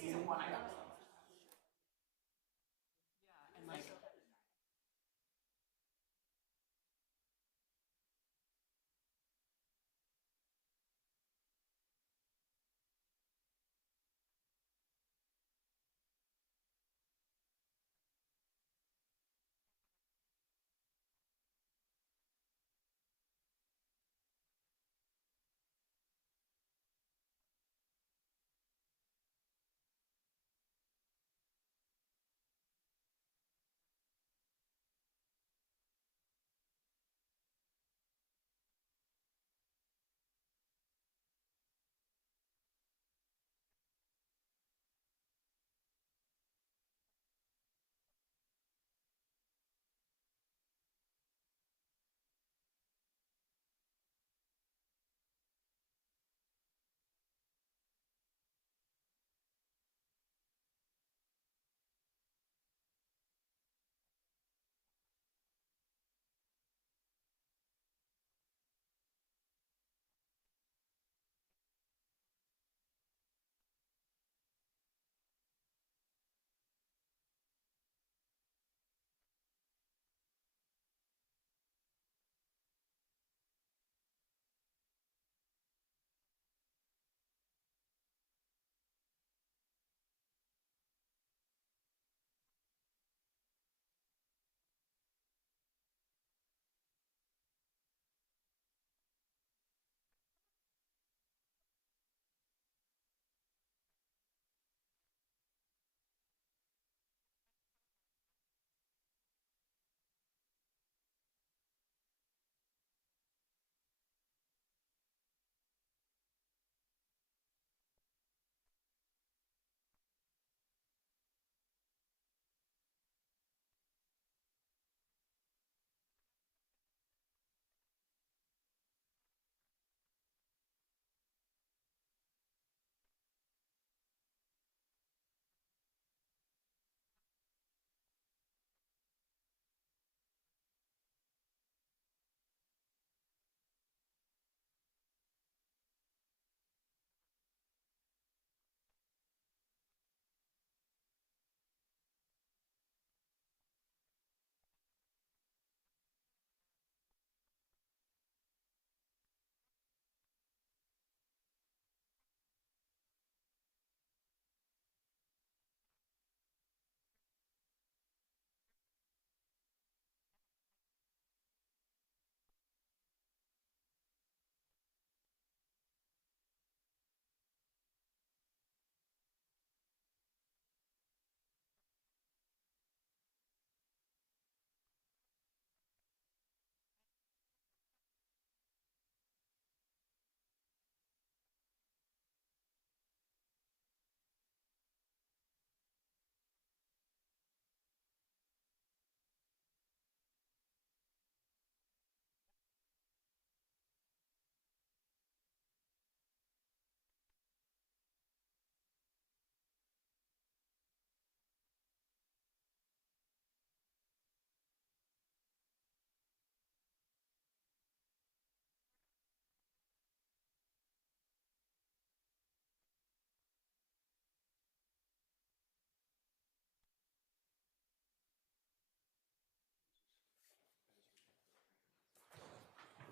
season one, I got And like,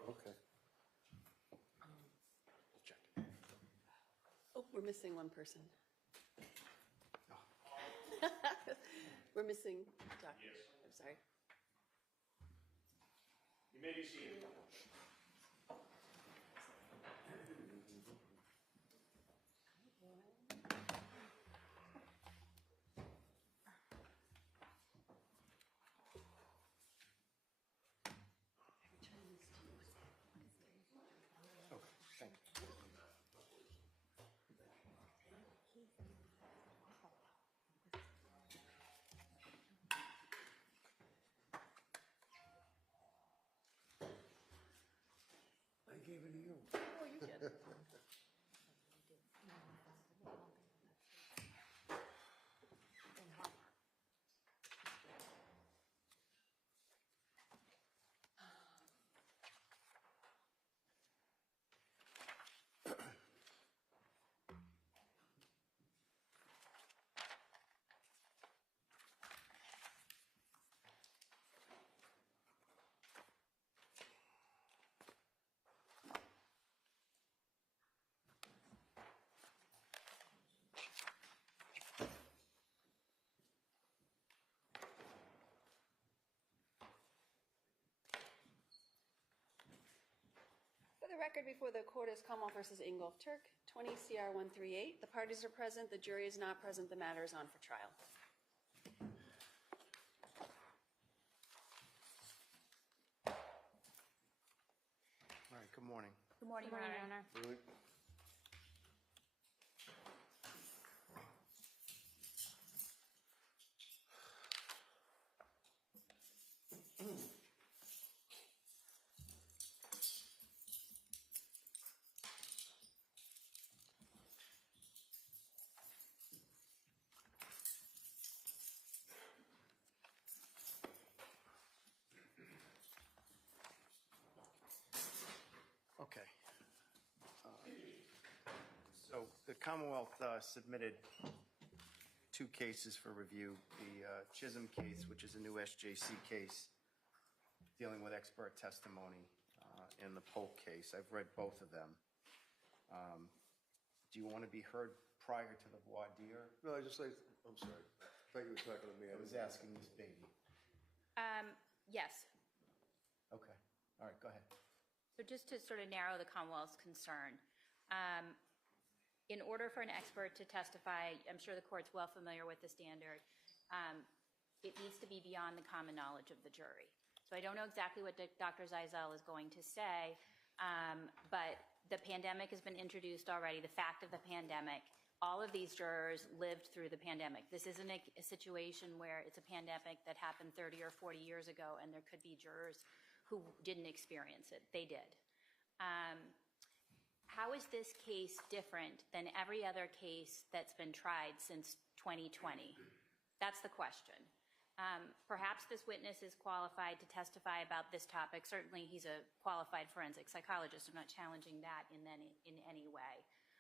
Okay. Check. oh, we're missing one person. We're missing Doc. Yes. I'm sorry. You may be seated. Okay, thank you. I gave it to you. Oh, you did. record before the court is Commonwealth versus Ingolf Tuerk, 20 CR 138. The parties are present, the jury is not present, the matter is on for trial. All right, good morning. Good morning, Your Honor. Really? Okay. So the Commonwealth submitted two cases for review. The Chisholm case, which is a new SJC case dealing with expert testimony, and the Polk case. I've read both of them. Do you want to be heard prior to the voir dire? No, I'm sorry. I thought you were talking to me. I was asking Ms. Beatty. Yes. Okay. All right, go ahead. So just to sort of narrow the Commonwealth's concern, in order for an expert to testify, I'm sure the court's well familiar with the standard, it needs to be beyond the common knowledge of the jury. So I don't know exactly what Dr. Zeisel is going to say, but the pandemic has been introduced already, the fact of the pandemic. All of these jurors lived through the pandemic. This isn't a situation where it's a pandemic that happened 30 or 40 years ago and there could be jurors who didn't experience it. They did. How is this case different than every other case that's been tried since 2020? That's the question. Perhaps this witness is qualified to testify about this topic. Certainly he's a qualified forensic psychologist. I'm not challenging that in any way.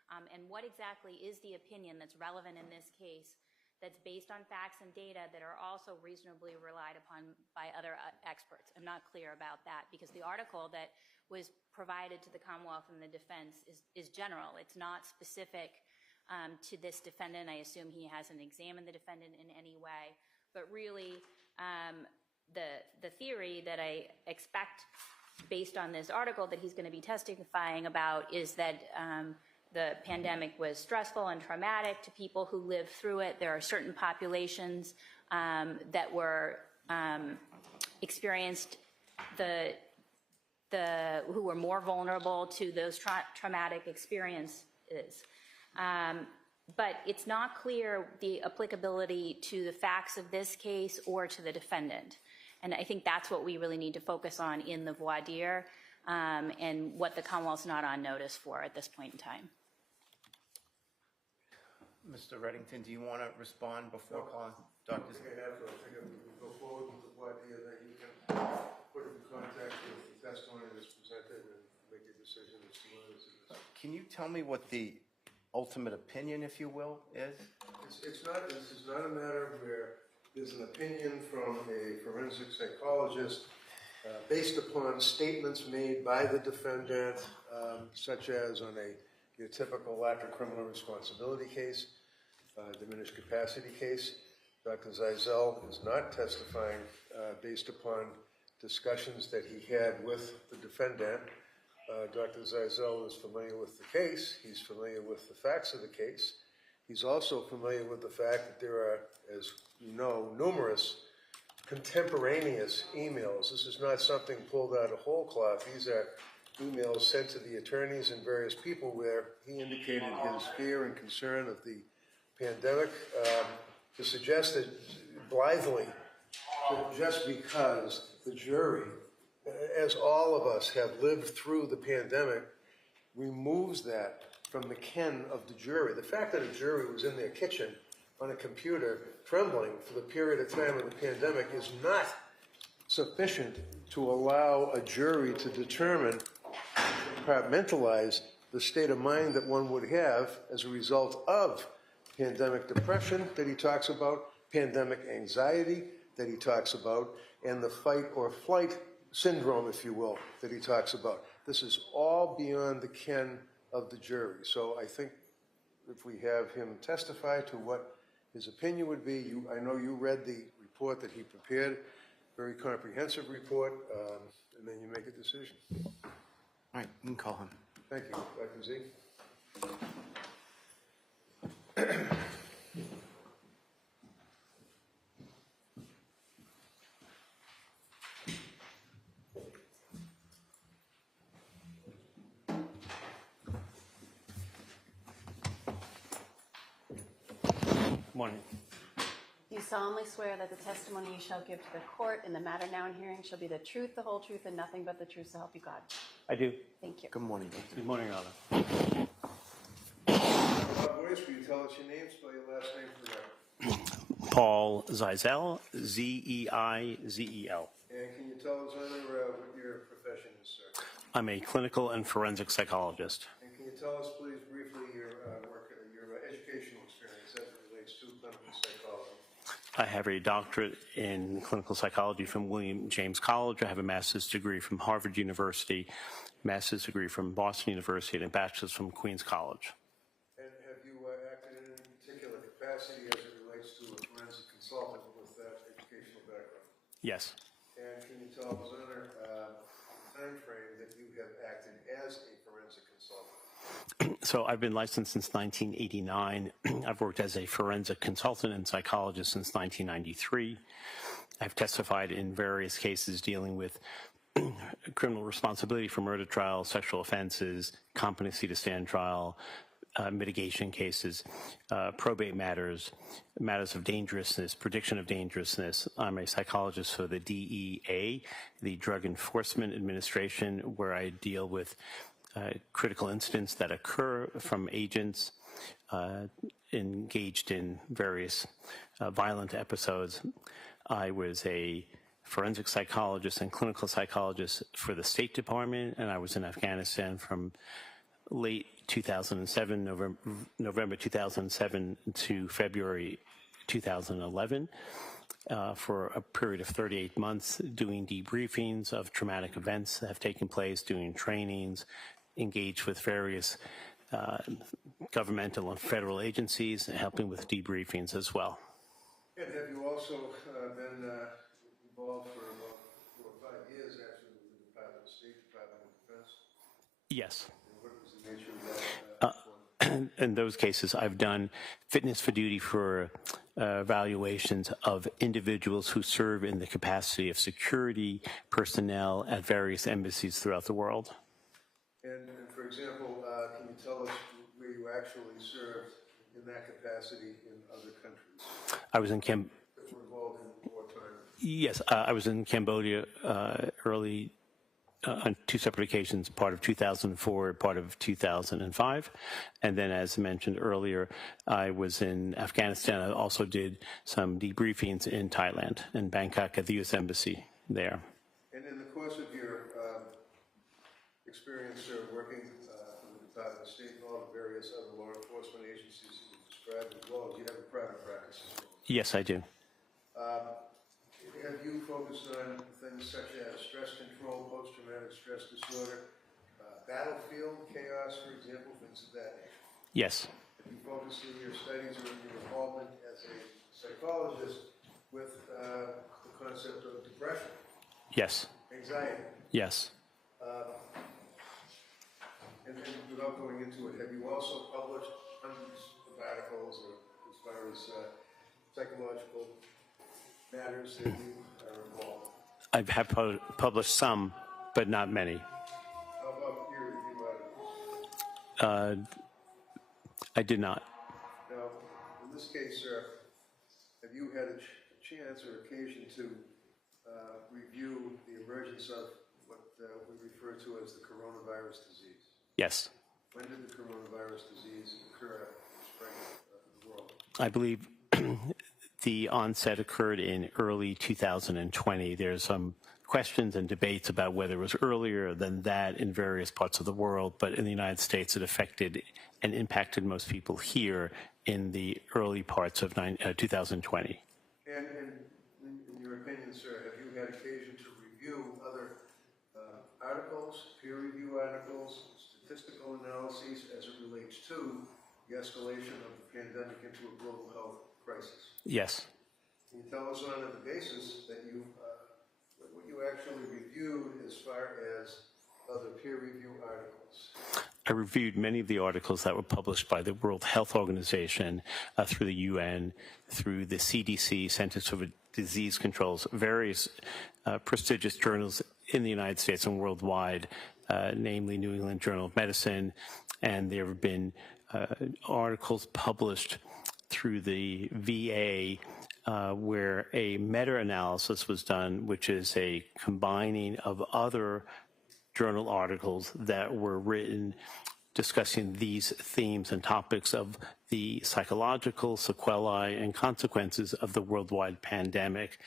And what exactly is the opinion that's relevant in this case that's based on facts and data that are also reasonably relied upon by other experts? I'm not clear about that because the article that was provided to the Commonwealth and the defense is general. It's not specific to this defendant. I assume he hasn't examined the defendant in any way. But really, the theory that I expect based on this article that he's going to be testifying about is that the pandemic was stressful and traumatic to people who lived through it. There are certain populations that were experienced who were more vulnerable to those traumatic experiences. But it's not clear the applicability to the facts of this case or to the defendant. And I think that's what we really need to focus on in the voir dire and what the Commonwealth's not on notice for at this point in time. Mr. Reddington, do you want to respond before calling Dr. I think we go forward with the voir dire, that you can put it in contact with the testimony that's presented and make a decision as to whether it's in this. Can you tell me what the ultimate opinion, if you will, is? This is not a matter where there's an opinion from a forensic psychologist based upon statements made by the defendant, such as on your typical lack of criminal responsibility case, diminished capacity case. Dr. Zeisel is not testifying based upon discussions that he had with the defendant. Dr. Zeisel is familiar with the case. He's familiar with the facts of the case. He's also familiar with the fact that there are, as you know, numerous contemporaneous emails. This is not something pulled out of whole cloth. These are emails sent to the attorneys and various people where he indicated his fear and concern of the pandemic. To suggest that blithely, that just because the jury, as all of us have lived through the pandemic, removes that from the ken of the jury. The fact that a jury was in their kitchen on a computer trembling for the period of time of the pandemic is not sufficient to allow a jury to determine, compartmentalize the state of mind that one would have as a result of pandemic depression that he talks about, pandemic anxiety that he talks about, and the fight or flight syndrome, if you will, that he talks about. This is all beyond the ken of the jury. So I think if we have him testify to what his opinion would be, I know you read the report that he prepared, very comprehensive report, and then you make a decision. All right, you can call him. Thank you. Dr. Z. Morning. You solemnly swear that the testimony you shall give to the court in the matter now in hearing shall be the truth, the whole truth, and nothing but the truth, so help you God. I do. Thank you. Good morning, Doctor. Good morning, Your Honor. Voice, will you tell us your name, spell your last name for the record? Paul Zeisel, Z-E-I-Z-E-L. And can you tell us, Honor, what your profession is, sir? I'm a clinical and forensic psychologist. And can you tell us, please, briefly, your work, your educational experience as it relates to clinical psychology? I have a doctorate in clinical psychology from William James College. I have a master's degree from Harvard University, master's degree from Boston University, and a bachelor's from Queens College. And have you acted in any particular capacity as it relates to a forensic consultant with that educational background? Yes. And can you tell us, Honor, the time frame that you have acted as a forensic consultant? So I've been licensed since 1989. I've worked as a forensic consultant and psychologist since 1993. I've testified in various cases dealing with criminal responsibility for murder trials, sexual offenses, competency to stand trial, mitigation cases, probate matters, matters of dangerousness, prediction of dangerousness. I'm a psychologist for the DEA, the Drug Enforcement Administration, where I deal with critical incidents that occur from agents engaged in various violent episodes. I was a forensic psychologist and clinical psychologist for the State Department, and I was in Afghanistan from late 2007, November 2007 to February 2011 for a period of 38 months, doing debriefings of traumatic events that have taken place, doing trainings, engaged with various governmental and federal agencies, and helping with debriefings as well. And have you also been involved for about 4 or 5 years, actually, with the Department of State, Department of Defense? Yes. And what was the nature of that? In those cases, I've done fitness for duty for evaluations of individuals who serve in the capacity of security personnel at various embassies throughout the world. And for example, can you tell us where you actually served in that capacity in other countries I was in that were involved in wartime? Yes, I was in Cambodia early on 2 separate occasions, part of 2004, part of 2005. And then, as mentioned earlier, I was in Afghanistan. I also did some debriefings in Thailand, in Bangkok at the U.S. Embassy there. And in the course of your experience working for the Department of State and all the various other law enforcement agencies that you described as well, do you have a private practice as well? Yes, I do. Have you focused on things such as stress control, post-traumatic stress disorder, battlefield chaos, for example, things of that nature? Yes. Have you focused in your studies or in your involvement as a psychologist with the concept of depression, Yes. anxiety? Yes. And without going into it, have you also published hundreds of articles as far as psychological matters that you are involved? I have published some, but not many. How about peer review articles? I did not. Now, in this case, sir, have you had a chance or occasion to review the emergence of what we refer to as the coronavirus disease? Yes. When did the coronavirus disease occur spread the world? I believe the onset occurred in early 2020. There's some questions and debates about whether it was earlier than that in various parts of the world, but in the United States it affected and impacted most people here in the early parts of 2020. And in your opinion, sir, have you had occasion to review other articles, peer review articles, statistical analyses as it relates to the escalation of the pandemic into a global health crisis? Yes. Can you tell us on the basis that you, what you actually reviewed as far as other peer review articles? I reviewed many of the articles that were published by the World Health Organization, through the UN, through the CDC, Centers for Disease Control's various prestigious journals in the United States and worldwide, namely New England Journal of Medicine, and there have been articles published through the VA where a meta-analysis was done, which is a combining of other journal articles that were written discussing these themes and topics of the psychological sequelae and consequences of the worldwide pandemic.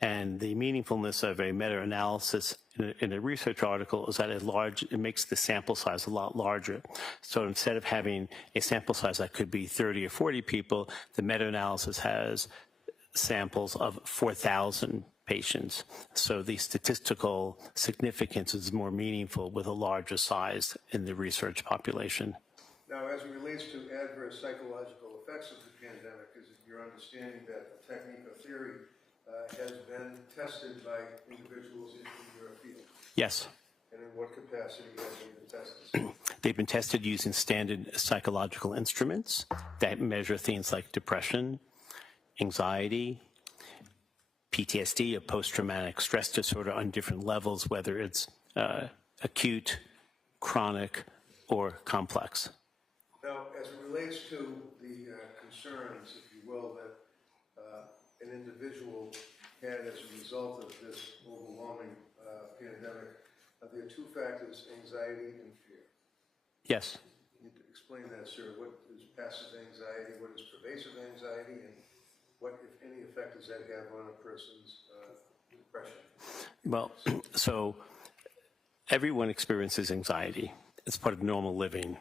And the meaningfulness of a meta-analysis in a research article is that it makes the sample size a lot larger. So instead of having a sample size that could be 30 or 40 people, the meta-analysis has samples of 4,000 patients. So the statistical significance is more meaningful with a larger size in the research population. Now, as it relates to adverse psychological effects of the pandemic, is it your understanding that the technique of theory has been tested by individuals in your field? Yes. And in what capacity have they been tested? They've been tested using standard psychological instruments that measure things like depression, anxiety, PTSD, a post-traumatic stress disorder on different levels, whether it's acute, chronic, or complex. Now, as it relates to the concerns, if you will, that an individual had as a result of this overwhelming pandemic, there are two factors, anxiety and fear. Yes. You need to explain that, sir. What is passive anxiety? What is pervasive anxiety? And what, if any, effect does that have on a person's depression? Well, so everyone experiences anxiety. It's part of normal living.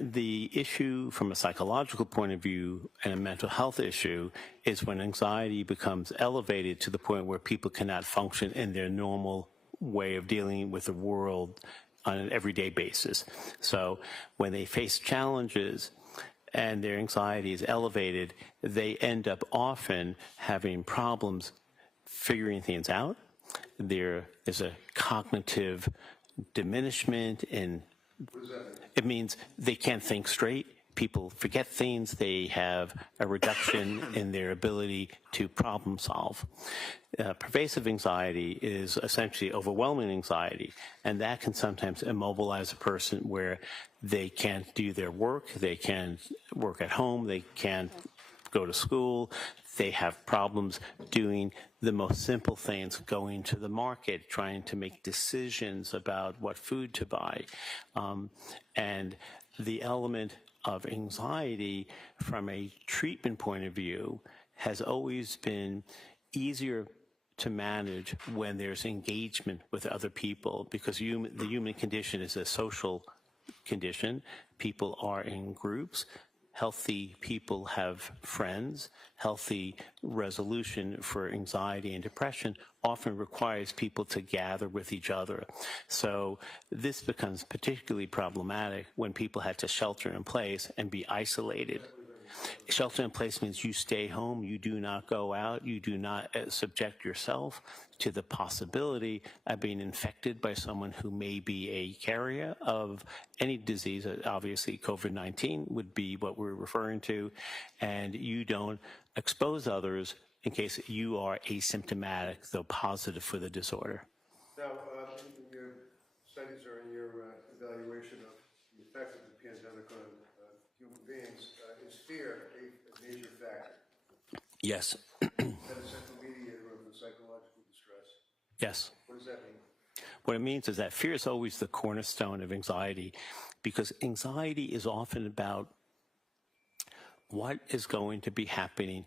The issue from a psychological point of view and a mental health issue is when anxiety becomes elevated to the point where people cannot function in their normal way of dealing with the world on an everyday basis. So when they face challenges and their anxiety is elevated, they end up often having problems figuring things out. There is a cognitive diminishment in, it means they can't think straight. People forget things. They have a reduction in their ability to problem solve. Pervasive anxiety is essentially overwhelming anxiety, and that can sometimes immobilize a person where they can't do their work, they can't work at home, they can't go to school, they have problems doing the most simple things, going to the market, trying to make decisions about what food to buy. And the element of anxiety from a treatment point of view has always been easier to manage when there's engagement with other people, because the human condition is a social condition. People are in groups. Healthy people have friends. Healthy resolution for anxiety and depression often requires people to gather with each other. So this becomes particularly problematic when people had to shelter in place and be isolated. Shelter in place means you stay home, you do not go out, you do not subject yourself to the possibility of being infected by someone who may be a carrier of any disease. Obviously, COVID-19 would be what we're referring to, and you don't expose others in case you are asymptomatic, though positive for the disorder. Now, in your studies or in your evaluation of the effect of the pandemic on human beings, is fear a major factor? Yes. Is that a central mediator of the psychological distress? Yes. What does that mean? What it means is that fear is always the cornerstone of anxiety, because anxiety is often about what is going to be happening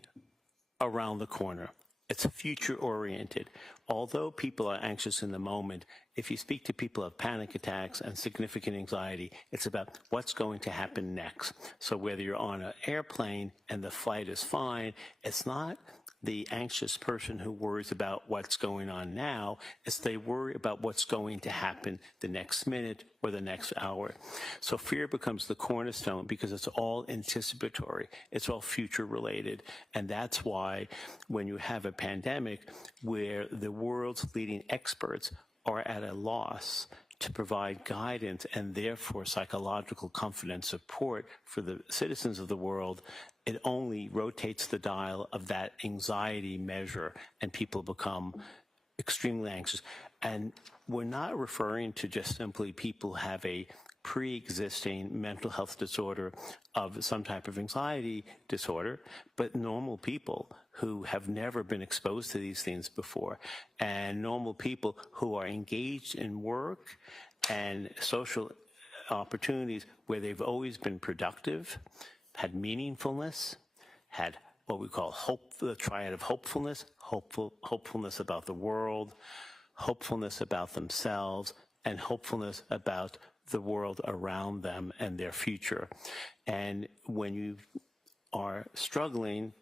around the corner. It's future-oriented. Although people are anxious in the moment, if you speak to people who have panic attacks and significant anxiety, it's about what's going to happen next. So whether you're on an airplane and the flight is fine, it's not the anxious person who worries about what's going on now, it's they worry about what's going to happen the next minute or the next hour. So fear becomes the cornerstone because it's all anticipatory, it's all future related. And that's why when you have a pandemic where the world's leading experts are at a loss to provide guidance and therefore psychological comfort and support for the citizens of the world, it only rotates the dial of that anxiety measure, and people become extremely anxious. And we're not referring to just simply people who have a pre-existing mental health disorder of some type of anxiety disorder, but normal people who have never been exposed to these things before, and normal people who are engaged in work and social opportunities where they've always been productive, had meaningfulness, had what we call hope, the triad of hopefulness, hopefulness about the world, hopefulness about themselves, and hopefulness about the world around them and their future. And when you are struggling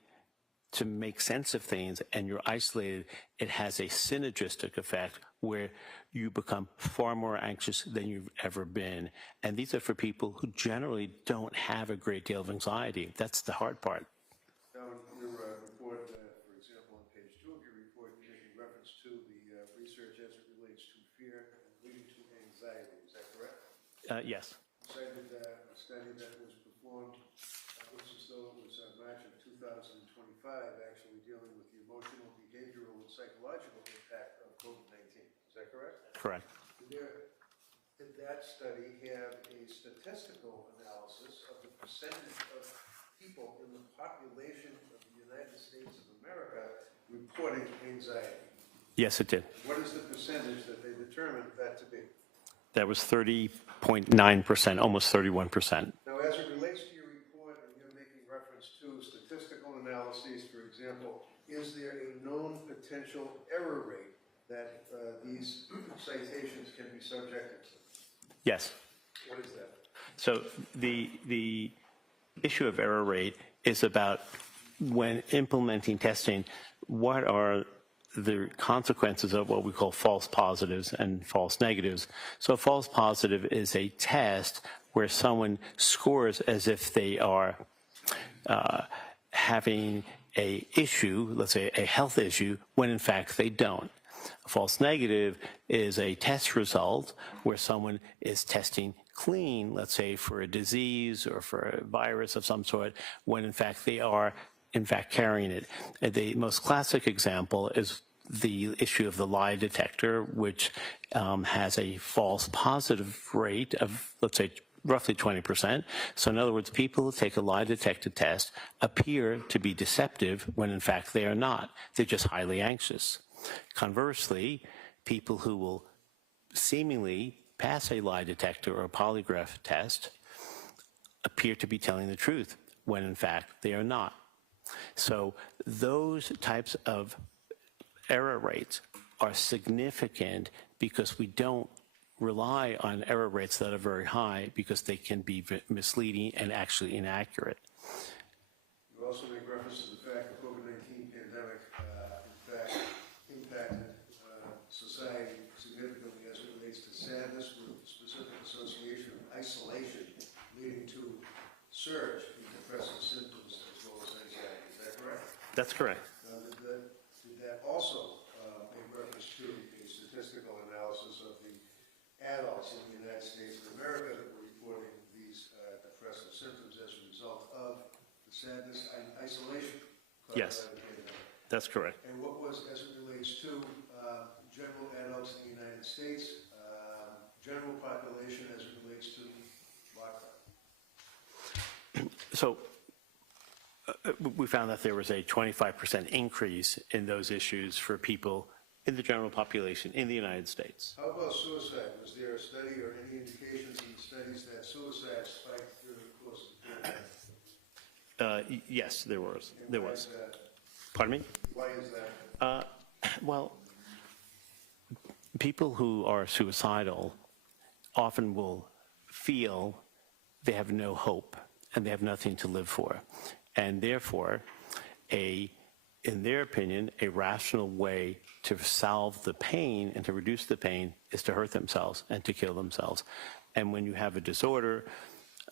to make sense of things and you're isolated, it has a synergistic effect where you become far more anxious than you've ever been. And these are for people who generally don't have a great deal of anxiety. That's the hard part. Now, in your report, for example, on page 2 of your report, you're making reference to the research as it relates to fear and leading to anxiety. Is that correct? Yes. You cited a study that was performed, looks as though it was March of 2025, actually dealing with the emotional, behavioral, and psychological impact of COVID-19. Is that correct? Correct. Did that study have a statistical analysis of the percentage of people in the population of the United States of America reporting anxiety? Yes, it did. What is the percentage that they determined that to be? That was 30.9%, almost 31%. Now, as it relates to your report, and you're making reference to statistical analyses, for example, is there a known potential error rate that these citations can be subjected to? Yes. What is that? So the issue of error rate is about when implementing testing, what are the consequences of what we call false positives and false negatives. So a false positive is a test where someone scores as if they are having a issue, let's say a health issue, when in fact they don't. A false negative is a test result where someone is testing clean, let's say for a disease or for a virus of some sort, when in fact they are in fact carrying it. The most classic example is the issue of the lie detector, which has a false positive rate of, let's say, roughly 20%. So in other words, people who take a lie detector test appear to be deceptive when in fact they are not. They're just highly anxious. Conversely, people who will seemingly pass a lie detector or a polygraph test appear to be telling the truth when in fact they are not. So those types of error rates are significant because we don't rely on error rates that are very high because they can be misleading and actually inaccurate. You also make reference to the fact that the COVID-19 pandemic, in fact, impacted society significantly as it relates to sadness with specific association of isolation leading to surge in depressive symptoms as well as anxiety. Is that correct? That's correct. Did that also make reference to a statistical analysis of the adults in the United States of America that were reporting these depressive symptoms as a result of the sadness and isolation caused Yes. by the pandemic? That's correct. And what was, as it relates to general adults in the United States, general population as it relates to lockdown? So we found that there was a 25% increase in those issues for people in the general population in the United States. How about suicide? Was there a study or any indications in the studies that suicide spiked during the course of the pandemic? Yes, there was. And why is that? Pardon me? Why is that? Well, people who are suicidal often will feel they have no hope and they have nothing to live for. And therefore, in their opinion, a rational way to solve the pain and to reduce the pain is to hurt themselves and to kill themselves. And when you have a disorder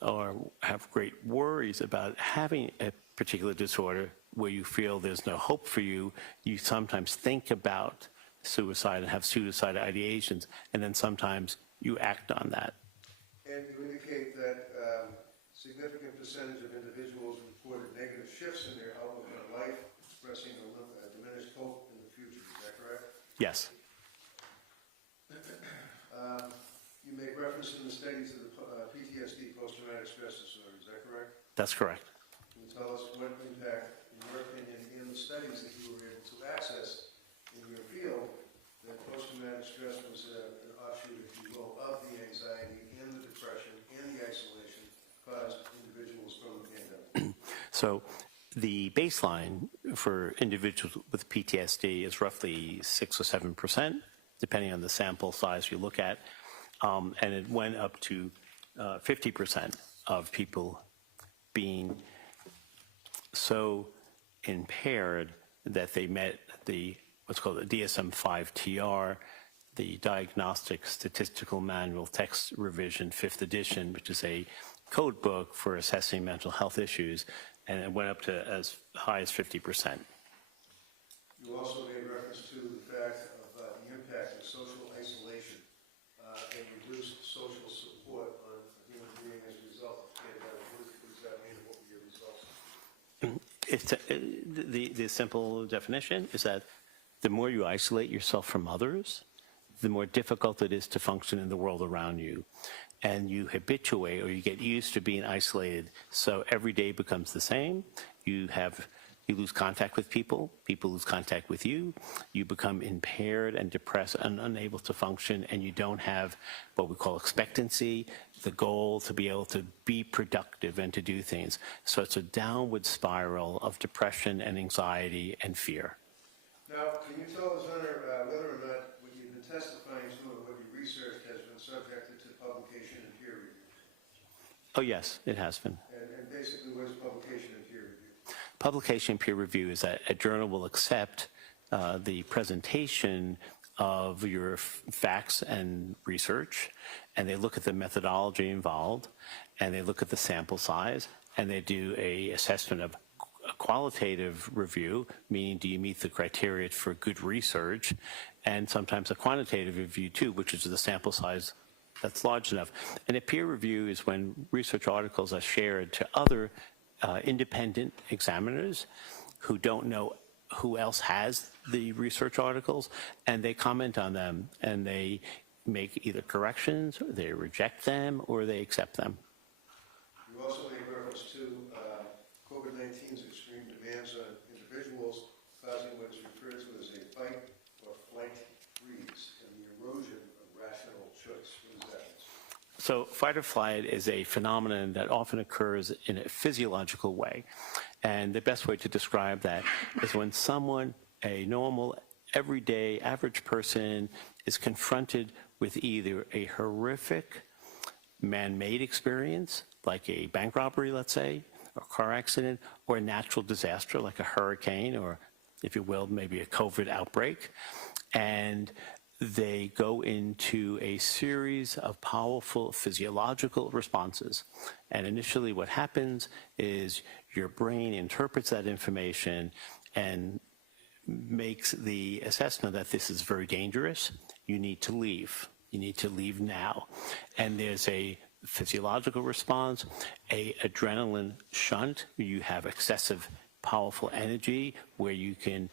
or have great worries about having a particular disorder where you feel there's no hope for you, you sometimes think about suicide and have suicide ideations, and then sometimes you act on that. And you indicate that significant percentage of individuals reported negative shifts in their outlook on life, expressing a diminished hope in the future. Is that correct? Yes. You make reference in the studies of the PTSD, post-traumatic stress disorder. Is that correct? That's correct. Can you tell us what impact, in your opinion, in the studies that you were able to access in your field, that post-traumatic stress was an offshoot, if you will, of the anxiety and the depression and the isolation caused individuals from the pandemic? So the baseline for individuals with PTSD is roughly 6 or 7%, depending on the sample size you look at. And it went up to 50% of people being so impaired that they met the what's called the DSM-5-TR, the Diagnostic Statistical Manual Text Revision 5th edition, which is a code book for assessing mental health issues, and it went up to as high as 50%. You also made reference to the fact of the impact of social isolation and reduced social support on a human being as a result of the pandemic. What does that mean? What were your results? The simple definition is that the more you isolate yourself from others, the more difficult it is to function in the world around you. And you habituate or you get used to being isolated, so every day becomes the same. You lose contact with people lose contact with you, you become impaired and depressed and unable to function, and you don't have what we call expectancy, the goal to be able to be productive and to do things. So it's a downward spiral of depression and anxiety and fear. Now, can you tell us, Hunter, whether or not what you've been testifying to and what you researched has been subjected to publication and peer review? Oh yes, it has been. And basically, what is publication and peer review? Publication peer review is that a journal will accept the presentation of your facts and research, and they look at the methodology involved, and they look at the sample size, and they do a assessment of a qualitative review, meaning do you meet the criteria for good research, and sometimes a quantitative review too, which is the sample size that's large enough. And a peer review is when research articles are shared to other independent examiners who don't know who else has the research articles, and they comment on them, and they make either corrections, or they reject them, or they accept them. You also made reference to COVID-19's extreme demands on individuals, causing what is referred to as a fight or flight freeze and the erosion of rational choice. What is that? So fight or flight is a phenomenon that often occurs in a physiological way. And the best way to describe that is when someone, a normal, everyday, average person, is confronted with either a horrific man-made experience, like a bank robbery, let's say, or car accident, or a natural disaster like a hurricane, or, if you will, maybe a COVID outbreak. And they go into a series of powerful physiological responses. And initially what happens is your brain interprets that information and makes the assessment that this is very dangerous. You need to leave. You need to leave now. And there's a physiological response, a adrenaline shunt. You have excessive powerful energy where you can,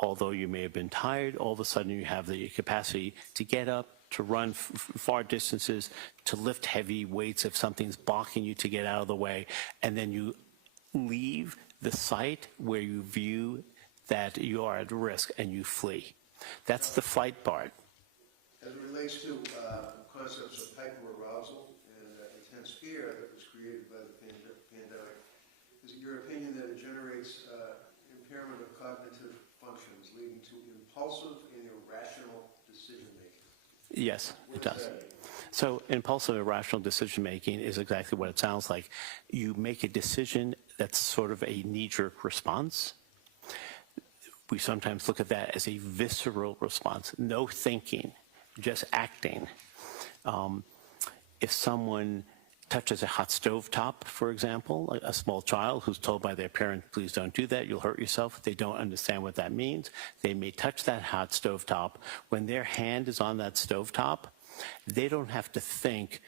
although you may have been tired, all of a sudden you have the capacity to get up, to run far distances, to lift heavy weights if something's blocking you, to get out of the way, and then you leave the site where you view that you are at risk and you flee. That's the flight part. As it relates to concepts of hyperarousal and intense fear that was created by the pandemic, is it your opinion that it generates impairment of cognitive functions leading to impulsive and irrational decision-making? Yes, it does. So impulsive irrational decision-making is exactly what it sounds like. You make a decision that's sort of a knee-jerk response. We sometimes look at that as a visceral response, no thinking, just acting. If someone touches a hot stove top, for example, a small child who's told by their parent, please don't do that, you'll hurt yourself. They don't understand what that means. They may touch that hot stove top. When their hand is on that stove top, They don't have to think,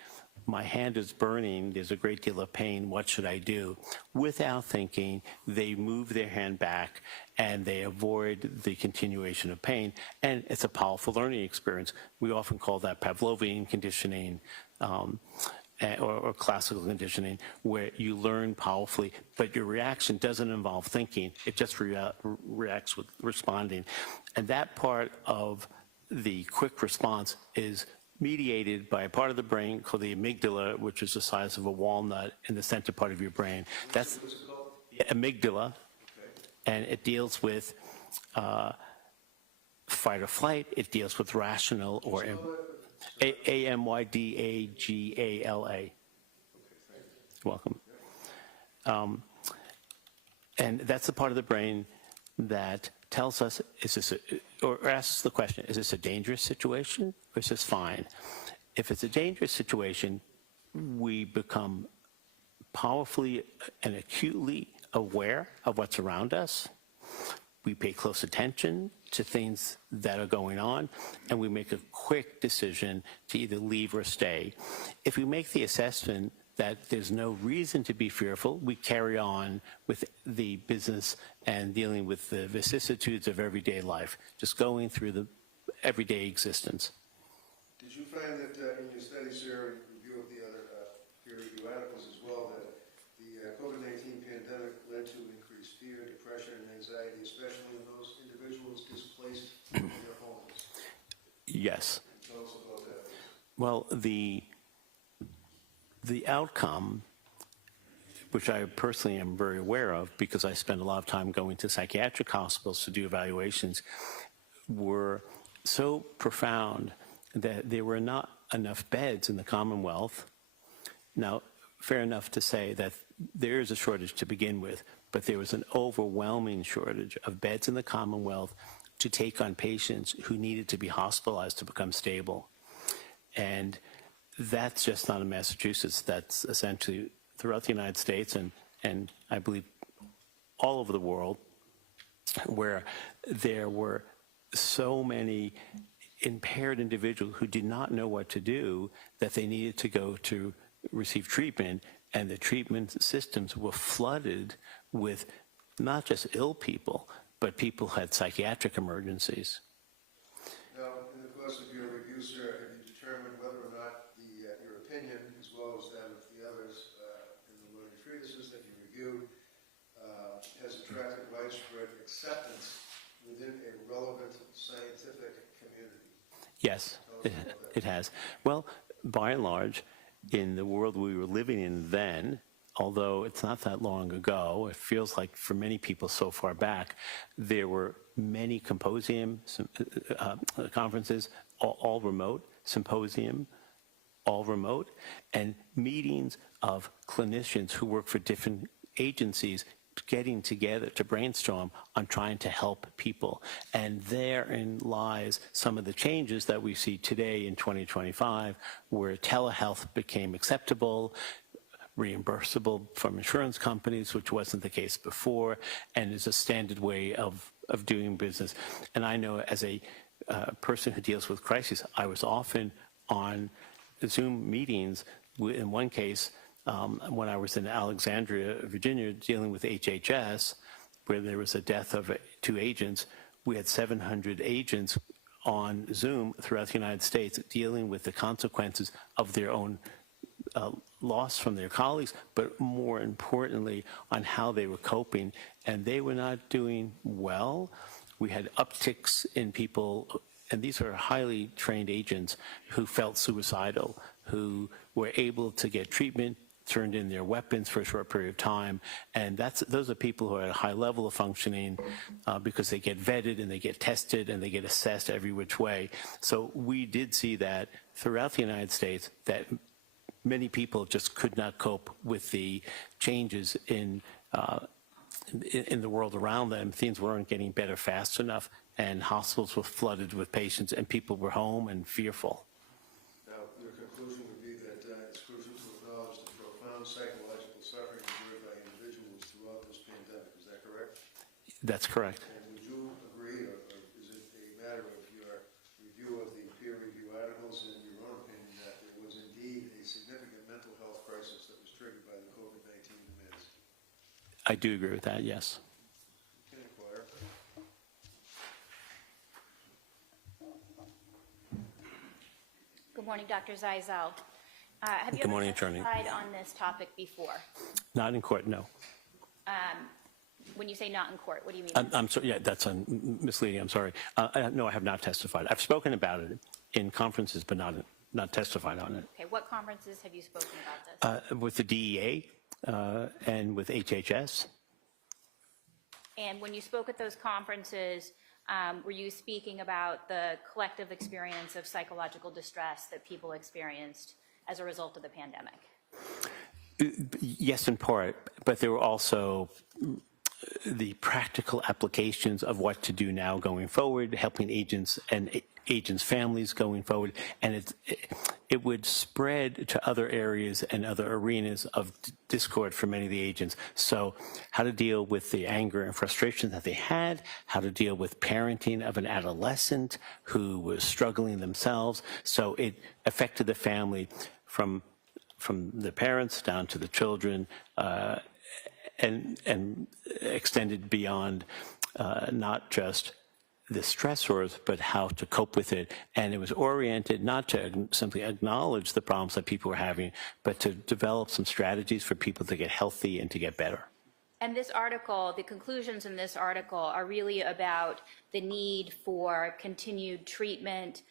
my hand is burning, there's a great deal of pain, what should I do? Without thinking, they move their hand back and they avoid the continuation of pain. And it's a powerful learning experience. We often call that Pavlovian conditioning or classical conditioning, where you learn powerfully, but your reaction doesn't involve thinking. It just reacts with responding. And that part of the quick response is mediated by a part of the brain called the amygdala, which is the size of a walnut in the center part of your brain. That's the amygdala, and it deals with fight or flight. It deals with rational or amygdala. Welcome. And that's the part of the brain that tells us, or asks the question, is this a dangerous situation or is this fine? If it's a dangerous situation, we become powerfully and acutely aware of what's around us. We pay close attention to things that are going on, and we make a quick decision to either leave or stay. If we make the assessment that there's no reason to be fearful, we carry on with the business and dealing with the vicissitudes of everyday life, just going through the everyday existence. Did you find that in your studies there, in review of the other peer review articles as well, that the COVID-19 pandemic led to increased fear, depression, and anxiety, especially in those individuals displaced in their homes? Yes. Tell us about that. Well, the outcome, which I personally am very aware of because I spend a lot of time going to psychiatric hospitals to do evaluations, were so profound that there were not enough beds in the Commonwealth. Now, fair enough to say that there is a shortage to begin with, but there was an overwhelming shortage of beds in the Commonwealth to take on patients who needed to be hospitalized to become stable. And that's just not in Massachusetts. That's essentially throughout the United States and I believe all over the world, where there were so many impaired individuals who did not know what to do that they needed to go to receive treatment, and the treatment systems were flooded with not just ill people, but people who had psychiatric emergencies. Now, in the course of your review, sir, have you determined whether or not your opinion, as well as that of the others in the learning treatises that you reviewed, has attracted widespread acceptance within a relevant scientific community? Yes, it has. Well, by and large, in the world we were living in then, although it's not that long ago, it feels like for many people so far back, there were many conferences, all remote, symposium, all remote, and meetings of clinicians who work for different agencies getting together to brainstorm on trying to help people. And therein lies some of the changes that we see today in 2025, where telehealth became acceptable, reimbursable from insurance companies, which wasn't the case before, and is a standard way of doing business. And I know as a person who deals with crises, I was often on Zoom meetings. In one case, when I was in Alexandria, Virginia, dealing with HHS, where there was a death of 2 agents, we had 700 agents on Zoom throughout the United States dealing with the consequences of their own loss from their colleagues, but more importantly, on how they were coping. And they were not doing well. We had upticks in people, and these are highly trained agents who felt suicidal, who were able to get treatment, turned in their weapons for a short period of time, and those are people who are at a high level of functioning because they get vetted and they get tested and they get assessed every which way. So we did see that throughout the United States, that many people just could not cope with the changes in the world around them. Things weren't getting better fast enough, and hospitals were flooded with patients, and people were home and fearful. Now, your conclusion would be that it's crucial to acknowledge the profound psychological suffering endured by individuals throughout this pandemic. Is that correct? That's correct. And would you agree, or is it a matter of your review of the peer review articles and your own I do agree with that, yes. Good morning, Dr. Zeisel. Have you Good morning, ever Attorney. testified on this topic before? Not in court, no. When you say not in court, what do you mean? I'm sorry, yeah, that's misleading, I'm sorry. No, I have not testified. I've spoken about it in conferences, but not testified on it. Okay, what conferences have you spoken about this? With the DEA and with HHS. And when you spoke at those conferences, were you speaking about the collective experience of psychological distress that people experienced as a result of the pandemic? Yes, in part, but there were also the practical applications of what to do now going forward, helping agents and agents' families going forward, and it would spread to other areas and other arenas of discord for many of the agents. So how to deal with the anger and frustration that they had, how to deal with parenting of an adolescent who was struggling themselves. So it affected the family from the parents down to the children, and extended beyond not just the stressors, but how to cope with it. And it was oriented not to simply acknowledge the problems that people were having, but to develop some strategies for people to get healthy and to get better. And this article, the conclusions in this article are really about the need for continued treatment,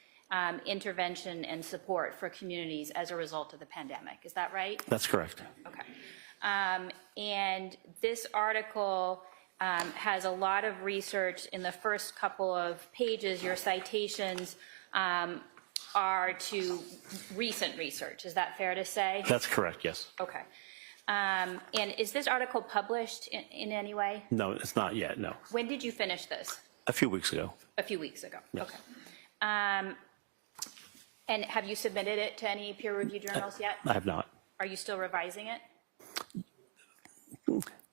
intervention, and support for communities as a result of the pandemic. Is that right? That's correct. Okay. And this article has a lot of research. In the first couple of pages, your citations are to recent research. Is that fair to say? That's correct, yes. Okay. And is this article published in any way? No, it's not yet, no. When did you finish this? A few weeks ago. A few weeks ago. Yes. Okay. And have you submitted it to any peer-reviewed journals yet? I have not. Are you still revising it?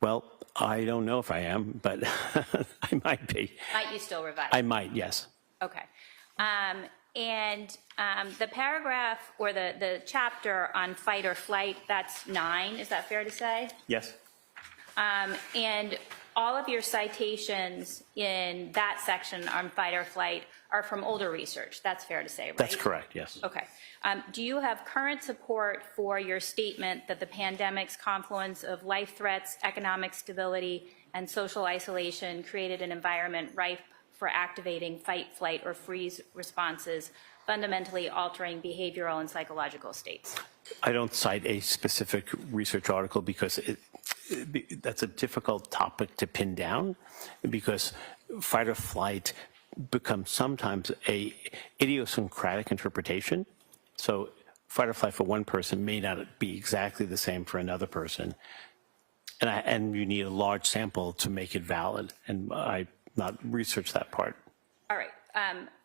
Well, I don't know if I am, but I might be. Might you still revise? I might, yes. Okay. And the paragraph or the chapter on fight or flight, that's 9, is that fair to say? Yes. And all of your citations in that section on fight or flight are from older research, that's fair to say, right? That's correct, yes. Okay. Do you have current support for your statement that the pandemic's confluence of life threats, economic stability, and social isolation created an environment ripe for activating fight, flight, or freeze responses, fundamentally altering behavioral and psychological states? I don't cite a specific research article because that's a difficult topic to pin down, because fight or flight becomes sometimes a idiosyncratic interpretation. So fight or flight for one person may not be exactly the same for another person. And you need a large sample to make it valid. And I not researched that part. All right.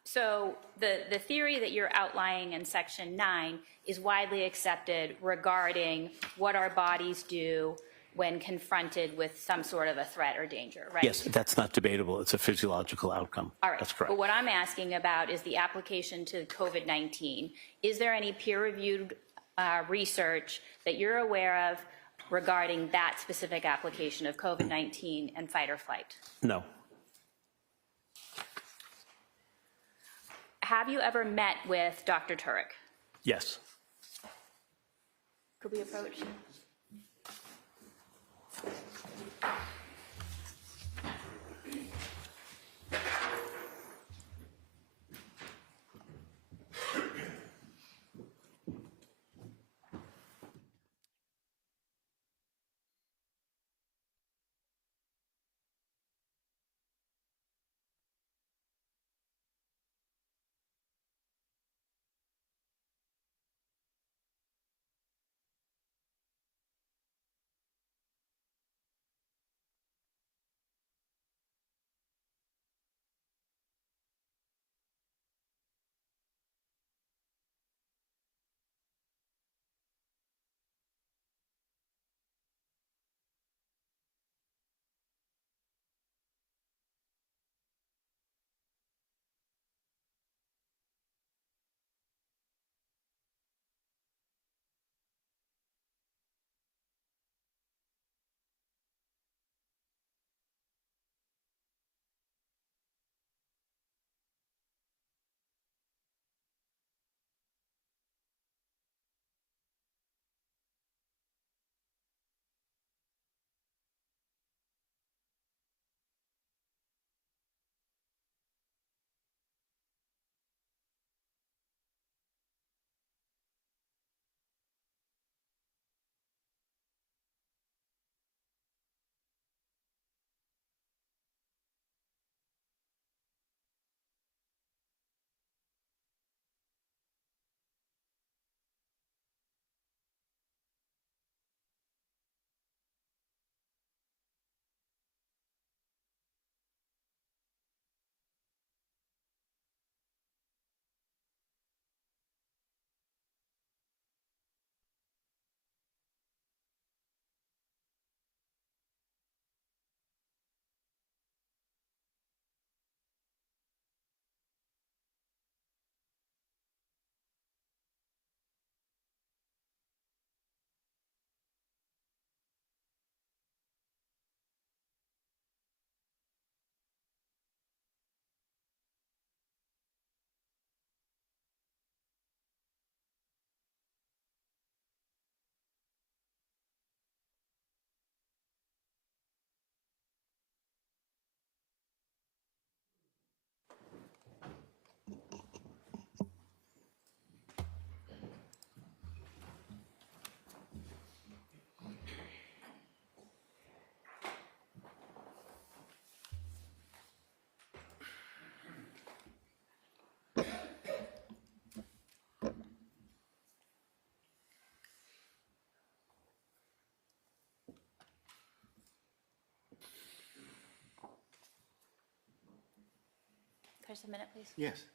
So the theory that you're outlining in section 9 is widely accepted regarding what our bodies do when confronted with some sort of a threat or danger, right? Yes, that's not debatable. It's a physiological outcome. All right. That's correct. But what I'm asking about is the application to COVID-19. Is there any peer-reviewed research that you're aware of regarding that specific application of COVID-19 and fight or flight? No. Have you ever met with Dr. Tuerk? Yes. Could we approach? just a minute, please? Yes.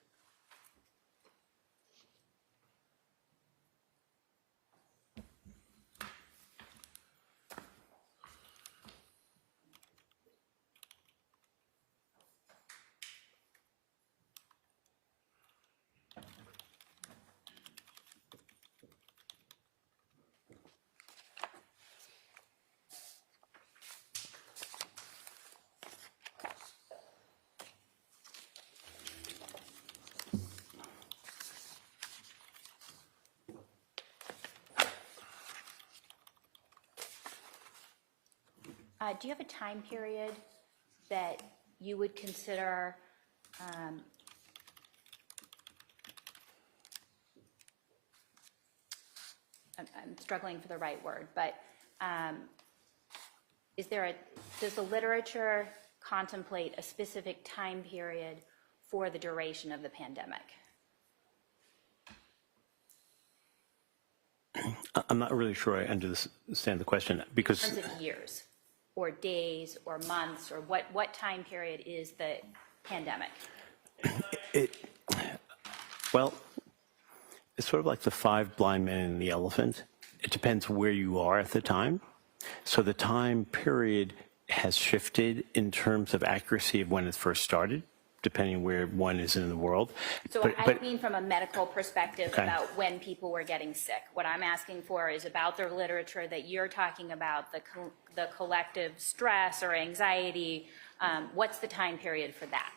Do you have a time period that you would consider I'm struggling for the right word, but does the literature contemplate a specific time period for the duration of the pandemic? I'm not really sure I understand the question because In terms of years or days or months, or what time period is the pandemic? Well, it's sort of like the 5 blind men and the elephant. It depends where you are at the time. So the time period has shifted in terms of accuracy of when it first started, depending where one is in the world. So I mean from a medical perspective Okay. about when people were getting sick. What I'm asking for is about the literature that you're talking about, the collective stress or anxiety. What's the time period for that?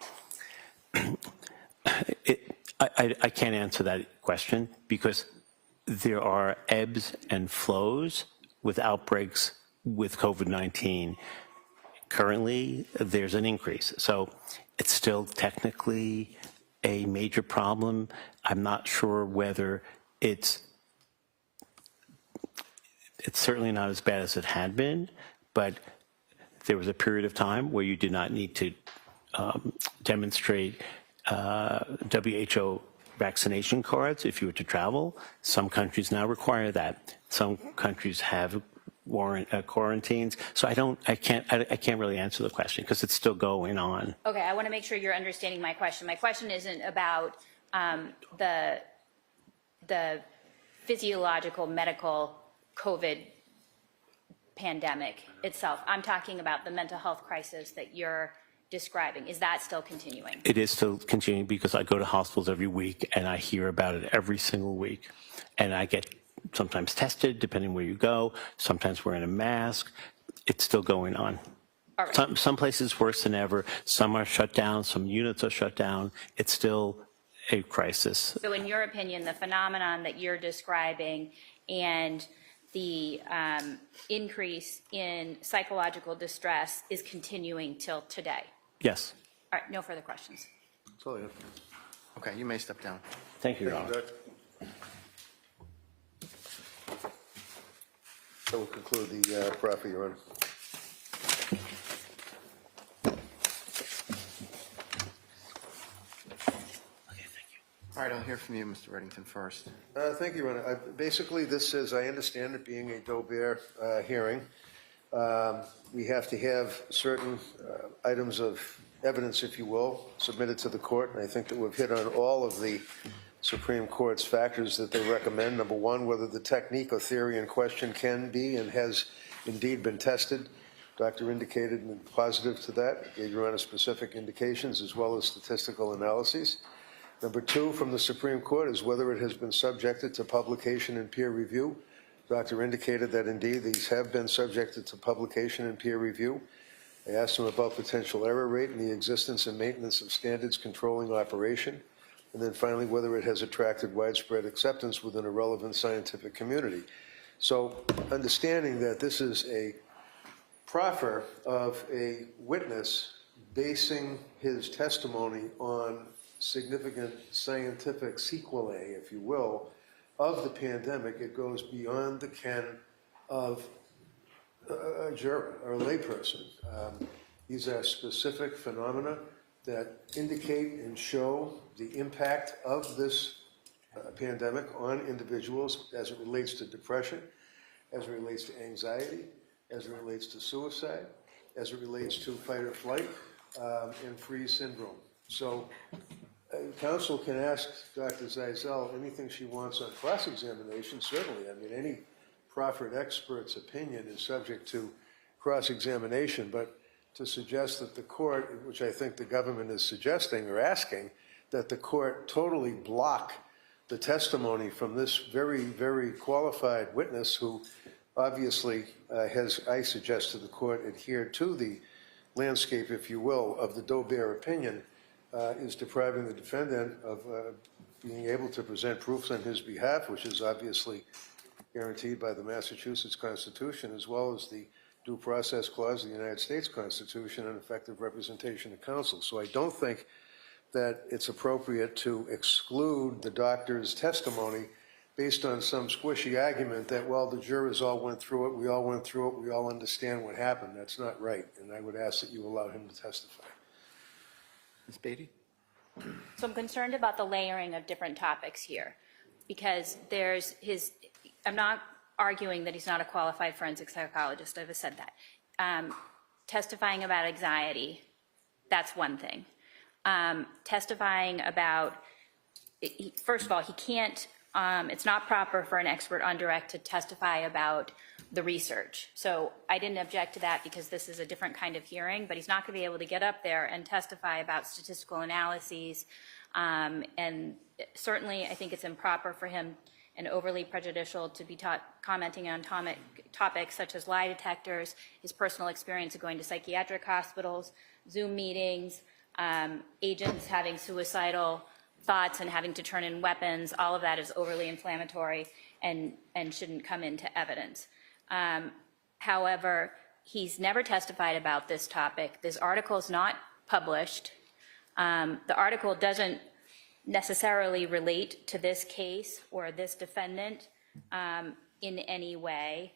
I can't answer that question because there are ebbs and flows with outbreaks with COVID-19. Currently, there's an increase. So it's still technically a major problem. I'm not sure whether it's certainly not as bad as it had been, but there was a period of time where you did not need to demonstrate WHO vaccination cards if you were to travel. Some countries now require that. Some countries have quarantines. So I can't really answer the question because it's still going on. Okay, I want to make sure you're understanding my question. My question isn't about the physiological medical COVID pandemic itself. I'm talking about the mental health crisis that you're describing. Is that still continuing? It is still continuing because I go to hospitals every week and I hear about it every single week. And I get sometimes tested, depending where you go, sometimes wearing a mask. It's still going on. All right. Some places worse than ever. Some are shut down. Some units are shut down. It's still a crisis. So in your opinion, the phenomenon that you're describing and the increase in psychological distress is continuing till today? Yes. All right, no further questions. That's all I have. Okay, you may step down. Thank you, Your Honor. That will conclude the proffer, Your Honor. All right, I'll hear from you, Mr. Reddington, first. Thank you, Your Honor. Basically, this is, I understand it being a Doe-Bear hearing. We have to have certain items of evidence, if you will, submitted to the court, and I think that we've hit on all of the Supreme Court's factors that they recommend. Number one, whether the technique or theory in question can be and has indeed been tested. Doctor indicated and positive to that, gave Your Honor specific indications as well as statistical analyses. Number two, from the Supreme Court, is whether it has been subjected to publication and peer review. Doctor indicated that indeed these have been subjected to publication and peer review. I asked him about potential error rate and the existence and maintenance of standards controlling operation. And then finally, whether it has attracted widespread acceptance within a relevant scientific community. So understanding that this is a proffer of a witness basing his testimony on significant scientific sequelae, if you will, of the pandemic, it goes beyond the ken of a juror or a layperson. These are specific phenomena that indicate and show the impact of this pandemic on individuals as it relates to depression, as it relates to anxiety, as it relates to suicide, as it relates to fight or flight and freeze syndrome. So counsel can ask Dr. Zeisel anything she wants on cross-examination, certainly. I mean, any proffered expert's opinion is subject to cross-examination, but to suggest that the court, which I think the government is suggesting or asking, that the court totally block the testimony from this very, very qualified witness who obviously has, I suggest to the court, adhered to the landscape, if you will, of the Daubert opinion, is depriving the defendant of being able to present proofs on his behalf, which is obviously guaranteed by the Massachusetts Constitution, as well as the Due Process Clause of the United States Constitution and effective representation of counsel. So I don't think that it's appropriate to exclude the doctor's testimony based on some squishy argument that, well, the jurors all went through it, we all went through it, we all understand what happened. That's not right, and I would ask that you allow him to testify. Ms. Beatty? So I'm concerned about the layering of different topics here, because there's his, I'm not arguing that he's not a qualified forensic psychologist, I've said that. Testifying about anxiety, that's one thing. Testifying about, first of all, he can't, it's not proper for an expert on direct to testify about the research. So I didn't object to that because this is a different kind of hearing, but he's not going to be able to get up there and testify about statistical analyses. And certainly I think it's improper for him and overly prejudicial to be commenting on topics such as lie detectors, his personal experience of going to psychiatric hospitals, Zoom meetings, agents having suicidal thoughts and having to turn in weapons. All of that is overly inflammatory and shouldn't come into evidence. However, he's never testified about this topic. This article is not published. The article doesn't necessarily relate to this case or this defendant in any way.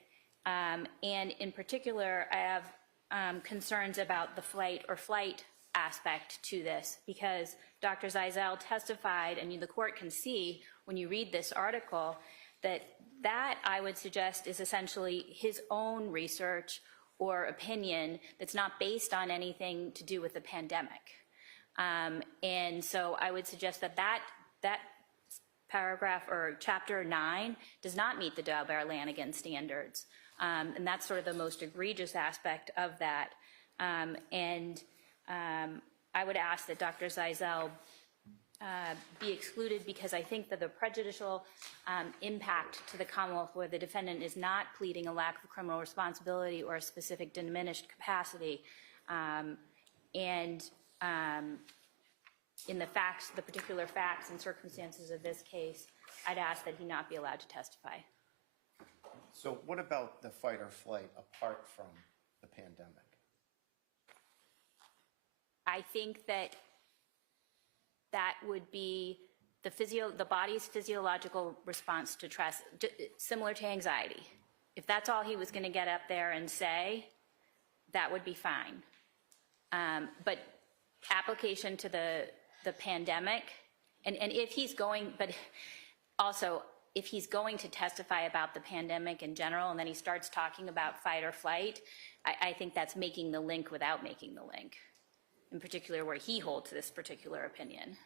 And in particular, I have concerns about the flight aspect to this, because Dr. Zeisel testified, and the court can see when you read this article that I would suggest is essentially his own research or opinion that's not based on anything to do with the pandemic. And so I would suggest that that paragraph or chapter 9 does not meet the Daubert-Lanigan standards. And that's sort of the most egregious aspect of that. I would ask that Dr. Zeisel be excluded, because I think that the prejudicial impact to the Commonwealth where the defendant is not pleading a lack of criminal responsibility or a specific diminished capacity, in the facts, the particular facts and circumstances of this case, I'd ask that he not be allowed to testify. So what about the fight or flight apart from the pandemic? I think that would be the body's physiological response to stress, similar to anxiety. If that's all he was going to get up there and say, that would be fine. But application to the pandemic, and if he's going, but also if he's going to testify about the pandemic in general, and then he starts talking about fight or flight, I think that's making the link without making the link, in particular where he holds this particular opinion.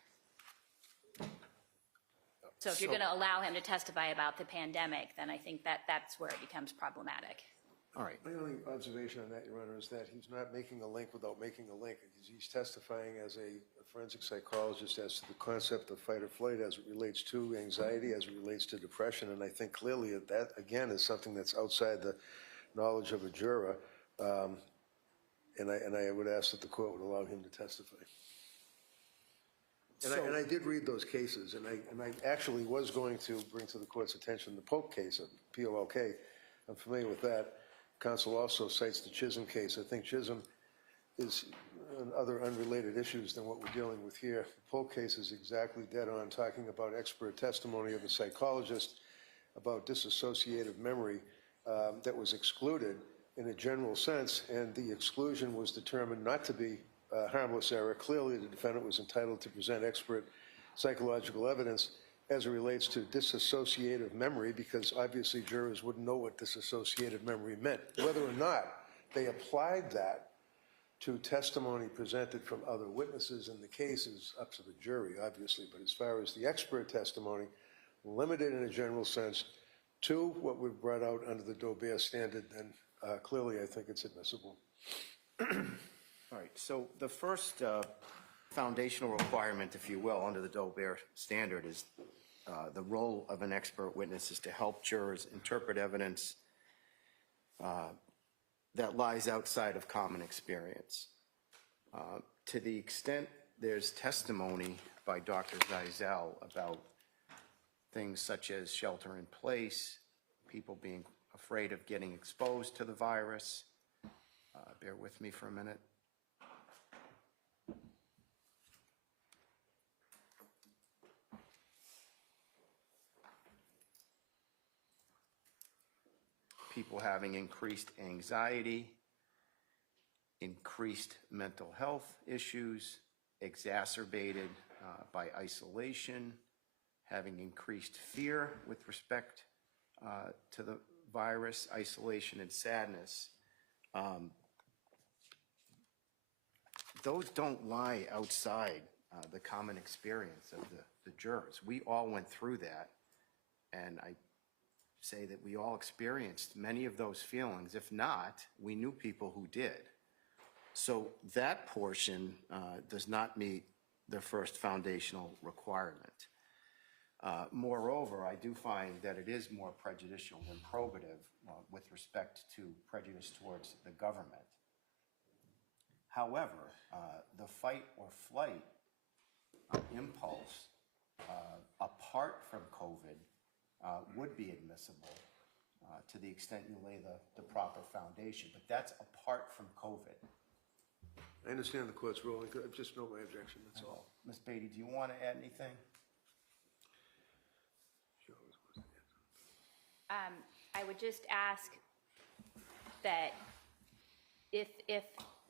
So if you're going to allow him to testify about the pandemic, then I think that's where it becomes problematic. All right. My only observation on that, Your Honor, is that he's not making a link without making a link. He's testifying as a forensic psychologist as to the concept of fight or flight as it relates to anxiety, as it relates to depression, and I think clearly that, again, is something that's outside the knowledge of a juror, and I would ask that the court would allow him to testify. And I did read those cases, and I actually was going to bring to the court's attention the Polk case, P-O-L-K. I'm familiar with that. Counsel also cites the Chisholm case. I think Chisholm is on other unrelated issues than what we're dealing with here. The Polk case is exactly dead on, talking about expert testimony of a psychologist about dissociative memory that was excluded in a general sense, and the exclusion was determined not to be harmless error. Clearly, the defendant was entitled to present expert psychological evidence as it relates to dissociative memory, because obviously jurors wouldn't know what dissociative memory meant. Whether or not they applied that to testimony presented from other witnesses in the case is up to the jury, obviously, but as far as the expert testimony, limited in a general sense to what we've brought out under the Daubert standard, then clearly I think it's admissible. All right, so the first foundational requirement, if you will, under the Daubert standard is the role of an expert witness is to help jurors interpret evidence that lies outside of common experience. To the extent there's testimony by Dr. Zeisel about things such as shelter in place, people being afraid of getting exposed to the virus. Bear with me for a minute. People having increased anxiety, increased mental health issues, exacerbated by isolation, having increased fear with respect to the virus, isolation and sadness. Those don't lie outside the common experience of the jurors. We all went through that, and I say that we all experienced many of those feelings. If not, we knew people who did. So that portion does not meet the first foundational requirement. Moreover, I do find that it is more prejudicial than probative with respect to prejudice towards the government. However, the fight or flight impulse apart from COVID would be admissible to the extent you lay the proper foundation, but that's apart from COVID. I understand the court's ruling. I just know my objection, that's all. Ms. Beatty, do you want to add anything? I would just ask that if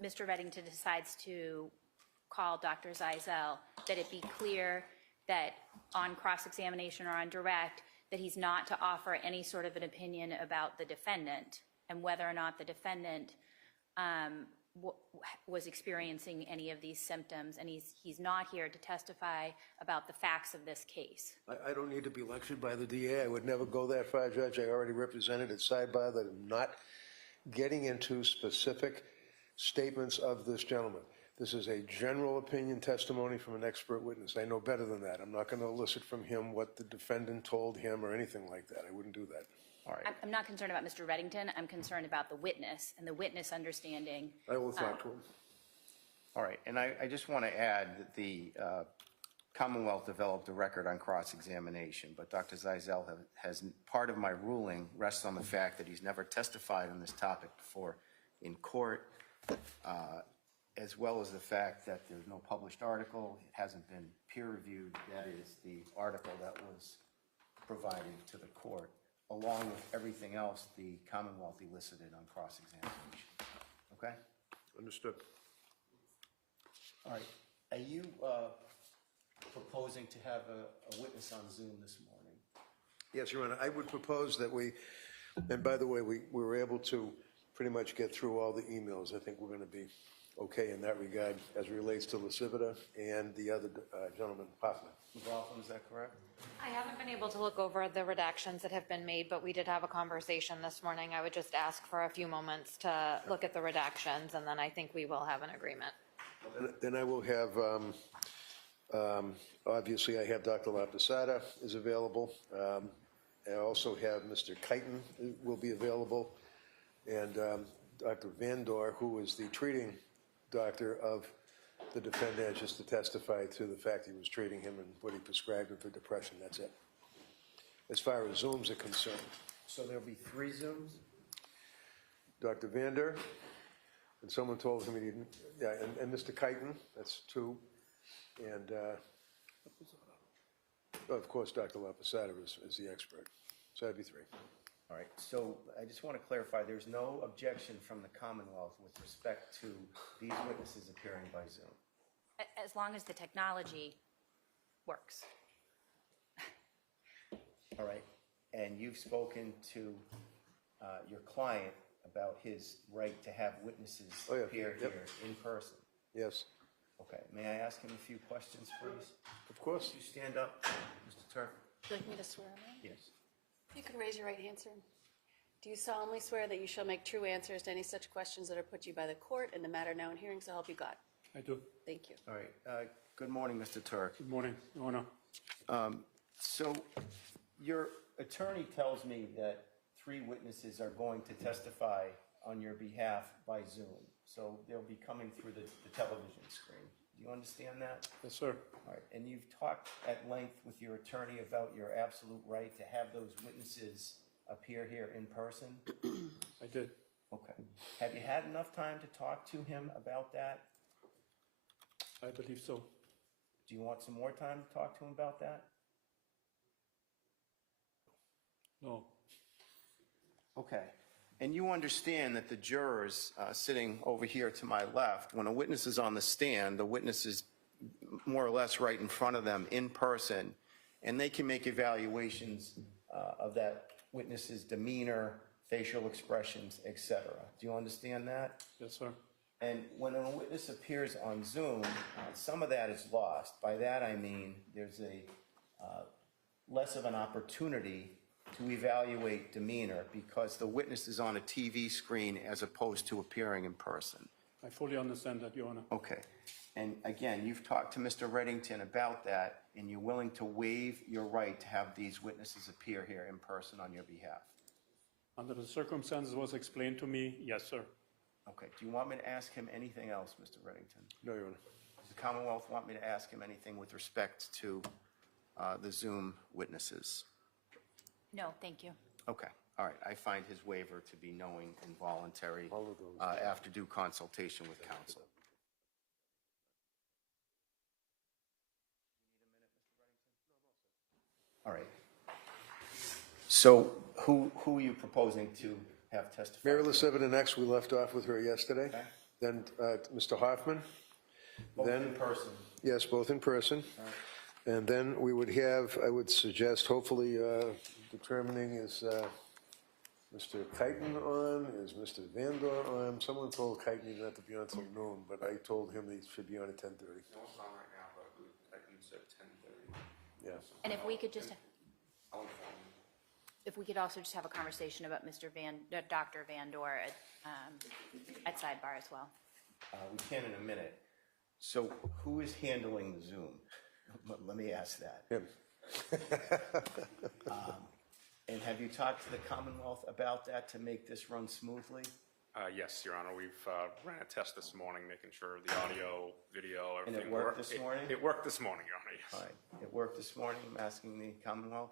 Mr. Reddington decides to call Dr. Zeisel, that it be clear that on cross-examination or on direct, that he's not to offer any sort of an opinion about the defendant and whether or not the defendant was experiencing any of these symptoms, and he's not here to testify about the facts of this case. I don't need to be lectured by the DA. I would never go that far, Judge. I already represented at sidebar that I'm not getting into specific statements of this gentleman. This is a general opinion testimony from an expert witness. I know better than that. I'm not going to elicit from him what the defendant told him or anything like that. I wouldn't do that. All right. I'm not concerned about Mr. Reddington. I'm concerned about the witness and the witness understanding. I will talk to him. All right, and I just want to add that the Commonwealth developed a record on cross-examination, but Dr. Zeisel has part of my ruling rests on the fact that he's never testified on this topic before in court, as well as the fact that there's no published article. It hasn't been peer-reviewed. That is the article that was provided to the court, along with everything else the Commonwealth elicited on cross-examination. Okay? Understood. All right. Are you proposing to have a witness on Zoom this morning? Yes, Your Honor. I would propose that we, and by the way, we were able to pretty much get through all the emails. I think we're going to be okay in that regard as relates to Lasivita and the other gentleman, Hoffman. McLaughlin, is that correct? I haven't been able to look over the redactions that have been made, but we did have a conversation this morning. I would just ask for a few moments to look at the redactions, and then I think we will have an agreement. Then I will have, obviously I have Dr. Laposada is available. I also have Mr. Kighton will be available, and Dr. Vandor, who is the treating doctor of the defendant, just to testify to the fact he was treating him and what he prescribed him for depression. That's it. As far as Zooms are concerned. So there'll be 3 Zooms? Dr. Vander, and someone told him he didn't, yeah, and Mr. Kighton, that's 2. And, of course, Dr. Laposada is the expert. So that'd be 3. All right. So I just want to clarify, there's no objection from the Commonwealth with respect to these witnesses appearing by Zoom? As long as the technology works. All right. And you've spoken to your client about his right to have witnesses Oh, yeah. appear Yep. here in person. Yes, Okay, may I ask him a few questions, please? of course. Would you stand up, Mr. Tuerk? Would you like me to swear him in? Yes. You could raise your right hand, sir. Do you solemnly swear that you shall make true answers to any such questions that are put to you by the court in the matter now in hearing, so help you God? I do. Thank you. All right, good morning, Mr. Tuerk. Good morning, Your Honor. So your attorney tells me that 3 witnesses are going to testify on your behalf by Zoom. So they'll be coming through the television screen. Do you understand that? Yes, sir. All right, and you've talked at length with your attorney about your absolute right to have those witnesses appear here in person? I did. Okay. Have you had enough time to talk to him about that? I believe so. Do you want some more time to talk to him about that? No. Okay. And you understand that the jurors sitting over here to my left, when a witness is on the stand, the witness is more or less right in front of them in person, and they can make evaluations of that witness's demeanor, facial expressions, etc. Do you understand that? Yes, sir. And when a witness appears on Zoom, some of that is lost. By that I mean there's a less of an opportunity to evaluate demeanor because the witness is on a TV screen as opposed to appearing in person. I fully understand that, Your Honor. Okay. And again, you've talked to Mr. Reddington about that, and you're willing to waive your right to have these witnesses appear here in person on your behalf. Under the circumstances was explained to me, yes, sir. Okay. Do you want me to ask him anything else, Mr. Reddington? No, Your Honor. Does the Commonwealth want me to ask him anything with respect to the Zoom witnesses? No, thank you. Okay, all right. I find his waiver to be knowing and voluntary All of those. after due consultation with counsel. All right. So who are you proposing to have testify? Mary LaSevin and X, we left off with her yesterday. Okay. Then Mr. Hoffman. Both then- in person. Yes, both in person. And then we would have, I would suggest, hopefully determining is Mr. Keighton on, is Mr. Vandor on? Someone told Keighton not to be on till noon, but I told him he should be on at 10:30. No one's on right now, but you said 10:30. Yeah. And if we could just, I'll inform you. if we could also just have a conversation about Dr. Vandor at sidebar as well. We can in a minute. So who is handling the Zoom? Let me ask that. Him. And have you talked to the Commonwealth about that to make this run smoothly? Yes, Your Honor, we've ran a test this morning, making sure the audio, video, And everything it worked this morning? It worked this morning, Your Honor, yes. All right. It worked this morning, I'm asking the Commonwealth?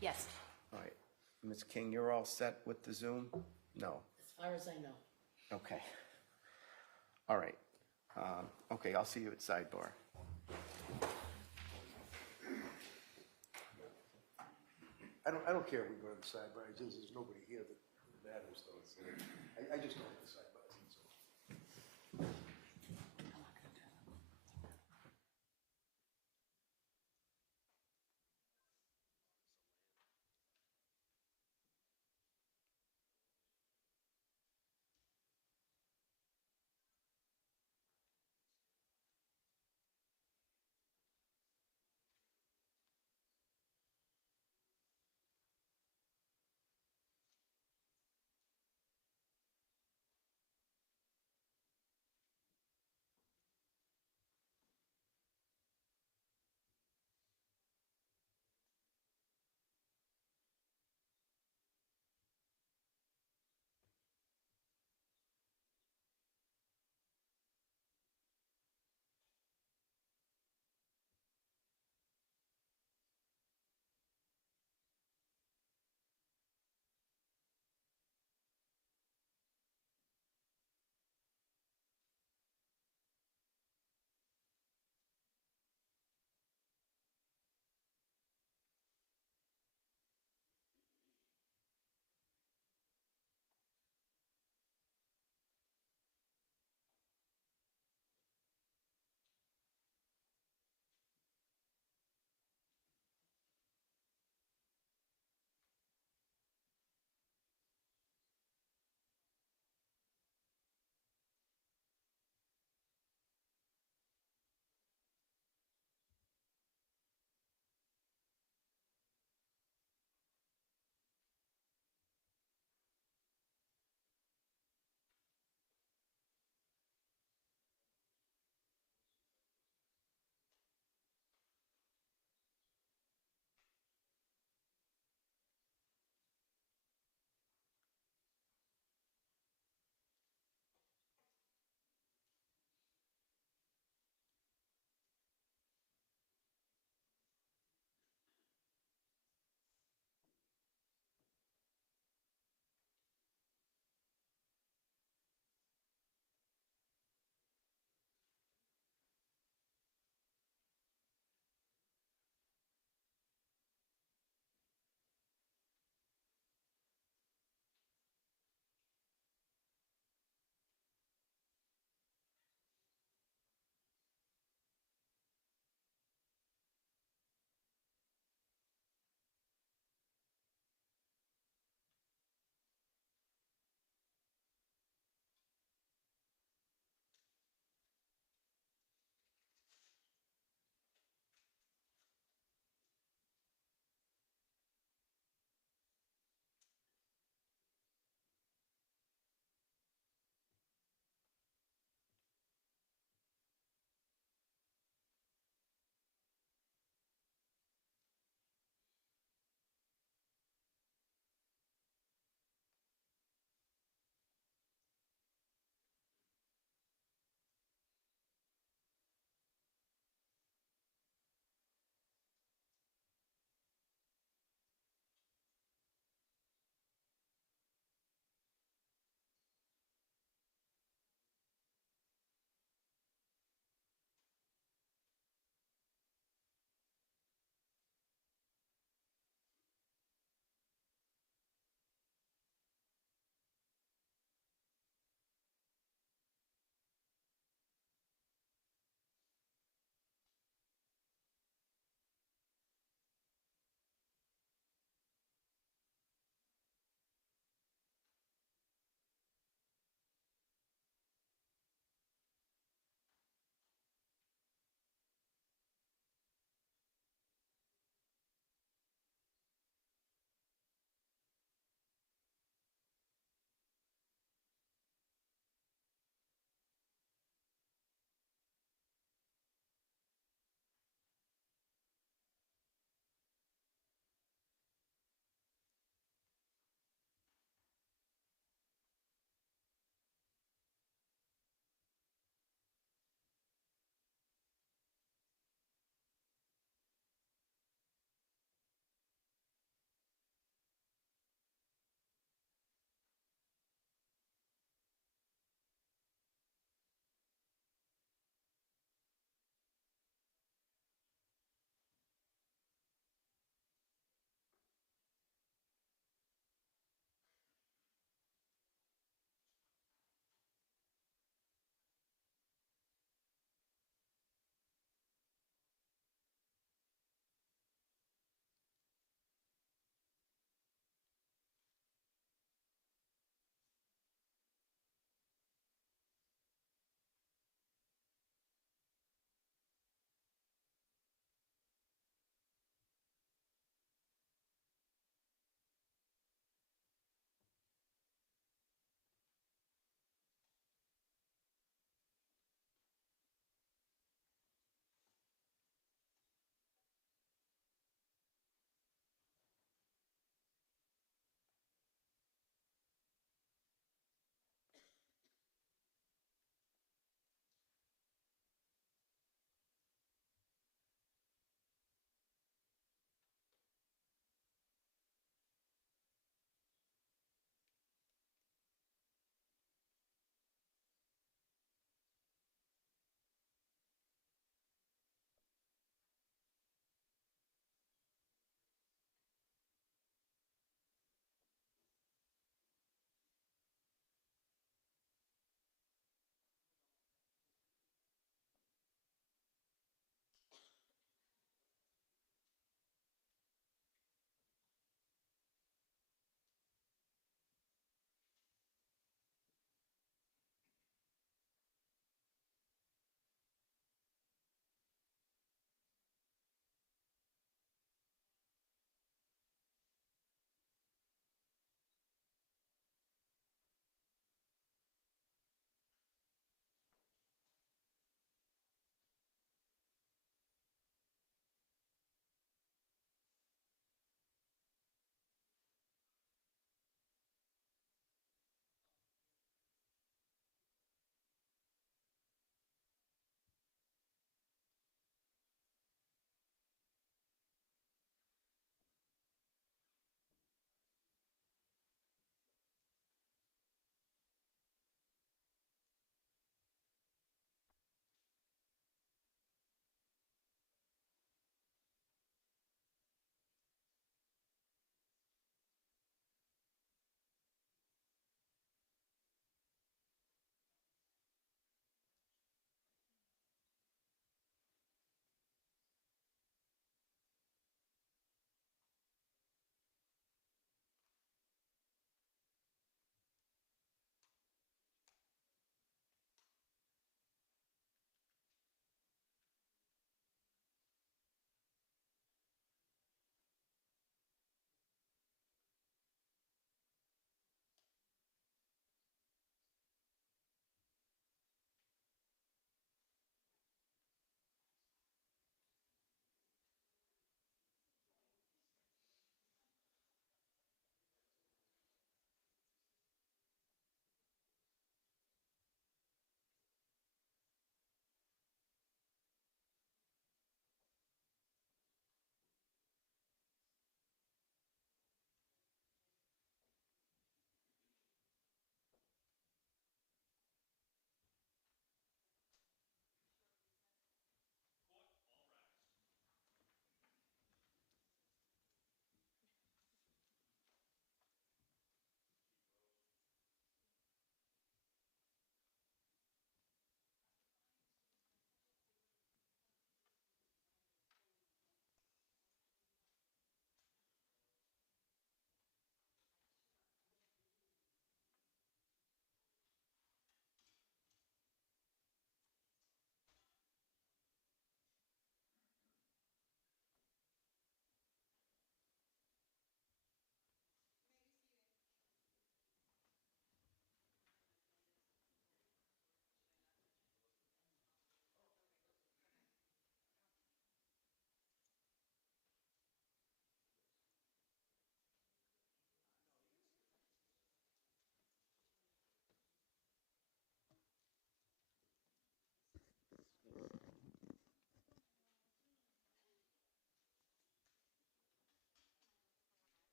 Yes. All right. Ms. King, you're all set with the Zoom? No. As far as I know. Okay. All right. Okay, I'll see you at sidebar. I don't care if we go to the sidebar, it's just there's nobody here that matters though. So I just don't like the sidebars. So.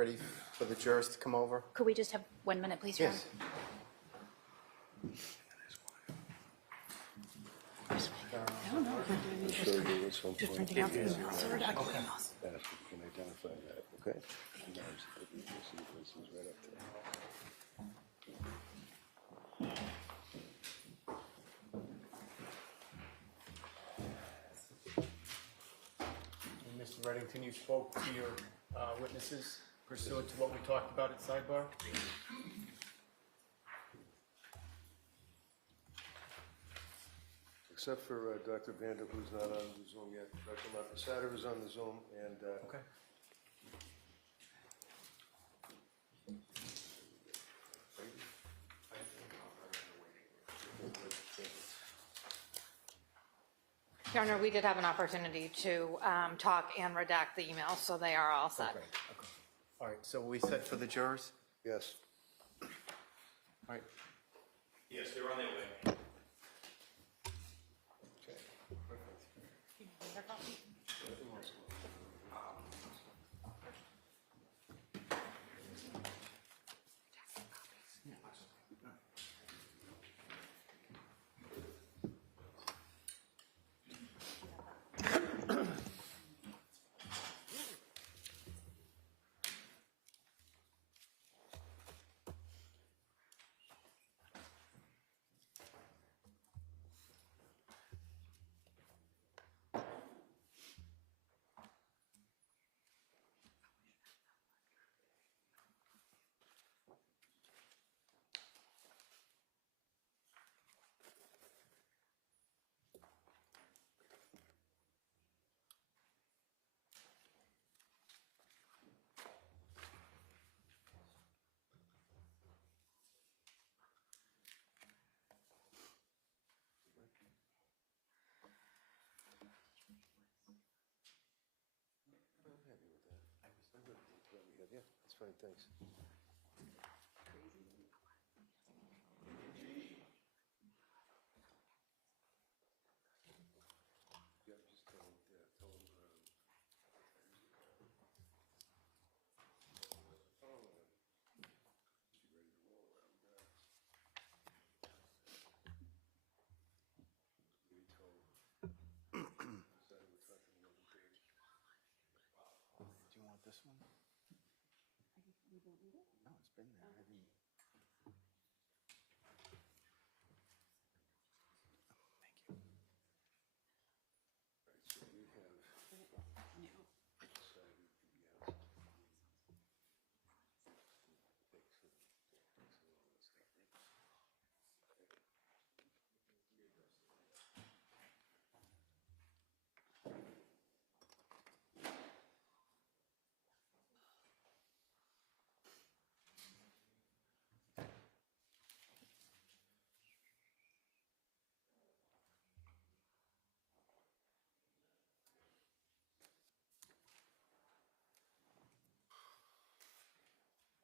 ready for the jurors to come over? Could we just have 1 minute, please, Your Yes. Just printing out the emails. Can identify that, okay? Right up there. And Mr. Reddington, you spoke to your witnesses pursuant to what we talked about at sidebar? Except for Dr. Vander, who's not on the Zoom yet. Dr. Mapasato is on the Zoom, and Okay. Your Honor, we did have an opportunity to talk and redact the emails, so they are all set. Okay. All right, so we set for the jurors? yes. All right. Yes, they're on their way. Okay, perfect. Yeah, that's fine, thanks. Yeah, just tell him, Do you want this one? No, it's been there. I didn't. Thank you. so we have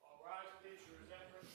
All rise, please, your resemblance.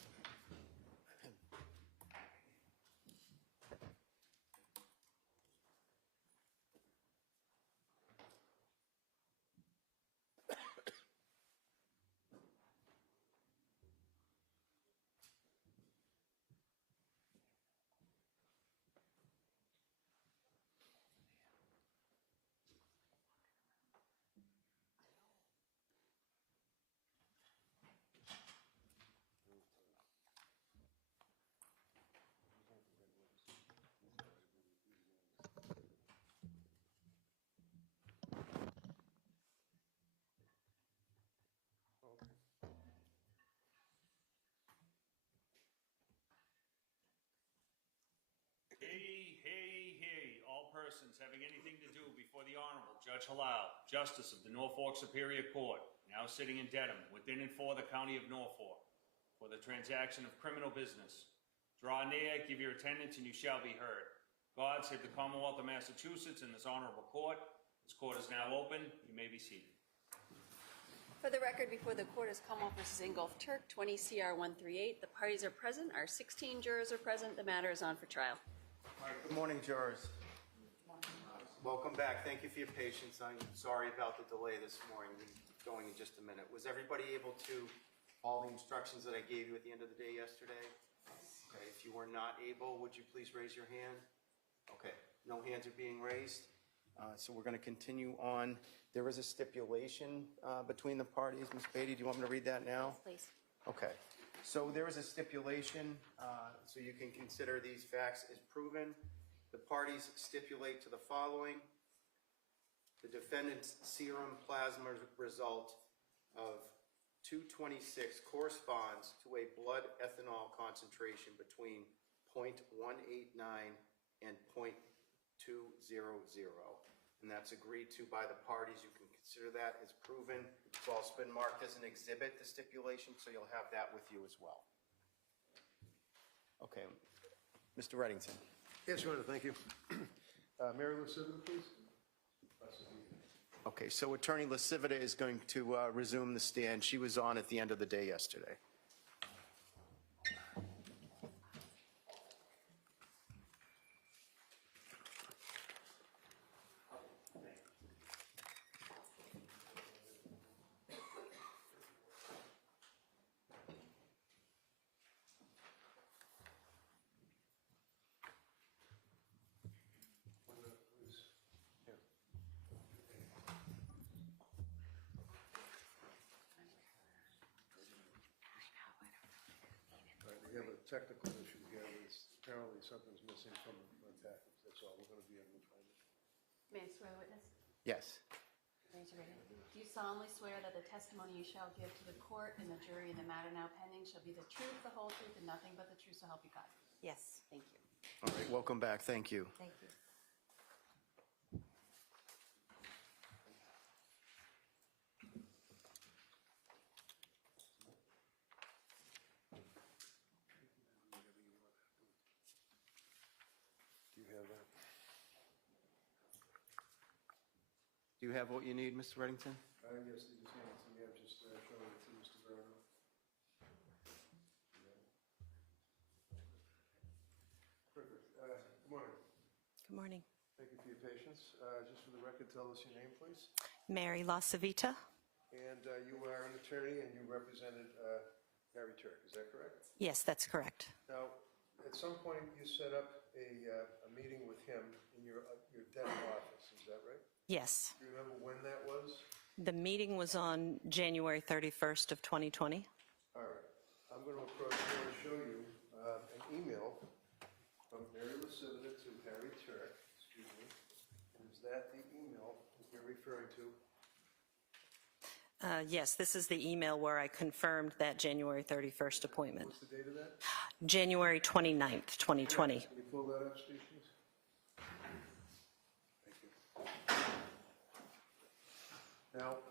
Hey, hey, hey, all persons having anything to do before the Honorable Judge Halal, Justice of the Norfolk Superior Court, now sitting in Dedham, within and for the County of Norfolk, for the transaction of criminal business. Draw near, give your attendance, and you shall be heard. God save the Commonwealth of Massachusetts and this honorable court. This court is now open. You may be seated. For the record, before the court is Commonwealth v. Ingolf Tuerk, 20 CR 138. The parties are present. Our 16 jurors are present. The matter is on for trial. All right, good morning, jurors. Welcome back. Thank you for your patience. I'm sorry about the delay this morning. We going in just a minute. Was everybody able to follow the instructions that I gave you at the end of the day yesterday? Okay, if you were not able, would you please raise your hand? Okay, no hands are being raised. So we're going to continue on. There is a stipulation between the parties. Ms. Beatty, do you want me to read that now? Please. Okay, so there is a stipulation, so you can consider these facts as proven. The parties stipulate to the following. The defendant's serum plasma result of 226 corresponds to a blood ethanol concentration between 0.189 and 0.200. And that's agreed to by the parties. You can consider that as proven. It's also been marked as an exhibit, the stipulation, so you'll have that with you as well. Okay, Mr. Reddington. Yes, Your Honor, thank you. Mary Lucivita, please. Okay, so Attorney Lasivita is going to resume the stand. She was on at the end of the day yesterday. We have a technical issue here. Apparently something's missing from the package. That's all. We're going to be able to find it. May I swear the witness? Yes. Raise your right hand. Do you solemnly swear that the testimony you shall give to the court and the jury in the matter now pending shall be the truth, the whole truth, and nothing but the truth, so help you God? Yes. Thank you. All right, welcome back. Thank you. Thank you. Do you have that? Do you have what you need, Mr. Reddington? Yes, they just handed it to me. I'm just showing it to Mr. Verno. Perfect. Good morning. Good morning. Thank you for your patience. Just for the record, tell us your name, please. Mary LaCivita. And you are an attorney and you represented Harry Tuerk, is that correct? Yes, that's correct. Now, at some point you set up a meeting with him in your Dedham office, is that right? Yes. Do you remember when that was? The meeting was on January 31st of 2020. All right. I'm going to approach you and show you an email from Mary Lucivita to Harry Tuerk, excuse me. Is that the email that you're referring to? Yes, this is the email where I confirmed that January 31st appointment. What's the date of that? January 29th, 2020. Can you pull that up, Steve, please? Thank you. Now,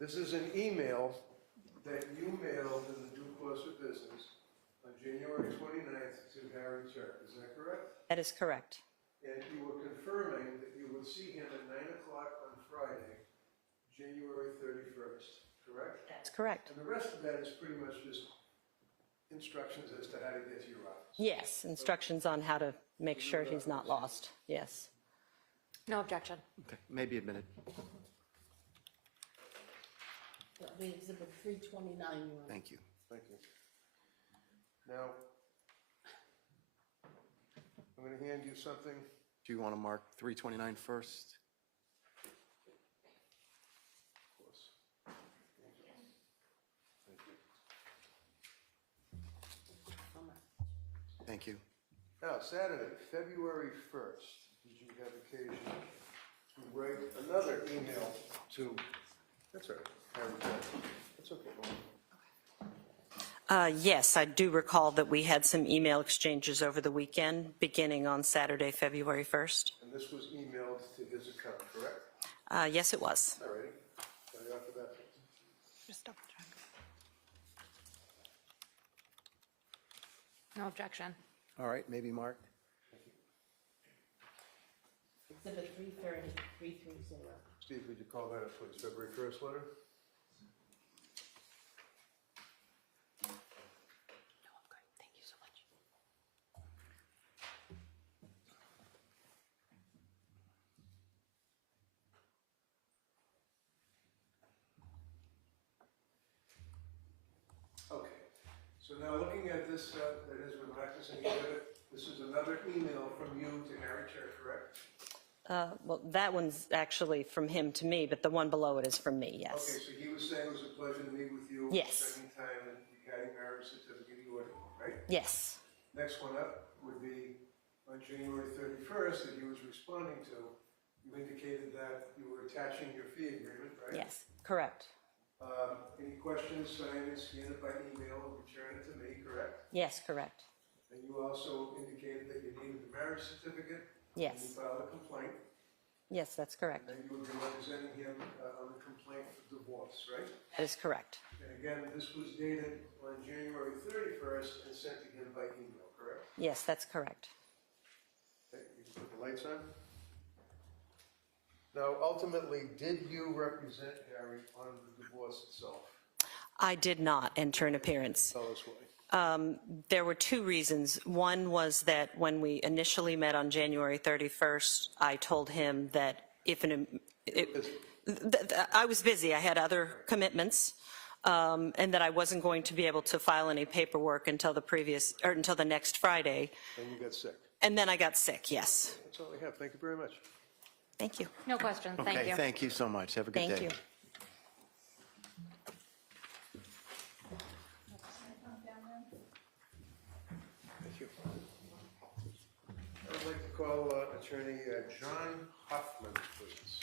this is an email that you mailed in the due course of business on January 29th to Harry Tuerk. Is that correct? That is correct. And you were confirming that you would see him at 9 o'clock on Friday, January 31st, correct? That's correct. And the rest of that is pretty much just instructions as to how to get to your office. Yes, instructions on how to make sure he's not lost. Yes. No objection. Okay, may be admitted. That'll be exhibit 329, Your Honor. Thank you. Thank you. Now, I'm going to hand you something. Do you want to mark 329 first? Of course. Thank you. Now, Saturday, February 1st, did you have occasion to write another email to, that's right, Harry Tuerk. That's okay. Yes, I do recall that we had some email exchanges over the weekend, beginning on Saturday, February 1st. And this was emailed to his account, correct? Yes, it was. All righty. Tell you after that. Just double check. No objection. All right, maybe Mark. Exhibit 330, 330. Steve, would you call that up, please? February 1st letter? Thank you so much. So now looking at this that has been marked as an exhibit, this is another email from you to Harry Tuerk, correct? Well, that one's actually from him to me, but the one below it is from me, Okay, yes. so he was saying it was a pleasure to meet with you. Yes. Spending time and regarding marriage certificate, you ordered, right? Yes, Next one up would be on January 31st that he was responding to. You indicated that you were attaching your fee agreement, right? yes, correct. Any questions, sign it, scan it by email, and return it to me, correct? Yes, correct. And you also indicated that you needed the marriage certificate. Yes. And you filed a complaint. Yes, that's correct. And then you would be representing him on the complaint for divorce, right? That is correct. And again, this was dated on January 31st and sent to him by email, correct? Yes, that's correct. Okay, you can put the lights on. Now, ultimately, did you represent Harry on the divorce itself? I did not enter an appearance. Tell us why. There were two reasons. One was that when we initially met on January 31st, I told him that I was busy. I had other commitments, and that I wasn't going to be able to file any paperwork until the next Friday. And you got sick. And then I got sick, yes. That's all I have. Thank you very much. Thank you. No questions, thank Okay, you. thank you so much. Have a good day. Thank you. Thank you. I would like to call Attorney John Hoffman, please.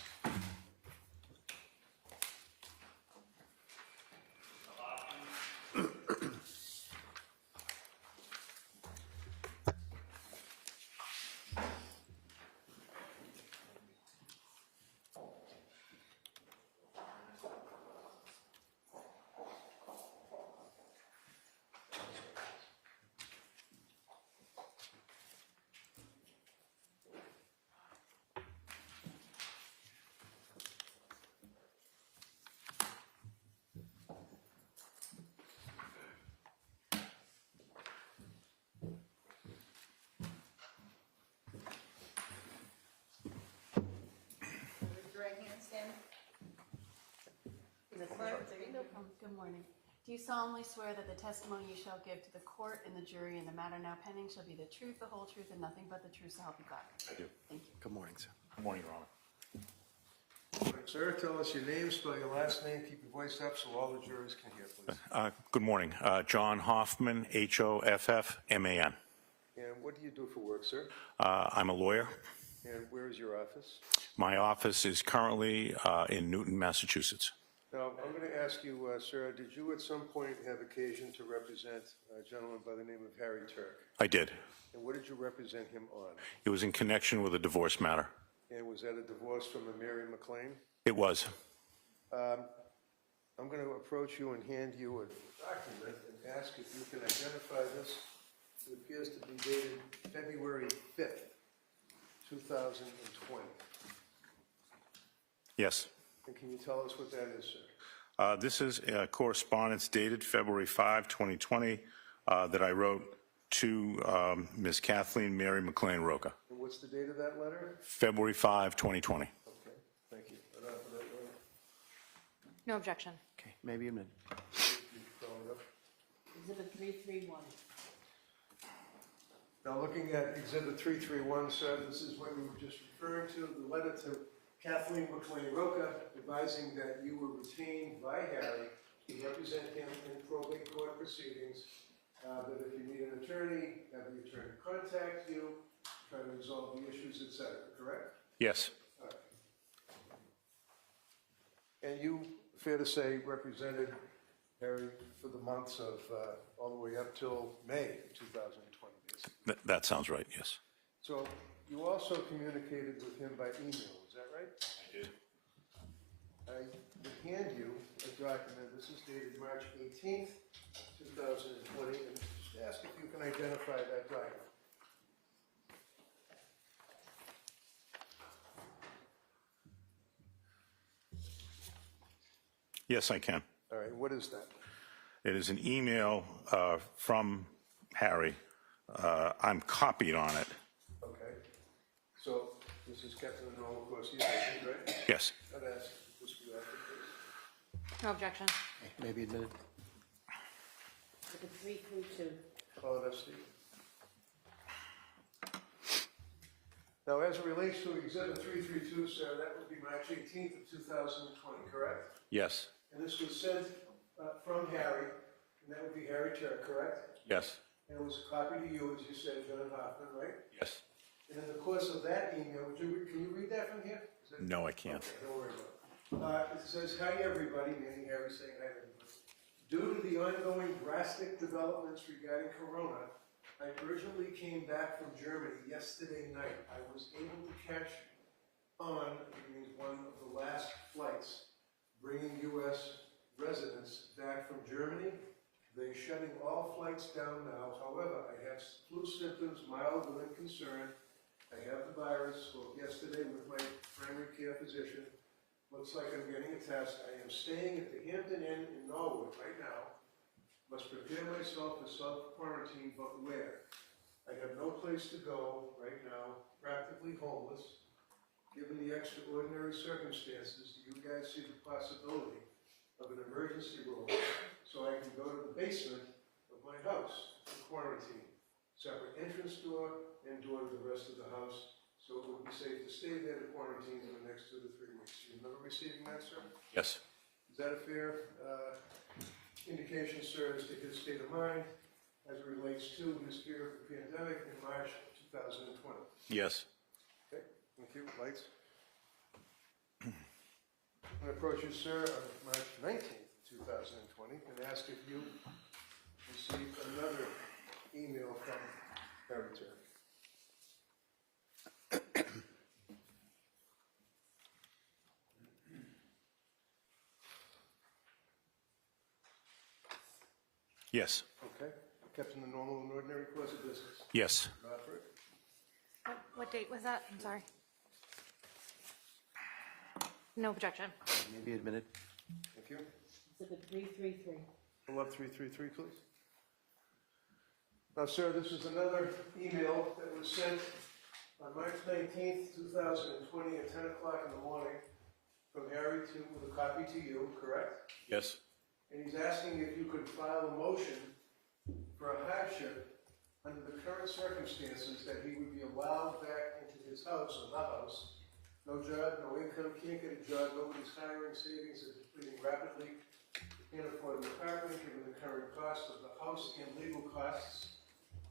Good morning. Do you solemnly swear that the testimony you shall give to the court and the jury in the matter now pending shall be the truth, the whole truth, and nothing but the truth, so help you God? I do. Thank you. Good morning, sir. Good morning, Your Honor. Sir, tell us your name, spell your last name, keep your voice up so all the jurors can hear, please. Good morning. John Hoffman, Hoffman. And what do you do for work, sir? I'm a lawyer. And where is your office? My office is currently in Newton, Massachusetts. Now, I'm going to ask you, sir, did you at some point have occasion to represent a gentleman by the name of Harry Tuerk? I did. And what did you represent him on? It was in connection with a divorce matter. And was that a divorce from a Mary McLean? It was. I'm going to approach you and hand you a document and ask if you can identify this. It appears to be dated February 5th, 2020. Yes. And can you tell us what that is, sir? This is correspondence dated February 5, 2020, that I wrote to Ms. Kathleen Mary McLean Roca. And what's the date of that letter? February 5, 2020. Okay, thank you. Enough of that letter. No objection. Okay, maybe a minute. You can call it up. Exhibit 331. Now, looking at Exhibit 331, sir, this is what we were just referring to, the letter to Kathleen McLean Roca advising that you were retained by Harry to represent him in probate court proceedings, that if you need an attorney, have the attorney contact you, try to resolve the issues, et cetera, correct? Yes. All right. And you, fair to say, represented Harry for the months of all the way up till May 2020, basically. That sounds right, yes. So you also communicated with him by email, is that right? I did. I would hand you a document. This is dated March 18th, 2020, and just ask if you can identify that document. Yes, I can. All right, what is that? It is an email from Harry. I'm copied on it. Okay. So this is kept in the normal course of your business, right? Yes. I'd ask this to be after, please. No objection. Maybe a minute. Exhibit 332. Call it up, Steve. Now, as it relates to Exhibit 332, sir, that would be March 18th of 2020, correct? Yes. And this was sent from Harry, and that would be Harry Tuerk, correct? Yes. And it was copied to you, as you said, John Hoffman, right? Yes. And in the course of that email, can you read that from here? No, I can't. Okay, don't worry about it. It says, "Hi, everybody," meaning Harry saying hi, everybody. "Due to the ongoing drastic developments regarding Corona, I urgently came back from Germany yesterday night. I was able to catch on, meaning one of the last flights, bringing U.S. residents back from Germany. They're shutting all flights down now. However, I have flu symptoms, mild within concern. I have the virus. Spoke yesterday with my primary care physician. Looks like I'm getting a test. I am staying at the Hampton Inn in Norwood right now. Must prepare myself for self-quarantine, but where? I have no place to go right now, practically homeless. Given the extraordinary circumstances, do you guys see the possibility of an emergency room so I can go to the basement of my house to quarantine? Separate entrance door and door to the rest of the house, so it would be safe to stay there to quarantine for the next 2 to 3 weeks. Do you remember receiving that, sir? Yes. Is that a fair indication, sir, as to his state of mind as it relates to his fear of the pandemic in March 2020? Yes. Okay, thank you. Lights. I'm going to approach you, sir, on March 19th, 2020, and ask if you received another email from Harry Tuerk. Yes. Okay. Kept in the normal and ordinary course of business. Yes. Bradford? What date was that? I'm sorry. No objection. Maybe admitted. Thank you. Exhibit 333. Pull up 333, please. Now, sir, this is another email that was sent on March 19th, 2020 at 10 o'clock in the morning from Harry with a copy to you, correct? Yes. And he's asking if you could file a motion for a hardship under the current circumstances that he would be allowed back into his house or the house. No job, no income, can't get a job, nobody's hiring, savings are depleting rapidly. Can't afford an apartment given the current cost of the house and legal costs.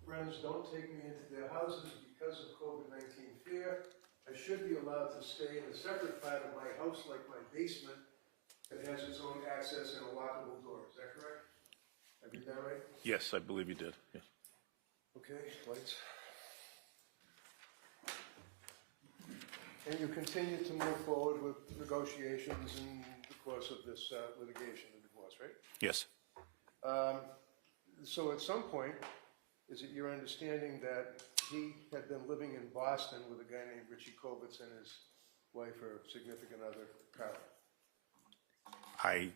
Friends don't take me into their houses because of COVID-19 fear. I should be allowed to stay in a separate part of my house like my basement that has its own access and a lockable door. Is that correct? I read that right? Yes, I believe you did. Yes. Okay, lights. And you continue to move forward with negotiations in the course of this litigation, the divorce, right? Yes. So at some point, is it your understanding that he had been living in Boston with a guy named Richie Kovitz and his wife or significant other, Carol? Did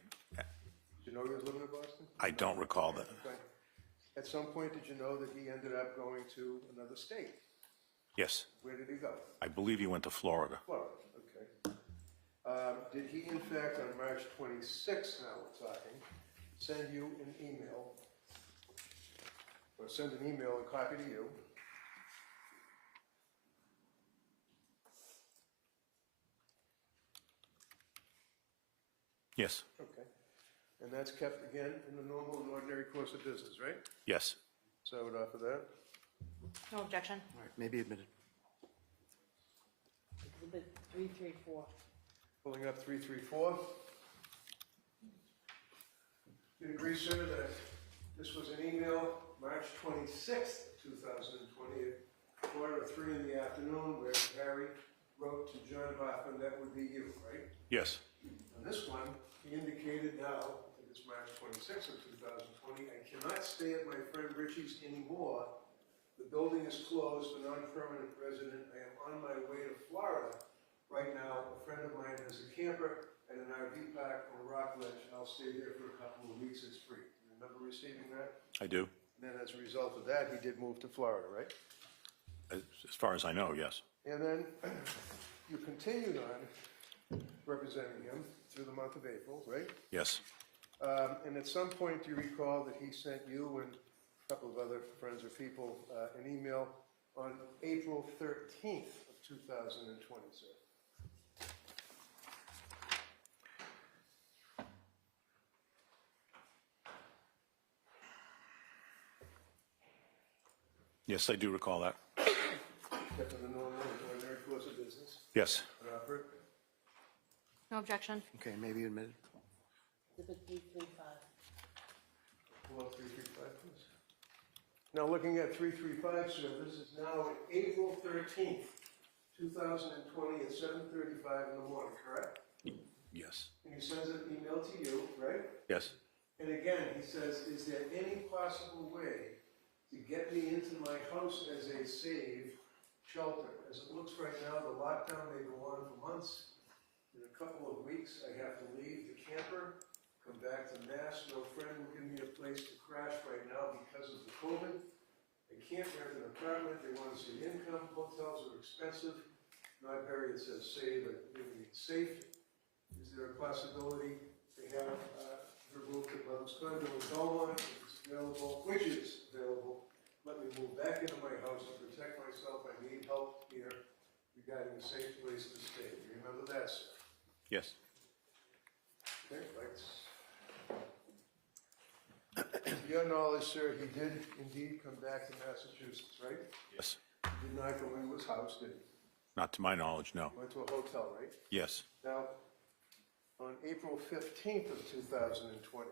you know he was living in Boston? I don't recall that. Okay. At some point, did you know that he ended up going to another state? Yes. Where did he go? I believe he went to Florida. Florida, okay. Did he, in fact, on March 26th, now we're talking, send you an email, or send an email and copy to you? Yes. Okay. And that's kept, again, in the normal and ordinary course of business, right? Yes. So I would offer that. No objection. All right, maybe admitted. Exhibit 334. Pulling up 334. You'd agree, sir, that this was an email March 26th, 2020, at 4:03 in the afternoon, where Harry wrote to John Hoffman, that would be you, right? Yes. On this one, he indicated now, I think it's March 26th of 2020, I cannot stay at my friend Richie's anymore. The building is closed for non-permanent resident. I am on my way to Florida right now. A friend of mine has a camper and an RV park on Rock Ledge. I'll stay there for a couple of weeks. It's free. You remember receiving that? I do. And then as a result of that, he did move to Florida, right? As far as I know, yes. And then you continued on representing him through the month of April, right? Yes. And at some point, you recall that he sent you and a couple of other friends or people an email on April 13th of 2020, sir. Yes, I do recall that. Kept in the normal and ordinary course of business. Yes. Robert? No objection. Okay, maybe admitted. Exhibit 335. Pull up 335, please. Now, looking at 335, sir, this is now April 13th, 2020 at 7:35 in the morning, correct? Yes. And he sends an email to you, right? Yes. And again, he says, is there any possible way to get me into my house as a safe shelter? As it looks right now, the lockdown may go on for months. In a couple of weeks, I have to leave the camper, come back to Mass. No friend will give me a place to crash right now because of the COVID. I can't rent an apartment. They want to see income. Hotels are expensive. Not very, it says save, but maybe it's safe. Is there a possibility to have her move to Mother's Condo in Belmont, if it's available, which is available? Let me move back into my house to protect myself. I need help here regarding a safe place to stay. You remember that, sir? Yes. Okay, right. To your knowledge, sir, he did indeed come back to Massachusetts, right? Yes. He did not go into his house, did he? Not to my knowledge, no. Went to a hotel, right? Yes. Now, on April 15th of 2020,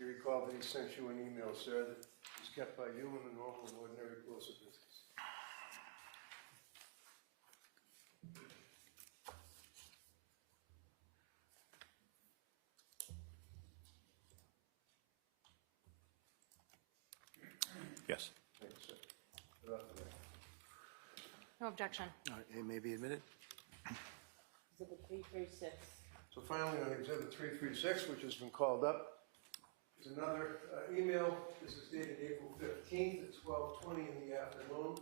you recall that he sent you an email, sir, that was kept by you in the normal and ordinary course of business. Yes. Thank you, sir. Good afternoon. No objection. All right, it may be admitted. Exhibit 336. So finally, on Exhibit 336, which has been called up, is another email. This is dated April 15th at 12:20 in the afternoon.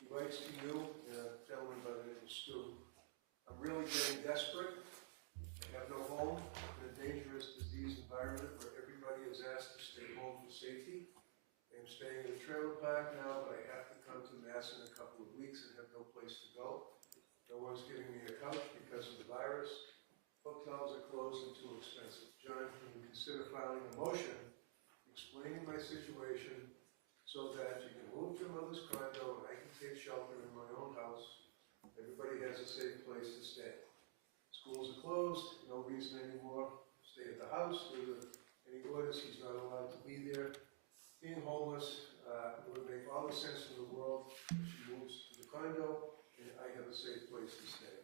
He writes to you, a gentleman by the name of Stu. I'm really getting desperate. I have no home in a dangerous disease environment where everybody is asked to stay home for safety. I'm staying in a trailer park now, but I have to come to Mass in a couple of weeks and have no place to go. No one's giving me a couch because of the virus. Hotels are closed and too expensive. John, can you consider filing a motion explaining my situation so that you can move to Mother's Condo and I can take shelter in my own house? Everybody has a safe place to stay. Schools are closed, no reason anymore. Stay at the house. There are any orders, he's not allowed to be there. Being homeless would make all the sense in the world. She moves to the condo and I have a safe place to stay.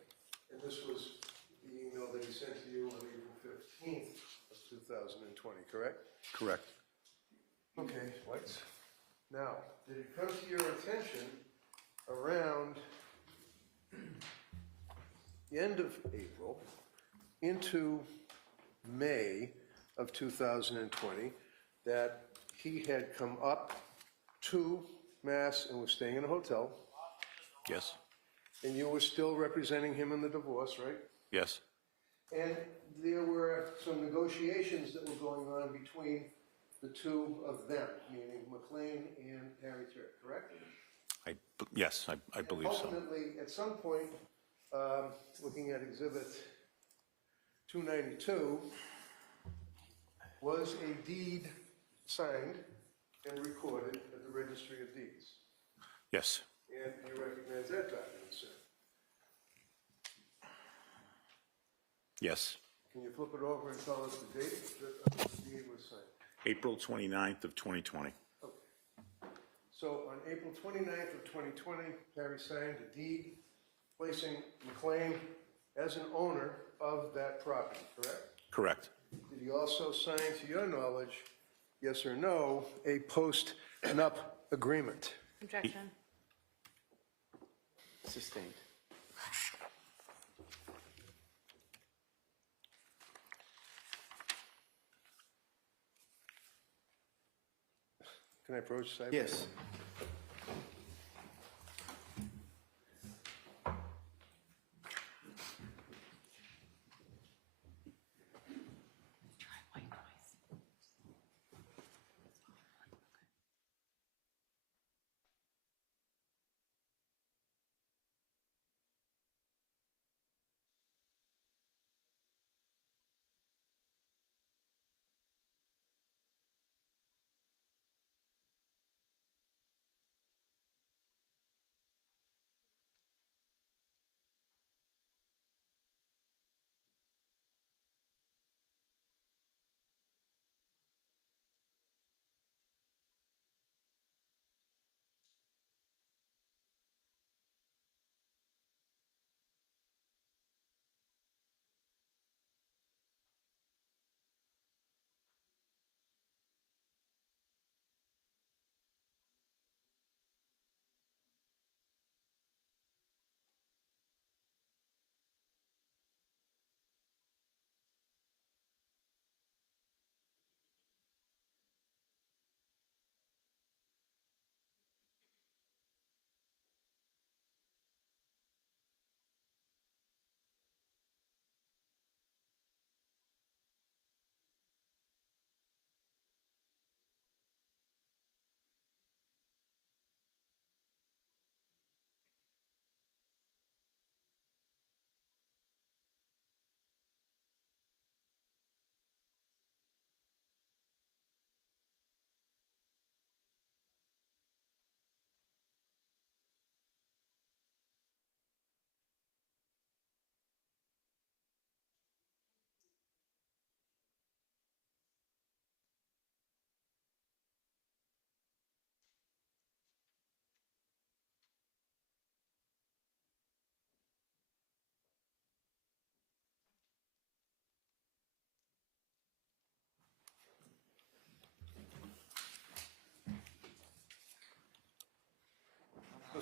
And this was the email that he sent to you on April 15th of 2020, correct? Correct. Okay, what? Now, did it come to your attention around the end of April into May of 2020 that he had come up to Mass and was staying in a hotel, Yes. and you were still representing him in the divorce, right? Yes. And there were some negotiations that were going on between the two of them, meaning McLean and Harry Tuerk, correct? Yes, I believe so. Ultimately, at some point, looking at Exhibit 292, was a deed signed and recorded at the Registry of Deeds. Yes. And you recognize that document, sir? Yes. Can you flip it over and tell us the date that the deed was signed? April 29th of 2020. Okay. So on April 29th of 2020, Harry signed a deed placing McLean as an owner of that property, correct? Correct. Did he also sign, to your knowledge, yes or no, a post-nup agreement? Objection. Sustained. Can I approach side? Yes.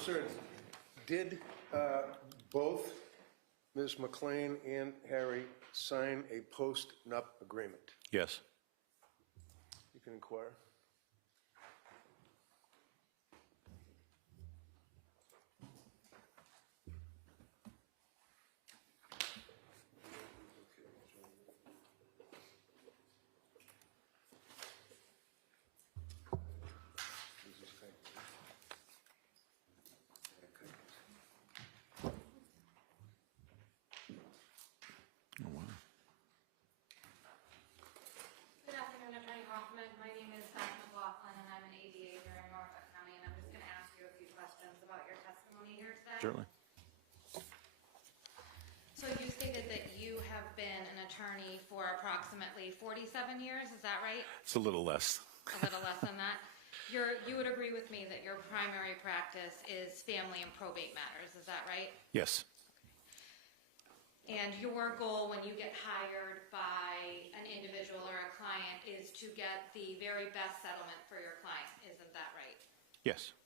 concerned. Did both Ms. McLean and Harry sign a post-nup agreement? Yes. You can inquire. Good afternoon, Attorney Hoffman. My name is Kathleen McLean, and I'm an ADA here in Norfolk County, and I'm just going to ask you a few questions about your testimony here today. Certainly. So you stated that you have been an attorney for approximately 47 years, is that right? It's a little less. A little less than that? You would agree with me that your primary practice is family and probate matters, is that right? Yes. And your goal when you get hired by an individual or a client is to get the very best settlement for your client, isn't that right? Yes.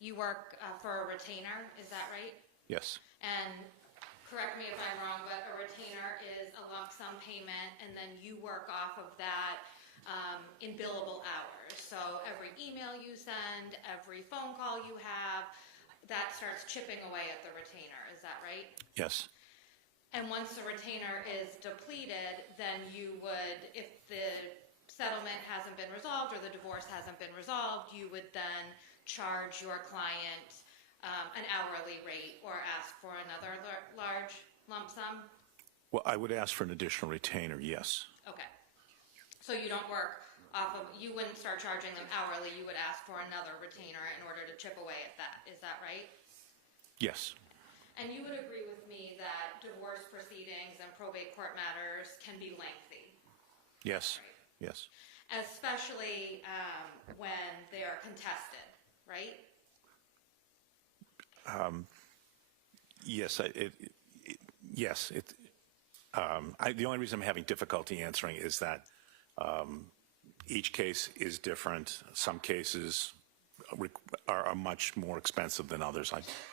You work for a retainer, is that right? Yes. And correct me if I'm wrong, but a retainer is a lump sum payment, and then you work off of that in billable hours. So every email you send, every phone call you have, that starts chipping away at the retainer, is that right? Yes. And once the retainer is depleted, then you would, if the settlement hasn't been resolved or the divorce hasn't been resolved, you would then charge your client an hourly rate or ask for another large lump sum? Well, I would ask for an additional retainer, yes. Okay. So you don't work off of, you wouldn't start charging them hourly, you would ask for another retainer in order to chip away at that, is that right? Yes. And you would agree with me that divorce proceedings and probate court matters can be lengthy? Yes. Yes. Especially when they are contested, right? Yes. Yes. The only reason I'm having difficulty answering is that each case is different. Some cases are much more expensive than others.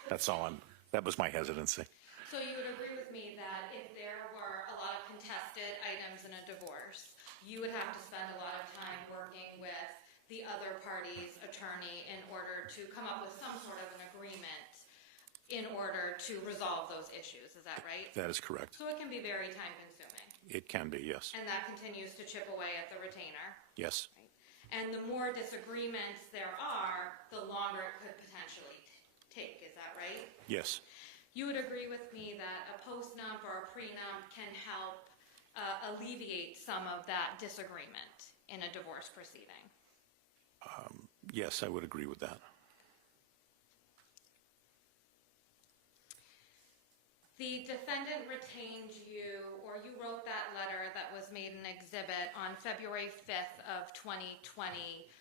That's all that was my hesitancy. So you would agree with me that if there were a lot of contested items in a divorce, you would have to spend a lot of time working with the other party's attorney in order to come up with some sort of an agreement in order to resolve those issues, is that right? That is correct. So it can be very time consuming. It can be, yes. And that continues to chip away at the retainer. Yes. Right? And the more disagreements there are, the longer it could potentially take, is that right? Yes. You would agree with me that a post-nup or a pre-nup can help alleviate some of that disagreement in a divorce proceeding? Yes, I would agree with that. The defendant retained you, or you wrote that letter that was made an exhibit on February 5th of 2020.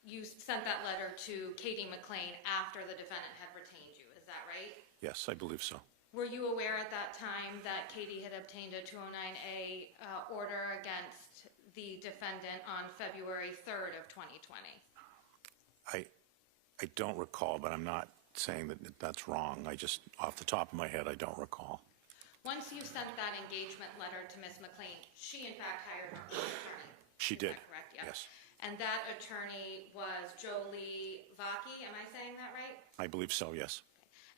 You sent that letter to Kathleen McLean after the defendant had retained you, is that right? Yes, I believe so. Were you aware at that time that Katie had obtained a 209A order against the defendant on February 3rd of 2020? I don't recall, but I'm not saying that that's wrong. I just, off the top of my head, I don't recall. Once you sent that engagement letter to Ms. McLean, she in fact hired her own attorney. She did. Correct, yeah. Yes. And that attorney was Jolie Vaki, am I saying that right? I believe so, yes.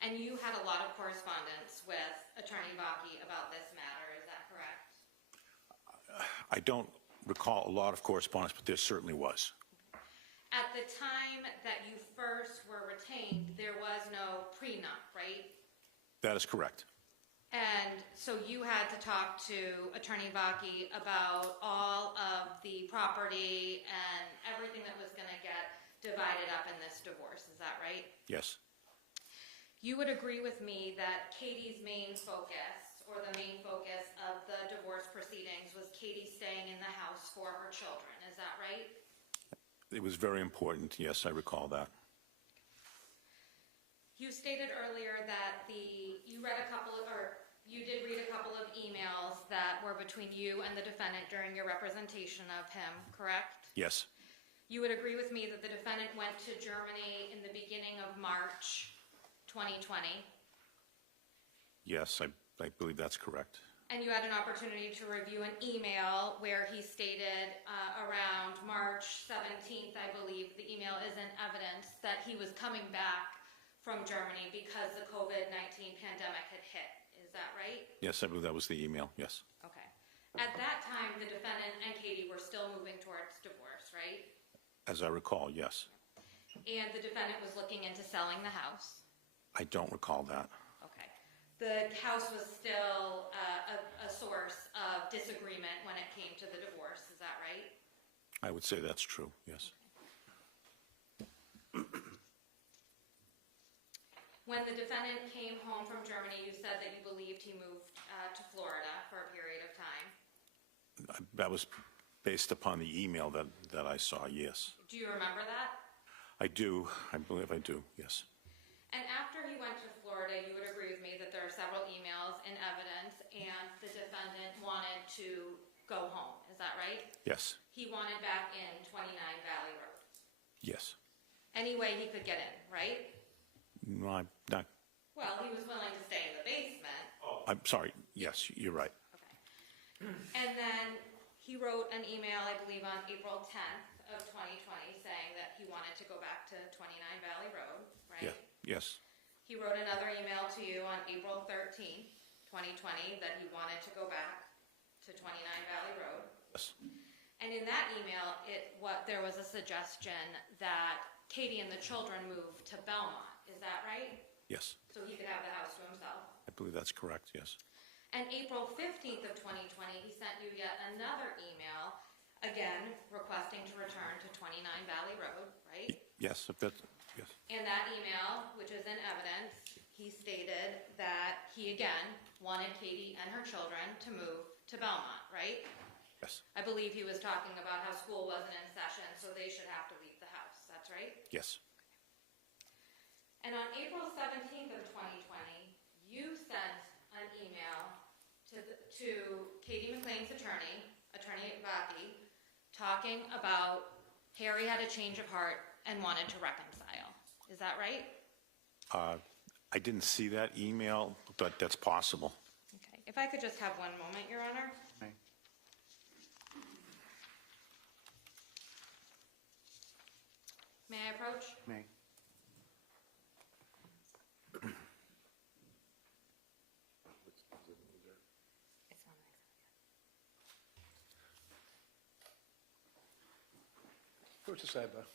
And you had a lot of correspondence with Attorney Vaki about this matter, is that correct? I don't recall a lot of correspondence, but there certainly was. At the time that you first were retained, there was no prenup, right? That is correct. And so you had to talk to Attorney Vaki about all of the property and everything that was going to get divided up in this divorce, is that right? Yes. You would agree with me that Katie's main focus, or the main focus of the divorce proceedings, was Katie staying in the house for her children, is that right? It was very important. Yes, I recall that. You stated earlier that you did read a couple of emails that were between you and the defendant during your representation of him, correct? Yes. You would agree with me that the defendant went to Germany in the beginning of March 2020, Yes, I believe that's correct. and you had an opportunity to review an email where he stated around March 17th, I believe, the email is in evidence, that he was coming back from Germany because the COVID-19 pandemic had hit. Is that right? Yes, I believe that was the email, yes. Okay. At that time, the defendant and Katie were still moving towards divorce, right? As I recall, yes. And the defendant was looking into selling the house. I don't recall that. Okay. The house was still a source of disagreement when it came to the divorce. Is that right? I would say that's true, yes. When the defendant came home from Germany, you said that you believed he moved to Florida for a period of time. That was based upon the email that I saw, yes. Do you remember that? I do. I believe I do, yes. And after he went to Florida, you would agree with me that there are several emails in evidence and the defendant wanted to go home. Is that right? Yes, He wanted back in 29 Valley Road. yes. Any way he could get in, right? No, I'm not, Well, he was willing to stay in the basement. I'm sorry, yes, you're right. Okay. And then he wrote an email, I believe, on April 10th of 2020 saying that he wanted to go back to 29 Valley Road, right? Yeah, yes, He wrote another email to you on April 13th, 2020, that he wanted to go back to 29 Valley Road. yes, And in that email, there was a suggestion that Katie and the children move to Belmont. Is that right? yes. So he could have the house to himself. I believe that's correct, yes. And April 15th of 2020, he sent you yet another email, again, requesting to return to 29 Valley Road, right? Yes, if that, yes, In that email, which is in evidence, he stated that he again wanted Katie and her children to move to Belmont, right? yes, I believe he was talking about how school wasn't in session, so they should have to leave the house. That's right? yes, And on April 17th of 2020, you sent an email to Katie McLean's attorney, Attorney Vaki, talking about Harry had a change of heart and wanted to reconcile. Is that right? I didn't see that email, but that's possible. Okay. If I could just have one moment, Your Honor. Okay. May I approach? May. Go to sidebar.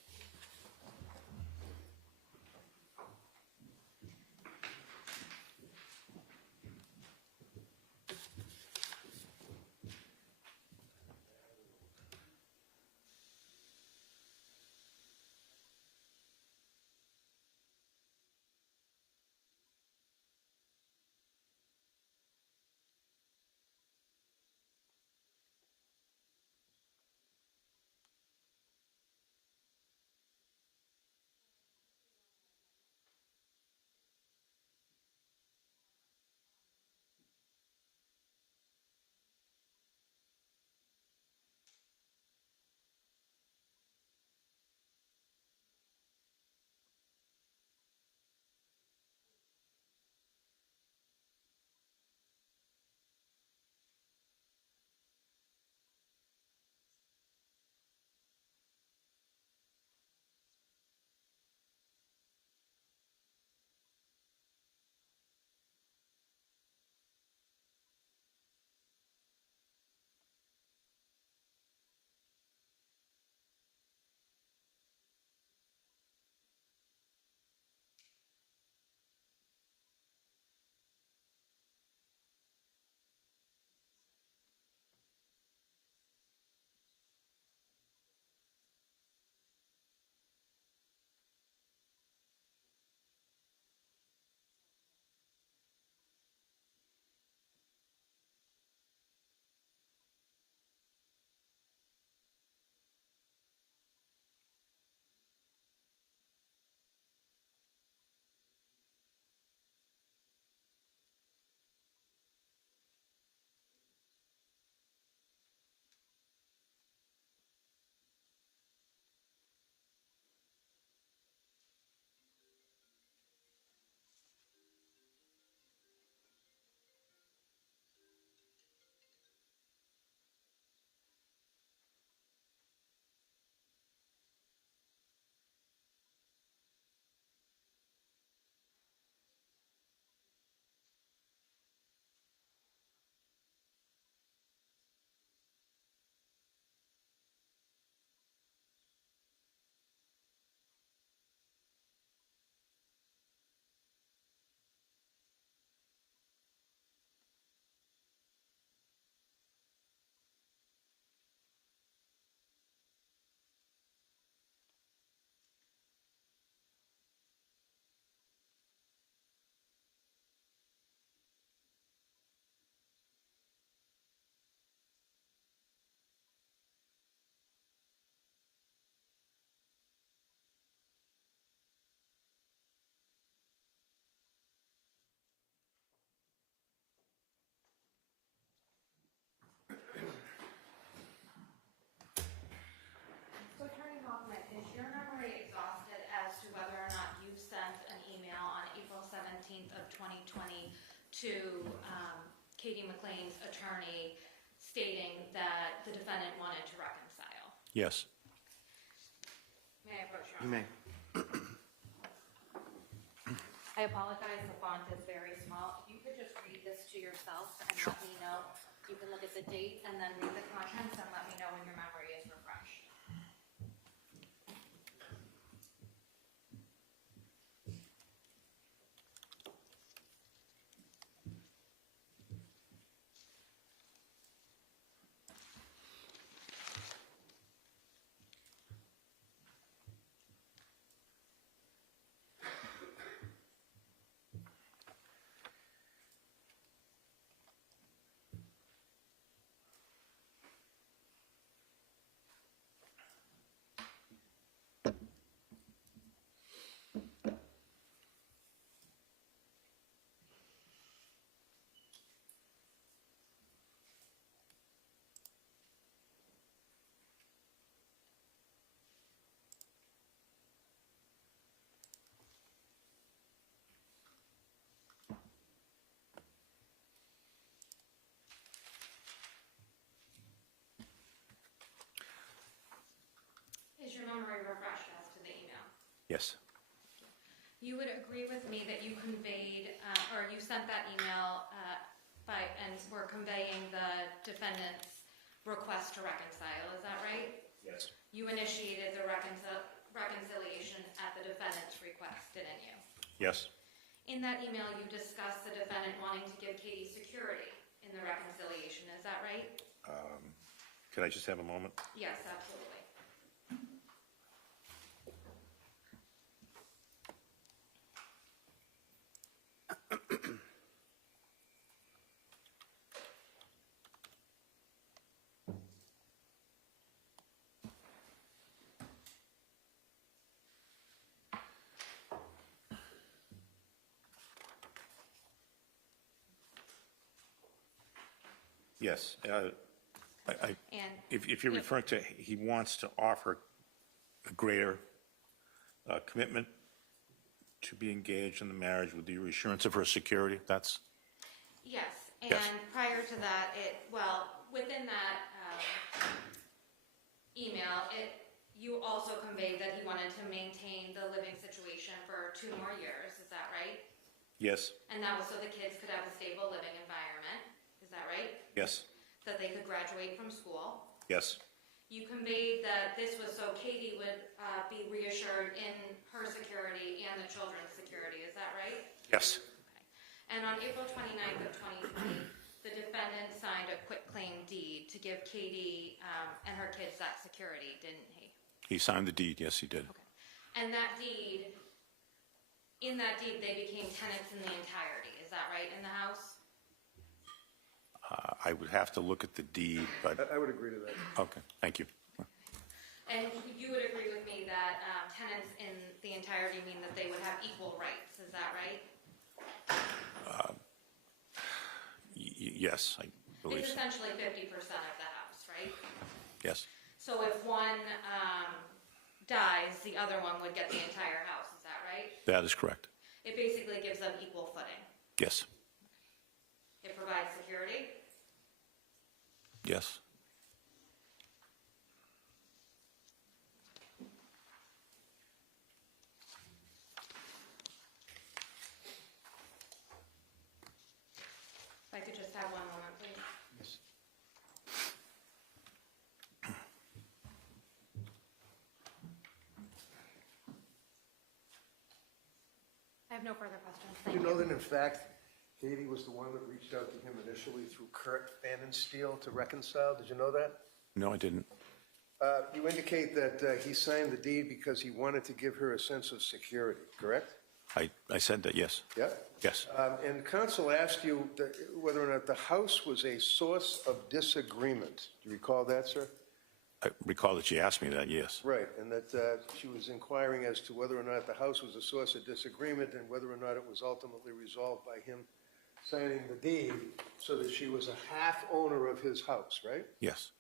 2020 to Katie McLean's attorney stating that the defendant wanted to reconcile. Yes. May I approach your You Honor? may. I apologize, the font is very small. If you could just read this to yourself and Sure. let me know. You can look at the date and then read the contents and let me know when your memory is refreshed. Is your memory refreshed as to the email? Yes. You would agree with me that you conveyed, or you sent that email and were conveying the defendant's request to reconcile, is that right? Yes. You initiated the reconciliation at the defendant's request, didn't you? Yes. In that email, you discussed the defendant wanting to give Katie security in the reconciliation, is that right? Could I just have a moment? Yes, absolutely. Yes. And If you're referring to, he wants to offer a greater commitment to be engaged in the marriage with the assurance of her security, that's? yes, and Yes. prior to that, within that email, you also conveyed that he wanted to maintain the living situation for 2 more years, is that right? Yes. And that was so the kids could have a stable living environment, is that right? Yes. That they could graduate from school. Yes. You conveyed that this was so Katie would be reassured in her security and the children's security, is that right? Yes. Okay. And on April 29th of 2020, the defendant signed a quitclaim deed to give Katie and her kids that security, didn't he? He signed the deed. Yes, he did. Okay. And that deed, in that deed, they became tenants in the entirety, is that right, in the house? I would have to look at the deed, but, I would agree to that. okay, thank you. And you would agree with me that tenants in the entirety mean that they would have equal rights, is that right? Yes, I believe It's so. essentially 50% of the house, right? Yes. So if one dies, the other one would get the entire house, is that right? That is correct. It basically gives them equal footing. Yes. It provides security. Yes. If I could just have one moment, please. Yes. I have no further questions. Did Thank you you. know that in fact, Katie was the one that reached out to him initially through Kurt Steele to reconcile? Did you know that? No, I didn't. You indicate that he signed the deed because he wanted to give her a sense of security, correct? I said that, yes. Yeah? Yes. And counsel asked you whether or not the house was a source of disagreement. Do you recall that, sir? I recall that she asked me that, yes. Right, and that she was inquiring as to whether or not the house was a source of disagreement and whether or not it was ultimately resolved by him signing the deed so that she was a half owner of his house, right? Yes.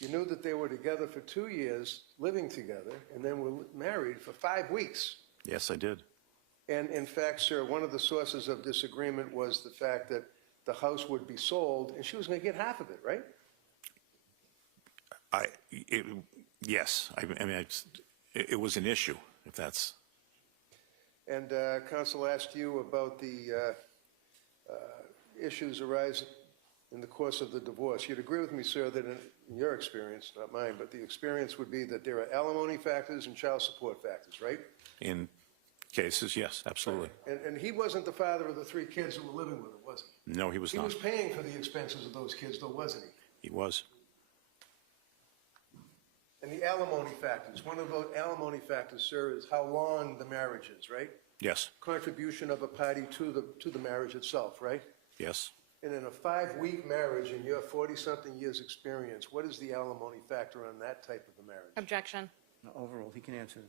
You knew that they were together for 2 years, living together, and then were married for 5 weeks. Yes, I did. And in fact, sir, one of the sources of disagreement was the fact that the house would be sold and she was going to get half of it, right? Yes. I mean, it was an issue, if that's. And counsel asked you about the issues arising in the course of the divorce. You'd agree with me, sir, that in your experience, not mine, but the experience would be that there are alimony factors and child support factors, right? In cases, yes, absolutely. And he wasn't the father of the 3 kids who were living with him, was he? No, he was He not. was paying for the expenses of those kids, though, wasn't he? He was. And the alimony factors, one of those alimony factors, sir, is how long the marriage is, right? Yes, Contribution of a party to the marriage itself, right? yes. And in a 5-week marriage, in your 40-something years' experience, what is the alimony factor on that type of a marriage? Objection. No, overall, he can answer,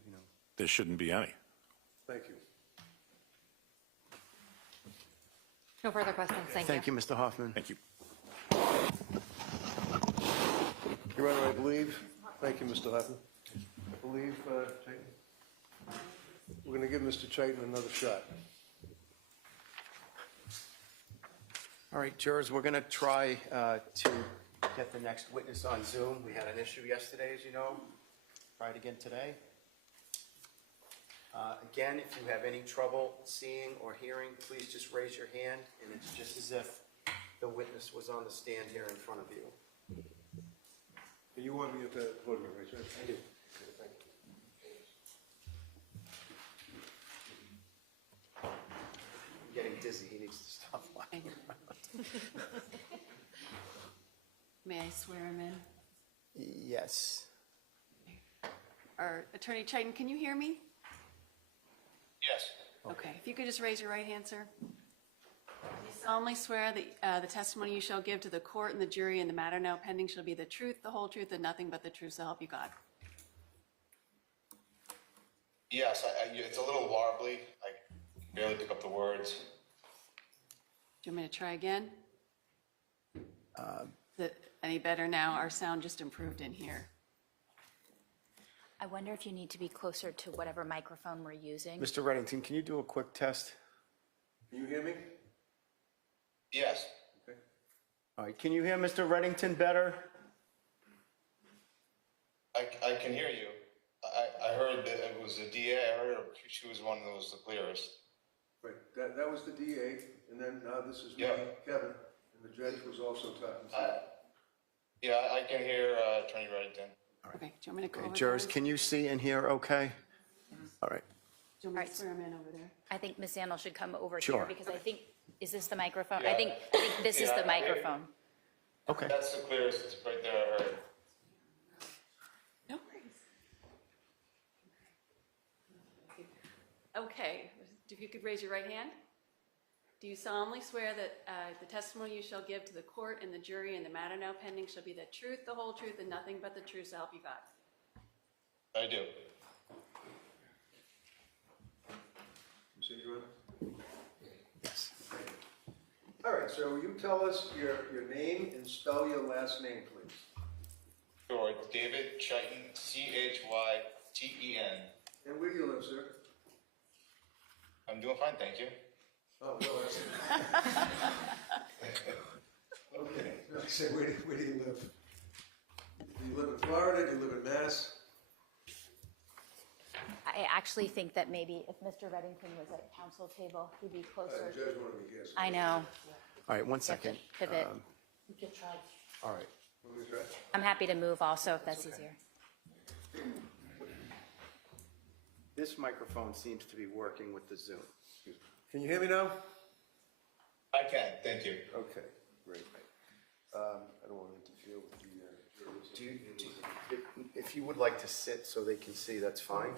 There shouldn't be any. Thank you. No further questions, thank you. Thank you, Mr. Hoffman. Thank you. Your Honor, I believe, thank you, Mr. Huffman. I believe, Chayton, we're going to give Mr. Chayton another shot. All right, jurors, we're going to try to get the next witness on Zoom. We had an issue yesterday, as you know. Try it again today. Again, if you have any trouble seeing or hearing, please just raise your hand, and it's just as if the witness was on the stand here in front of you. And you want me at the podium, right, Judge? I do. Thank you. I'm getting dizzy. He needs to stop walking around. May I swear him in? Yes. Or Attorney Chayton, can you hear me? Yes. Okay, if you could just raise your right hand, sir. You solemnly swear that the testimony you shall give to the court and the jury in the matter now pending shall be the truth, the whole truth, and nothing but the truth, so help you God. Yes, it's a little warbly. I barely pick up the words. Do you want me to try again? Is it any better now? Our sound just improved in here. I wonder if you need to be closer to whatever microphone we're using. Mr. Reddington, can you do a quick test? Can you hear me? Yes. Okay. All right, can you hear Mr. Reddington better? I can hear you. I heard that it was the DA. I heard she was one that was the clearest. Right, that was the DA, and then now this is me, Yeah. Kevin, and the judge was also talking to you. Yeah, I can hear Attorney Reddington. Okay, do you want me to go Okay, over jurors, those? can you see and hear okay? All right. Do you want me to swear him in over there? I think Ms. Sandel should come over Sure. here because I think, is this the microphone? Yeah. I think this is Yeah, the microphone. Okay. That's the clearest. It's right there. I heard. No worries. Okay, if you could raise your right hand. Do you solemnly swear that the testimony you shall give to the court and the jury in the matter now pending shall be the truth, the whole truth, and nothing but the truth, so help you God? I do. Proceed, Your Honor. Yes. All right, sir, will you tell us your name and spell your last name, please? Sure. David Chyten, Chyten. And where do you live, sir? I'm doing fine, thank you. Oh, no, that's... Okay, I say, where do you live? Do you live in Florida? Do you live in Mass? I actually think that maybe if Mr. Reddington was at council table, he'd be closer. Judge wanted me to guess. I know. All right, one You have to second. pivot. You can try. All right. Want me to try? I'm happy to move also if that's easier. This microphone seems to be working with the Zoom. Can you hear me now? I can, thank you. Okay, great. I don't want to interfere with the jurors. If you would like to sit so they can see, that's fine.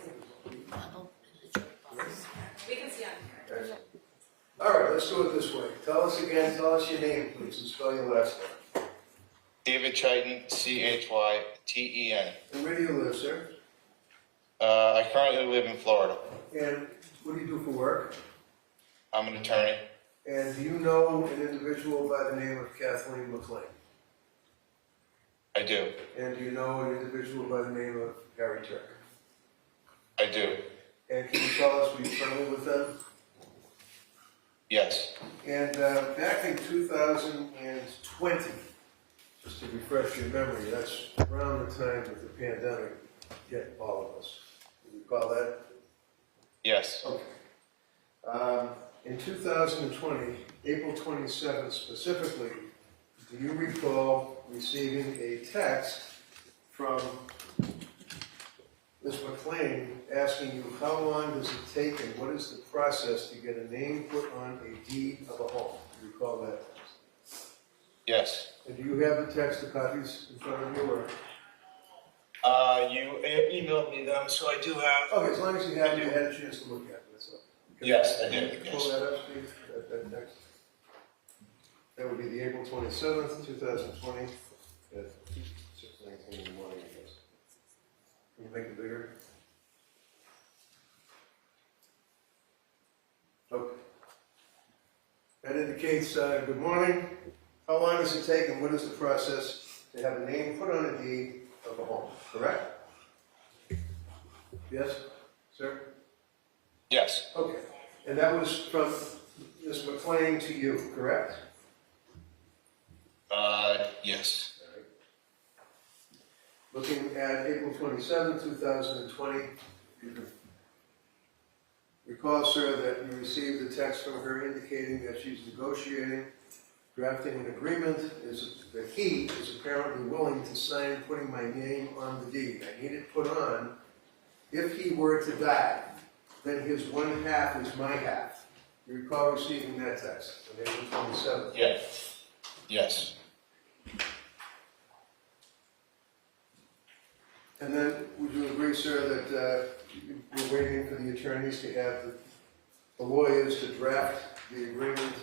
We can see on here. All right, let's do it this way. Tell us again, tell us your name, please, and spell your last name. David Chyten, Chyten. And where do you live, sir? I currently live in Florida. And what do you do for work? I'm an attorney. And do you know an individual by the name of Kathleen McLean? I do. And do you know an individual by the name of Harry Tuerk? I do. And can you tell us, were you friendly with them? Yes. And back in 2020, just to refresh your memory, that's around the time that the pandemic hit all of us. Do you recall that? Yes. Okay. In 2020, April 27th specifically, do you recall receiving a text from Ms. McLean asking you how long does it take and what is the process to get a name put on a deed of a home? Do you recall that text? Yes. And do you have the text, the copies in front of you, or? You emailed me them, so I do have. Okay, as long as you have, you had a chance to look at it, that's all. Yes, I did. Pull that up, Steve, that text. That would be the April 27th, 2020, at 6:19 in the morning, I guess. Can you make it bigger? Okay. That indicates, good morning. How long does it take and what is the process to have a name put on a deed of a home, correct? Yes, sir? Yes. Okay. And that was from Ms. McLean to you, correct? Yes. Looking at April 27, 2020, you recall, sir, that you received a text from her indicating that she's negotiating, drafting an agreement, that he is apparently willing to sign putting my name on the deed. I need it put on. If he were to die, then his one half is my half. You recall receiving that text on April 27th? Yes. Yes. And then, would you agree, sir, that we're waiting for the attorneys to have the lawyers to draft the agreement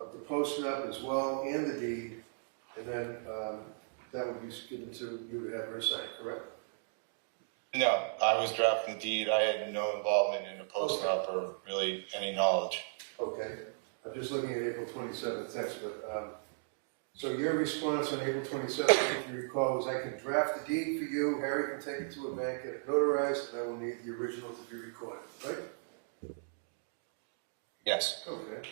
of the post-nup as well and the deed, and then that would be given to you to have her sign, correct? No, I was drafting the deed. I had no involvement in the post-op or really any knowledge. Okay. I'm just looking at April 27th text, but so your response on April 27th, if you recall, was I can draft the deed for you, Harry can take it to a bank, get it notarized, and I will need the original to be recorded, right? Yes. Okay.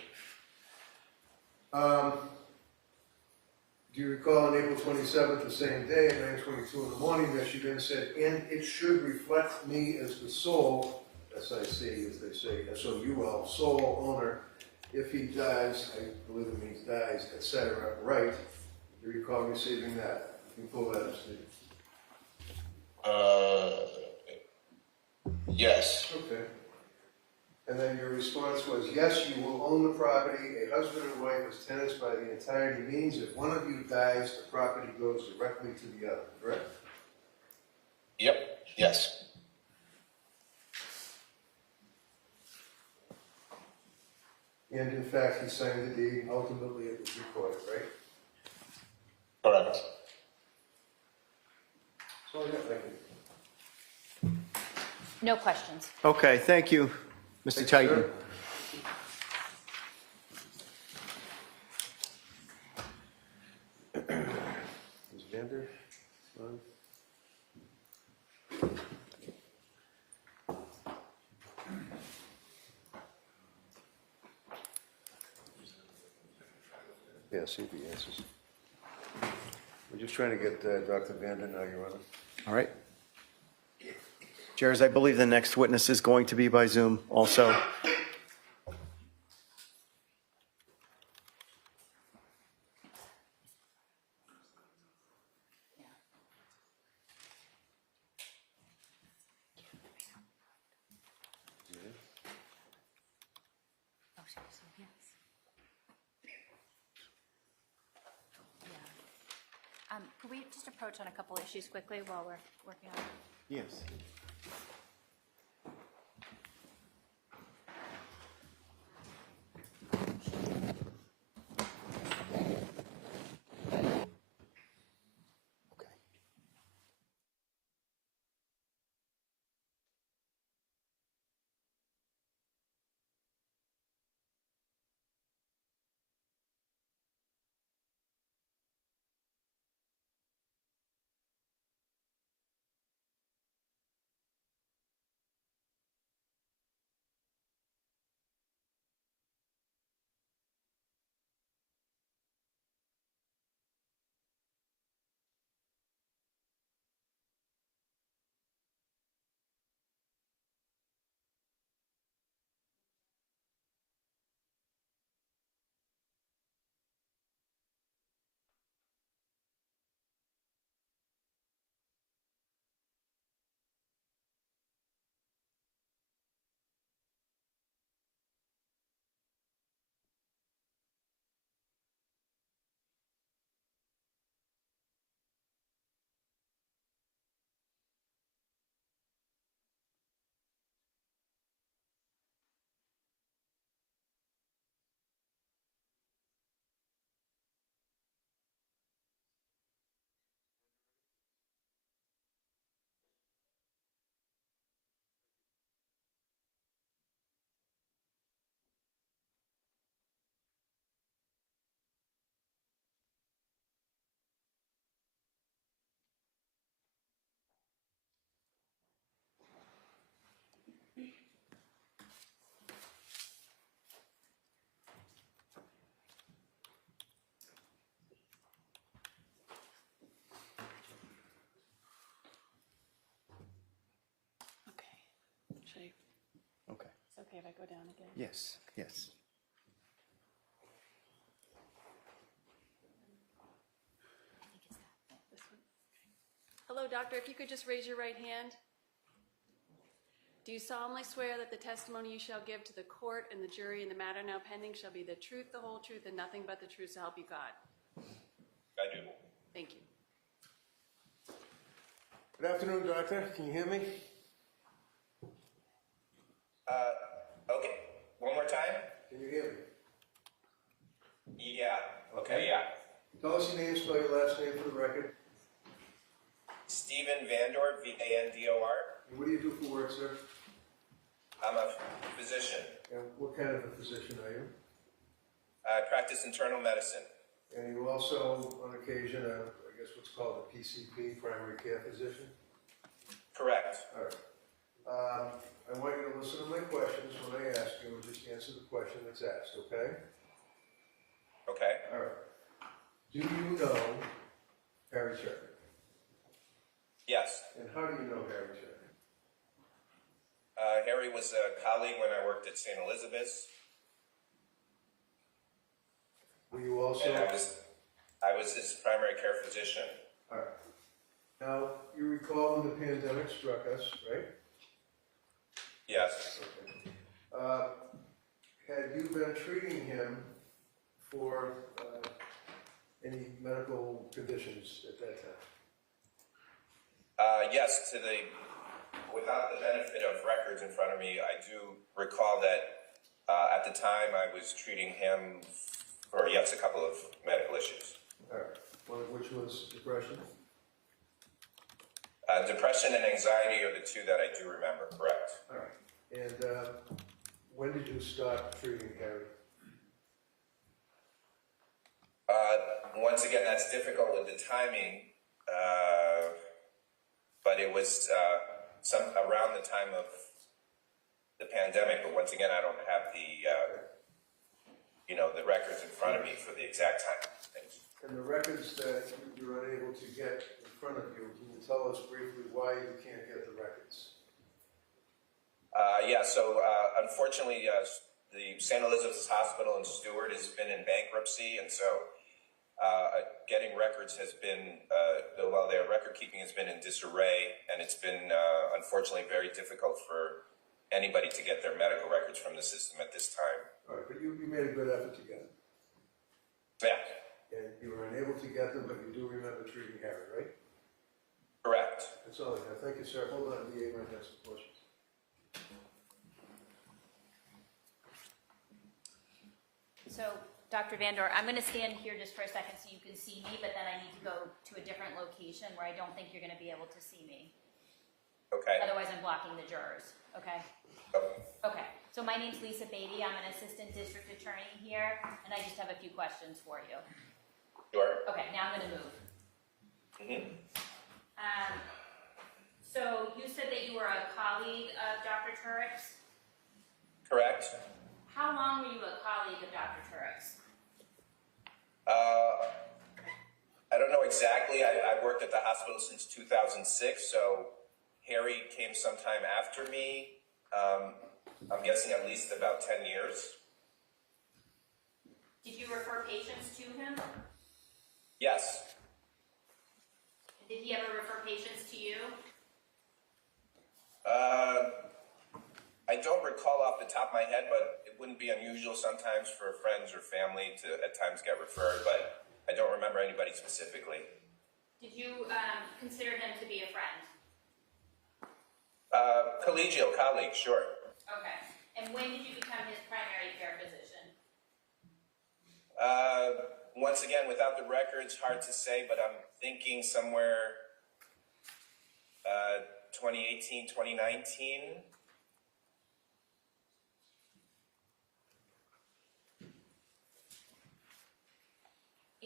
Do you recall on April 27th, the same day, at 9:22 in the morning, that she then said, and it should reflect me as the sole, SIC, as they say, SOUL, sole owner, if he dies, I believe it means dies, etc., right? Do you recall receiving that? You can pull that up, Steve. Yes. Okay. And then your response was, yes, you will own the property. A husband and wife as tenants by the entirety means if one of you dies, the property goes directly to the other, correct? Yep. Yes. And in fact, he signed the deed. Ultimately, it was recorded, right? Correct. So, yeah, thank you. No questions. Okay, thank you, Mr. Titan. Ms. Vander, on. Yeah, see if he answers. We're just trying to get Dr. Vander, now you're on it. All right. Chairs, I believe the next witness is going to be by Zoom also. Could we just approach on a couple issues quickly while we're working on it? Yes. that go down again? Yes, yes. Hello, doctor. If you could just raise your right hand. Do you solemnly swear that the testimony you shall give to the court and the jury in the matter now pending shall be the truth, the whole truth, and nothing but the truth, so help you God? I do. Thank you. Good afternoon, doctor. Can you hear me? Okay. One more time? Can you hear me? Yeah. Okay, yeah. Tell us your name, spell your last name for the record. Stephen Vandor, Vandor. And what do you do for work, sir? I'm a physician. And what kind of a physician are you? I practice internal medicine. And you also, on occasion, I guess what's called a PCP, primary care physician? Correct. All right. I want you to listen to my questions when I ask you, and just answer the question that's asked, okay? Okay. All right. Do you know Harry Tuerk? Yes. And how do you know Harry Tuerk? Harry was a colleague when I worked at St. Elizabeth's. Were you also? And I was his primary care physician. All right. Now, you recall when the pandemic struck us, right? Yes. Okay. Had you been treating him for any medical conditions at that time? Yes, without the benefit of records in front of me, I do recall that at the time I was treating him for, yes, a couple of medical issues. All right. One of which was depression? Depression and anxiety are the two that I do remember, correct. All right. And when did you stop treating Harry? Once again, that's difficult with the timing, but it was around the time of the pandemic. But once again, I don't have the the records in front of me for the exact time. And the records that you're unable to get in front of you, can you tell us briefly why you can't get the records? Yeah, so unfortunately, the St. Elizabeth's Hospital in Stewart has been in bankruptcy, and so getting records has been, their record keeping has been in disarray, and it's been unfortunately very difficult for anybody to get their medical records from the system at this time. All right, but you made a good effort to get them. Yeah. And you were unable to get them, but you do remember treating Harry, right? Correct. That's all I have. Thank you, sir. Hold on, DA might have some questions. So, Dr. Vandor, I'm going to stand here just for a second so you can see me, but then I need to go to a different location where I don't think you're going to be able to see me. Okay. Otherwise, I'm blocking the jurors, okay? Okay. Okay, so my name's Lisa Beatty. I'm an assistant district attorney here, and I just have a few questions for you. Sure. Okay, now I'm going to move. So you said that you were a colleague of Dr. Tuerk's? Correct. How long were you a colleague of Dr. Tuerk's? I don't know exactly. I worked at the hospital since 2006, so Harry came sometime after me. I'm guessing at least about 10 years. Did you refer patients to him? Yes. Did he ever refer patients to you? I don't recall off the top of my head, but it wouldn't be unusual sometimes for friends or family to at times get referred, but I don't remember anybody specifically. Did you consider him to be a friend? Collegial colleague, sure. Okay. And when did you become his primary care physician? Once again, without the records, hard to say, but I'm thinking somewhere 2018, 2019.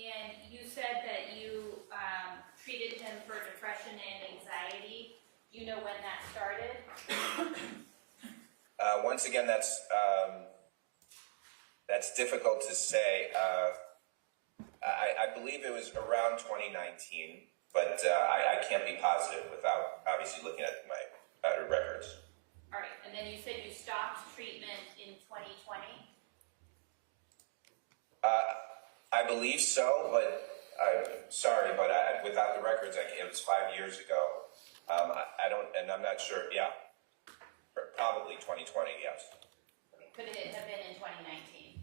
And you said that you treated him for depression and anxiety. Do you know when that started? Once again, that's difficult to say. I believe it was around 2019, but I can't be positive without obviously looking at my records. All right, and then you said you stopped treatment in believe so, but sorry, but without the records, it was 5 years ago. I don't, and I'm not sure. Yeah, probably 2020. Yes. Could it have been in 2019?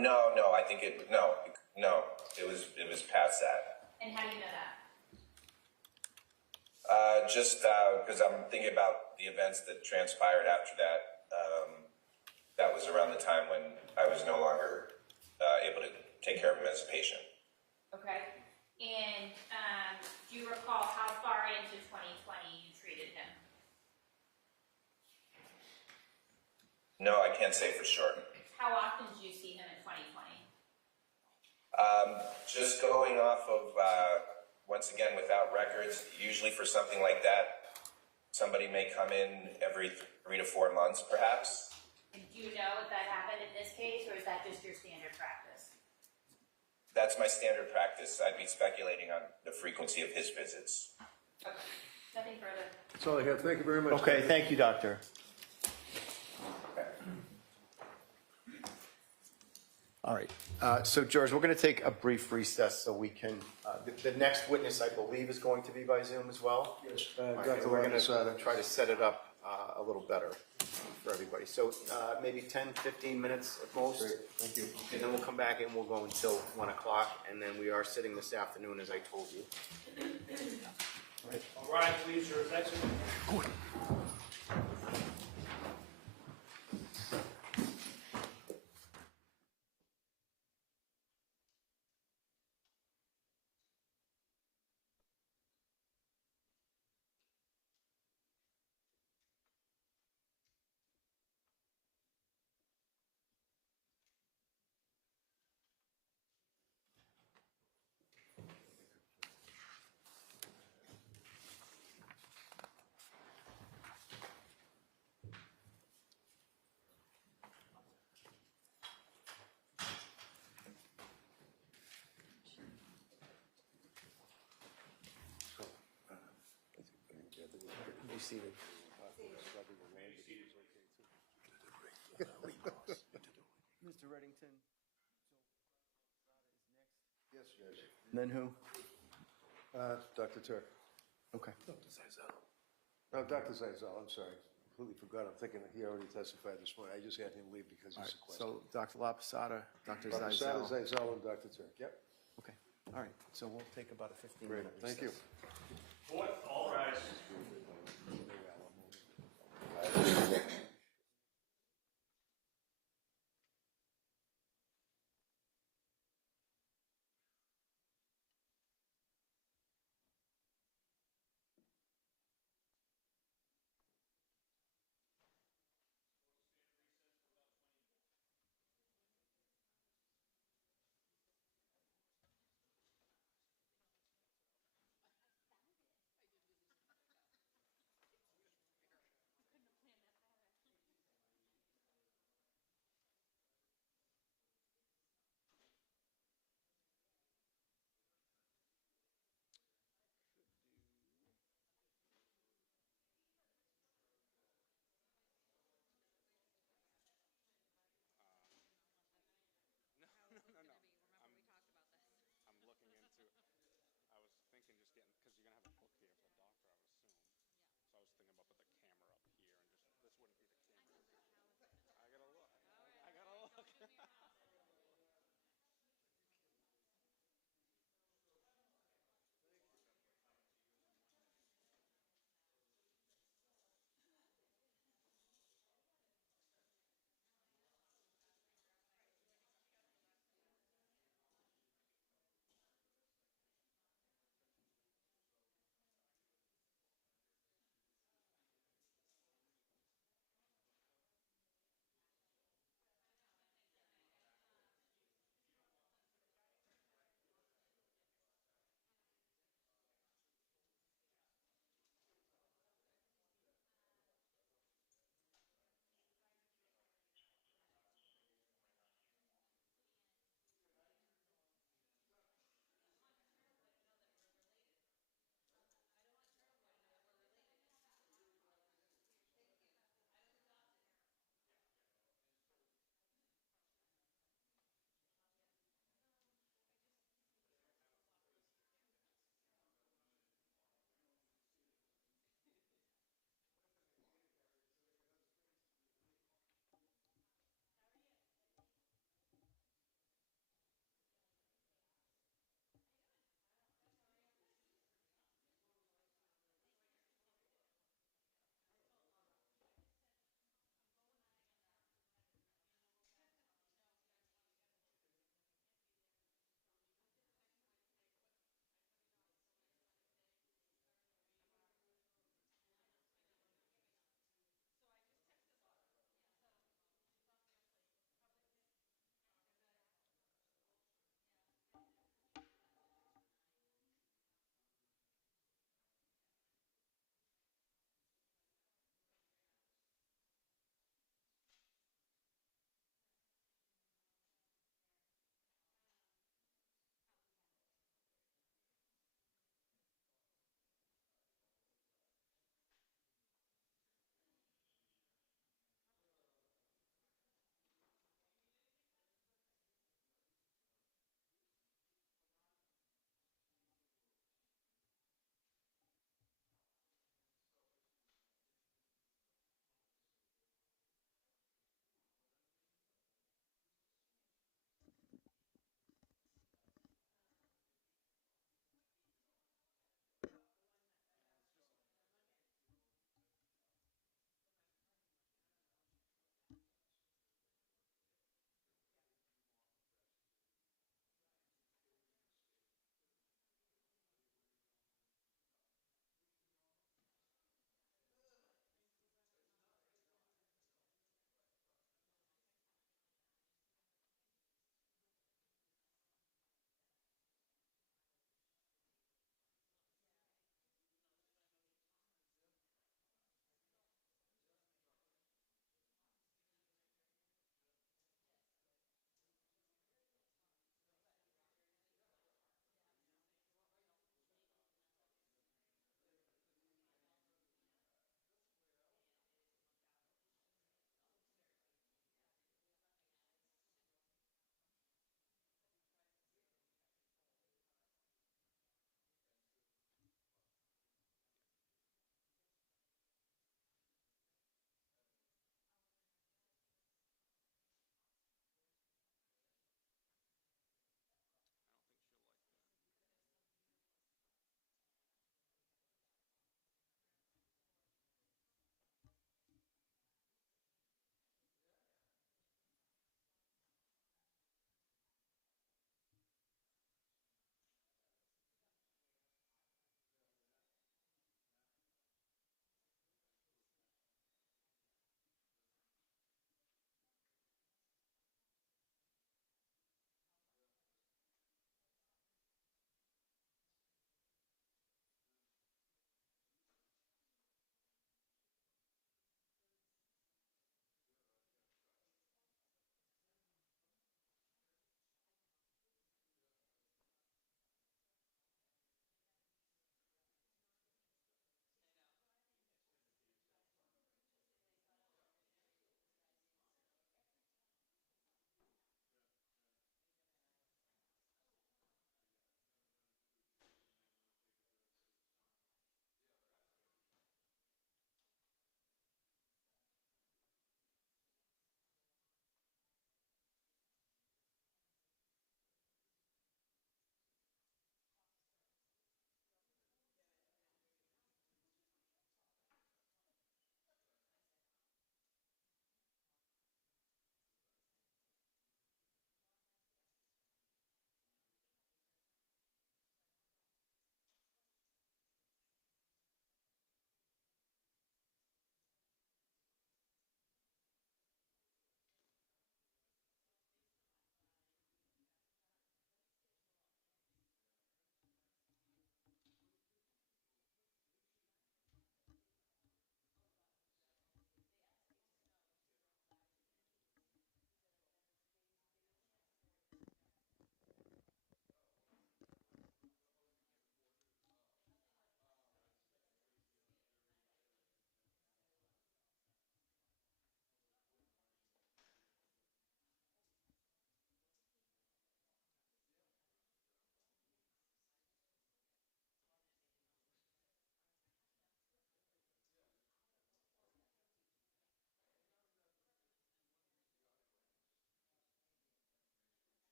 No. I think no. It was past that. And how do you know that? Just because I'm thinking about the events that transpired after that. That was around the time when I was no longer able to take care of him as a patient. Okay. And do you recall how far into 2020 you treated him? No, I can't say for sure. How often did you see him in 2020? Just going off of, once again, without records, usually for something like that, somebody may come in every 3 to 4 months, perhaps. And do you know if that happened in this case, or is that just your standard practice? That's my standard practice. I'd be speculating on the frequency of his visits. Okay. Nothing further. That's all I have. Thank you very much. Okay, thank you, doctor. All right. So, George, we're going to take a brief recess so we can. The next witness, I believe, is going to be by Zoom as well. Yes, Dr. We're going to try to set it up a little better for everybody. So maybe 10, 15 minutes at most. Great. Thank you. And then we'll come back and we'll go until 1 o'clock. And then we are sitting this afternoon, as I told you. All right, please, your attention. Be seated. Mr. Reddington. Yes, Judge. And then who? Dr. Tuerk. Okay. No, Dr. Zaisel, I'm sorry. Completely forgot. I'm thinking that he already testified this morning. I just had him leave because All he's right. sequestered. So Dr. La Posada, Dr. Dr. Zaisel. Zaisel and Dr. Tuerk. Yep. Okay. All right. So we'll take about a 15 Great. minute Thank you. Court, all rise.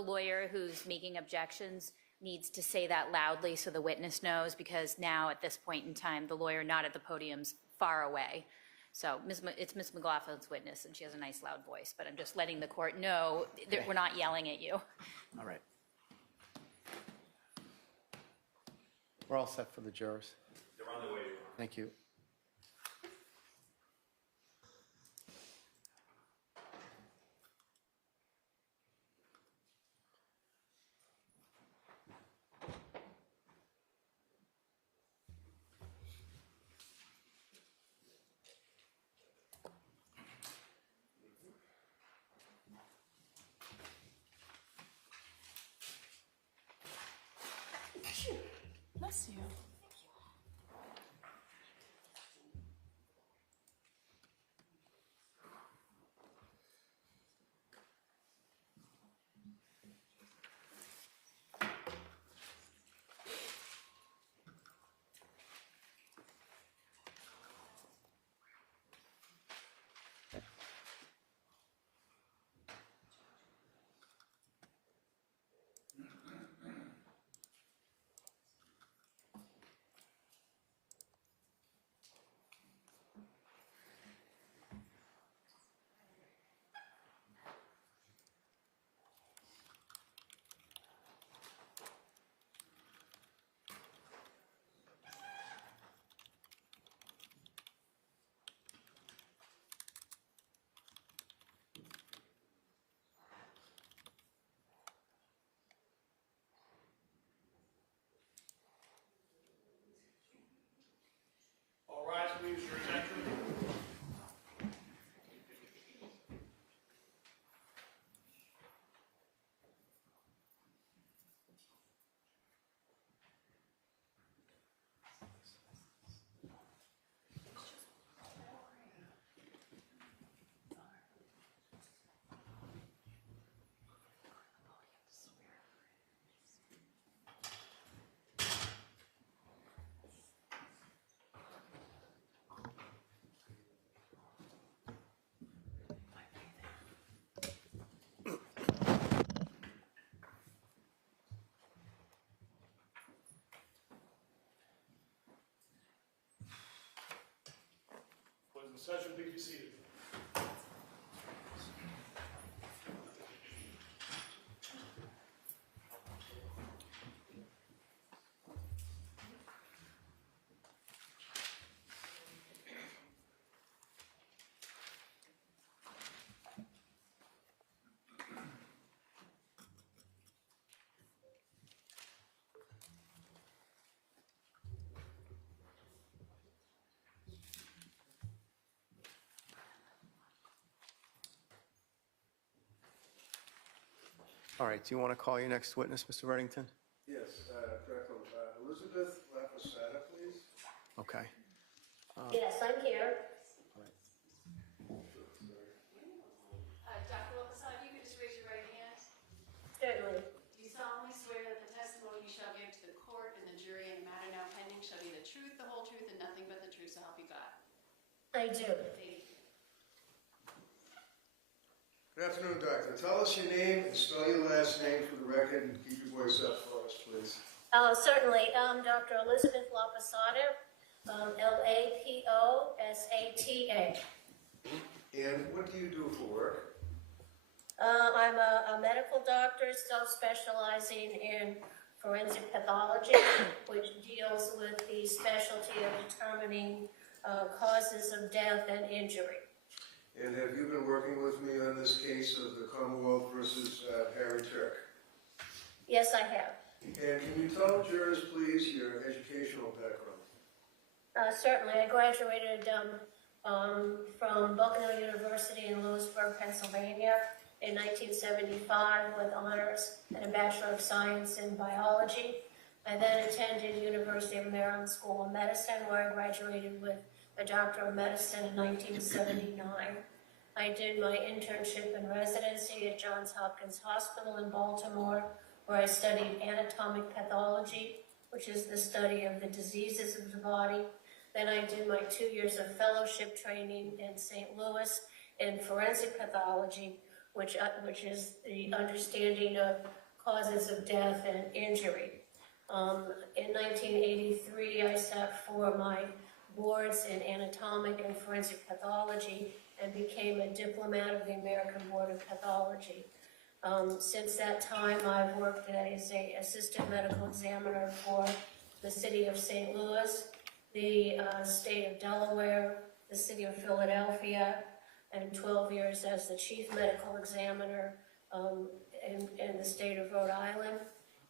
the lawyer who's making objections needs to say that loudly so the witness knows, because now at this point in time, the lawyer not at the podium's far away. So it's Ms. McLaughlin's witness, and she has a nice loud voice, but I'm just letting the court know that we're not yelling at you. All right. We're all set for the jurors. They're on their way. Thank you. Bless you. All rise, please, your attention. Close the session, please be seated. All right, do you want to call your next witness, Mr. Reddington? Yes, Kathleen, Elizabeth Laposada, please. Okay. Yes, I'm here. Dr. Lopez, if you could just raise your right hand. Certainly. Do you solemnly swear that the testimony you shall give to the court and the jury in the matter now pending shall be the truth, the whole truth, and nothing but the truth, so help you God? I do. Thank you. Good afternoon, Doctor. Tell us your name and spell your last name for the record and keep your voice up for us, please. Certainly. Dr. Elizabeth Laposada, Laposata. And what do you do for work? I'm a medical doctor, still specializing in forensic pathology, which deals with the specialty of determining causes of death and injury. And have you been working with me on this case of the Commonwealth versus Harry Tuerk? Yes, I have. And can you tell jurors, please, your educational background? Certainly. I graduated from Bucknell University in Lewisburg, Pennsylvania in 1975 with honors and a Bachelor of Science in Biology. I then attended University of Maryland School of Medicine, where I graduated with a Doctor of Medicine in 1979. I did my internship and residency at Johns Hopkins Hospital in Baltimore, where I studied anatomic pathology, which is the study of the diseases of the body. Then I did my 2 years of fellowship training in St. Louis in forensic pathology, which is the understanding of causes of death and injury. In 1983, I sat for my boards in anatomic and forensic pathology and became a diplomat of the American Board of Pathology. Since that time, I've worked as an assistant medical examiner for the city of St. Louis, the state of Delaware, the city of Philadelphia, and 12 years as the chief medical examiner in the state of Rhode Island.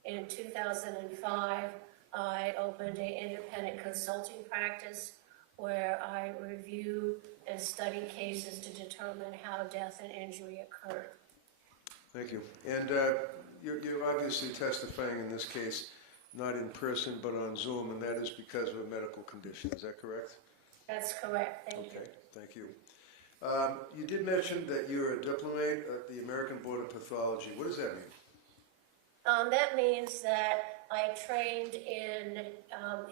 In 2005, I opened an independent consulting practice where I review and study cases to determine how death and injury occurred. Thank you. And you're obviously testifying in this case, not in person, but on Zoom, and that is because of a medical condition. Is that correct? That's correct. Thank you. Okay, thank you. You did mention that you're a diplomat at the American Board of Pathology. What does that mean? That means that I trained in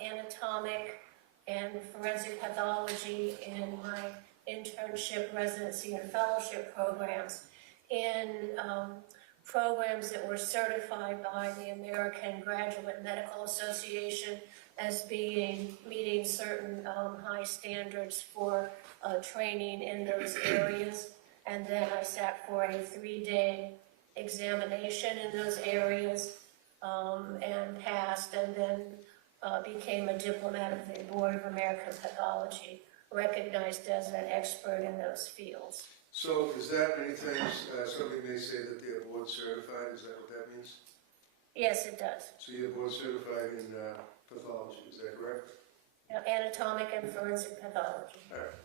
anatomic and forensic pathology in my internship, residency, and fellowship programs in programs that were certified by the American Graduate Medical Association as meeting certain high standards for training in those areas. And then I sat for a 3-day examination in those areas and passed, and then became a diplomat of the Board of American Pathology, recognized as an expert in those fields. So is that many times, somebody may say that they're board certified, is that what that means? Yes, it does. So you're board certified in pathology, is that correct? Anatomic and forensic pathology. All right.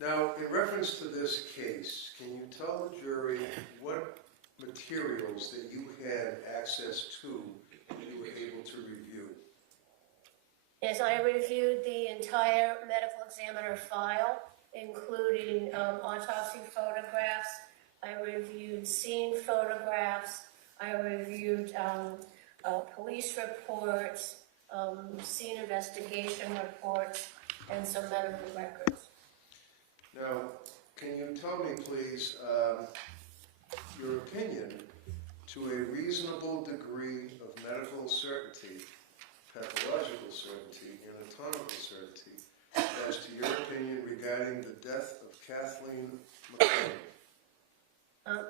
Now, in reference to this case, can you tell the jury what materials that you had access to that you were able to review? Yes, I reviewed the entire medical examiner file, including autopsy photographs. I reviewed scene photographs. I reviewed police reports, scene investigation reports, and some medical records. Now, can you tell me, please, your opinion to a reasonable degree of medical certainty, pathological certainty, anatomical certainty, as to your opinion regarding the death of Kathleen McLean?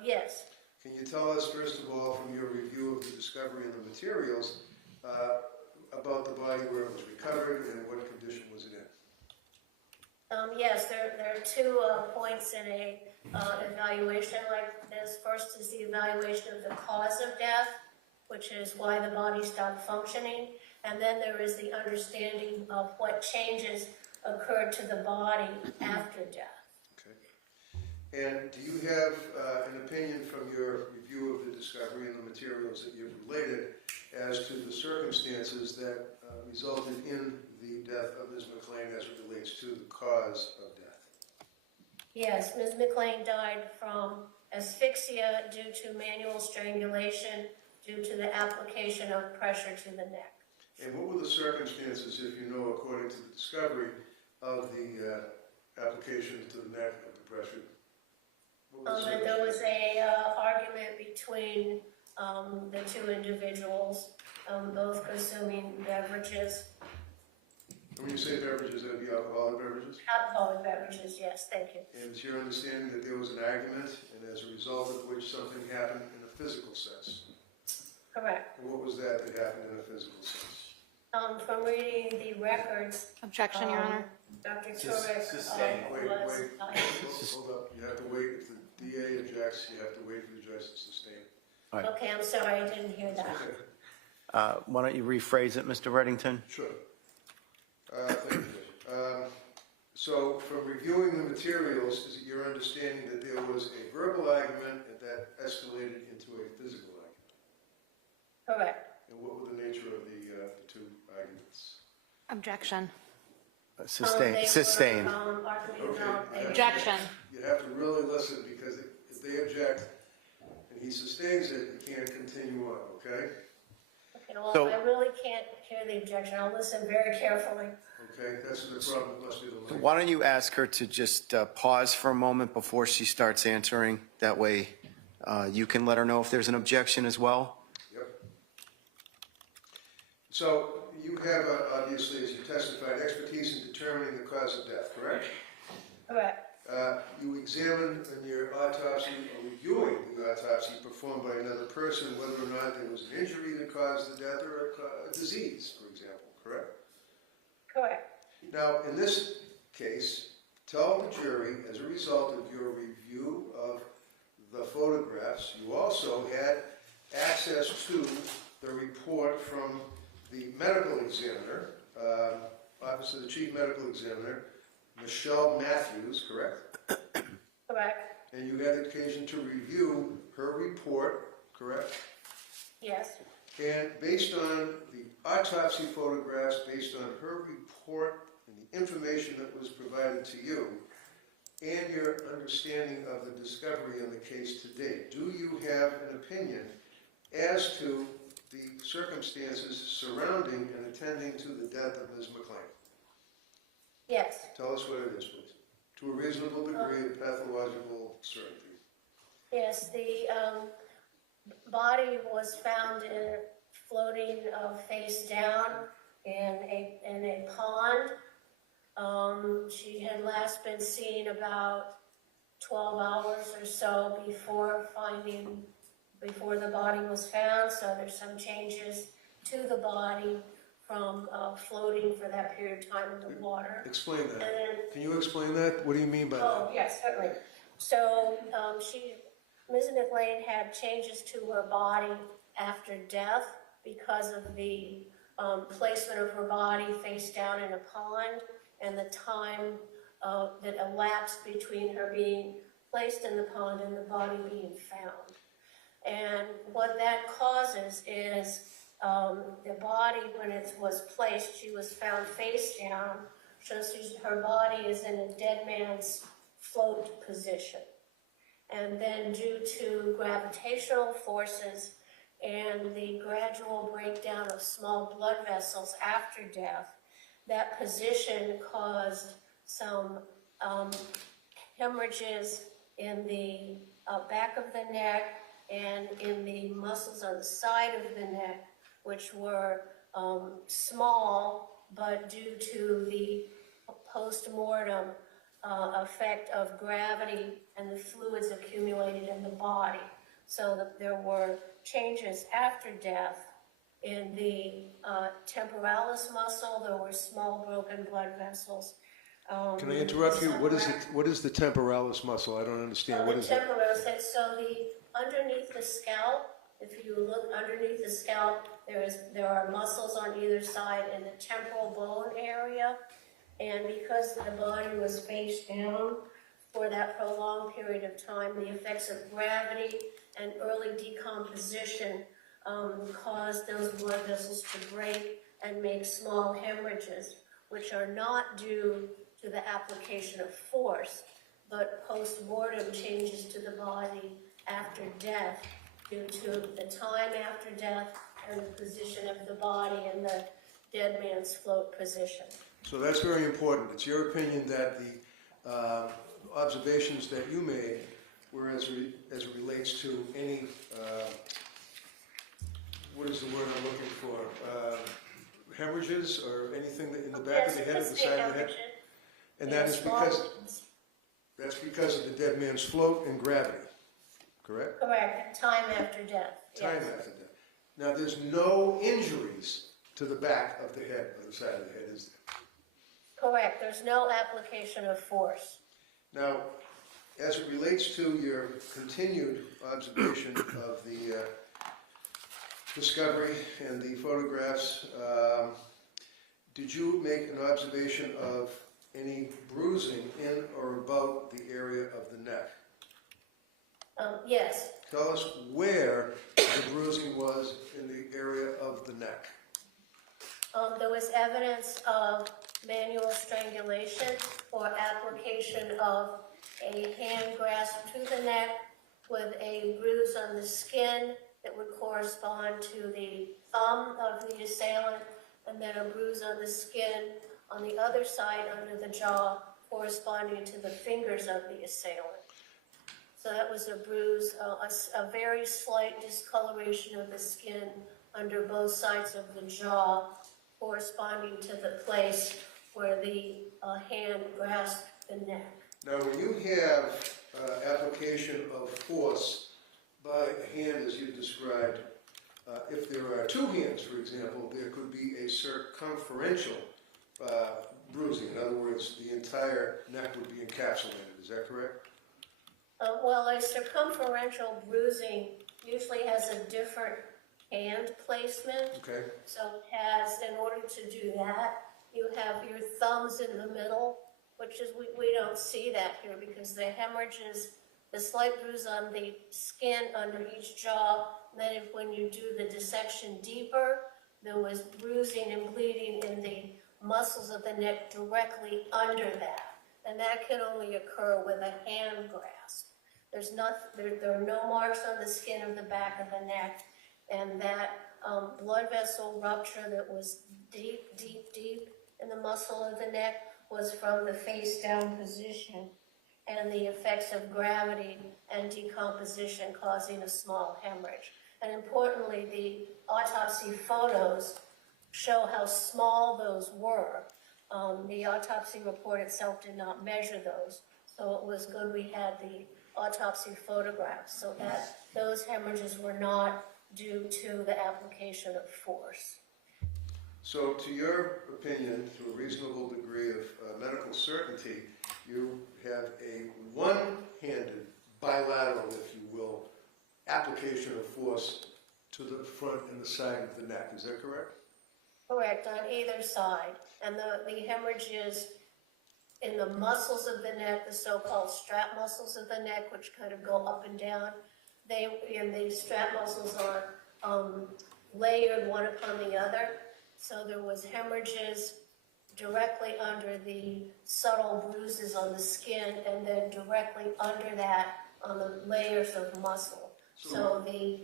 Yes. Can you tell us, first of all, from your review of the discovery and the materials, about the body, where it was recovered and what condition was it in? Yes, there are 2 points in a evaluation like this. First is the evaluation of the cause of death, which is why the body stopped functioning. And then there is the understanding of what changes occurred to the body after death. Okay. And do you have an opinion from your review of the discovery and the materials that you've related as to the circumstances that resulted in the death of Ms. McLean as it relates to the cause of death? Yes, Ms. McLean died from asphyxia due to manual strangulation due to the application of pressure to the neck. And what were the circumstances, if you know, according to the discovery, of the application to the neck of the pressure? There was a argument between the 2 individuals, both consuming beverages. When you say beverages, that would be alcoholic beverages? Alcoholic beverages, yes, thank you. And it's your understanding that there was an argument, and as a result of which something happened in a physical sense? Correct. And what was that happened in a physical sense? From reading the records. Objection, Your Honor. Dr. Tuerk Sustain. Wait. was... Hold up. You have to wait. If the DA objects, you have to wait for the judge to sustain. Okay, I'm sorry, I didn't hear that. Why don't you rephrase it, Mr. Reddington? Sure. Thank you, Judge. So, from reviewing the materials, is it your understanding that there was a verbal argument and that escalated into a physical argument? Correct. And what were the nature of the 2 arguments? Objection. Sustain. Objection. You have to really listen, because if they object and he sustains it, you can't continue on, okay? Okay, well, I really can't hear the objection. I'll listen very carefully. Okay, that's the problem. It must be the language. Why don't you ask her to just pause for a moment before she starts answering? That way You can let her know if there's an objection as well. Yep. So you have, obviously, as you testified, expertise in determining the cause of death, correct? Correct. You examined in your autopsy, or reviewing the autopsy performed by another person, whether or not there was an injury that caused the death or a disease, for example, correct? Correct. Now, in this case, tell the jury, as a result of your review of the photographs, you also had access to the report from the medical examiner, obviously the chief medical examiner, Michelle Matthews, correct? Correct. And you had occasion to review her report, correct? Yes. And based on the autopsy photographs, based on her report and the information that was provided to you, and your understanding of the discovery in the case to date, do you have an opinion as to the circumstances surrounding and attending to the death of Ms. McLean? Yes. Tell us what it is, please. To a reasonable degree of pathological certainty. Yes, the body was found floating face down in a pond. She had last been seen about 12 hours or so before the body was found, so there's some changes to the body from floating for that period of time in the water. Explain that. And, Can you explain that? What do you mean by oh, that? yes, certainly. So Ms. McLean had changes to her body after death because of the placement of her body face down in a pond and the time that elapsed between her being placed in the pond and the body being found. And what that causes is the body, when it was placed, she was found face down, so her body is in a dead man's float position. And then due to gravitational forces and the gradual breakdown of small blood vessels after death, that position caused some hemorrhages in the back of the neck and in the muscles on the side of the neck, which were small, but due to the post-mortem effect of gravity and the fluids accumulated in the body. So that there were changes after death in the temporalis muscle. There were small broken blood vessels. Can I interrupt you? What is the temporalis muscle? I don't understand. So what is that? Underneath the scalp, if you look underneath the scalp, there are muscles on either side in the temporal bone area. And because the body was face down for that prolonged period of time, the effects of gravity and early decomposition caused those blood vessels to break and make small hemorrhages, which are not due to the application of force, but post-mortem changes to the body after death due to the time after death and the position of the body in the dead man's float position. So that's very important. It's your opinion that the observations that you made were as it relates to any, what is the word I'm looking for? Hemorrhages or anything that in the back of the head or the side of the head? And that is because of the dead man's float and gravity, correct? Correct. Time after death. Time after death. Now, there's no injuries to the back of the head or the side of the head, is there? Correct. There's no application of force. Now, as it relates to your continued observation of the discovery and the photographs, did you make an observation of any bruising in or about the area of the neck? Yes. Tell us where the bruising was in the area of the neck. There was evidence of manual strangulation or application of a hand grasp to the neck with a bruise on the skin that would correspond to the thumb of the assailant, and then a bruise on the skin on the other side under the jaw corresponding to the fingers of the assailant. So that was a bruise, a very slight discoloration of the skin under both sides of the jaw, corresponding to the place where the hand grasped the neck. Now, when you have application of force by hand, as you described, if there are two hands, for example, there could be a circumferential bruising. In other words, the entire neck would be encapsulated. Is that correct? Well, a circumferential bruising usually has a different hand placement. Okay. So it has, in order to do that, you have your thumbs in the middle, which is, we don't see that here because the hemorrhages, the slight bruise on the skin under each jaw, then when you do the dissection deeper, there was bruising and bleeding in the muscles of the neck directly under that. And that can only occur with a hand grasp. There are no marks on the skin of the back of the neck, and that blood vessel rupture that was deep in the muscle of the neck was from the face down position and the effects of gravity and decomposition causing a small hemorrhage. And importantly, the autopsy photos show how small those were. The autopsy report itself did not measure those, so it was good we had the autopsy photographs so that those hemorrhages were not due to the application of force. So to your opinion, to a reasonable degree of medical certainty, you have a one-handed, bilateral, if you will, application of force to the front and the side of the neck. Is that correct? Correct, on either side. And the hemorrhages in the muscles of the neck, the so-called strap muscles of the neck, which kind of go up and down, the strap muscles are layered one upon the other. So there was hemorrhages directly under the subtle bruises on the skin, and then directly under that on the layers of muscle. So the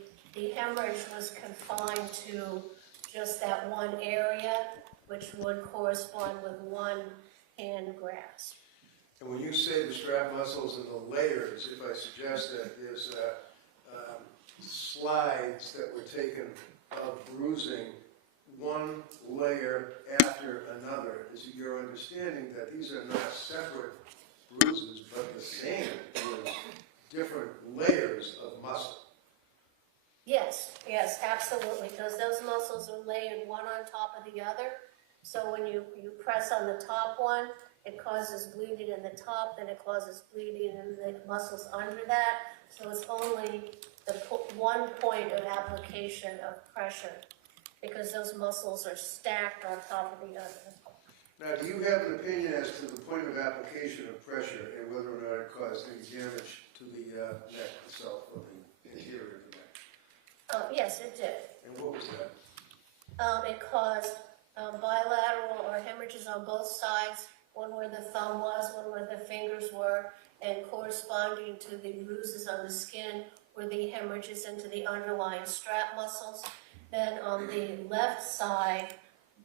hemorrhage was confined to just that one area, which would correspond with one hand grasp. And when you say the strap muscles and the layers, if I suggest that there's slides that were taken of bruising one layer after another, is it your understanding that these are not separate bruises, but the same with different layers of muscle? Yes, absolutely, because those muscles are layered one on top of the other. So when you press on the top one, it causes bleeding in the top, then it causes bleeding in the muscles under that. So it's only the one point of application of pressure, because those muscles are stacked on top of the other. Now, do you have an opinion as to the point of application of pressure and whether or not it caused any damage to the neck itself or the interior of the neck? Yes, it did. And what was that? It caused bilateral or hemorrhages on both sides, one where the thumb was, one where the fingers were, and corresponding to the bruises on the skin were the hemorrhages into the underlying strap muscles. Then on the left side,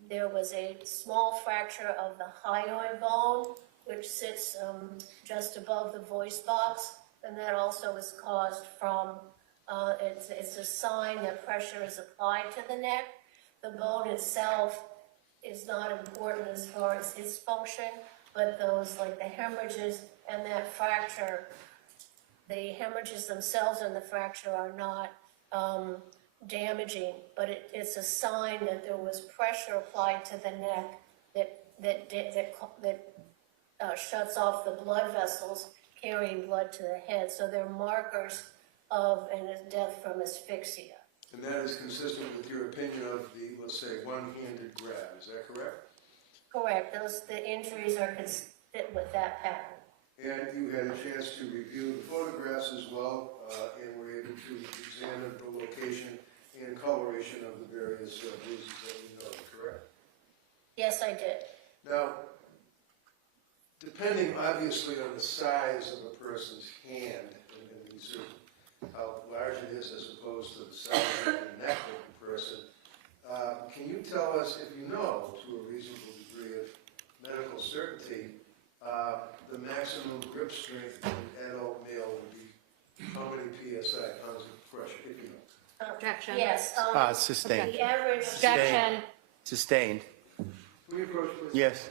there was a small fracture of the hyoid bone, which sits just above the voice box, and that also is caused from, it's a sign that pressure is applied to the neck. The bone itself is not important as far as its function, but those, like the hemorrhages and that fracture, the hemorrhages themselves and the fracture are not damaging, but it's a sign that there was pressure applied to the neck that shuts off the blood vessels carrying blood to the head. So they're markers of a death from asphyxia. And that is consistent with your opinion of the, let's say, one-handed grab. Is that correct? Correct. The injuries are consistent with that pattern. And you had a chance to review the photographs as well, and were able to examine the location and coloration of the various bruises that we know, correct? Yes, I did. Now, depending obviously on the size of a person's hand, and these are how large it is as opposed to the size of the neck of the person, can you tell us, if you know, to a reasonable degree of medical certainty, the maximum grip strength that an adult male would be how many PSI, pounds of pressure, if you know? Objection. Yes. Sustained. The average. Objection. Sustained. Will you approach, please? Yes.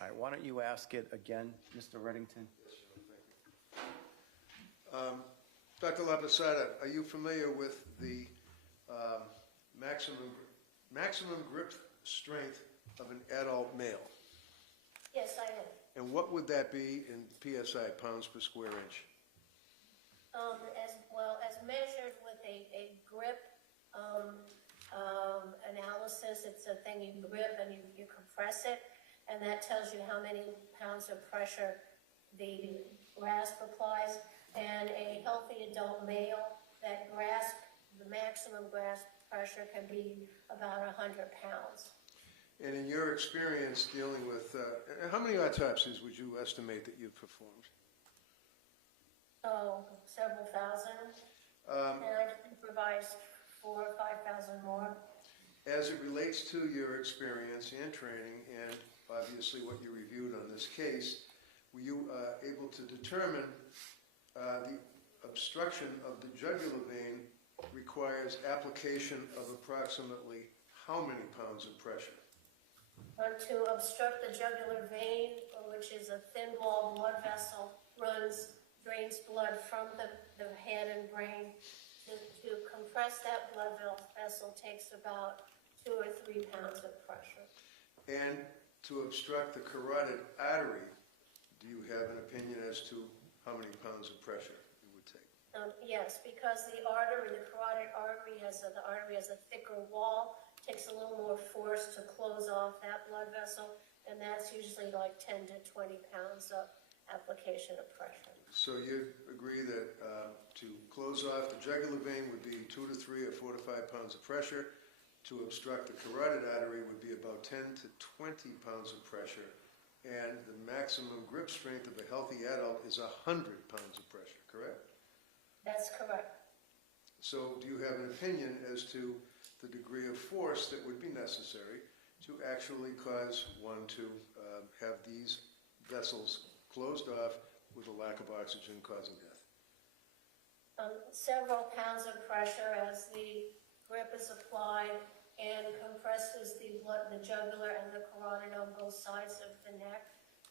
All right, why don't you ask it again, Mr. Reddington? Dr. Laposada, are you familiar with the maximum grip strength of an adult male? Yes, I am. And what would that be in PSI, pounds per square inch? As measured with a grip analysis, it's a thing you grip and you compress it, and that tells you how many pounds of pressure the grasp applies. And a healthy adult male, that grasp, the maximum grasp pressure can be about 100 pounds. And in your experience dealing with, how many autopsies would you estimate that you've performed? Oh, several thousand. And I supervise 4,000 or 5,000 more. As it relates to your experience and training, and obviously what you reviewed on this case, were you able to determine the obstruction of the jugular vein requires application of approximately how many pounds of pressure? To obstruct the jugular vein, which is a thin walled blood vessel, drains blood from the head and brain. To compress that blood vessel takes about 2 or 3 pounds of pressure. And to obstruct the carotid artery, do you have an opinion as to how many pounds of pressure it would take? Yes, because the carotid artery has a thicker wall, takes a little more force to close off that blood vessel, and that's usually like 10 to 20 pounds of application of pressure. So you agree that to close off the jugular vein would be 2 to 3 or 4 to 5 pounds of pressure. To obstruct the carotid artery would be about 10 to 20 pounds of pressure. And the maximum grip strength of a healthy adult is 100 pounds of pressure, correct? That's correct. So do you have an opinion as to the degree of force that would be necessary to actually cause one to have these vessels closed off with a lack of oxygen causing death? Several pounds of pressure as the grip is applied and compresses the jugular and the carotid on both sides of the neck.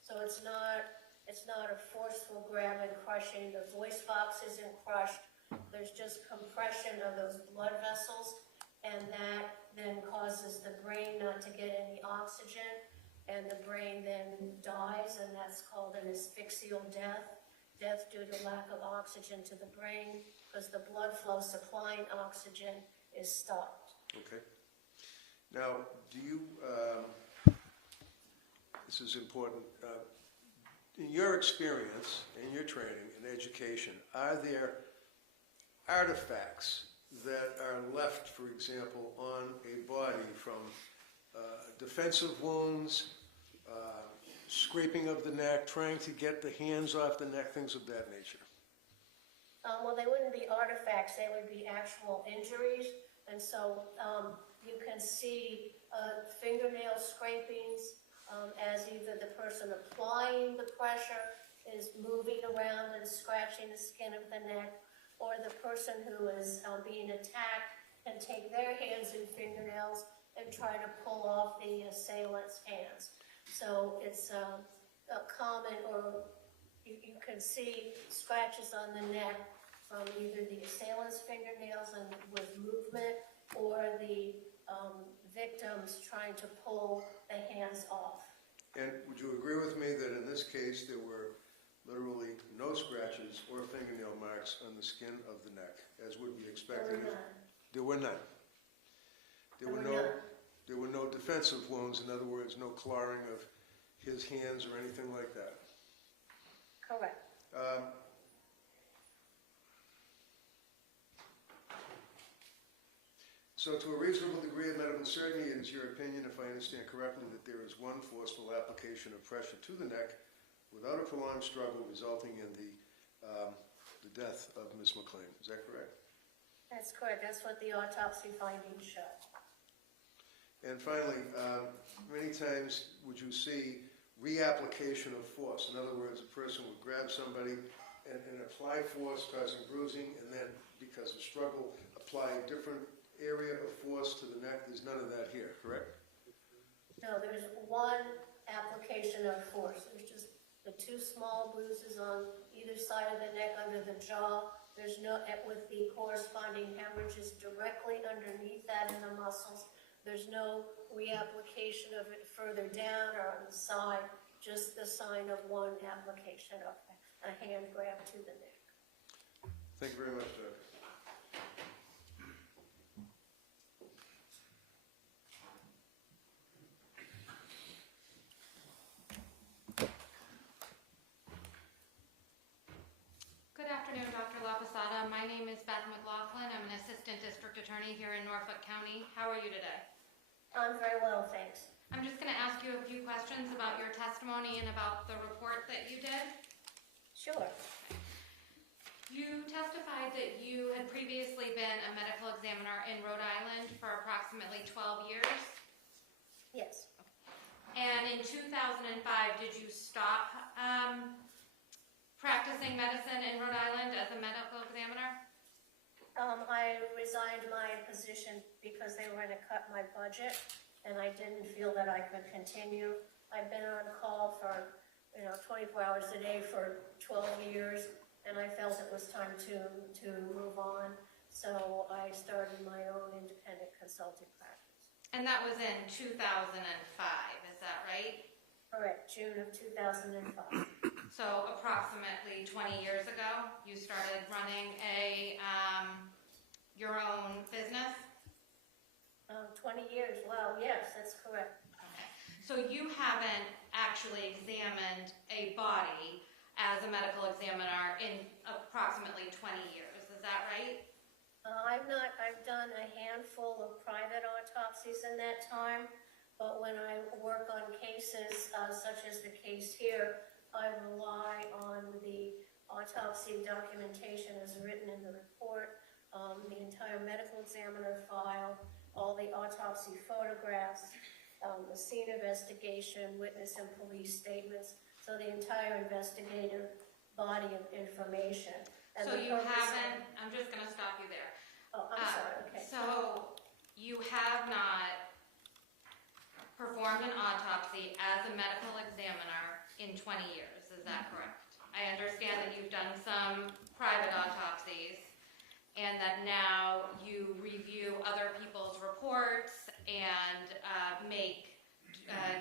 So it's not a forceful grab and crushing. The voice box isn't crushed. There's just compression of those blood vessels, and that then causes the brain not to get any oxygen, and the brain then dies, and that's called an asphyxial death due to lack of oxygen to the brain, because the blood flow supplying oxygen is stopped. Okay. Now, do you, this is important, in your experience, in your training and education, are there artifacts that are left, for example, on a body from defensive wounds, scraping of the neck, trying to get the hands off the neck, things of that nature? Well, they wouldn't be artifacts, they would be actual injuries. And so you can see fingernail scrapings as either the person applying the pressure is moving around and scratching the skin of the neck, or the person who is being attacked can take their hands and fingernails and try to pull off the assailant's hands. So it's a common, or you can see scratches on the neck from either the assailant's fingernails and with movement, or the victims trying to pull the hands off. And would you agree with me that in this case there were literally no scratches or fingernail marks on the skin of the neck, as would be expected? There were none. There were none. There were no defensive wounds, in other words, no clawing of his hands or anything like that? Correct. So to a reasonable degree of medical certainty, it is your opinion, if I understand correctly, that there is one forceful application of pressure to the neck without a prolonged struggle resulting in the death of Ms. McLean. Is that correct? That's correct. That's what the autopsy findings show. And finally, many times would you see reapplication of force? In other words, a person would grab somebody and apply force, causing bruising, and then, because of struggle, apply a different area of force to the neck. There's none of that here, correct? No, there's one application of force. There's just the two small bruises on either side of the neck under the jaw. There's no, with the corresponding hemorrhages directly underneath that in the muscles. There's no reapplication of it further down or on the side, just the sign of one application of a hand grab to the neck. Thank you very much, Doug. Good afternoon, Dr. LaPosada. My name is Beth McLaughlin. I'm an assistant district attorney here in Norfolk County. How are you today? I'm very well, thanks. I'm just going to ask you a few questions about your testimony and about the report that you did. Sure. You testified that you had previously been a medical examiner in Rhode Island for approximately 12 years. Yes. And in 2005, did you stop practicing medicine in Rhode Island as a medical examiner? I resigned my position because they were going to cut my budget, and I didn't feel that I could continue. I've been on call for 24 hours a day for 12 years, and I felt it was time to move on. So I started my own independent consulting practice. And that was in 2005, is that right? Correct, June of 2005. So approximately 20 years ago, you started running your own business? 20 years, wow, yes, that's correct. Okay. So you haven't actually examined a body as a medical examiner in approximately 20 years, is that right? I've done a handful of private autopsies in that time, but when I work on cases such as the case here, I rely on the autopsy documentation as written in the report, the entire medical examiner file, all the autopsy photographs, the scene investigation, witness and police statements, so the entire investigative body of information. And so you haven't, I'm just going to stop you there. Oh, I'm sorry, okay. So you have not performed an autopsy as a medical examiner in 20 years, is that correct? I understand that you've done some private autopsies and that now you review other people's reports and make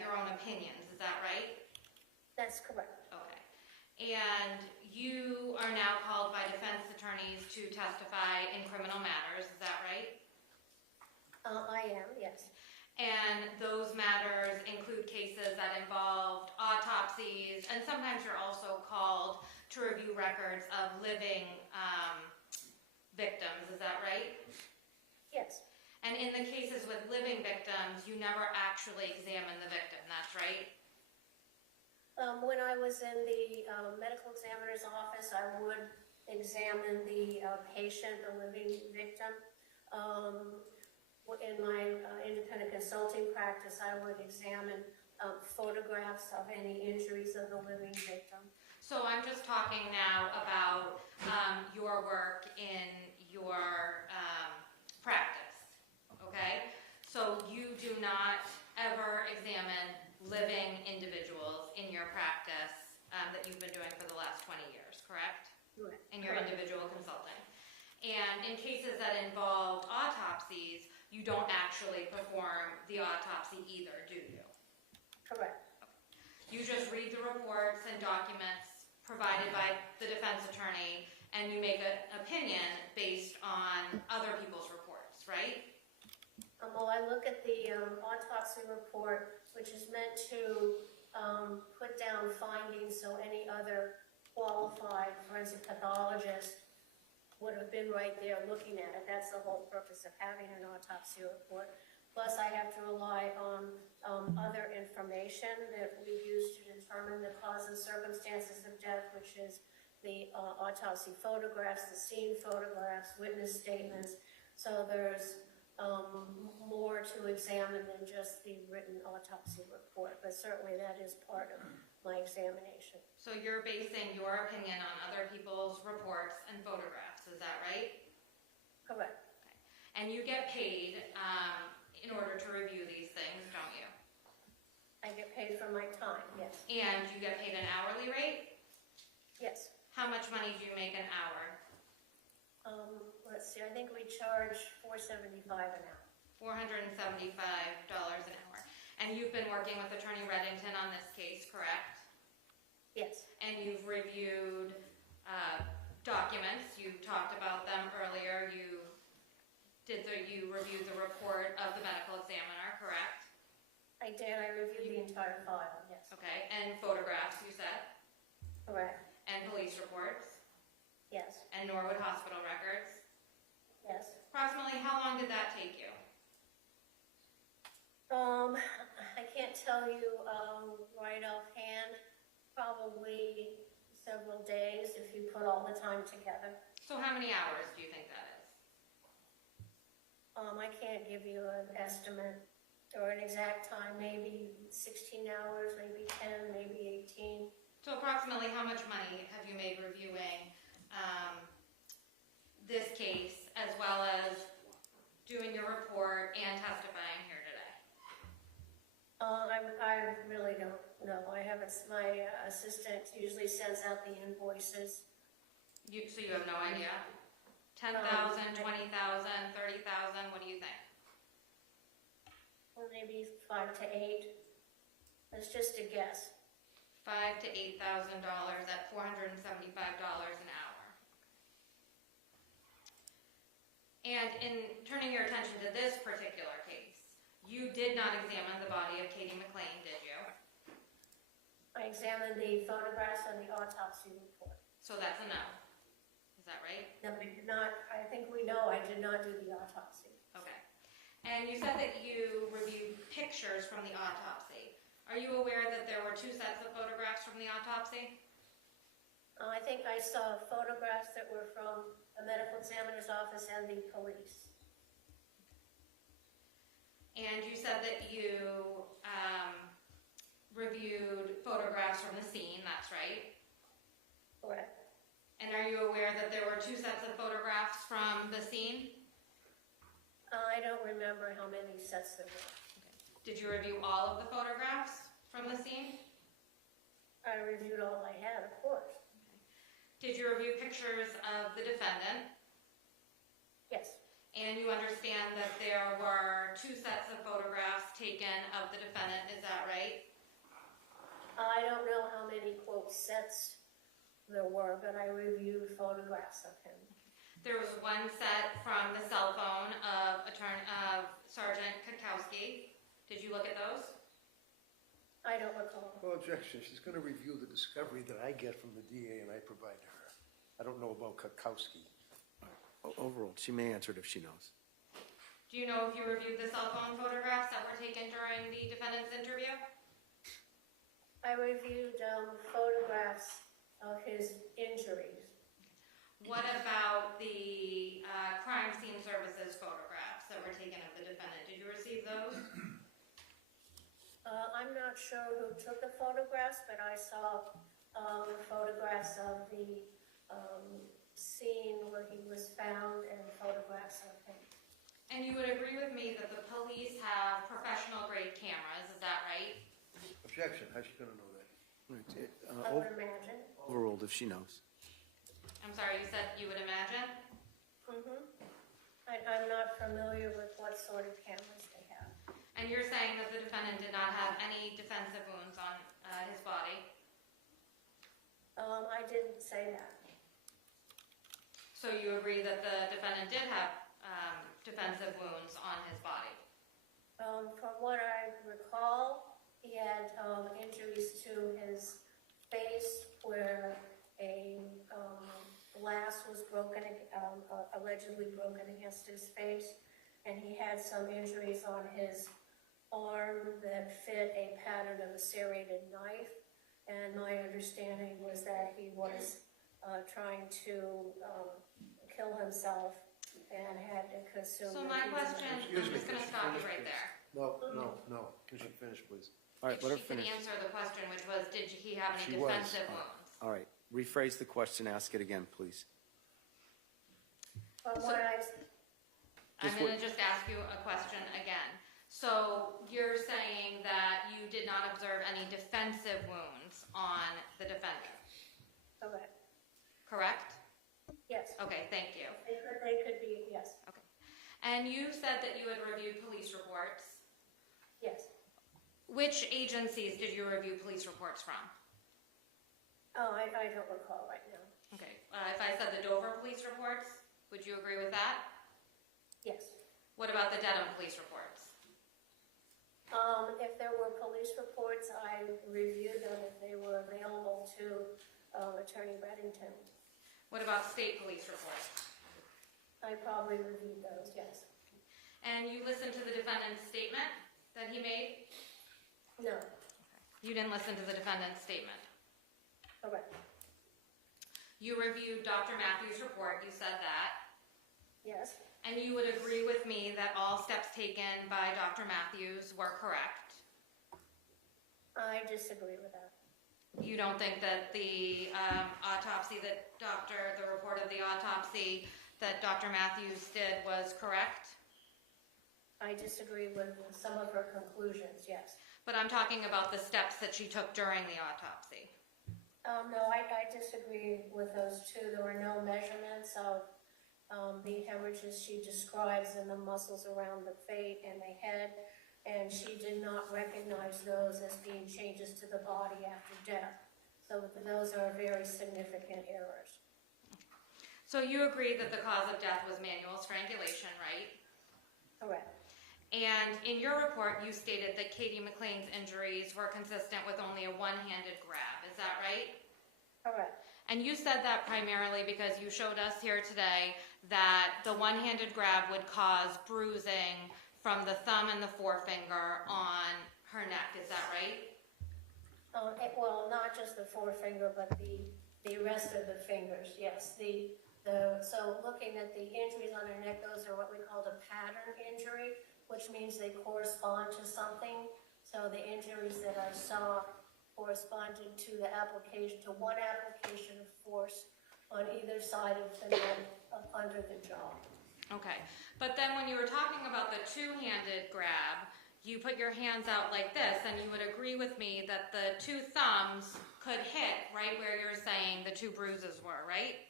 your own opinions, is that right? That's correct. Okay. And you are now called by defense attorneys to testify in criminal matters, is that right? I am, yes. And those matters include cases that involved autopsies, and sometimes you're also called to review records of living victims, is that right? Yes. And in the cases with living victims, you never actually examine the victim, that's right? When I was in the medical examiner's office, I would examine the patient, the living victim. In my independent consulting practice, I would examine photographs of any injuries of the living victim. So I'm just talking now about your work in your practice, okay? So you do not ever examine living individuals in your practice that you've been doing for the last 20 years, correct? Correct. In your individual consulting. And in cases that involve autopsies, you don't actually perform the autopsy either, do you? Correct. You just read the reports and documents provided by the defense attorney, and you make an opinion based on other people's reports, right? Well, I look at the autopsy report, which is meant to put down findings so any other qualified forensic pathologist would have been right there looking at it. That's the whole purpose of having an autopsy report. Plus, I have to rely on other information that we use to determine the cause and circumstances of death, which is the autopsy photographs, the scene photographs, witness statements. So there's more to examine than just the written autopsy report, but certainly that is part of my examination. So you're basing your opinion on other people's reports and photographs, is that right? Correct. Okay. And you get paid in order to review these things, don't you? I get paid for my time, yes. And you get paid an hourly rate? Yes. How much money do you make an hour? Let's see, I think we charge $4.75 an hour. $475 an hour. And you've been working with Attorney Reddington on this case, correct? Yes. And you've reviewed documents. You talked about them earlier. You reviewed the report of the medical examiner, correct? I did. I reviewed the entire file, yes. Okay. And photographs, you said? Correct. And police reports? Yes. And Norwood Hospital records? Yes. Approximately how long did that take you? I can't tell you right offhand. Probably several days if you put all the time together. So how many hours do you think that is? I can't give you an estimate or an exact time. Maybe 16 hours, maybe 10, maybe 18. So approximately how much money have you made reviewing this case as well as doing your report and testifying here today? I really don't know. My assistant usually sends out the invoices. So you have no idea? 10,000, 20,000, 30,000, what do you think? Well, maybe 5 to 8. That's just a guess. $5,000 to $8,000 at $475 an hour. And in turning your attention to this particular case, you did not examine the body of Katie McLean, did you? I examined the photographs and the autopsy report. So that's a no. Is that right? No, I did not. I think we know I did not do the autopsy. Okay. And you said that you reviewed pictures from the autopsy. Are you aware that there were 2 sets of photographs from the autopsy? I think I saw photographs that were from the medical examiner's office and the police. And you said that you reviewed photographs from the scene, that's right? Correct. And are you aware that there were 2 sets of photographs from the scene? I don't remember how many sets there were. Did you review all of the photographs from the scene? I I reviewed all I had, of course. Did you review pictures of the defendant? Yes. And you understand that there were 2 sets of photographs taken of the defendant, is that right? I don't know how many, quote, sets there were, but I reviewed photographs of him. There was 1 set from the cell phone of Sergeant Katkowski. Did you look at those? I don't recall. Well, objection, she's going to review the discovery that I get from the DA and I provide to her. I don't know about Katkowski. Overruled. She may answer it if she knows. Do you know if you reviewed the cell phone photographs that were taken during the defendant's interview? I reviewed photographs of his injuries. What about the crime scene services photographs that were taken of the defendant? Did you receive those? I'm not sure who took the photographs, but I saw photographs of the scene where he was found and photographs of him. And you would agree with me that the police have professional grade cameras, is that right? Objection, how's she going to know that? I would imagine. Overruled if she knows. I'm sorry, you said you would imagine? I'm not familiar with what sort of cameras they have. And you're saying that the defendant did not have any defensive wounds on his body? I didn't say that. So you agree that the defendant did have defensive wounds on his body? From what I recall, he had injuries to his face where a glass was broken, allegedly broken against his face, and he had some injuries on his arm that fit a pattern of a serrated knife, and my understanding was that he was trying to kill himself and had to consume. So my question, I'm just going to stop you right there. No. Can she finish, please? All right, let her She can finish. answer the question, which was, did he have any She was. defensive wounds? All right, rephrase the question, ask it again, please. But what I'm going to just ask you a question again. So you're saying that you did not observe any defensive wounds on the defendant, correct. correct? Yes. Okay, thank you. They could be, yes. Okay. And you said that you had reviewed police reports. Yes. Which agencies did you review police reports from? Oh, I don't recall right now. Okay. If I said the Dover police reports, would you agree with that? Yes. What about the Dedham police reports? If there were police reports, I reviewed them if they were available to Attorney Reddington. What about state police reports? I probably reviewed those, yes. And you listened to the defendant's statement that he made? No. You didn't listen to the defendant's statement? Correct. You reviewed Dr. Matthews' report, you said that. Yes. And you would agree with me that all steps taken by Dr. Matthews were correct? I disagree with that. You don't think that the autopsy the report of the autopsy that Dr. Matthews did was correct? I disagree with some of her conclusions, yes. But I'm talking about the steps that she took during the autopsy. No, I disagree with those two. There were no measurements of the hemorrhages she describes in the muscles around the face and the head, and she did not recognize those as being changes to the body after death. So those are very significant errors. So you agree that the cause of death was manual strangulation, right? Correct. And in your report, you stated that Katie McLean's injuries were consistent with only a one-handed grab. Is that right? Correct. And you said that primarily because you showed us here today that the one-handed grab would cause bruising from the thumb and the forefinger on her neck. Is that right? Well, not just the forefinger, but the rest of the fingers, yes. So looking at the injuries on her neck, those are what we call a pattern injury, which means they correspond to something. So the injuries that I saw corresponded to one application of force on either side of the neck under the jaw. Okay. But then when you were talking about the two-handed grab, you put your hands out like this, and you would agree with me that the 2 thumbs could hit right where you're saying the 2 bruises were, right?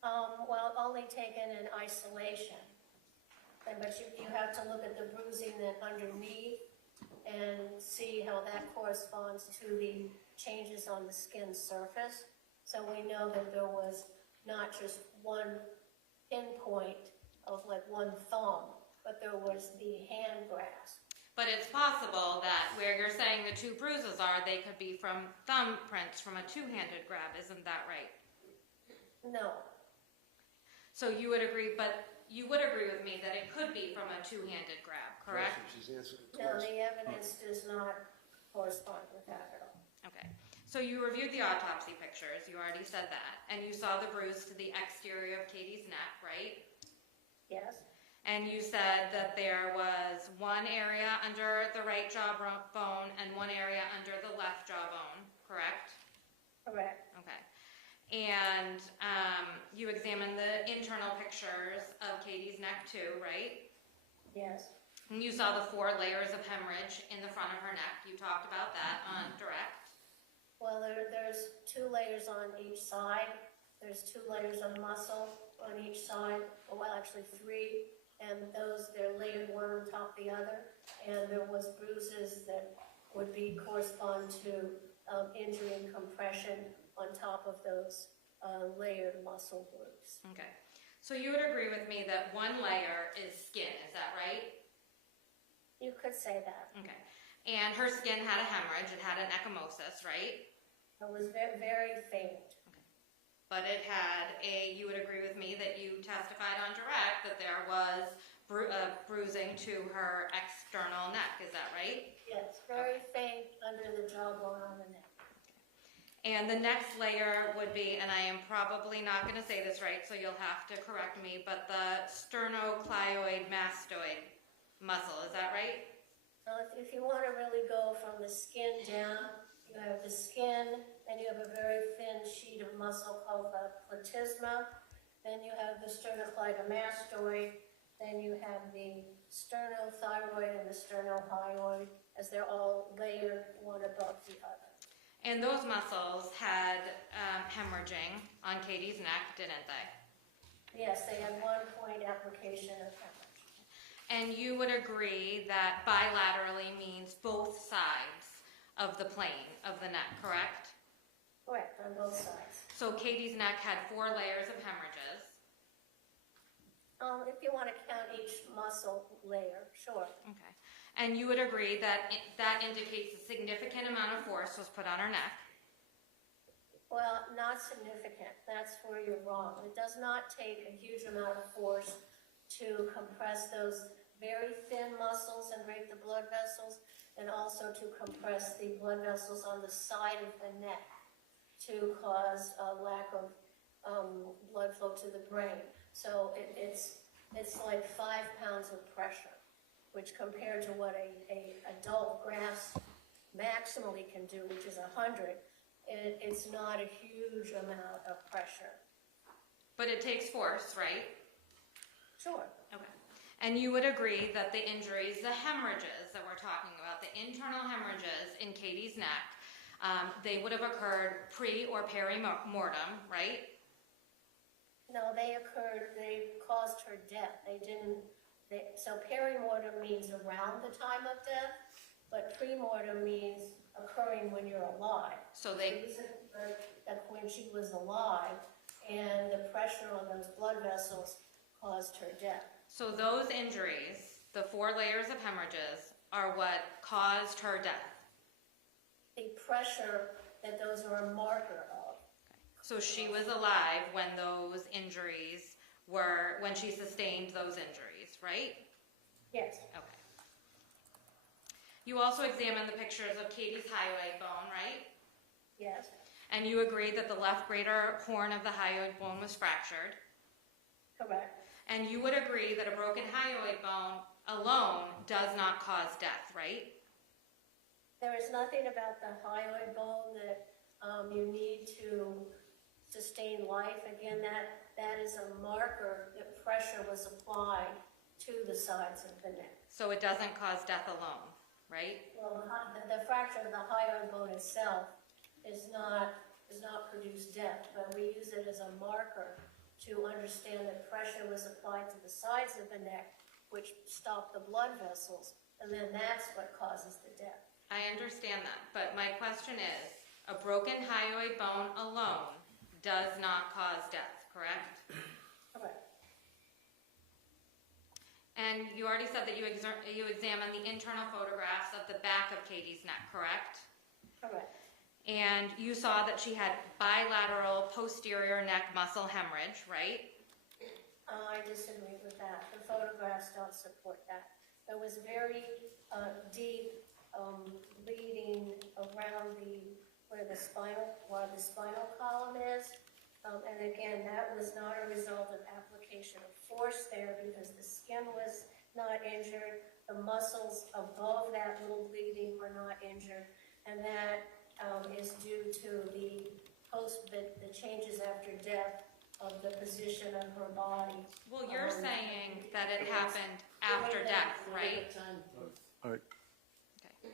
Well, only taken in isolation. But you have to look at the bruising then underneath and see how that corresponds to the changes on the skin surface. So we know that there was not just one pinpoint of like one thumb, but there was the hand grasp. But it's possible that where you're saying the 2 bruises are, they could be from thumbprints from a 2-handed grab, isn't that right? No. So you would agree, but you would agree with me that it could be from a 2-handed grab, correct? She's answered the No, question. the evidence does not correspond with that at all. Okay. So you reviewed the autopsy pictures, you already said that, and you saw the bruise to the exterior of Katie's neck, right? Yes? And you said that there was one area under the right jawbone and one area under the left jawbone, correct? Correct. Okay. And you examined the internal pictures of Katie's neck too, right? Yes. And you saw the 4 layers of hemorrhage in the front of her neck. You talked about that on direct. Well, there's 2 layers on each side. There's 2 layers of muscle on each side. Well, actually 3. And they're layered one on top of the other. And there was bruises that would correspond to injury and compression on top of those layered muscle groups. Okay. So you would agree with me that one layer is skin, is that right? You could say that. Okay. And her skin had a hemorrhage, it had an ecchymosis, right? It was very, very faint. Okay. But it had you would agree with me that you testified on direct that there was bruising to her external neck, is that right? Yes, very faint under the jawbone on the neck. And the next layer would be, and I am probably not going to say this right, so you'll have to correct me, but the sternocleidoid mastoid muscle, is that right? Now, if you want to really go from the skin down, you have the skin, then you have a very thin sheet of muscle called the platysma, then you have the sternocleidomastoid, then you have the sternothyroid and the sternohyoid, as they're all layered one above the other. And those muscles had hemorrhaging on Katie's neck, didn't they? Yes, they had 1-point application of hemorrhage. And you would agree that bilaterally means both sides of the plane of the neck, correct? Correct, on both sides. So Katie's neck had 4 layers of hemorrhages. If you want to count each muscle layer, sure. Okay. And you would agree that that indicates a significant amount of force was put on her neck? Well, not significant. That's where you're wrong. It does not take a huge amount of force to compress those very thin muscles and break the blood vessels, and also to compress the blood vessels on the side of the neck to cause a lack of blood flow to the brain. So it's like 5 pounds of pressure, which compared to what a adult grasp maximally can do, which is 100, it's not a huge amount of pressure. But it takes force, right? Sure. Okay. And you would agree that the injuries, the hemorrhages that we're talking about, the internal hemorrhages in Katie's neck, they would have occurred pre or peri-mortem, right? No, they caused her death. So peri-mortem means around the time of death, but pre-mortem means occurring when you're alive. So when she was alive, and the pressure on those blood vessels caused her death. So those injuries, the 4 layers of hemorrhages, are what caused her death? The pressure that those are a marker of. So she was alive when those injuries were, when she sustained those injuries, right? Yes. Okay. You also examined the pictures of Katie's hyoid bone, right? Yes. And you agree that the left greater horn of the hyoid bone was fractured? Correct. And you would agree that a broken hyoid bone alone does not cause death, right? There is nothing about the hyoid bone that you need to sustain life. Again, that is a marker that pressure was applied to the sides of the neck. So it doesn't cause death alone, right? Well, the fracture of the hyoid bone itself does not produce death, but we use it as a marker to understand that pressure was applied to the sides of the neck, which stopped the blood vessels, and then that's what causes the death. I understand that, but my question is, a broken hyoid bone alone does not cause death, correct? Correct. And you already said that you examined the internal photographs of the back of Katie's neck, correct? Correct. And you saw that she had bilateral posterior neck muscle hemorrhage, right? I disagree with that. The photographs don't support that. There was very deep bleeding around where the spinal column is. And again, that was not a result of application of force there because the skin was not injured. The muscles above that little bleeding were not injured. And that is due to the changes after death of the position of her body. Well, you're saying that it happened after death, right? All right.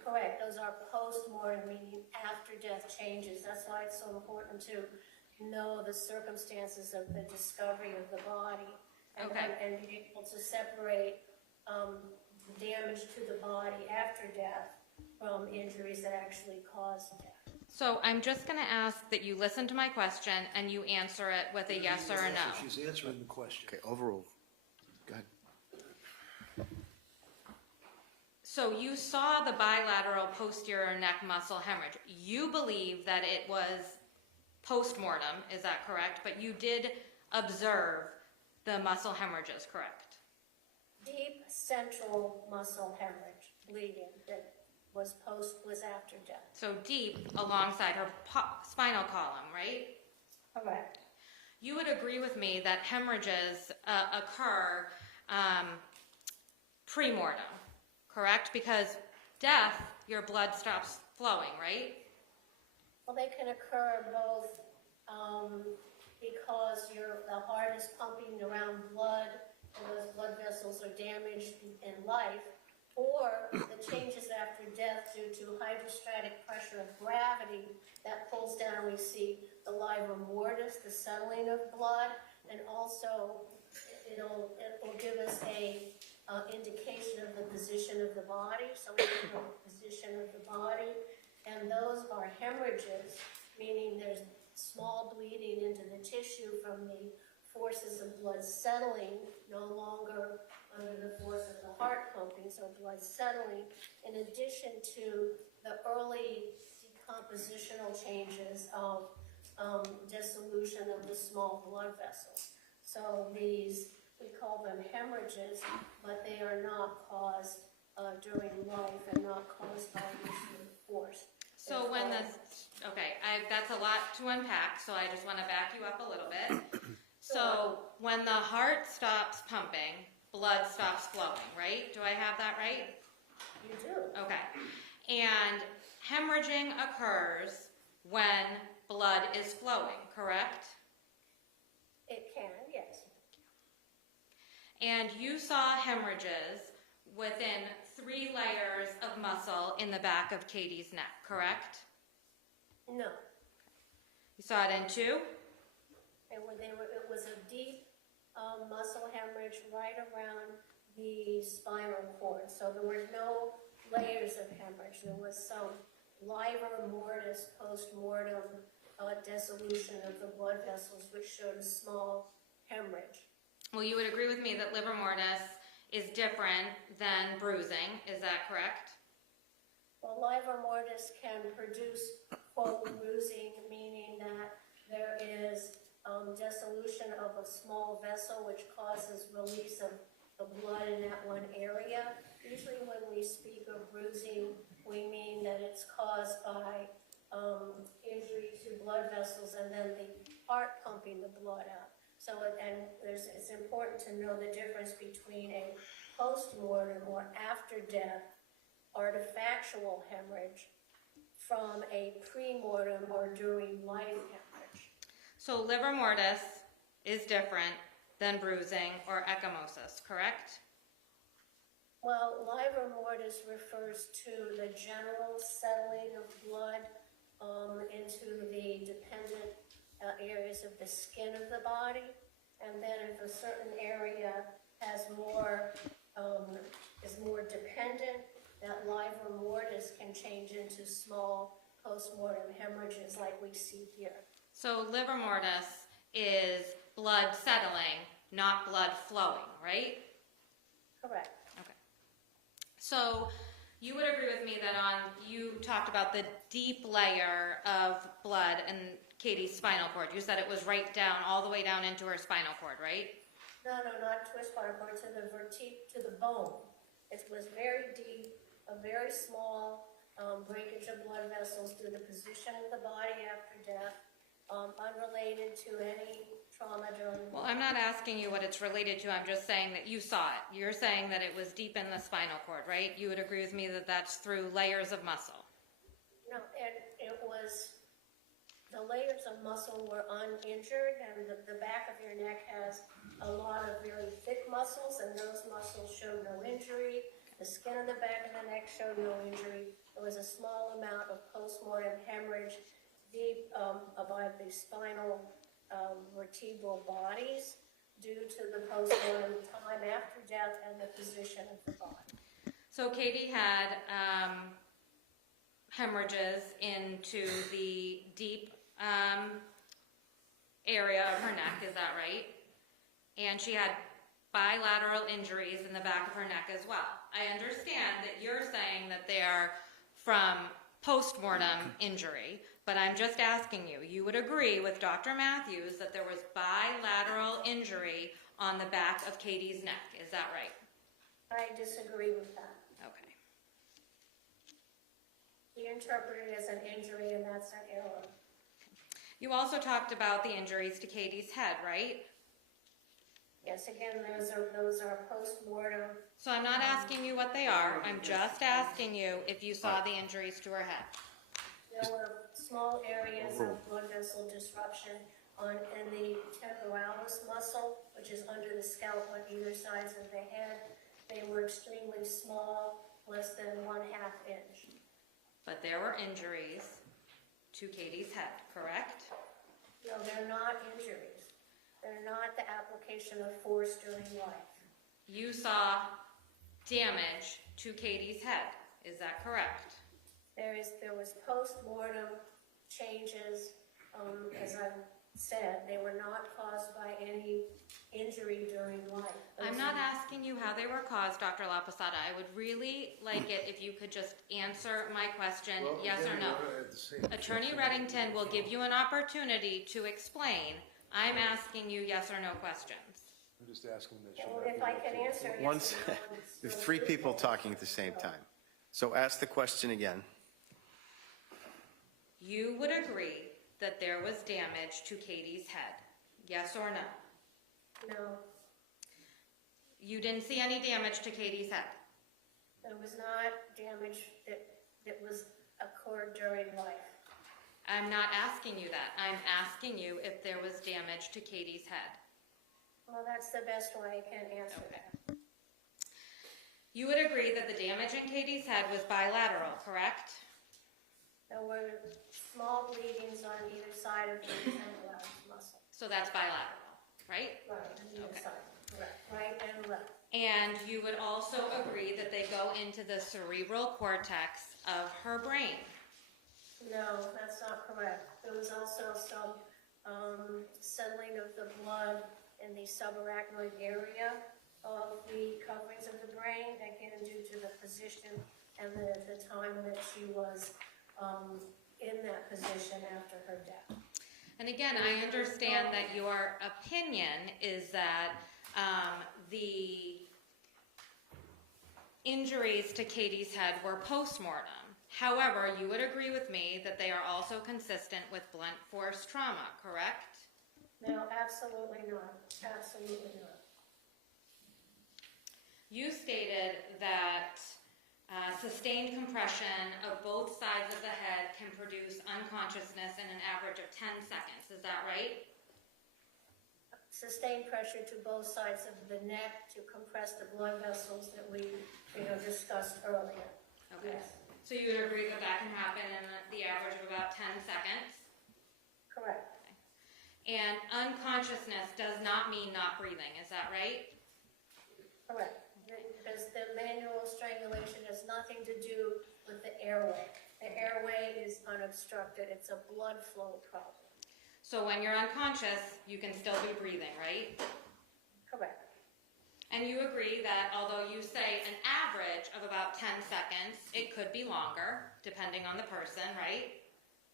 Correct. Those are post-mortem, meaning after death changes. That's why it's so important to know the circumstances of the discovery of the body and be able to separate the damage to the body after death from injuries that actually cause death. So I'm just going to ask that you listen to my question and you answer it with a yes or a no. She's answering the question. Okay, overruled. Go ahead. So you saw the bilateral posterior neck muscle hemorrhage. You believe that it was post-mortem, is that correct? But you did observe the muscle hemorrhages, correct? Deep central muscle hemorrhage, bleeding that was after death. So deep alongside her spinal column, right? Correct. You would agree with me that hemorrhages occur pre-mortem, correct? Because death, your blood stops flowing, right? Well, they can occur both because the heart is pumping around blood and those blood vessels are damaged in life, or the changes after death due to hydrostatic pressure of gravity that pulls down. We see the livor mortis, the settling of blood, and also it will give us a indication of the position of the body. So we know the position of the body, and those are hemorrhages, meaning there's small bleeding into the tissue from the forces of blood settling, no longer under the force of the heart pumping, so blood settling, in addition to the early decompositional changes of dissolution of the small blood vessels. So these, we call them hemorrhages, but they are not caused during life and not caused by use of force. So when that's a lot to unpack, so I just want to back you up a little bit. So when the heart stops pumping, blood stops flowing, right? Do I have that right? You do. Okay. And hemorrhaging occurs when blood is flowing, correct? It can, yes. And you saw hemorrhages within 3 layers of muscle in the back of Katie's neck, correct? No. You saw it in 2? It was a deep muscle hemorrhage right around the spinal cord. So there were no layers of hemorrhage. There was some livor mortis post-mortem dissolution of the blood vessels, which showed a small hemorrhage. Well, you would agree with me that livor mortis is different than bruising. Is that correct? Well, livor mortis can produce, quote, bruising, meaning that there is dissolution of a small vessel which causes release of the blood in that one area. Usually when we speak of bruising, we mean that it's caused by injury to blood vessels and then the heart pumping the blood out. So, it's important to know the difference between a post-mortem or after death artifactual hemorrhage from a pre-mortem or during life hemorrhage. So livor mortis is different than bruising or ecchymosis, correct? Well, livor mortis refers to the general settling of blood into the dependent areas of the skin of the body. And then if a certain area has more, is more dependent, that livor mortis can change into small post-mortem hemorrhages like we see here. So livor mortis is blood settling, not blood flowing, right? Correct. Okay. So you would agree with me that you talked about the deep layer of blood in Katie's spinal cord. You said it was right down, all the way down into her spinal cord, right? No, not to her spinal cord, to the bone. It was very deep, a very small breakage of blood vessels through the position of the body after death, unrelated to any trauma during. Well, I'm not asking you what it's related to. I'm just saying that you saw it. You're saying that it was deep in the spinal cord, right? You would agree with me that that's through layers of muscle. No, it was, the layers of muscle were uninjured, and the back of your neck has a lot of very thick muscles, and those muscles showed no injury. The skin of the back of the neck showed no injury. There was a small amount of post-mortem hemorrhage deep above the spinal vertebral bodies due to the post-mortem time after death and the position of the body. So Katie had hemorrhages into the deep area of her neck, is that right? And she had bilateral injuries in the back of her neck as well. I understand that you're saying that they are from post-mortem injury, but I'm just asking you, you would agree with Dr. Matthews that there was bilateral injury on the back of Katie's neck, is that right? I disagree with that. Okay. He interpreted it as an injury, and that's an error. You also talked about the injuries to Katie's head, right? Yes, again, those are post-mortem. So I'm not asking you what they are, I'm just asking you if you saw the injuries to her head. There were small areas of blood vessel disruption in the temporalis muscle, which is under the scalp on either sides of the head. They were extremely small, less than 1/2 inch. But there were injuries to Katie's head, correct? No, they're not injuries. They're not the application of force during life. You saw damage to Katie's head, is that correct? There was post-mortem changes, as I said, they were not caused by any injury during life. I'm not asking you how they were caused, Dr. La Posada. I would really like it if you could just answer my question, Well, yes or again, no. we're at the same- Attorney Reddington will give you an opportunity to explain. I'm asking you yes or no questions. I'm just asking that you. Well, if I can answer yes Once, or no, there's 3 people talking at the same time. So ask the question again. You would agree that there was damage to Katie's head, yes or no? No, You didn't see any damage to Katie's head? there was not damage that was occurred during life. I'm not asking you that. I'm asking you if there was damage to Katie's head. Well, that's the best way I can answer Okay. that. You would agree that the damage in Katie's head was bilateral, correct? There were small bleedings on either side of the temporalis muscle. So that's bilateral, right? Right, on either Okay. side, correct, right and left. And you would also agree that they go into the cerebral cortex of her brain. No, that's not correct. There was also some settling of the blood in the subarachnoid area of the coverings of the brain, again, due to the position and the time that she was in that position after her death. And again, I understand that your opinion is that the injuries to Katie's head were post-mortem. However, you would agree with me that they are also consistent with blunt force trauma, correct? No, absolutely not. Absolutely not. You stated that sustained compression of both sides of the head can produce unconsciousness in an average of 10 seconds. Is that right? sustained pressure to both sides of the neck to compress the blood vessels that we, discussed earlier. Okay. Yes, So you would agree that that can happen in the average of about 10 seconds? correct. And unconsciousness does not mean not breathing, is that right? Correct. Because the manual strangulation has nothing to do with the airway. The airway is unobstructed. It's a blood flow problem. So when you're unconscious, you can still be breathing, right? Correct. And you agree that although you say an average of about 10 seconds, it could be longer, depending on the person, right?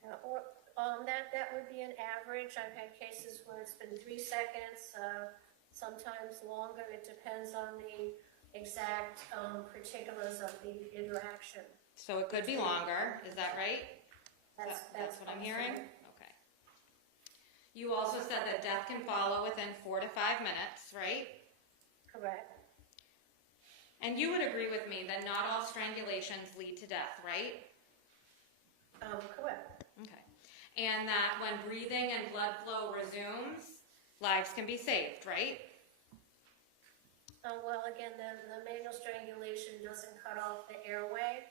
That would be an average. I've had cases where it's been 3 seconds, sometimes longer. It depends on the exact particulars of the interaction. So it could be longer, is that right? That's what I'm hearing? possible. Okay. You also said that death can follow within 4 to 5 minutes, right? Correct. And you would agree with me that not all strangulations lead to death, right? Correct. Okay. And that when breathing and blood flow resumes, lives can be saved, right? Well, again, the manual strangulation doesn't cut off the airway,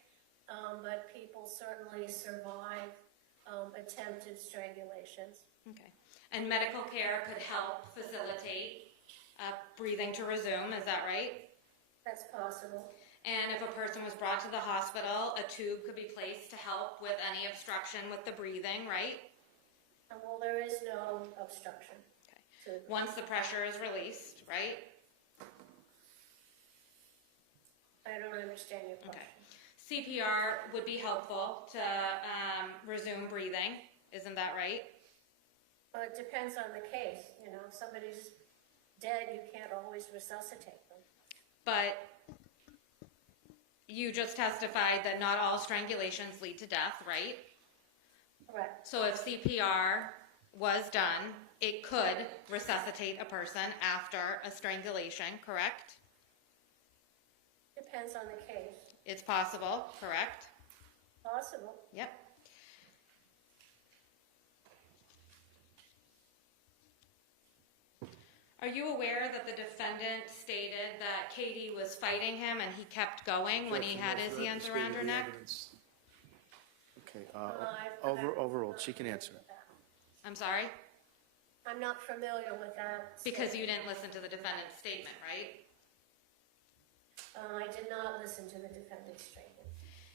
but people certainly survive attempted strangulations. Okay. And medical care could help facilitate breathing to resume, is that right? That's possible. And if a person was brought to the hospital, a tube could be placed to help with any obstruction with the breathing, right? Well, there is no obstruction. Okay. Once the pressure is released, right? I don't understand your question. Okay. CPR would be helpful to resume breathing, isn't that right? Well, it depends on the case. If somebody's dead, you can't always resuscitate them. But you just testified that not all strangulations lead to death, right? Correct. So if CPR was done, it could resuscitate a person after a strangulation, correct? Depends on the case. It's possible, correct? Possible. Yep. Are you aware that the defendant stated that Katie was fighting him and he kept going when he had his hands around her neck? Okay, overruled. She can answer. I'm sorry? I'm not familiar with that. Because you didn't listen to the defendant's statement, right? I did not listen to the defendant's statement.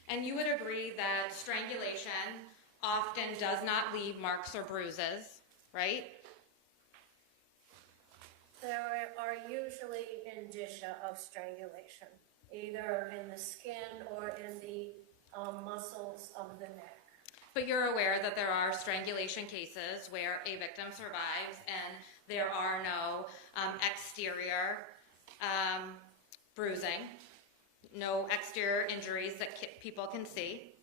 And you would agree that strangulation often does not leave marks or bruises, right? There are usually indicia of strangulation, either in the skin or in the muscles of the neck. But you're aware that there are strangulation cases where a victim survives and there are no exterior bruising, no exterior injuries that people can see.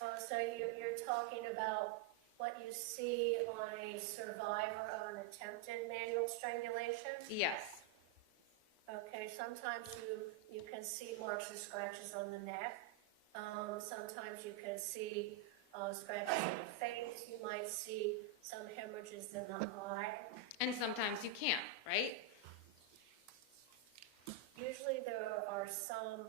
So you're talking about what you see on a survivor of an attempted manual strangulation? Yes. Okay, sometimes you can see marks or scratches on the neck. Sometimes you can see scratches in the face. You might see some hemorrhages in the eye. And sometimes you can't, right? Usually there are some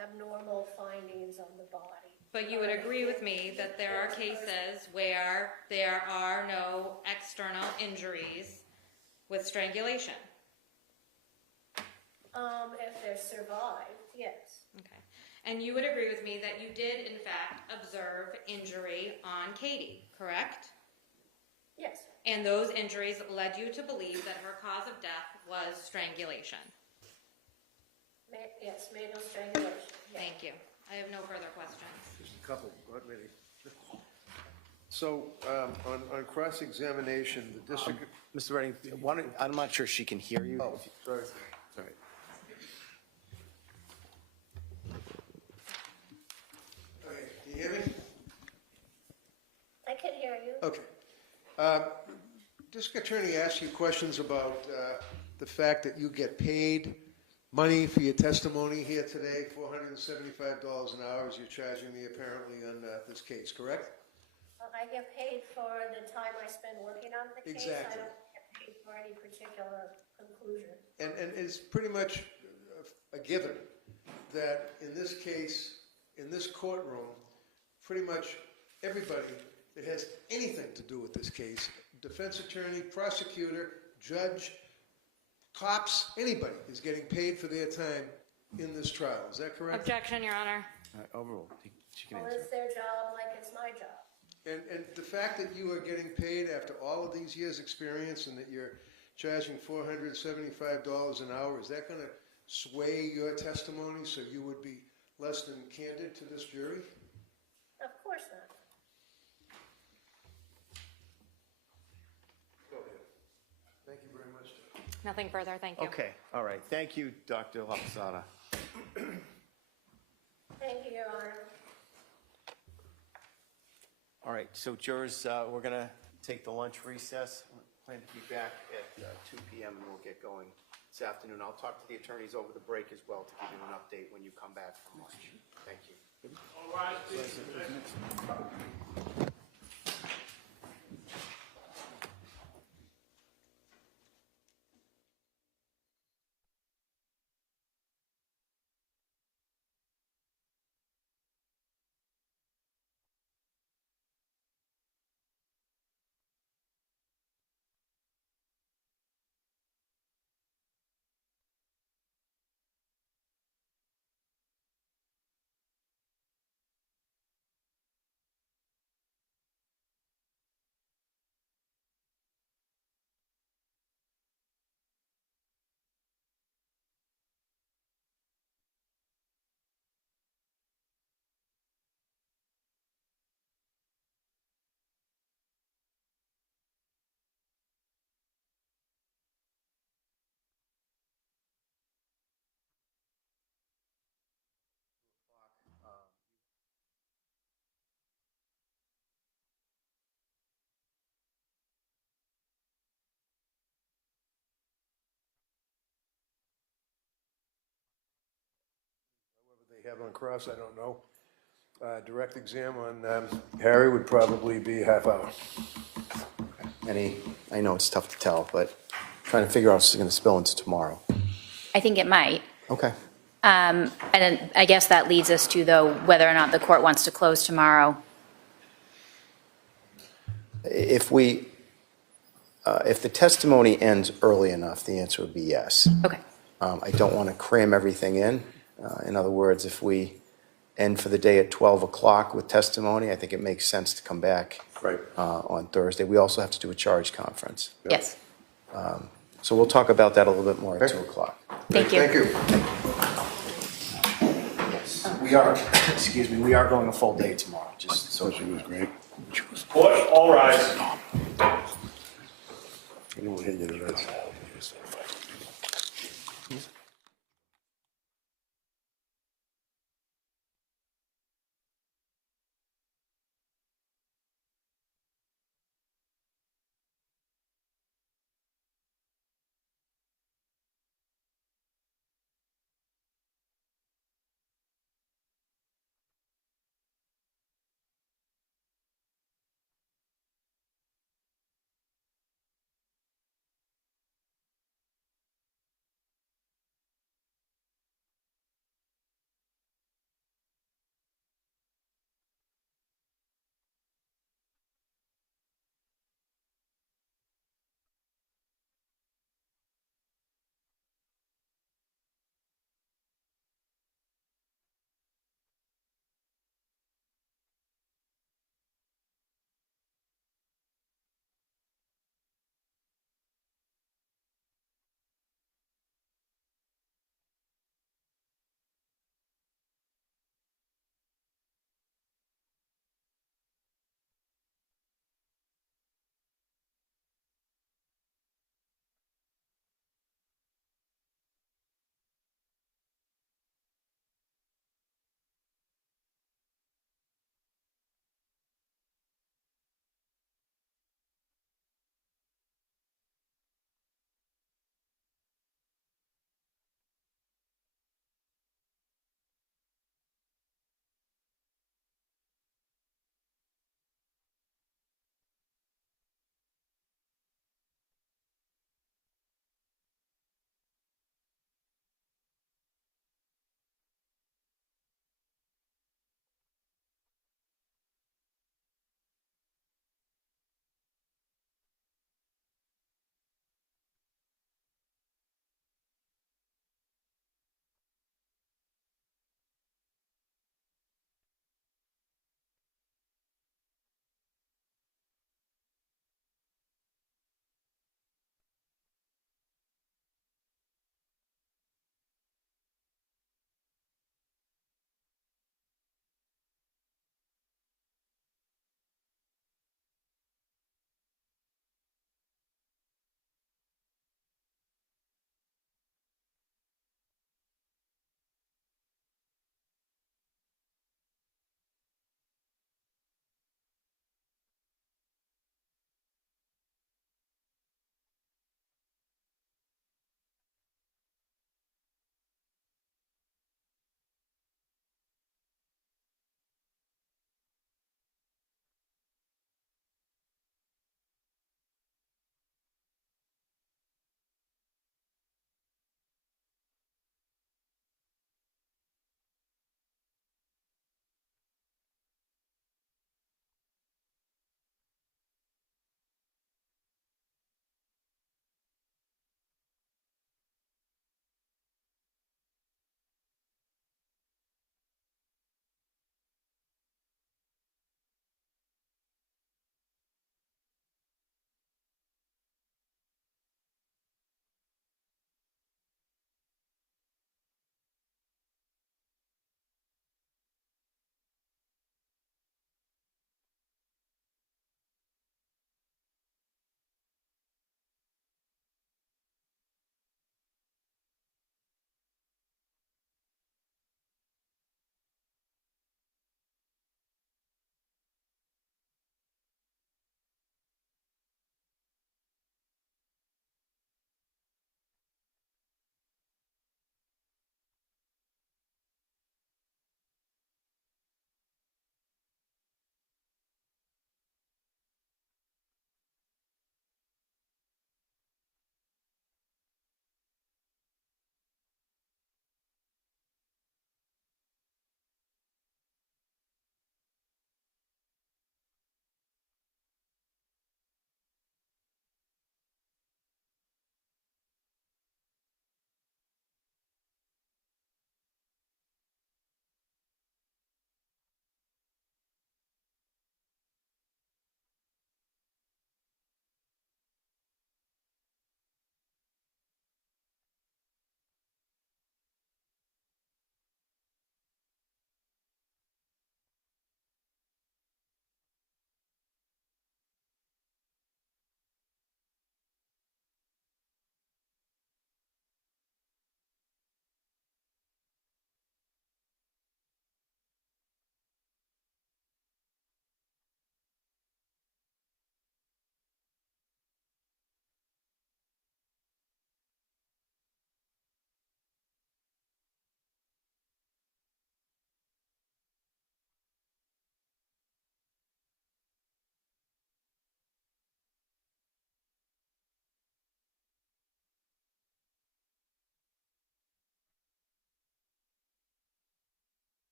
abnormal findings on the body. But you would agree with me that there are cases where there are no external injuries with strangulation. If they're survived, yes. Okay. And you would agree with me that you did, in fact, observe injury on Katie, correct? Yes. And those injuries led you to believe that her cause of death was strangulation. Yes, manual strangulation. Yes. Thank you. I have no further questions. Just a couple, not many. So, on cross-examination, the district... Mr. Redding, I'm not sure she can hear you. Oh, sorry. Sorry. Okay, can you hear me? I can hear you. Okay. District Attorney asked you questions about the fact that you get paid money for your testimony here today, $475 an hour as you're charging me apparently on this case, correct? I get paid for the time I spend working on the case. Exactly. I don't get waiting for any particular conclusion. And it's pretty much a given that in this case, in this courtroom, pretty much everybody that has anything to do with this case, defense attorney, prosecutor, judge, cops, anybody is getting paid for their time in this trial. Is that correct? Objection, Your Honor. Overruled. She can Well, answer. it's their job like it's my job. And the fact that you are getting paid after all of these years' experience and that you're charging $475 an hour, is that going to sway your testimony so you would be less than candid to this jury? Of course not. Go ahead. Thank you very much. Nothing further, thank you. Okay, all right. Thank you, Dr. Lopasada. Thank you, Your Honor. All right, so jurors, we're going to take the lunch recess. Plan to be back at 2 p.m. and we'll get going this afternoon. I'll talk to the attorneys over the break as well to give you an update when you come back from lunch. Thank you. All right, please. They have on cross, I don't know. Direct exam on Harry would probably be a half hour. I know it's tough to tell, but trying to figure out if it's going to spill into tomorrow. I think it might. Okay. And then I guess that leads us to, though, whether or not the court wants to close tomorrow. If the testimony ends early enough, the answer would be yes. Okay. I don't want to cram everything in. In other words, if we end for the day at 12 o'clock with testimony, I think it makes sense to come back on Thursday. We also have to do a charge conference. Yes. So we'll talk about that a little bit more at 2 o'clock. Thank you. Thank you. We are, excuse me, we are going a full day tomorrow, just so. She was great. Court, all rise. Anyone hit you tonight?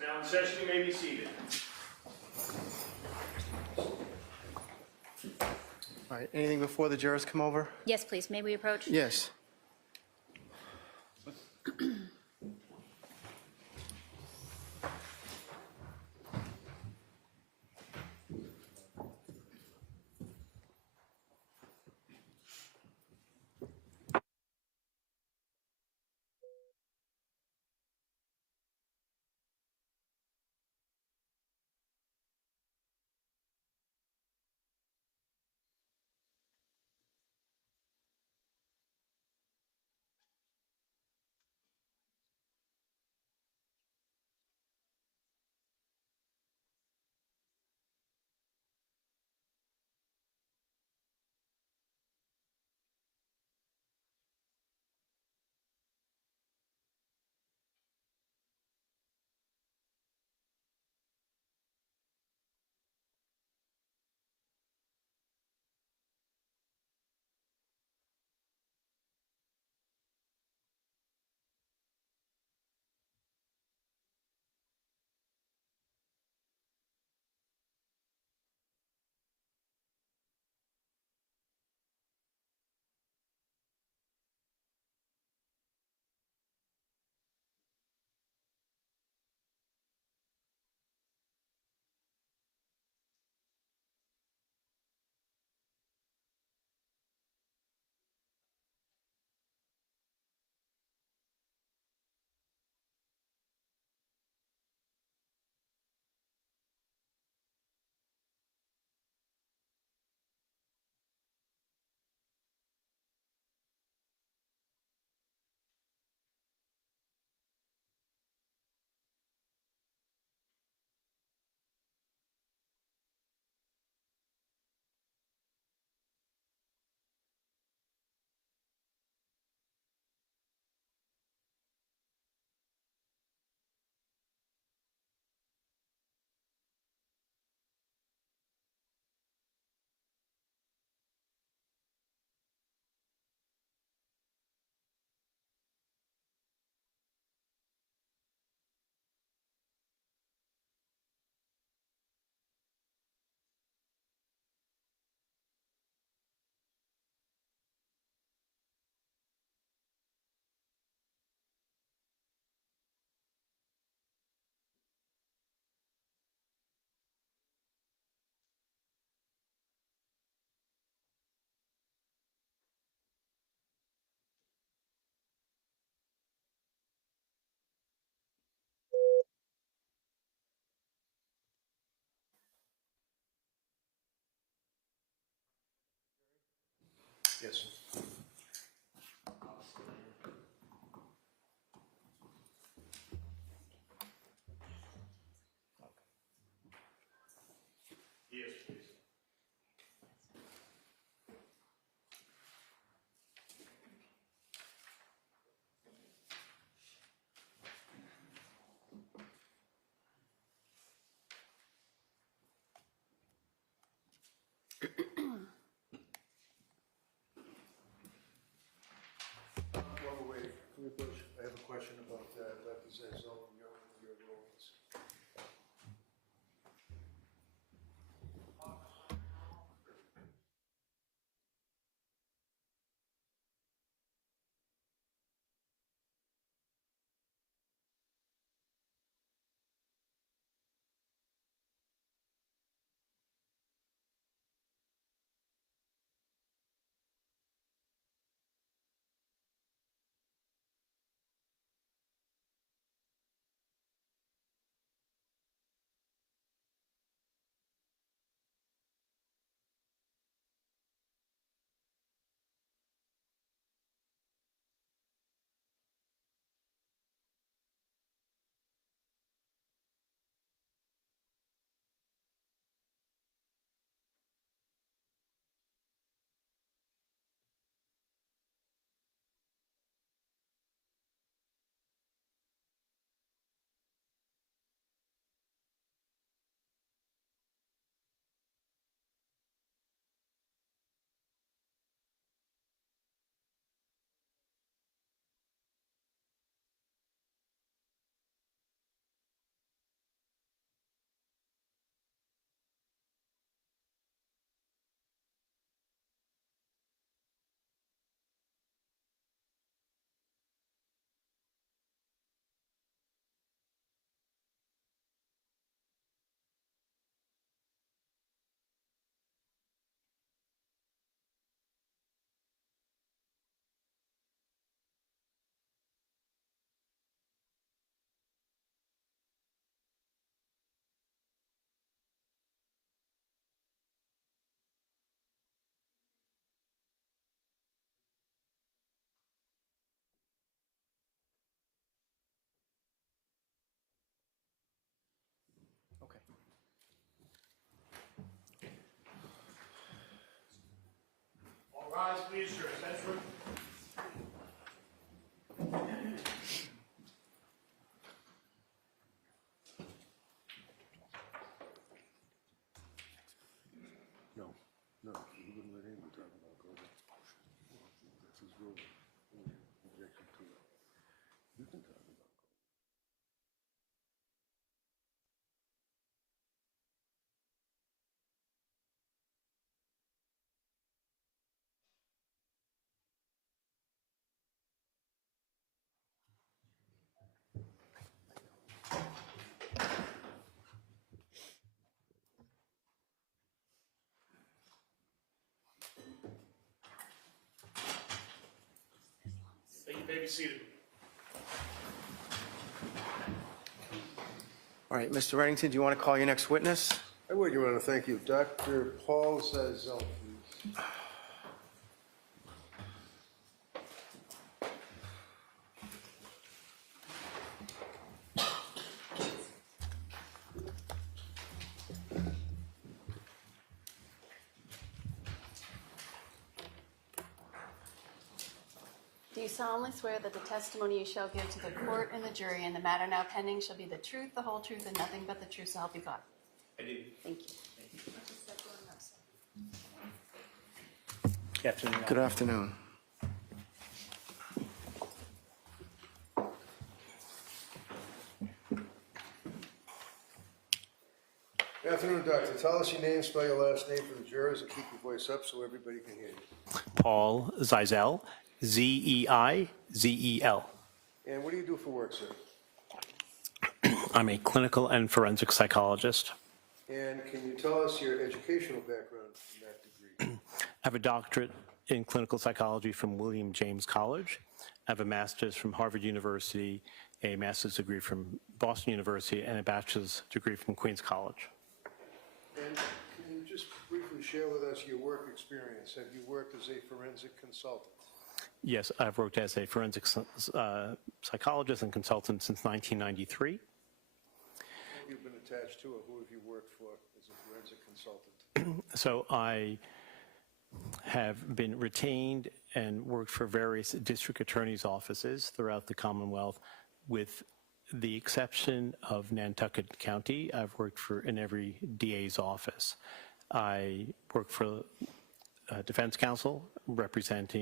Now in session, you may be seated. All right, anything before the jurors come over? Yes, please, may we approach? Yes. Yes. Yes, please. While we're waiting, can we push? I have a question about Dr. Zanzone and your roles. Please, sir. That's for... No, he wouldn't let anybody talk about COVID. That's his rule. Objection to it. You can talk about COVID. You may be seated. All right, Mr. Reddington, do you want to call your next witness? I would, Your Honor, thank you. Dr. Paul Zazel, please. Do you solemnly swear that the testimony you shall give to the court and the jury in the matter now pending shall be the truth, the whole truth, and nothing but the truth, so help you God? I do. Thank you. Good afternoon. Good afternoon. Good afternoon, Doctor. Tell us your name, spell your last name for the jurors, and keep your voice up so everybody can hear you. Paul Zazel, Zeizel. And what do you do for work, sir? I'm a clinical and forensic psychologist. And can you tell us your educational background in that degree? I have a doctorate in clinical psychology from William James College. I have a master's from Harvard University, a master's degree from Boston University, and a bachelor's degree from Queens College. And can you just briefly share with us your work experience? Have you worked as a forensic consultant? Yes, I've worked as a forensic psychologist and consultant since 1993. Who have you been attached to, or who have you worked for as a forensic consultant? So I have been retained and worked for various district attorneys' offices throughout the Commonwealth, with the exception of Nantucket County. I've worked in every DA's office. I work for defense counsel who represent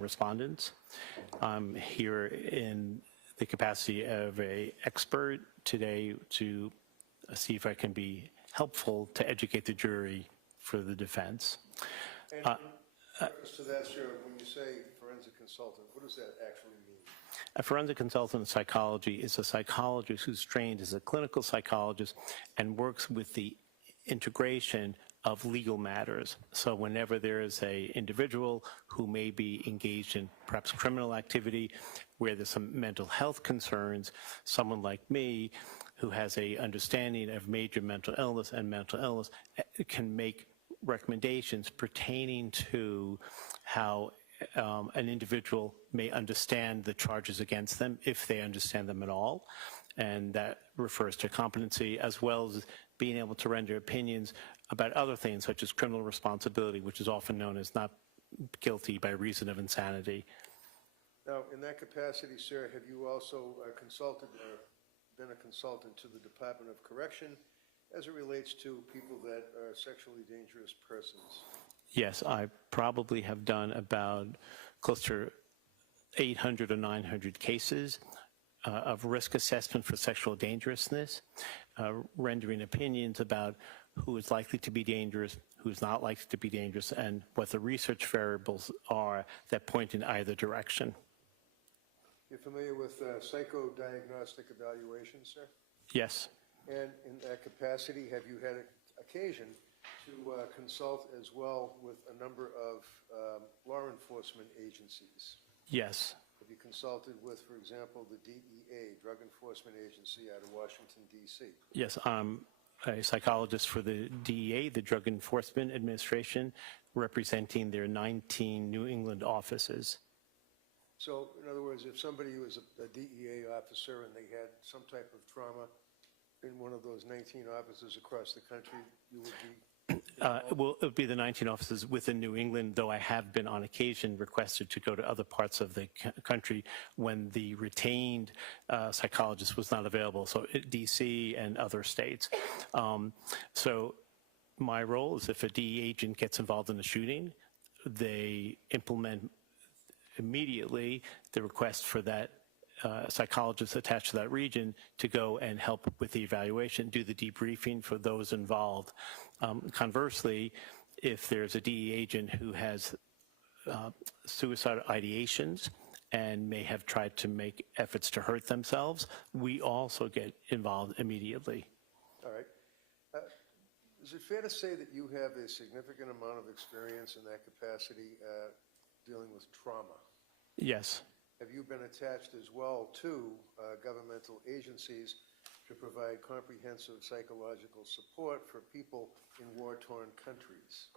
respondents. I'm here in the capacity of an expert today to see if I can be helpful to educate the jury for the defense. And in reference to that, sir, when you say forensic consultant, what does that actually mean? A forensic consultant in psychology is a psychologist who's trained as a clinical psychologist and works with the integration of legal matters. So whenever there is an individual who may be engaged in perhaps criminal activity, where there's some mental health concerns, someone like me who has a understanding of major mental illness can make recommendations pertaining to how an individual may understand the charges against them, if they understand them at all. And that refers to competency, as well as being able to render opinions about other things, such as criminal responsibility, which is often known as not guilty by reason of insanity. Now, in that capacity, sir, have you also consulted or been a consultant to the Department of Correction as it relates to people that are sexually dangerous persons? Yes, I probably have done about close to 800 or 900 cases of risk assessment for sexual dangerousness, rendering opinions about who is likely to be dangerous, who's not likely to be dangerous, and what the research variables are that point in either direction. You're familiar with psychodiagnostic evaluation, sir? Yes. And in that capacity, have you had occasion to consult as well with a number of law enforcement agencies? Yes. Have you consulted with, for example, the DEA, Drug Enforcement Agency out of Washington, D.C.? Yes, I'm a psychologist for the DEA, the Drug Enforcement Administration, representing their 19 New England offices. So, in other words, if somebody was a DEA officer and they had some type of trauma in one of those 19 offices across the country, you would be Well, it would be the 19 offices within New England, though I have been on occasion requested to go to other parts of the country when the retained psychologist was not available, so DC and other states. So my role is if a DE agent gets involved in a shooting, they implement immediately the request for that psychologist attached to that region to go and help with the evaluation, do the debriefing for those involved. Conversely, if there's a DE agent who has suicide ideations and may have tried to make efforts to hurt themselves, we also get involved immediately. All right. Is it fair to say that you have a significant amount of experience in that capacity dealing with trauma? Yes. Have you been attached as well to governmental agencies to provide comprehensive psychological support for people in war-torn countries?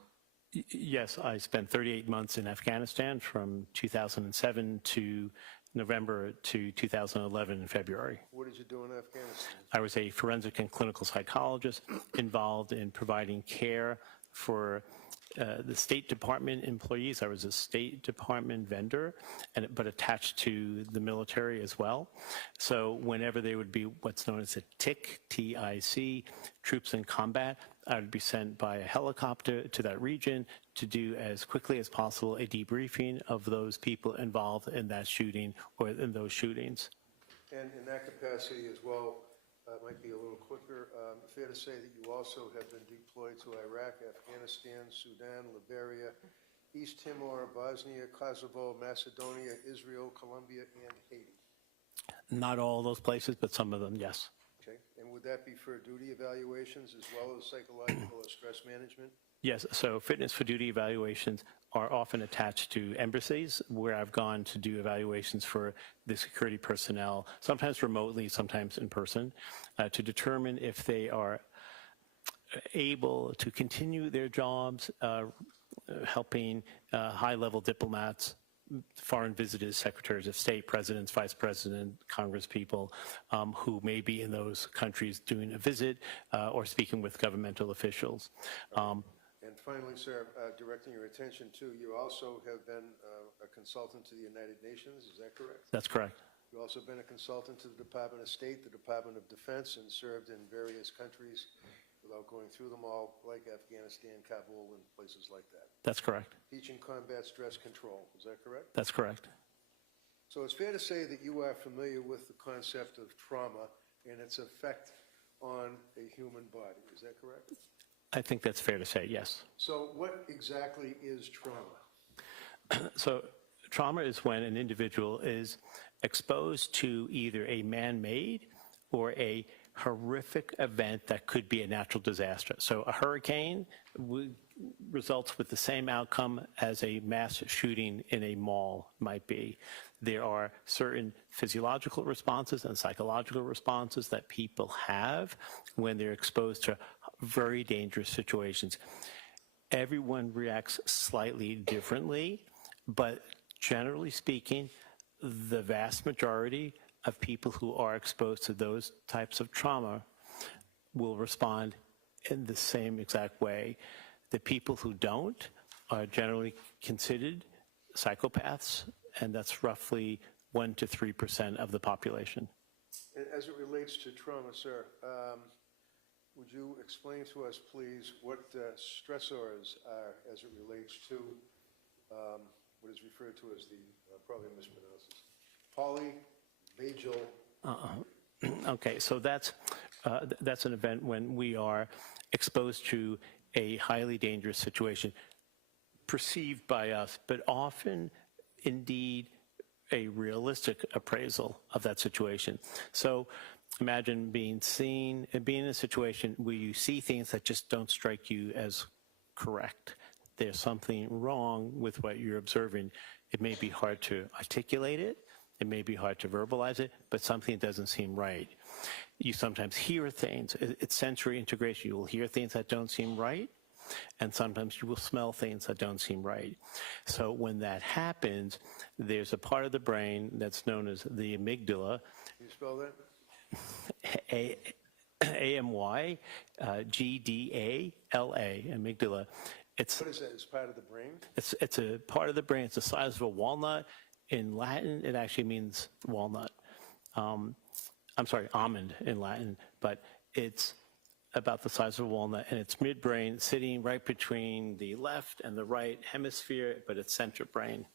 Yes, I spent 38 months in Afghanistan from 2007 to November to 2011 in February. What did you do in Afghanistan? I was a forensic and clinical psychologist involved in providing care for the State Department employees. I was a State Department vendor, but attached to the military as well. So whenever there would be what's known as a TIC, T-I-C, troops in combat, I would be sent by a helicopter to that region to do as quickly as possible a debriefing of those people involved in that shooting or in those shootings. And in that capacity as well, it might be a little quicker, fair to say that you also have been deployed to Iraq, Afghanistan, Sudan, Liberia, East Timor, Bosnia, Kosovo, Macedonia, Israel, Colombia, and Haiti. Not all those places, but some of them, yes. Okay. And would that be for duty evaluations as well as psychological or stress management? Yes, so fitness for duty evaluations are often attached to embassies where I've gone to do evaluations for the security personnel, sometimes remotely, sometimes in person, to determine if they are able to continue their jobs, helping high-level diplomats, foreign visitors, secretaries of state, presidents, vice president, congress people who may be in those countries doing a visit or speaking with governmental officials. And finally, sir, directing your attention to, you also have been a consultant to the United Nations, is that correct? That's correct. You've also been a consultant to the Department of State, the Department of Defense, and served in various countries without going through them all, like Afghanistan, Kabul, and places like that. That's correct. Teaching combat stress control, is that correct? That's correct. So it's fair to say that you are familiar with the concept of trauma and its effect on a human body, is that correct? I think that's fair to say, yes. So what exactly is trauma? So trauma is when an individual is exposed to either a man-made or a horrific event that could be a natural disaster. So a hurricane results with the same outcome as a mass shooting in a mall might be. There are certain physiological responses and psychological responses that people have when they're exposed to very dangerous situations. Everyone reacts slightly differently, but generally speaking, the vast majority of people who are exposed to those types of trauma will respond in the same exact way. The people who don't are generally considered psychopaths, and that's roughly 1% to 3% of the population. And as it relates to trauma, sir, would you explain to us, please, what stressors are as it relates to what is referred to as the, probably mispronounces, polyvagal. Okay, so that's an event when we are exposed to a highly dangerous situation, perceived by us, but often, indeed, a realistic appraisal of that situation. So imagine being in a situation where you see things that just don't strike you as correct. There's something wrong with what you're observing. It may be hard to articulate it. It may be hard to verbalize it, but something doesn't seem right. You sometimes hear things. It's sensory integration. You will hear things that don't seem right, and sometimes you will smell things that don't seem right. So when that happens, there's a part of the brain that's known as the amygdala. Can you spell that? AMY, GDALA, amygdala. It's, What is that? It's part of the brain? it's a part of the brain. It's the size of a walnut. In Latin, it actually means walnut. I'm sorry, almond in Latin, but it's about the size of a walnut, and it's midbrain, sitting right between the left and the right hemisphere, but it's center brain.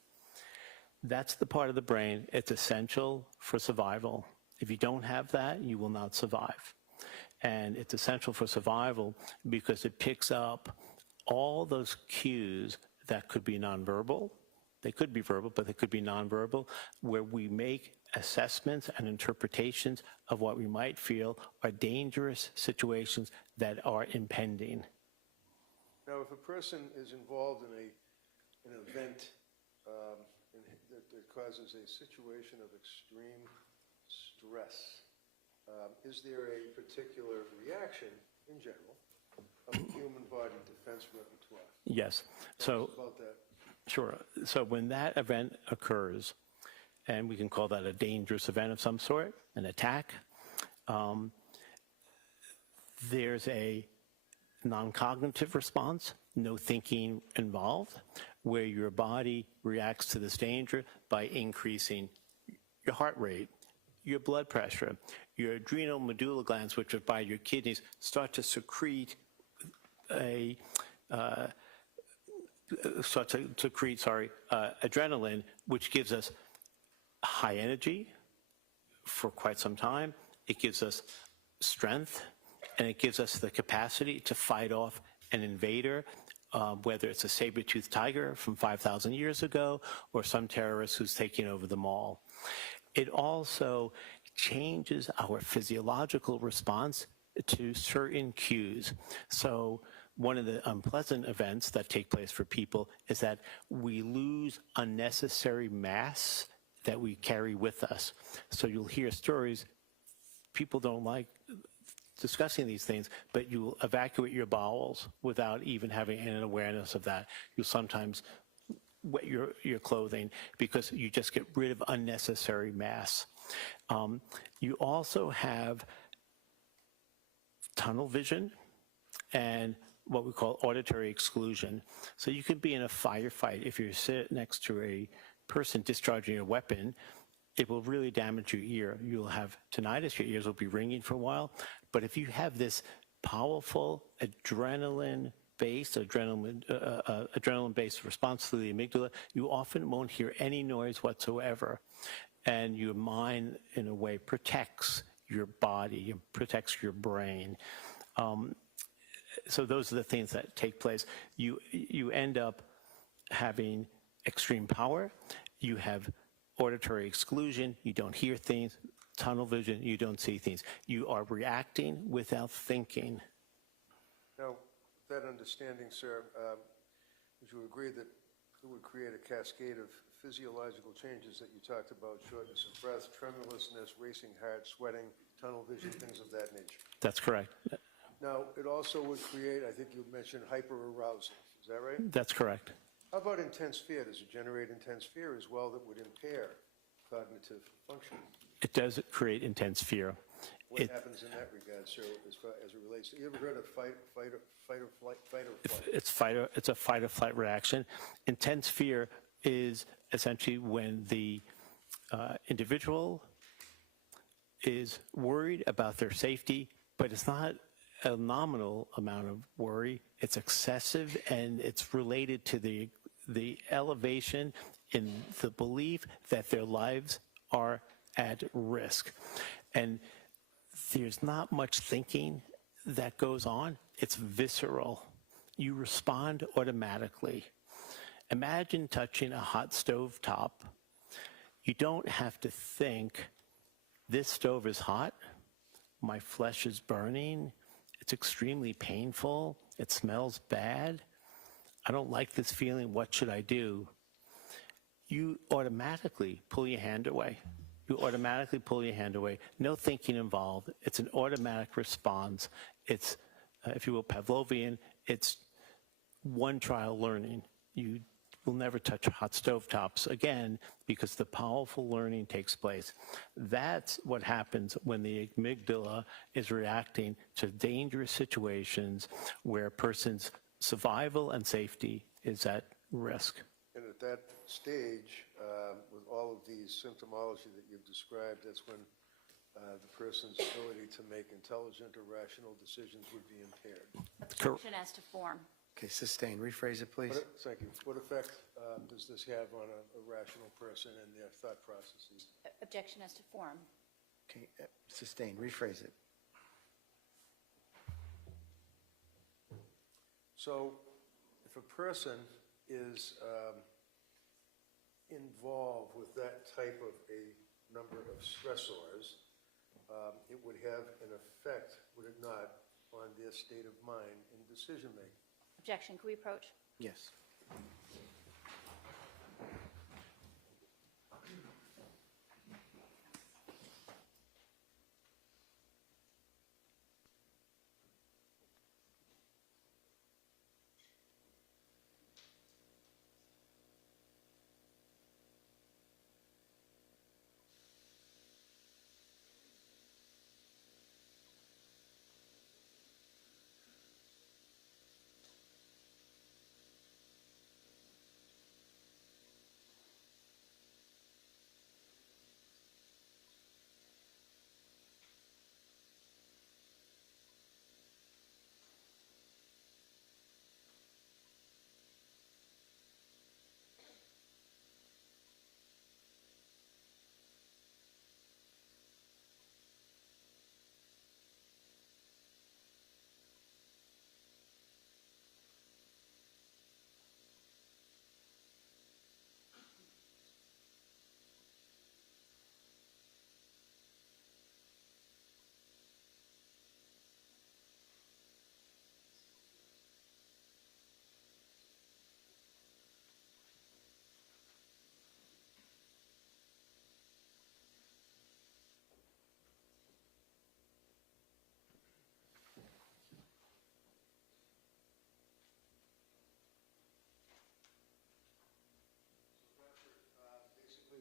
That's the part of the brain. It's essential for survival. If you don't have that, you will not survive. And it's essential for survival because it picks up all those cues that could be nonverbal. They could be verbal, but they could be nonverbal, where we make assessments and interpretations of what we might feel are dangerous situations that are impending. Now, if a person is involved in an event that causes a situation of extreme stress, is there a particular reaction, in general, of the human body defense repertoire? Yes. Tell us about that. Sure. So when that event occurs, and we can call that a dangerous event of some sort, an attack, there's a non-cognitive response, no thinking involved, where your body reacts to this danger by increasing your heart rate, your blood pressure, your adrenal medulla glands, which are by your kidneys, start to secrete adrenaline, which gives us high energy for quite some time. It gives us strength, and it gives us the capacity to fight off an invader, whether it's a saber-toothed tiger from 5,000 years ago or some terrorist who's taking over the mall. It also changes our physiological response to certain cues. So one of the unpleasant events that take place for people is that we lose unnecessary mass that we carry with us. So you'll hear stories, people don't like discussing these things, but you'll evacuate your bowels without even having an awareness of that. You'll sometimes wet your clothing because you just get rid of unnecessary mass. You also have tunnel vision and what we call auditory exclusion. So you could be in a firefight. If you're sitting next to a person discharging a weapon, it will really damage your ear. You'll have tinnitus, your ears will be ringing for a while. But if you have this powerful adrenaline-based response to the amygdala, you often won't hear any noise whatsoever. And your mind, in a way, protects your body, it protects your brain. So those are the things that take place. You end up having extreme power. You have auditory exclusion. You don't hear things. Tunnel vision. You don't see things. You are reacting without thinking. Now, with that understanding, sir, would you agree that it would create a cascade of physiological changes that you talked about, shortness of breath, tremulousness, racing heart, sweating, tunnel vision, things of that nature? That's correct. Now, it also would create, I think you mentioned hyperarousal. Is that right? That's correct. How about intense fear? Does it generate intense fear as well that would impair cognitive function? It does create intense fear. What happens in that regard, sir, as far as it relates to, you ever heard of fight or flight? It's a fight or flight reaction. Intense fear is essentially when the individual is worried about their safety, but it's not a nominal amount of worry. It's excessive, and it's related to the elevation in the belief that their lives are at risk. And there's not much thinking that goes on. It's visceral. You respond automatically. Imagine touching a hot stove top. You don't have to think, this stove is hot, my flesh is burning, it's extremely painful, it smells bad, I don't like this feeling, what should I do? You automatically pull your hand away. You automatically pull your hand away. No thinking involved. It's an automatic response. It's, if you will, Pavlovian. It's one trial learning. You will never touch hot stovetops again because the powerful learning takes place. That's what happens when the amygdala is reacting to dangerous situations where a person's survival and safety is at risk. And at that stage, with all of these symptomology that you've described, that's when the person's ability to make intelligent or rational decisions would be impaired. Objection as to form. Okay, sustained. Rephrase it, please. Thank you. What effect does this have on a rational person and their thought processes? Objection as to form. Okay, sustained. Rephrase it. So if a person is involved with that type of a number of stressors, it would have an effect, would it not, on their state of mind in decision-making. Objection. Can we approach? Yes.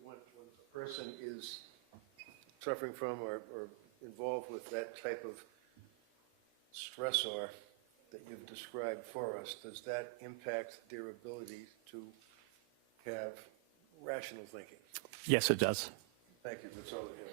When a person is suffering from or involved with that type of stressor that you've described for us, does that impact their ability to have rational thinking? Yes, it does. Thank you. That's all I have.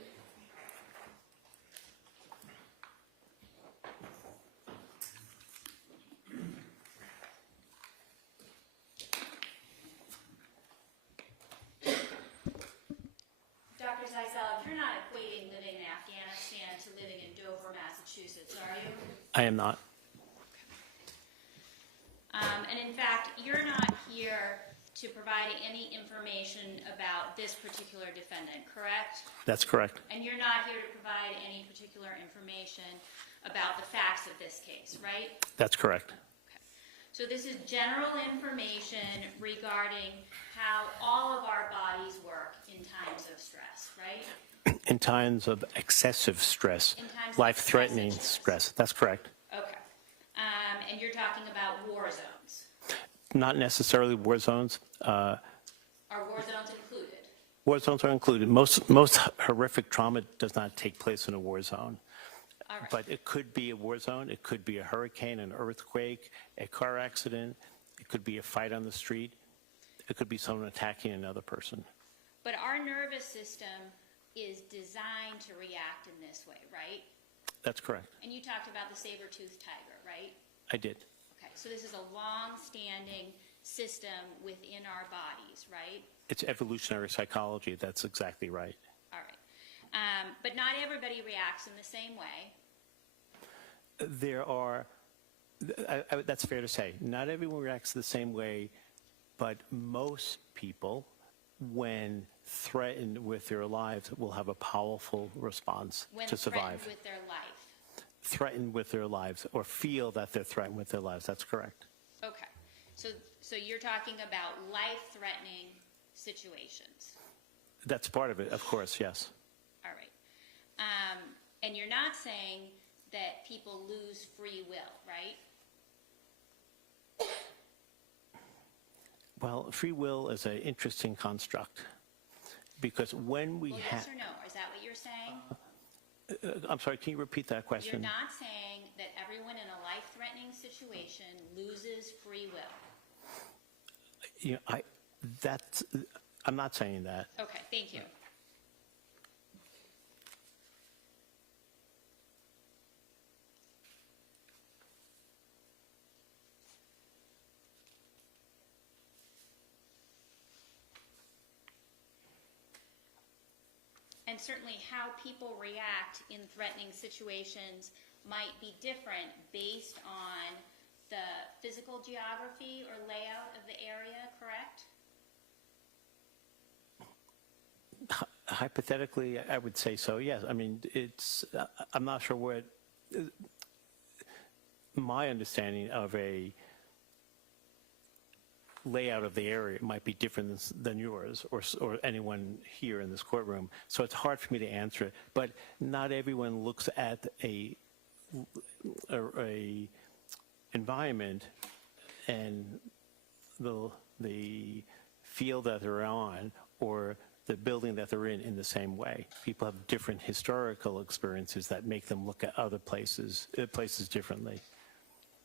Dr. Zeisel, you're not equating living in Afghanistan to living in Dover, Massachusetts, are you? I am not. And in fact, you're not here to provide any information about this particular defendant, correct? That's correct. And you're not here to provide any particular information about the facts of this case, right? That's correct. Okay. So this is general information regarding how all of our bodies work in times of stress, right? In times of excessive stress, In times of life-threatening excessive stress. That's correct. Okay. And you're talking about war zones. Not necessarily war zones. Are war zones included? War zones are included. Most horrific trauma does not take place in a war zone. All right. But it could be a war zone. It could be a hurricane, an earthquake, a car accident. It could be a fight on the street. It could be someone attacking another person. But our nervous system is designed to react in this way, right? That's correct. And you talked about the saber-toothed tiger, right? I did. Okay, so this is a long-standing system within our bodies, right? It's evolutionary psychology. That's exactly right. All right. But not everybody reacts in the same way. There are, that's fair to say, not everyone reacts the same way, but most people, when threatened with their lives, will have a powerful response When to survive. threatened with their life. Threatened with their lives, or feel that they're threatened with their lives. That's correct. Okay. So you're talking about life-threatening situations. That's part of it, of course, yes. All right. And you're not saying that people lose free will, right? Well, free will is an interesting construct because when we Well, have... yes or no? Is that what you're saying? I'm sorry, can you repeat that You're question? not saying that everyone in a life-threatening situation loses free will. You know, I'm not saying that. Okay, thank you. And certainly how people react in threatening situations might be different based on the physical geography or layout of the area, correct? Hypothetically, I would say so, yes. I mean, I'm not sure what, my understanding of a layout of the area might be different than yours or anyone here in this courtroom. So it's hard for me to answer it. But not everyone looks at a environment and the field that they're on or the building that they're in the same way. People have different historical experiences that make them look at other places differently.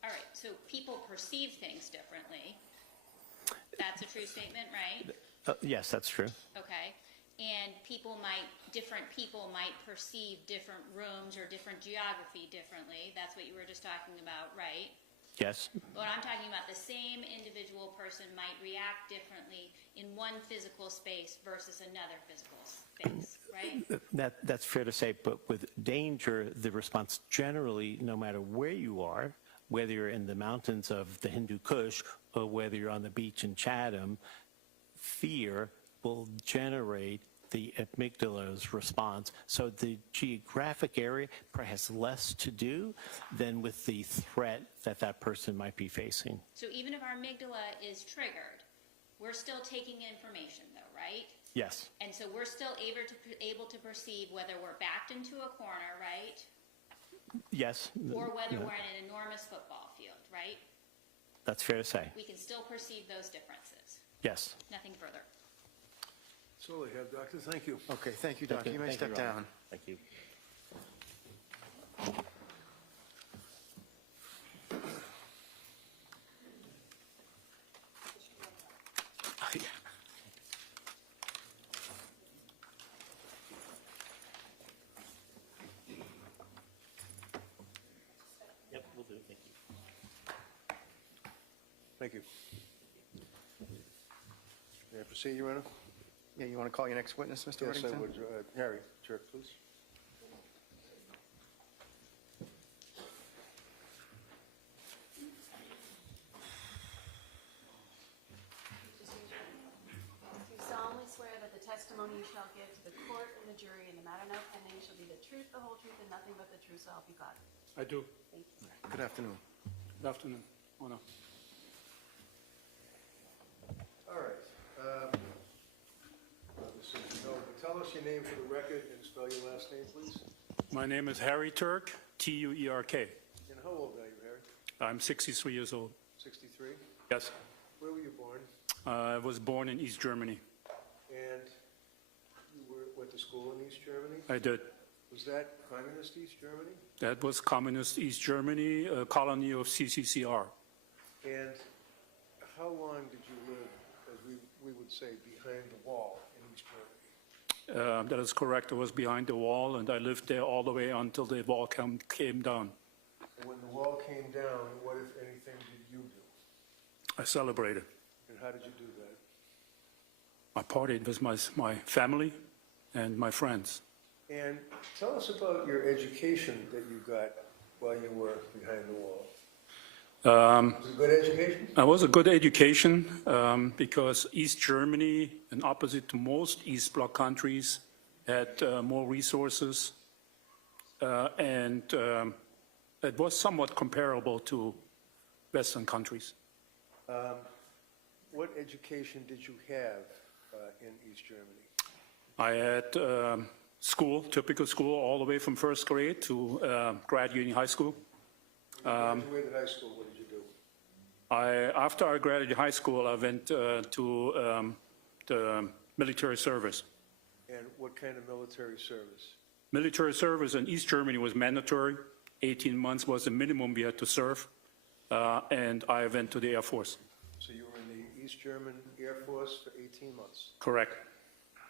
All right, so people perceive things differently. That's a true statement, right? Yes, that's true. Okay. And different people might perceive different rooms or different geography differently. That's what you were just talking about, right? Yes. But I'm talking about the same individual person might react differently in one physical space versus another physical space, right? That's fair to say, but with danger, the response generally, no matter where you are, whether you're in the mountains of the Hindu Kush or whether you're on the beach in Chatham, fear will generate the amygdala's response. So the geographic area probably has less to do than with the threat that person might be facing. So even if our amygdala is triggered, we're still taking information though, right? Yes. And so we're still able to perceive whether we're backed into a corner, right? Yes. Or whether we're in an enormous football field, right? That's fair to say. We can still perceive those differences. Yes. Nothing further. That's all I have, Doctor. Thank you. Okay, thank you, Doctor. You may step down. Thank you. Yep, will do. Thank you. Thank you. May I proceed, Your Honor? Yeah, you want to call your next witness, Mr. Yes, I Whittington? would. Harry Tuerk, please. Do you solemnly swear that the testimony you shall give to the court and the jury in the matter now pending shall be the truth, the whole truth, and nothing but the truth, so help you God? I do. Thank you. Good afternoon. Good afternoon. Honor. All right. Tell us your name for the record and spell your last name, please. My name is Harry Tuerk, Tuerk. And how old are you, Harry? I'm 63 years old. 63? Yes. Where were you born? I was born in East Germany. And you went to school in East Germany? I did. Was that communist East Germany? That was communist East Germany, a colony of CCCR. And how long did you live, as we would say, behind the wall in East Germany? That is correct. I was behind the wall, and I lived there all the way until the wall came down. And when the wall came down, what, if anything, did you do? I celebrated. And how did you do that? I partied with my family and my friends. And tell us about your education that you got while you were behind the wall. Was it a good education? It was a good education because East Germany, and opposite to most East Bloc countries, had more resources, and it was somewhat comparable to Western countries. What education did you have in East Germany? I had school, typical school, all the way from first grade to graduating high school. You graduated high school, what did you do? After I graduated high school, I went to the military service. And what kind of military service? Military service in East Germany was mandatory. 18 months was the minimum we had to serve. And I went to the Air Force. So you were in the East German Air Force for 18 months. Correct.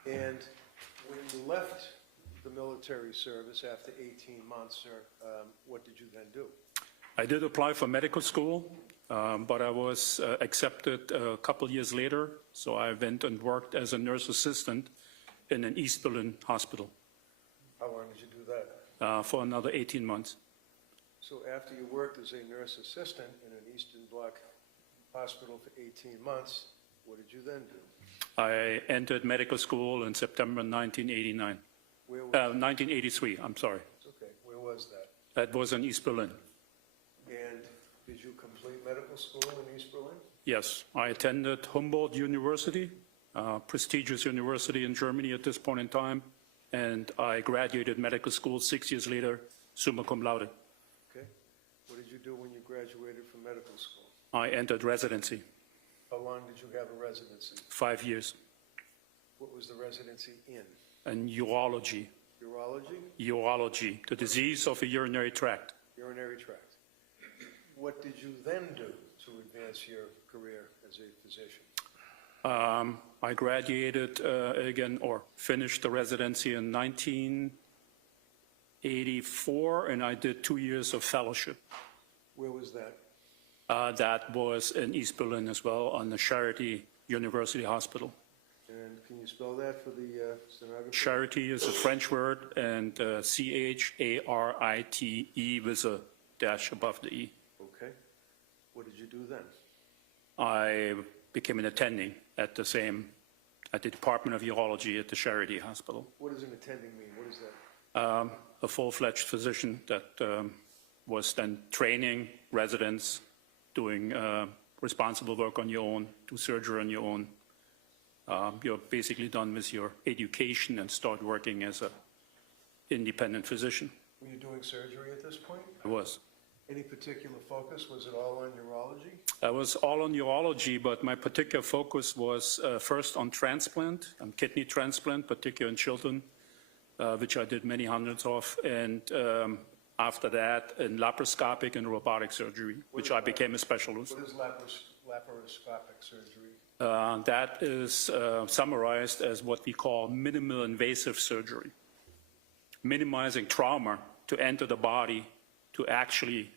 And when you left the military service after 18 months, what did you then do? I did apply for medical school, but I was accepted a couple years later. So I went and worked as a nurse assistant in an East Berlin hospital. How long did you do that? For another 18 months. So after you worked as a nurse assistant in an Eastern Bloc hospital for 18 months, what did you then do? I entered medical school in September 1989. Where was 1983, I'm sorry. It's okay. Where was that? That was in East Berlin. And did you complete medical school in East Berlin? Yes, I attended Humboldt University, a prestigious university in Germany at this point in time, and I graduated medical school 6 years later, summa cum laude. Okay. What did you do when you graduated from medical school? I entered residency, How long did you have a residency? 5 years, What was the residency in? in urology. Urology? Urology, the disease of the urinary tract. Urinary tract. What did you then do to advance your career as a physician? I graduated again, or finished the residency in 1984, and I did 2 years of fellowship. Where was that? That was in East Berlin as well, on the Charité University Hospital. And can you spell that for the stenographer? Charité is a French word, and C-H-A-R-I-T-E with a dash above the E. Okay. What did you do then? I became an attending at the Department of Urology at the Charité Hospital. What does an attending mean? What is that? A full-fledged physician that was then training residents, doing responsible work on your own, do surgery on your own. You're basically done with your education and start working as an independent physician. Were you doing surgery at this point? I was. Any particular focus? Was it all on urology? I was all on urology, but my particular focus was first on transplant, on kidney transplant, particularly in children, which I did many hundreds of, and after that, in laparoscopic and robotic surgery, which I became a specialist. What is laparoscopic surgery? That is summarized as what we call minimal invasive surgery, minimizing trauma to enter the body to actually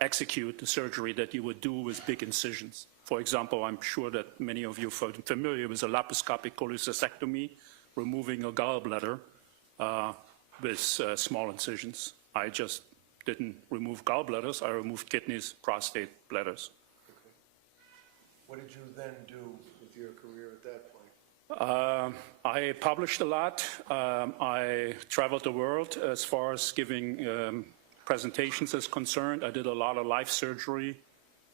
execute the surgery that you would do with big incisions. For example, I'm sure that many of you are familiar with a laparoscopic cholecystectomy, removing a gallbladder with small incisions. I just didn't remove gallbladders, I removed kidneys, prostate, bladders. Okay. What did you then do with your career at that point? I published a lot. I traveled the world as far as giving presentations is concerned. I did a lot of life surgery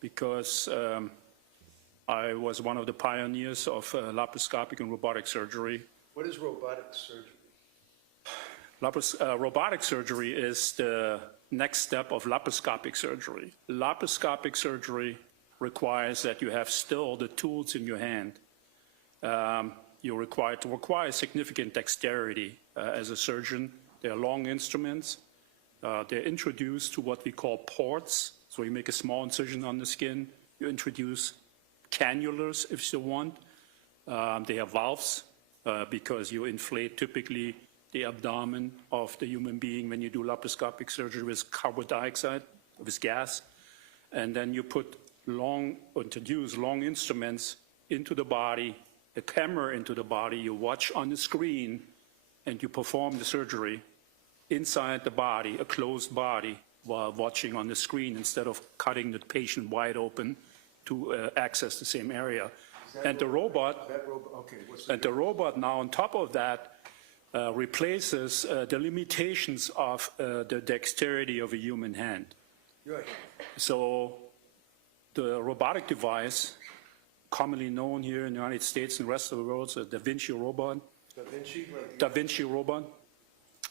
because I was one of the pioneers of laparoscopic and robotic surgery. What is robotic surgery? Robotic surgery is the next step of laparoscopic surgery. Laparoscopic surgery requires that you have still the tools in your hand. You're required to require significant dexterity as a surgeon. They are long instruments. They're introduced to what we call ports. So you make a small incision on the skin. You introduce cannulas if you want. They have valves because you inflate typically the abdomen of the human being when you do laparoscopic surgery with carbon dioxide, with gas. And then you introduce long instruments into the body, a camera into the body, you watch on the screen, and you perform the surgery inside the body, a closed body, while watching on the screen instead of cutting the patient wide open to access the same area. And the robot, the robot now on top of that replaces the limitations of the dexterity of a human hand. So the robotic device, commonly known here in the United States and the rest of the world, the Da Vinci robot, Da Vinci robot,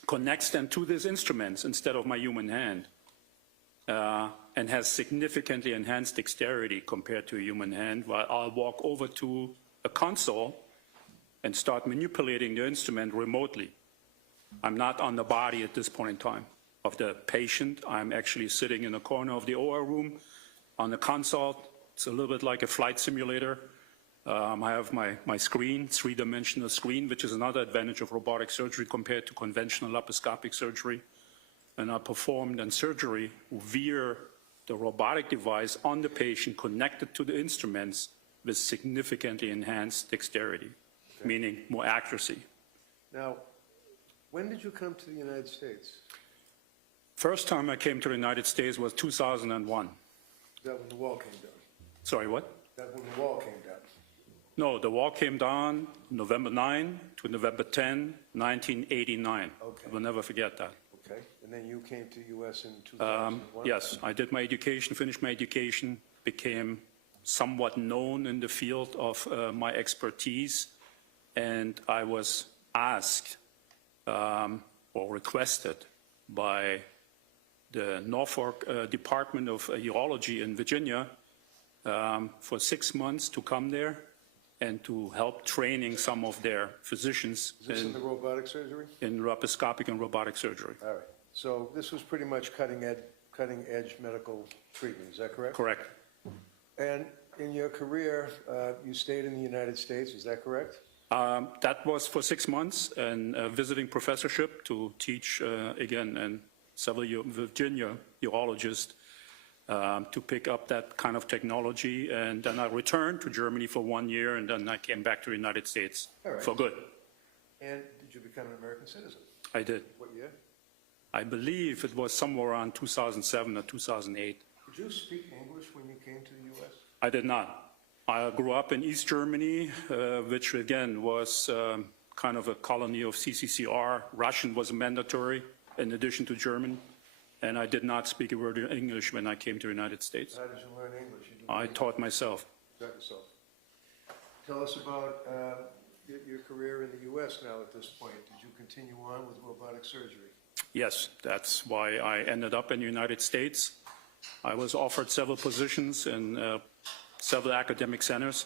connects them to these instruments instead of my human hand. and has significantly enhanced dexterity compared to a human hand, while I'll walk over to a console and start manipulating the instrument remotely. I'm not on the body at this point in time of the patient. I'm actually sitting in the corner of the OR room on the console. It's a little bit like a flight simulator. I have my screen, three-dimensional screen, which is another advantage of robotic surgery compared to conventional laparoscopic surgery. And I performed then surgery via the robotic device on the patient connected to the instruments with significantly enhanced dexterity, meaning more accuracy. Now, when did you come to the United States? First time I came to the United States was 2001. Is that when the wall came down? Sorry, what? That when the wall came down? No, the wall came down November 9 to November 10, 1989. Okay. I will never forget that. Okay, and then you came to the U.S. in 2001? Yes, I did my education, finished my education, became somewhat known in the field of my expertise, and I was asked or requested by the Norfolk Department of Urology in Virginia for 6 months to come there and to help training some of their physicians. Is this in the robotic surgery? In laparoscopic and robotic surgery. All right. So this was pretty much cutting-edge medical treatment, is that correct? Correct. And in your career, you stayed in the United States, is that correct? That was for 6 months, and a visiting professorship to teach, again, and several Virginia urologists to pick up that kind of technology. And then I returned to Germany for 1 year, and then I came back to the United States for good. And did you become an American citizen? I did. What year? I believe it was somewhere around 2007 or 2008. Did you speak English when you came to the U.S.? I did not. I grew up in East Germany, which again was kind of a colony of CCCR. Russian was mandatory in addition to German, and I did not speak a word of English when I came to the United States. How did you learn English? I taught myself. Taught yourself. Tell us about your career in the U.S. now at this point. Did you continue on with robotic surgery? Yes, that's why I ended up in the United States. I was offered several positions in several academic centers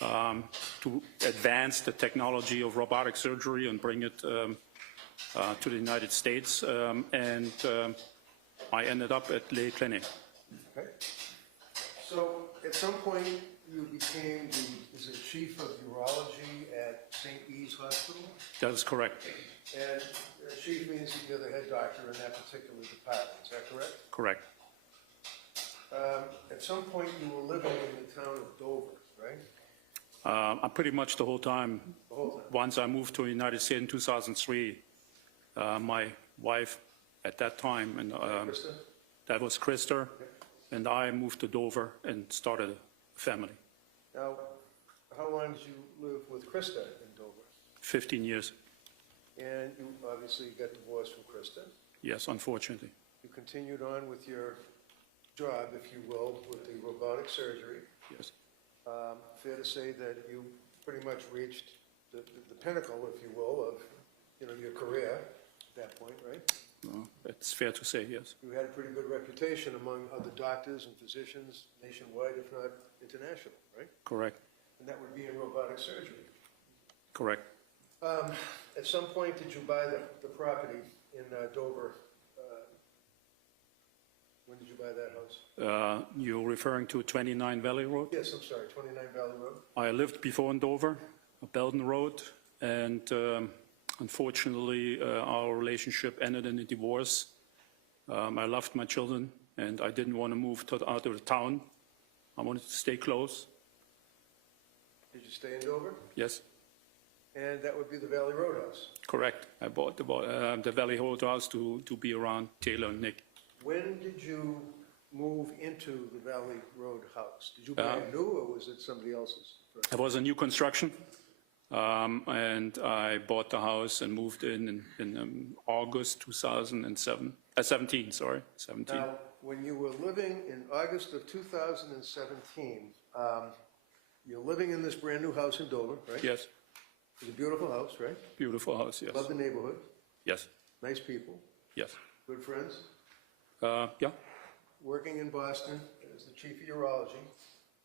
to advance the technology of robotic surgery and bring it to the United States. And I ended up at Lay Clinic. Okay. So at some point you became the chief of urology at St. E's Hospital? That is correct. And chief means you're the head doctor in that particular department, is that correct? Correct. At some point you were living in the town of Dover, right? I'm pretty much the whole time. The whole time? Once I moved to the United States in 2003, my wife at that time, and Krista? that was Krista, and I moved to Dover and started a family. Now, how long did you live with Krista in Dover? 15 years. And you obviously got divorced from Krista. Yes, unfortunately. You continued on with your job, if you will, with the robotic surgery. Yes. Fair to say that you pretty much reached the pinnacle, if you will, of your career at that point, right? No, it's fair to say, yes. You had a pretty good reputation among other doctors and physicians nationwide, if not international, right? Correct. And that would be in robotic surgery. Correct. At some point, did you buy the property in Dover? When did you buy that house? You're referring to 29 Valley Road? Yes, I'm sorry, 29 Valley Road. I lived before in Dover, Belden Road, and unfortunately, our relationship ended in a divorce. I loved my children, and I didn't want to move out of the town. I wanted to stay close. Did you stay in Dover? Yes. And that would be the Valley Road house. Correct. I bought the Valley Road house to be around Taylor and Nick. When did you move into the Valley Road house? Did you buy it new, or was it somebody else's? It was a new construction, and I bought the house and moved in August 2017. Sorry, 17. Now, when you were living in August of 2017, you're living in this brand new house in Dover, right? Yes. It's a beautiful house, right? Beautiful house, yes. Love the neighborhood. Yes. Nice people. Yes. Good friends. Yeah. working in Boston as the chief of urology.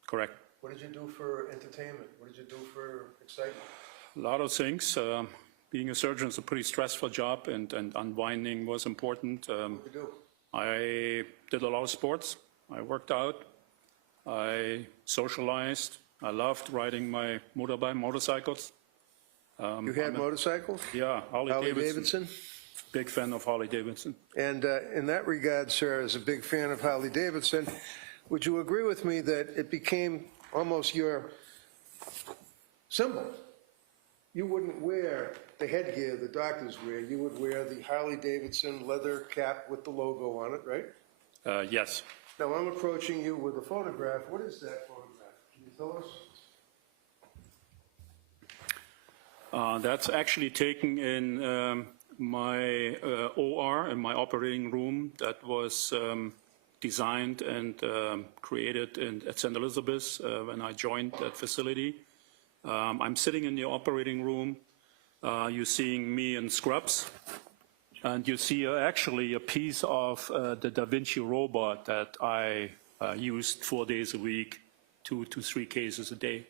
Correct. What did you do for entertainment? What did you do for excitement? A lot of things. Being a surgeon is a pretty stressful job, and unwinding was important. What did you do? I did a lot of sports. I worked out. I socialized. I loved riding my motorcycles. You had motorcycles? Yeah, Harley Davidson? Big fan of Harley Davidson. And in that regard, sir, as a big fan of Harley Davidson, would you agree with me that it became almost your symbol? You wouldn't wear the headgear the doctors wear. You would wear the Harley Davidson leather cap with the logo on it, right? Yes. Now, I'm approaching you with a photograph. What is that photograph? Can you tell us? That's actually taken in my OR, in my operating room, that was designed and created at St. Elizabeth's when I joined that facility. I'm sitting in the operating room. You're seeing me in scrubs. And you see actually a piece of the Da Vinci robot that I used 4 days a week, 2 to 3 cases a day.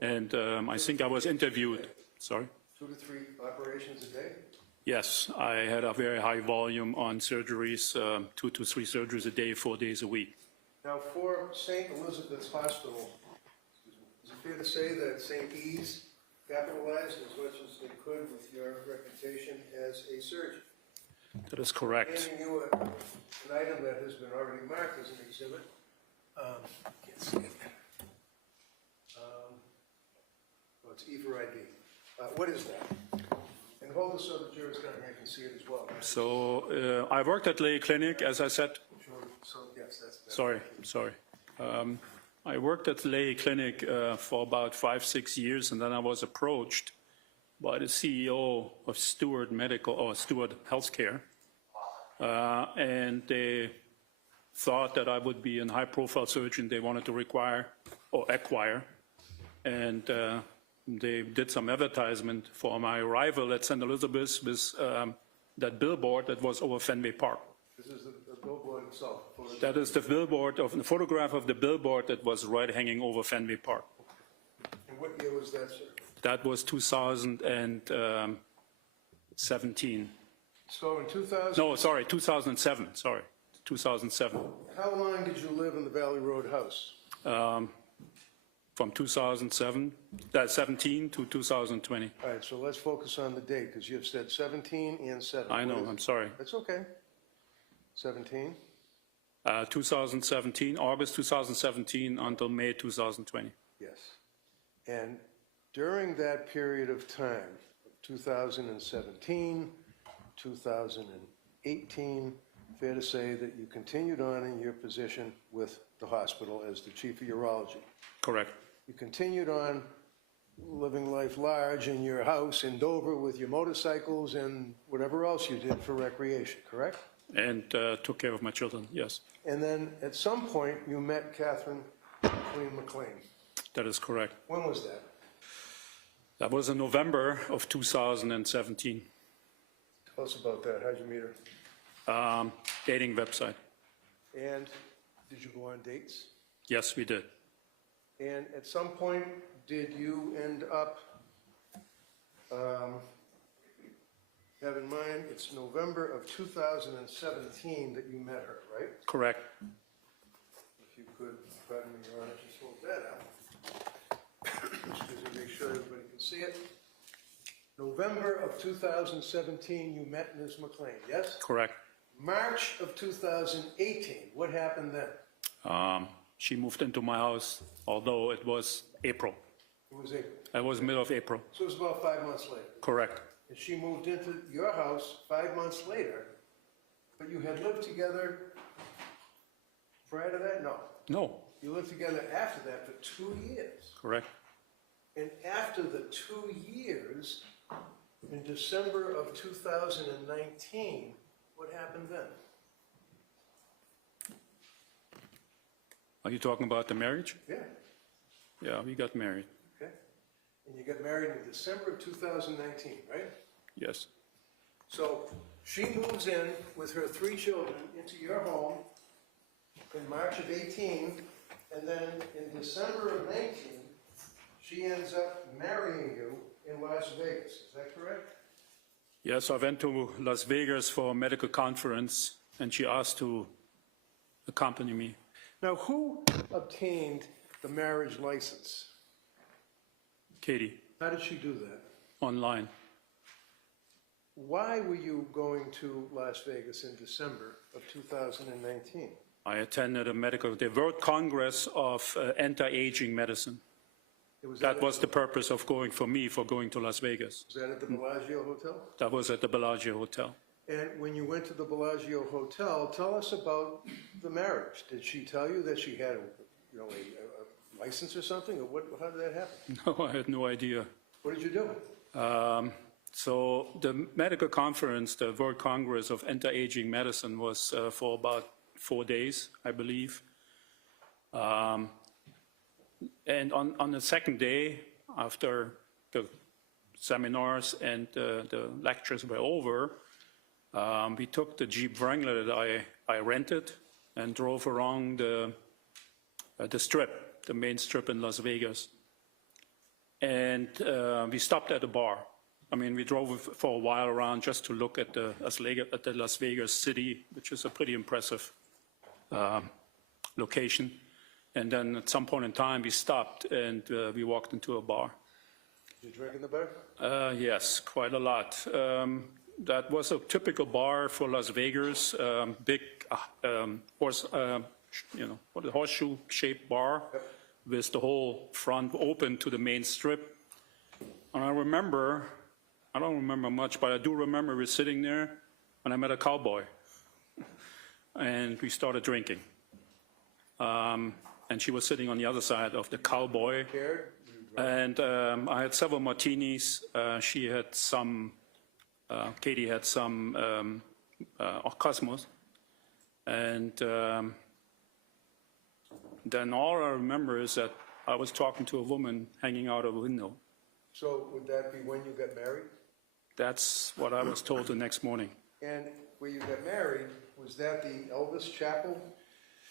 And I think I was interviewed. Sorry? 2 to 3 operations a day? Yes, I had a very high volume on surgeries, 2 to 3 surgeries a day, 4 days a week. Now, for St. Elizabeth's Hospital, is it fair to say that St. E's capitalized as much as they could with your reputation as a surgeon? That is correct. Handing you an item that has been already marked as an exhibit. Can't see it. Oh, it's E for ID. What is that? And hold this so the jurors down here can see it as well. So I worked at Lay Clinic, as I said. So, yes, that's Sorry. I worked at Lay Clinic for about 5-6 years, and then I was approached by the CEO of Steward Healthcare, and they thought that I would be a high-profile surgeon they wanted to acquire, and they did some advertisement for my arrival at St. Elizabeth's with that billboard that was over Fenway Park. This is the billboard itself. That is the photograph of the billboard that was right hanging over Fenway Park. And what year was that, sir? That was 2017. So in 2000? No, sorry, 2007. Sorry, 2007. How long did you live in the Valley Road house? From 2017 to 2020. All right, so let's focus on the date, because you've said 17 and 7. I know, I'm sorry. That's okay. 17? 2017, August 2017 until May 2020. Yes. And during that period of time, 2017, 2018, fair to say that you continued on in your position with the hospital as the chief of urology. Correct. You continued on living life large in your house in Dover with your motorcycles and whatever else you did for recreation, correct? And took care of my children, yes. And then at some point you met Kathleen McLean. That is correct. When was that? That was in November of 2017. Tell us about that. How'd you meet her? Dating website. And did you go on dates? Yes, we did. And at some point, did you end up, have in mind, it's November of 2017 that you met her, right? Correct. If you could, pardon me, Your Honor, just hold that out. Just to make sure everybody can see it. November of 2017, you met Ms. McLean, yes? Correct. March of 2018, what happened then? She moved into my house, although it was April. It was April. It was middle of April. So it was about 5 months later. Correct. And she moved into your house 5 months later, but you had lived together prior to that? No. No. You lived together after that for 2 years. Correct. And after the 2 years, in December of 2019, what happened then? Are you talking about the marriage? Yeah. Yeah, we got married. Okay. And you got married in December of 2019, right? Yes. So she moves in with her 3 children into your home in March of 18, and then in December of 19, she ends up marrying you in Las Vegas. Is that correct? Yes, I went to Las Vegas for a medical conference, and she asked to accompany me. Now, who obtained the marriage license? Katie, How did she do that? online. Why were you going to Las Vegas in December of 2019? I attended the World Congress of Anti-Aging Medicine. That was the purpose of going to Las Vegas. Was that at the Bellagio Hotel? That was at the Bellagio Hotel. And when you went to the Bellagio Hotel, tell us about the marriage. Did she tell you that she had a license or something? Or how did that happen? No, I had no idea. What did you do? So the medical conference, the World Congress of Anti-Aging Medicine, was for about 4 days, I believe. And on the second day, after the seminars and the lectures were over, we took the Jeep Wrangler that I rented and drove around the strip, the main strip in Las Vegas. And we stopped at a bar. I mean, we drove for a while around just to look at the Las Vegas city, which is a pretty impressive location. And then at some point in time, we stopped and we walked into a bar. Did you drink in the bar? Yes, quite a lot. That was a typical bar for Las Vegas, big horseshoe-shaped bar with the whole front open to the main strip. And I don't remember much, but I do remember we were sitting there and I met a cowboy. And we started drinking. And she was sitting on the other side of the cowboy. And I had several martinis. She had some, Katie had some Cosmos. And then all I remember is that I was talking to a woman hanging out of a window. So would that be when you got married? That's what I was told the next morning. And where you got married, was that the Elvis Chapel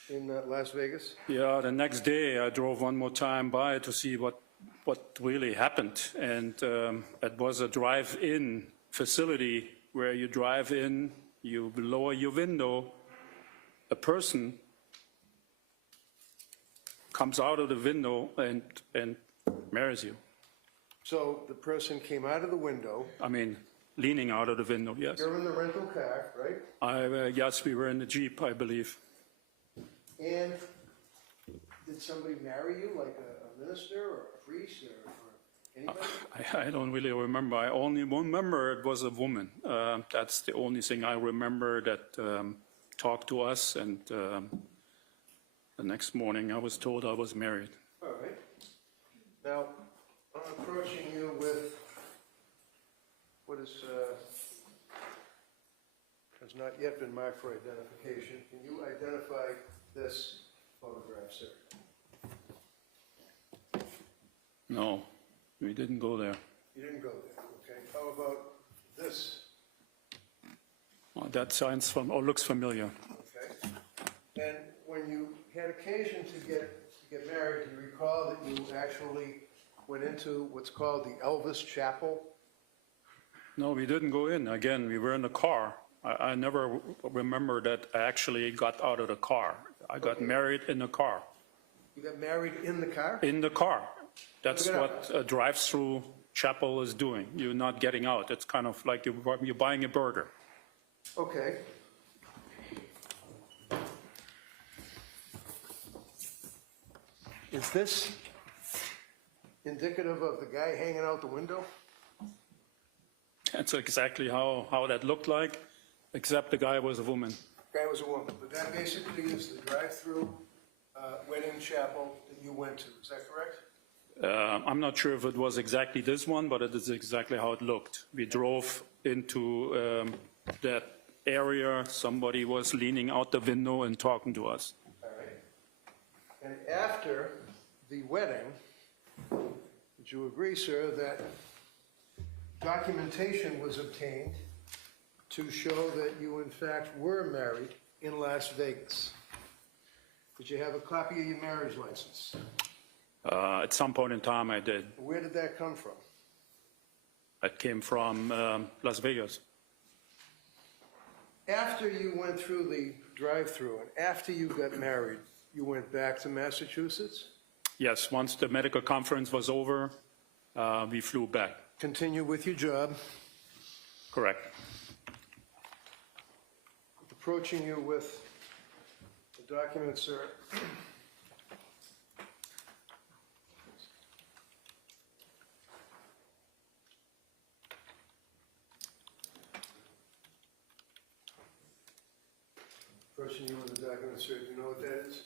in Las Vegas? Yeah, the next day I drove one more time by to see what really happened. And it was a drive-in facility where you drive in, you lower your window, a person comes out of the window and marries you. So the person came out of the window. I mean, leaning out of the window, yes. You're in the rental car, right? Yes, we were in the Jeep, I believe. And did somebody marry you, like a minister or a priest or anybody? I don't really remember. I only remember it was a woman. That's the only thing I remember that talked to us. And the next morning I was told I was married. All right. Now, I'm approaching you with what has not yet been marked for identification. Can you identify this photograph, sir? No, we didn't go there. You didn't go there, okay. How about this? Well, that sounds looks familiar. Okay. And when you had occasion to get married, do you recall that you actually went into what's called the Elvis Chapel? No, we didn't go in. Again, we were in the car. I never remember that I actually got out of the car. I got married in the car. You got married in the car? In the car. That's what a drive-through chapel is doing. You're not getting out. It's kind of like you're buying a burger. Okay. Is this indicative of the guy hanging out the window? That's exactly how that looked like, except the guy was a woman. The guy was a woman, but that basically is the drive-through wedding chapel that you went to. Is that correct? I'm not sure if it was exactly this one, but it is exactly how it looked. We drove into that area. Somebody was leaning out the window and talking to us. All right. And after the wedding, would you agree, sir, that documentation was obtained to show that you, in fact, were married in Las Vegas? Did you have a copy of your marriage license? At some point in time, I did. Where did that come from? It came from Las Vegas. After you went through the drive-through and after you got married, you went back to Massachusetts? Yes, once the medical conference was over, we flew back. Continue with your job. Correct. Approaching you with the document, sir. Approaching you with the document, sir. Do you know what that is?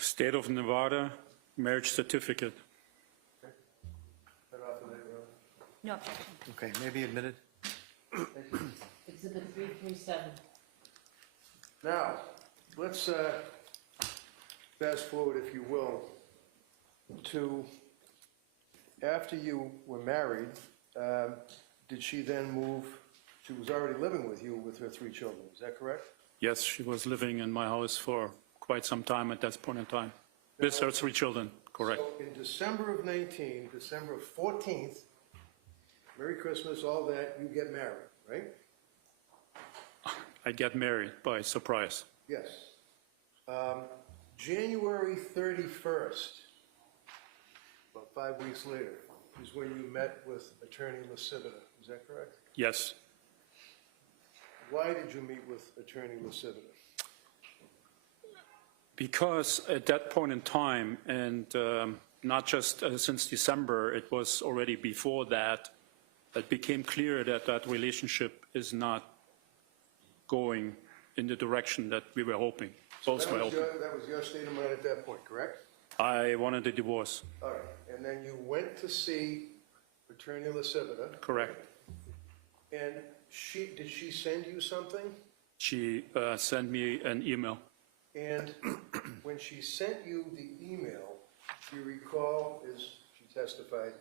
State of Nevada marriage certificate. Right off of that, Rob. No objection. Okay, maybe admitted. Exhibit 337. Now, let's fast forward, if you will, to after you were married, did she then move? She was already living with you with her 3 children, is that correct? Yes, she was living in my house for quite some time at that point in time. With her 3 children, correct. So in December of 19, December 14th, Merry Christmas, all that, you get married, right? I get married by surprise. Yes. January 31st, about 5 weeks later, is when you met with Attorney Lasivita, is that correct? Yes. Why did you meet with Attorney Lasivita? Because at that point in time, and not just since December, it was already before that, it became clear that that relationship is not going in the direction that we were hoping. Both were hoping. That was your state of mind at that point, correct? I wanted a divorce. All right, and then you went to see Attorney Lasivita. Correct. And did she send you something? She sent me an email. And when she sent you the email, do you recall, as she testified,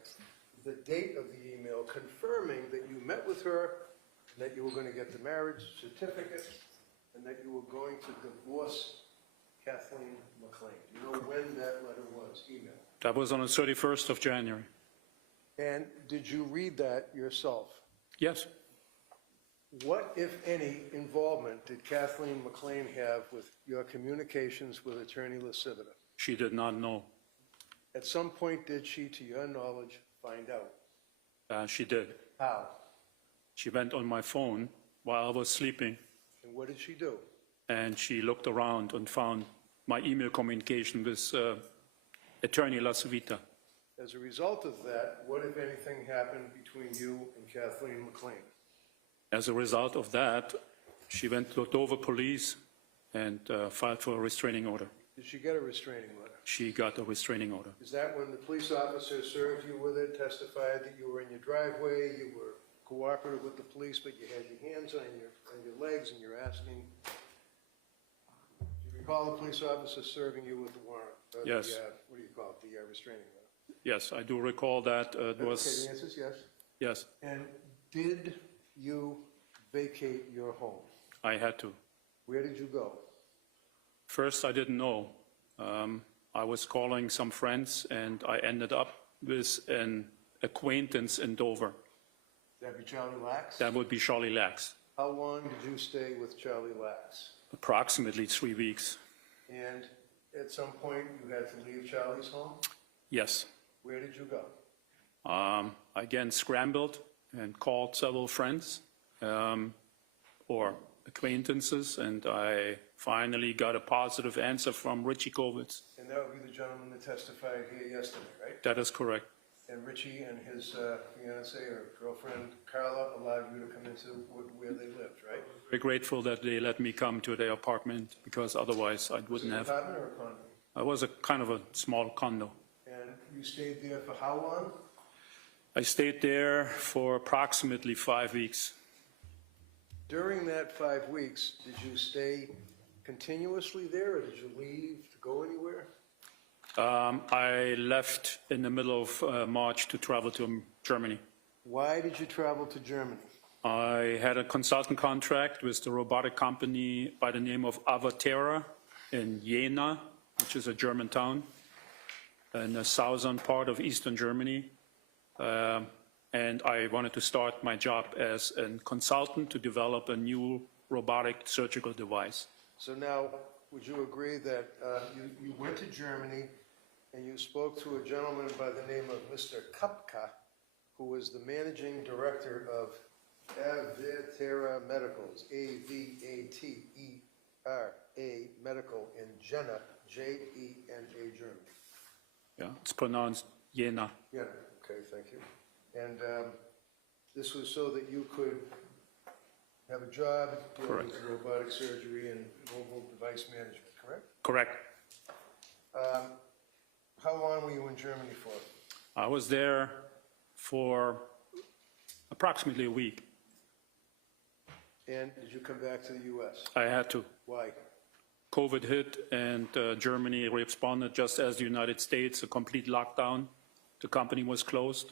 the date of the email confirming that you met with her, and that you were going to get the marriage certificate, and that you were going to divorce Kathleen McLean? Do you know when that letter was, email? That was on the 31st of January. And did you read that yourself? Yes. What, if any, involvement did Kathleen McLean have with your communications with Attorney Lasivita? She did not know. At some point, did she, to your knowledge, find out? She did. How? She went on my phone while I was sleeping, And what did she do? and she looked around and found my email communication with Attorney Lasivita. As a result of that, what, if anything, happened between you and Kathleen McLean? As a result of that, she went to Dover Police and filed for a restraining order. Did she get a restraining order? She got a restraining order. Is that when the police officer served you with it, testified that you were in your driveway, you were cooperative with the police, but you had your hands on your legs and you're asking? Do you recall the police officer serving you with the warrant? Yes. What do you call it, the restraining order? Yes, I do recall that. It Okay, was, the answer is yes. yes, And did you vacate your home? I had to. Where did you go? First, I didn't know. I was calling some friends, and I ended up with an acquaintance in Dover. That'd be Charlie Lax? That would be Charlie Lax. How long did you stay with Charlie Lax? Approximately 3 weeks. And at some point, you had to leave Charlie's home? Yes. Where did you go? I again scrambled and called several friends or acquaintances, and I finally got a positive answer from Richie Kovitz. And that would be the gentleman that testified here yesterday, right? That is correct. And Richie and his fiancée or girlfriend Carla allowed you to come into where they lived, right? Very grateful that they let me come to their apartment, because otherwise I wouldn't have. Apartment or a condo? I was a kind of a small condo. And you stayed there for how long? I stayed there for approximately 5 weeks. During that 5 weeks, did you stay continuously there, or did you leave to go anywhere? I left in the middle of March to travel to Germany. Why did you travel to Germany? I had a consultant contract with the robotic company by the name of Avatera in Jena, which is a German town in the southern part of eastern Germany. And I wanted to start my job as a consultant to develop a new robotic surgical device. So now, would you agree that you went to Germany and you spoke to a gentleman by the name of Mr. Kupka, who was the managing director of Avatera Medicals, A-V-A-T-E-R-A Medical in Jena, J-E-N-A, Germany. Yeah, it's pronounced Jena. Yeah, okay, thank you. And this was so that you could have a job dealing with robotic surgery and mobile device management, correct? Correct. How long were you in Germany for? I was there for approximately a week. And did you come back to the U.S.? I had to. Why? COVID hit and Germany responded just as the United States, a complete lockdown. The company was closed.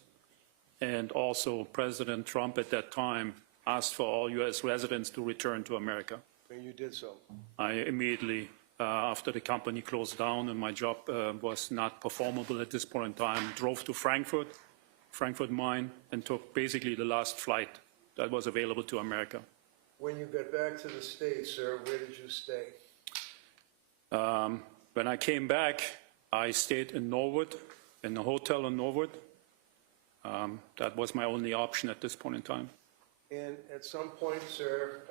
And also President Trump at that time asked for all U.S. residents to return to America. And you did so? I immediately, after the company closed down and my job was not performable at this point in time, drove to Frankfurt, Main, and took basically the last flight that was available to America. When you got back to the States, sir, where did you stay? When I came back, I stayed in Norwood, in a hotel in Norwood. That was my only option at this point in time. And at some point, sir,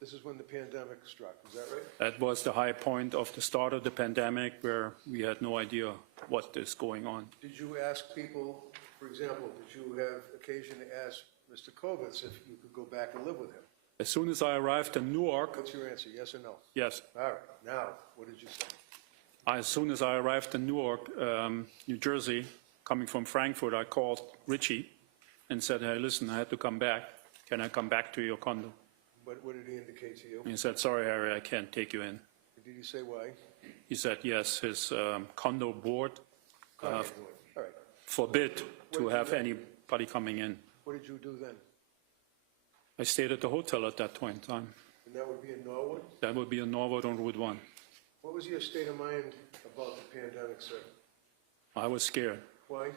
this is when the pandemic struck, is that right? That was the high point of the start of the pandemic where we had no idea what is going on. Did you ask people, for example, did you have occasion to ask Mr. Kovitz if you could go back and live with him? As soon as I arrived in Newark. What's your answer, yes or no? Yes. All right, now, what did you say? As soon as I arrived in Newark, New Jersey, coming from Frankfurt, I called Richie and said, hey, listen, I had to come back. Can I come back to your condo? What did he indicate to you? And he said, sorry, Harry, I can't take you in. Did he say why? He said, yes, his condo board All right. forbid to have anybody coming in. What did you do then? I stayed at the hotel at that point in time. And that would be in Norwood? That would be in Norwood on Route 1. What was your state of mind about the pandemic, sir? I was scared. Why?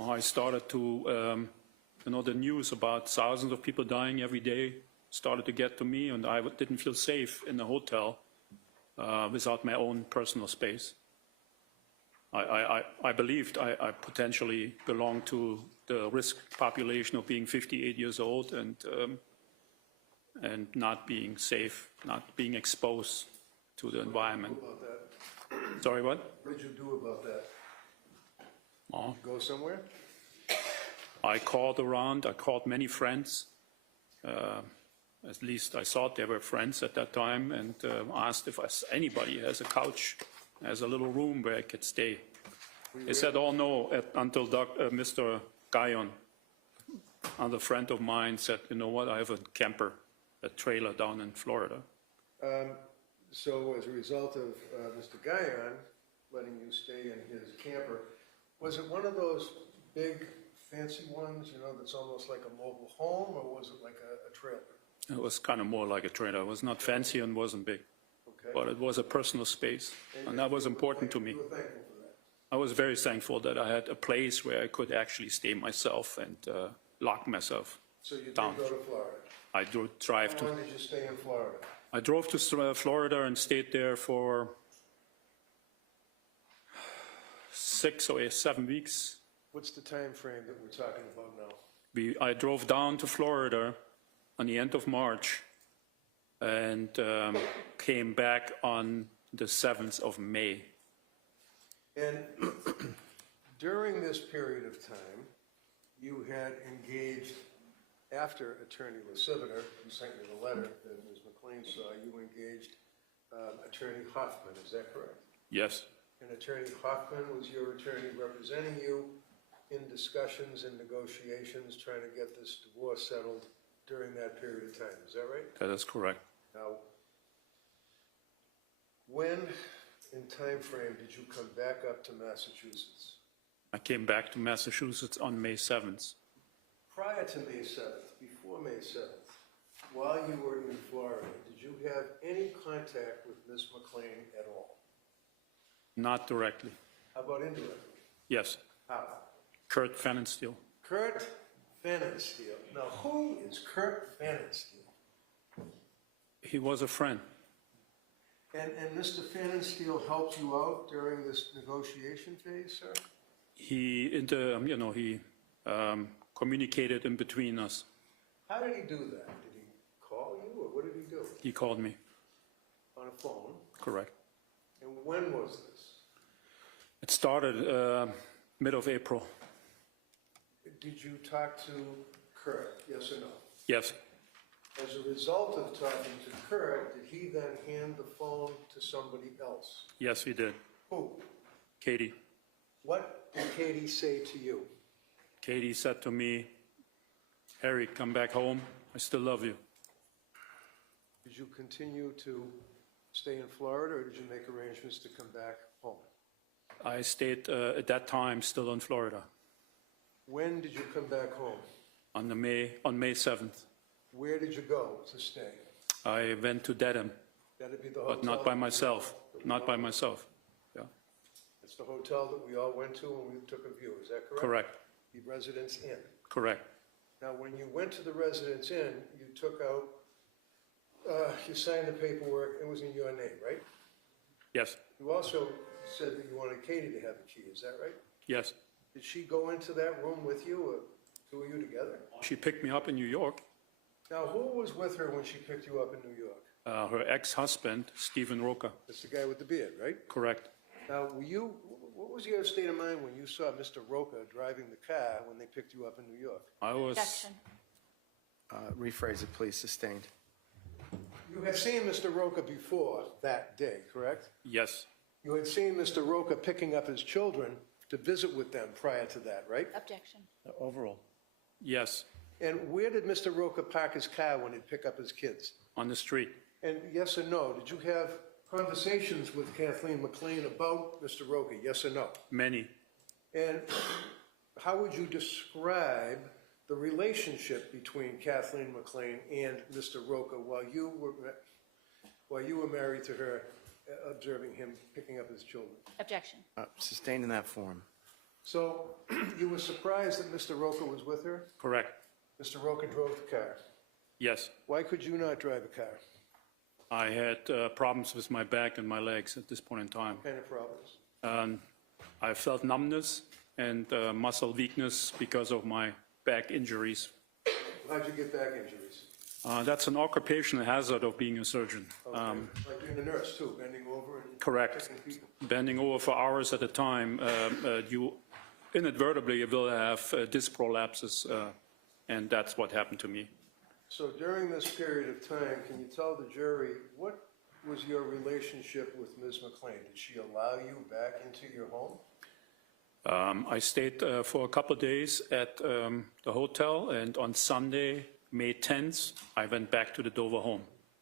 I started to, the news about thousands of people dying every day started to get to me, and I didn't feel safe in the hotel without my own personal space. I believed I potentially belonged to the risk population of being 58 years old and not being safe, not being exposed to the environment. What did you do about that? Sorry, what? What did you do about that? Oh. Did you go somewhere? I called around. I called many friends. At least I thought they were friends at that time, and asked if anybody has a couch, has a little room where I could stay. They said, oh no, until Mr. Guyon, another friend of mine, said, you know what, I have a camper, a trailer down in Florida. So as a result of Mr. Guyon letting you stay in his camper, was it one of those big fancy ones, that's almost like a mobile home, or was it like a trailer? It was kind of more like a trailer. It was not fancy and wasn't big, Okay. but it was a personal space, and that was important to me. You were thankful for that? I was very thankful that I had a place where I could actually stay myself and lock myself So you did down. go to Florida? I drive How to. long did you stay in Florida? I drove to Florida and stayed there for 6 or 7 weeks. What's the time frame that we're talking about now? I drove down to Florida on the end of March and came back on the 7th of May. And during this period of time, you had engaged, after Attorney Leciviter, who sent you the letter that Ms. McLean saw, you engaged Attorney Hoffman, is that correct? Yes, And Attorney Hoffman was your attorney representing you in discussions and negotiations trying to get this divorce settled during that period of time, is that right? that is correct. Now, when in time frame did you come back up to Massachusetts? I came back to Massachusetts on May 7th. prior to May 7th, before May 7th, while you were in Florida, did you have any contact with Ms. McLean at all? Not directly. How about indirectly? Yes. How? Kurt Pfannenstiel. Kurt Pfannenstiel. Now, who is Kurt Pfannenstiel? He was a friend. And Mr. Pfannenstiel helped you out during this negotiation phase, sir? He, communicated in between us. How did he do that? Did he call you, or what did he do? He called me. On a phone? Correct. And when was this? It started mid of April. Did you talk to Kurt, yes or no? Yes. As a result of talking to Kurt, did he then hand the phone to somebody else? Yes, he did. Who? Katie. What did Katie say to you? Katie said to me, Harry, come back home. I still love you. Did you continue to stay in Florida, or did you make arrangements to come back home? I stayed at that time still in Florida. When did you come back home? On May 7th. Where did you go to stay? I went to Dedham, That'd be the hotel. but not by myself. Not by myself. Yeah. It's the hotel that we all went to when we took a view, is that correct? Correct. The Residence Inn. Correct. Now, when you went to the Residence Inn, you took out, you signed the paperwork, it was in your name, right? Yes. You also said that you wanted Katie to have the key, is that right? Yes. Did she go into that room with you, or two of you together? She picked me up in New York. Now, who was with her when she picked you up in New York? Her ex-husband, Stephen Roca. That's the guy with the beard, right? Correct. Now, what was your state of mind when you saw Mr. Roca driving the car when they picked you up in New York? I was... Objection. Rephrase it, please. Sustained. You had seen Mr. Roca before that day, correct? Yes. You had seen Mr. Roca picking up his children to visit with them prior to that, right? Objection. Overall. Yes. And where did Mr. Roca park his car when he'd pick up his kids? On the street. And yes or no, did you have conversations with Kathleen McLean about Mr. Roca, yes or no? Many. And how would you describe the relationship between Kathleen McLean and Mr. Roca while you were married to her, observing him picking up his children? Objection. Sustained in that form. So you were surprised that Mr. Roca was with her? Correct. Mr. Roca drove the car. Yes. Why could you not drive a car? I had problems with my back and my legs at this point in time. What kind of problems? I felt numbness and muscle weakness because of my back injuries. How'd you get back injuries? That's an occupational hazard of being a surgeon. Okay. Like being a nurse too, bending over and Correct. checking people. Bending over for hours at a time, you inadvertently will have disc prolapses, and that's what happened to me. So during this period of time, can you tell the jury, what was your relationship with Ms. McLean? Did she allow you back into your home? I stayed for a couple of days at the hotel, and on Sunday, May 10th, I went back to the Dover home.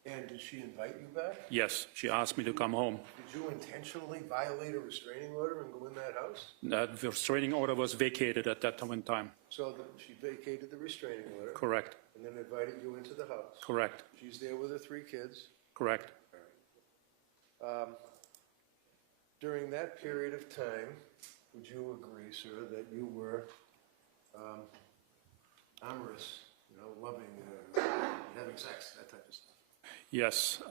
And did she invite you back? Yes, she asked me to come home. Did you intentionally violate a restraining order and go in that house? The restraining order was vacated at that time in time. So she vacated the restraining order? Correct. And then invited you into the house? Correct. She's there with her 3 kids? Correct. During that period of time, would you agree, sir, that you were amorous, loving, having sex, that type of stuff? Yes.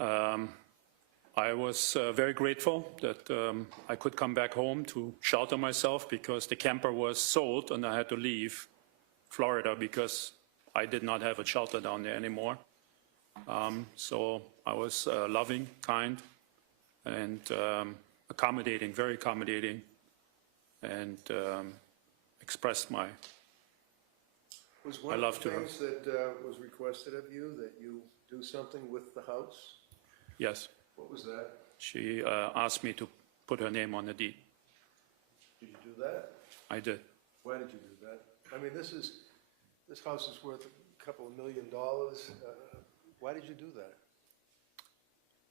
I was very grateful that I could come back home to shelter myself because the camper was sold and I had to leave Florida because I did not have a shelter down there anymore. So I was loving, kind, and accommodating, very accommodating, and expressed my Was one love of to the her. things that was requested of you that you do something with the house? Yes. What was that? She asked me to put her name on the deed. Did you do that? I did. Why did you do that? I mean, this house is worth a couple of $1 million. Why did you do that?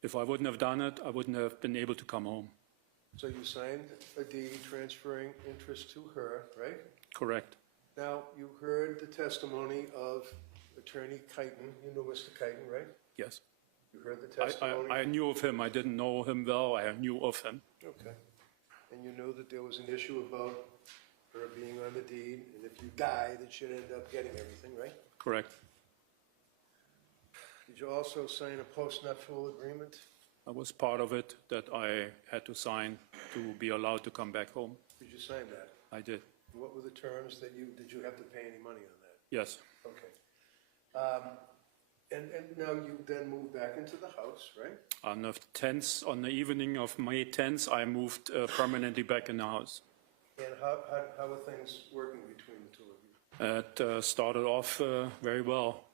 If I wouldn't have done it, I wouldn't have been able to come home. So you signed a deed transferring interest to her, right? Correct. Now, you heard the testimony of Attorney Keighton. You know Mr. Keighton, right? Yes. You heard the testimony? I knew of him. I didn't know him well. I knew of him. Okay. And you knew that there was an issue about her being on the deed, and if you die, that she'd end up getting everything, right? Correct. Did you also sign a post-nuptial agreement? That was part of it that I had to sign to be allowed to come back home. Did you sign that? I did. What were the terms that did you have to pay any money on that? Yes. Okay. And now you then moved back into the house, right? On the evening of May 10th, I moved permanently back in the house. And how are things working between the two of you? It started off very well.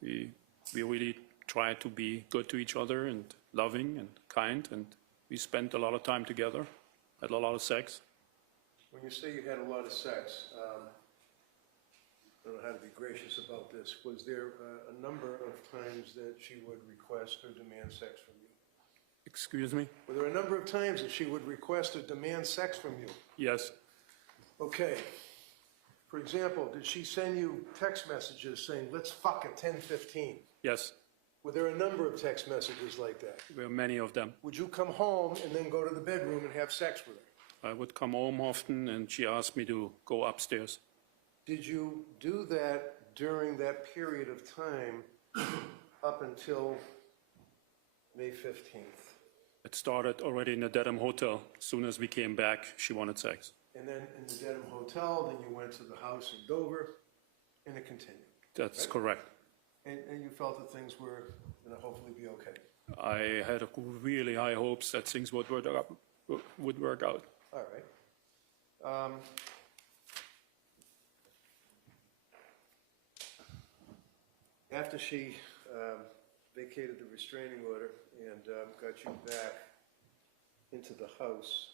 We really tried to be good to each other and loving and kind, and we spent a lot of time together, had a lot of sex. When you say you had a lot of sex, I don't know how to be gracious about this. Was there a number of times that she would request or demand sex from you? Excuse me? Were there a number of times that she would request or demand sex from you? Yes. Okay. For example, did she send you text messages saying, let's fuck at 10:15? Yes. Were there a number of text messages like that? There were many of them. Would you come home and then go to the bedroom and have sex with her? I would come home often, and she asked me to go upstairs. Did you do that during that period of time up until May 15th? It started already in the Dedham Hotel. As soon as we came back, she wanted sex. And then in the Dedham Hotel, then you went to the house in Dover, and it continued. That's right? correct. And you felt that things were going to hopefully be okay. I had really high hopes that things would work out. All right. After she vacated the restraining order and got you back into the house,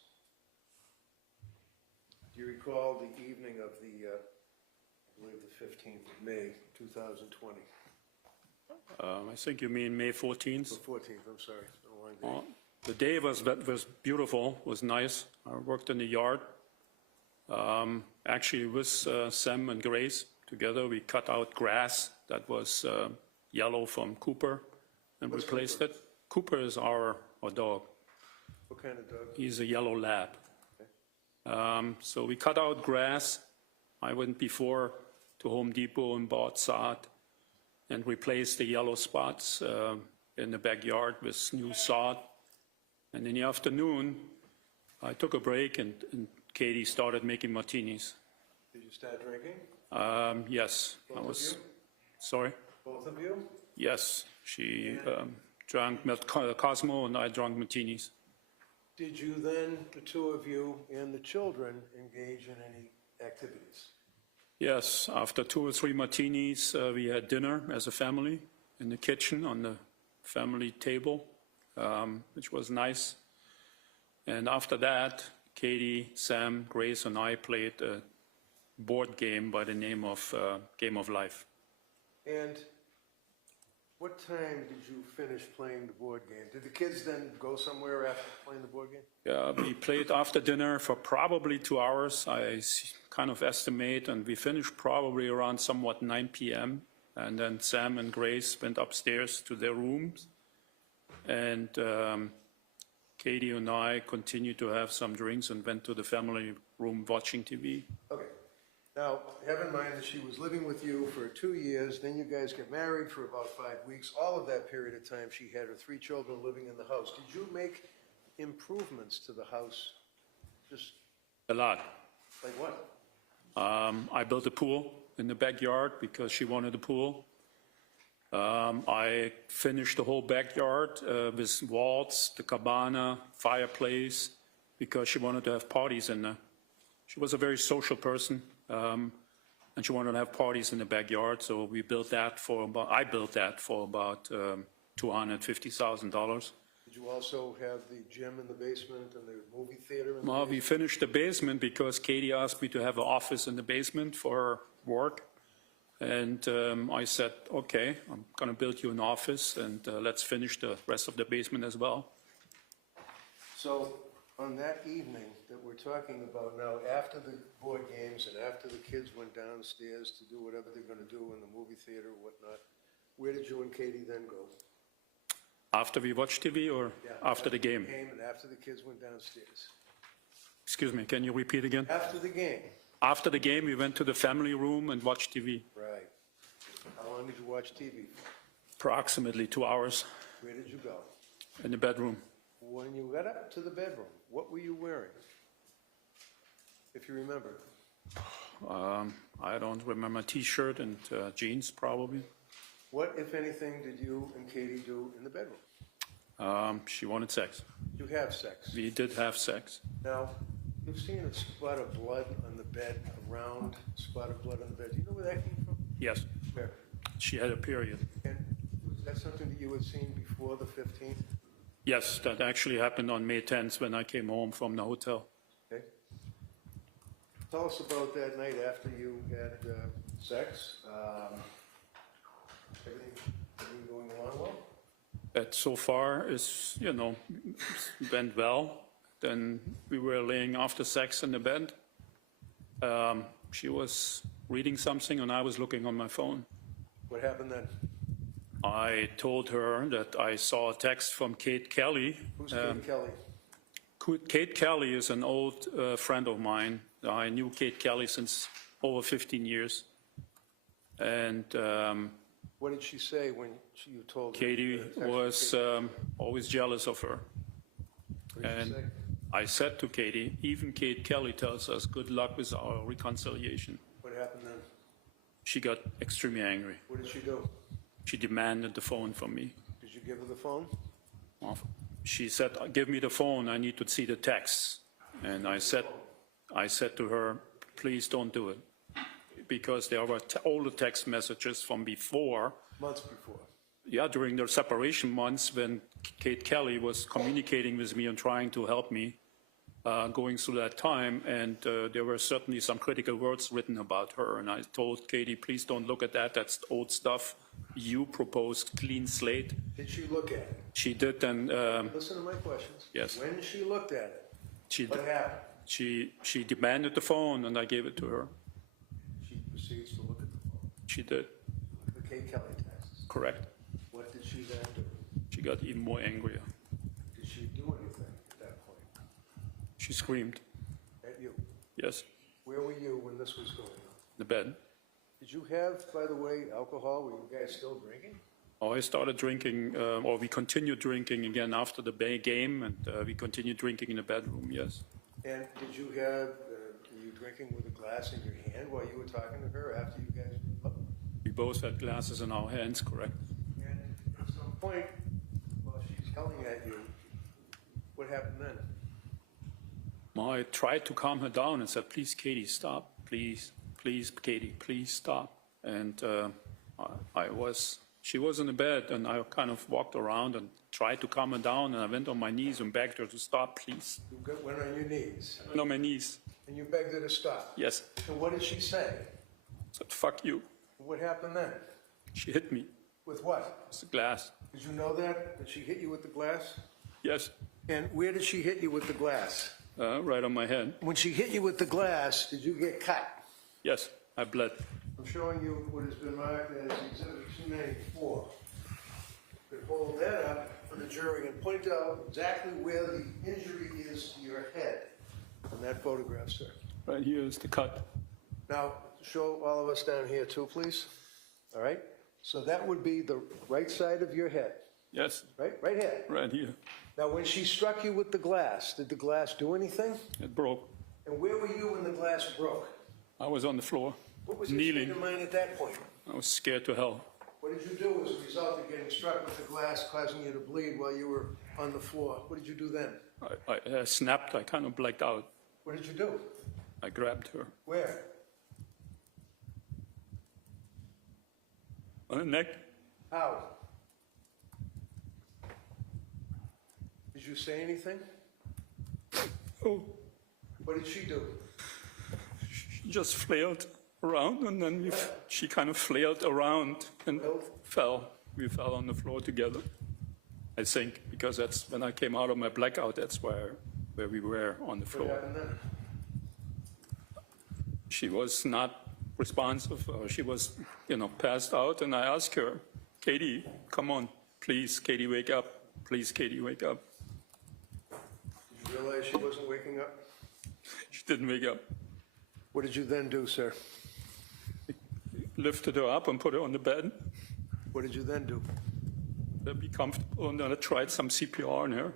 do you recall the evening of the, I believe the 15th of May, 2020? I think you mean May 14th. The 14th, I'm sorry. It's been a long day. The day was beautiful, was nice. I worked in the yard. Actually, with Sam and Grace together, we cut out grass that was yellow from Cooper and replaced it. Cooper is our dog. What kind of dog? He's a yellow lab. Okay. So we cut out grass. I went before to Home Depot and bought sod and replaced the yellow spots in the backyard with new sod. And in the afternoon, I took a break and Katie started making martinis. Did you start drinking? Yes. Both of you? Sorry? Both of you? Yes. She drank Cosmo and I drank martinis. Did you then, the two of you and the children, engage in any activities? Yes. After 2 or 3 martinis, we had dinner as a family in the kitchen on the family table, which was nice. And after that, Katie, Sam, Grace, and I played a board game by the name of Game of Life. And what time did you finish playing the board game? Did the kids then go somewhere after playing the board game? Yeah, we played after dinner for probably 2 hours, I kind of estimate, and we finished probably around somewhat 9 p.m. And then Sam and Grace went upstairs to their rooms. And Katie and I continued to have some drinks and went to the family room watching TV. Okay. Now, have in mind that she was living with you for 2 years, then you guys get married for about 5 weeks. All of that period of time, she had her 3 children living in the house. Did you make improvements to the house? Just A lot. like what? I built a pool in the backyard because she wanted a pool. I finished the whole backyard with walls, the cabana, fireplace, because she wanted to have parties in there. She was a very social person, and she wanted to have parties in the backyard, so we built that for about, I built that for about $250,000. Did you also have the gym in the basement and the movie theater in the Well, basement? we finished the basement because Katie asked me to have an office in the basement for her work. And I said, okay, I'm going to build you an office and let's finish the rest of the basement as well. So on that evening that we're talking about now, after the board games and after the kids went downstairs to do whatever they're going to do in the movie theater or whatnot, where did you and Katie then go? After we watched TV or after the game? And after the kids went downstairs. Excuse me, can you repeat again? After the game. After the game, we went to the family room and watched TV. Right. How long did you watch TV? Approximately 2 hours Where did you go? in the bedroom. When you got up to the bedroom, what were you wearing? If you remember. I don't remember, T-shirt and jeans probably. What, if anything, did you and Katie do in the bedroom? She wanted sex. You have sex. We did have sex. Now, you've seen a spot of blood on the bed, a round spot of blood on the bed. Do you know where that came from? Yes, Where? she had a period. And was that something that you had seen before the 15th? Yes, that actually happened on May 10th when I came home from the hotel. Okay. Tell us about that night after you had sex. Everything going along well? That so far is, went well. Then we were laying after sex in the bed. She was reading something and I was looking on my phone. What happened then? I told her that I saw a text from Kate Kelly. Who's Kate Kelly? Kate Kelly is an old friend of mine. I knew Kate Kelly since over 15 years. And What did she say when you told her? Katie was always jealous of her. What did she And say? I said to Katie, even Kate Kelly tells us good luck with our reconciliation. What happened then? She got extremely angry. What did she do? She demanded the phone from me. Did you give her the phone? She said, give me the phone, I need to see the texts. And I said to her, please don't do it. Because there were all the text messages from before. Months before. Yeah, during their separation months when Kate Kelly was communicating with me and trying to help me going through that time. And there were certainly some critical words written about her. And I told Katie, please don't look at that, that's old stuff. You proposed clean slate. Did she look at it? She did, and Listen to my questions. Yes. When she looked at it, what happened? she demanded the phone, and I gave it to her. She proceeds to look at the phone. She did, The Kate Kelly texts. correct. What did she then do? She got even more angrier. Did she do anything at that point? She screamed. At you? Yes, Where were you when this was going on? in the bed. Did you have, by the way, alcohol? Were you guys still drinking? Oh, I started drinking, or we continued drinking again after the game, and we continued drinking in the bedroom, yes. And did you have, were you drinking with a glass in your hand while you were talking to her after you guys were up? We both had glasses in our hands, correct. And at some point, while she's yelling at you, what happened then? Well, I tried to calm her down and said, please, Katie, stop. Please, please, Katie, please stop. And she was in the bed, and I kind of walked around and tried to calm her down, and I went on my knees and begged her to stop, please. You went on your knees? I went on my knees. And you begged her to stop? Yes. And what did she say? I said, fuck you. What happened then? She hit me With what? with the glass. Did you know that? Did she hit you with the glass? Yes, And where did she hit you with the glass? right on my head. When she hit you with the glass, did you get cut? Yes, I bled. I'm showing you what has been marked as Exhibit 294. You could hold that up for the jury and point out exactly where the injury is to your head on that photograph, sir. Right here is the cut. Now, show all of us down here too, please. All right? So that would be the right side of your head, Yes, right? Right here. right here. Now, when she struck you with the glass, did the glass do anything? It broke. And where were you when the glass broke? I was on the floor, What was your state kneeling. of mind at that point? I was scared to hell. What did you do as a result of getting struck with the glass, causing you to bleed while you were on the floor? What did you do then? I snapped, I kind of blacked out. What did you do? I grabbed her Where? on the neck. How? Did you say anything? Oh, What did she do? she just flailed around, and then she kind of flailed around and fell. We fell on the floor together, I think, because that's when I came out of my blackout, that's where where we were on the What floor. happened then? She was not responsive. She was, passed out, and I asked her, Katie, come on, please, Katie, wake up. Please, Katie, wake up. Did you realize she wasn't waking up? She didn't wake up. What did you then do, sir? Lifted her up and put her on the bed. What did you then do? To be comfortable, and then I tried some CPR on her.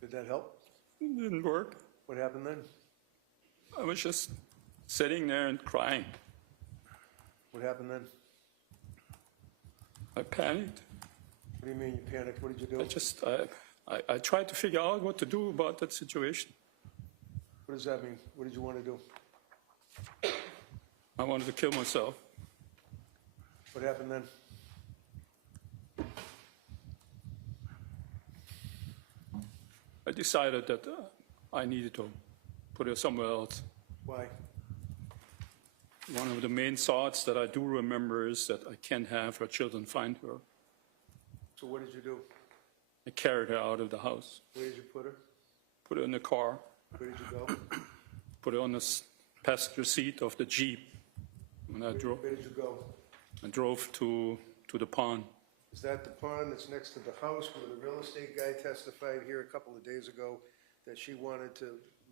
Did that help? It didn't work. What happened then? I was just sitting there and crying. What happened then? I panicked. What do you mean you panicked? What did you do? I tried to figure out what to do about that situation. What does that mean? What did you want to do? I wanted to kill myself. What happened then? I decided that I needed to put her somewhere else. Why? One of the main thoughts that I do remember is that I can't have her children find her. So what did you do? I carried her out of the house, Where did you put her? put her in the car, Where did you go? put her on the passenger seat of the Jeep. When I drove, Where did you go? I drove to the pond. Is that the pond that's next to the house where the real estate guy testified here a couple of days ago that she wanted to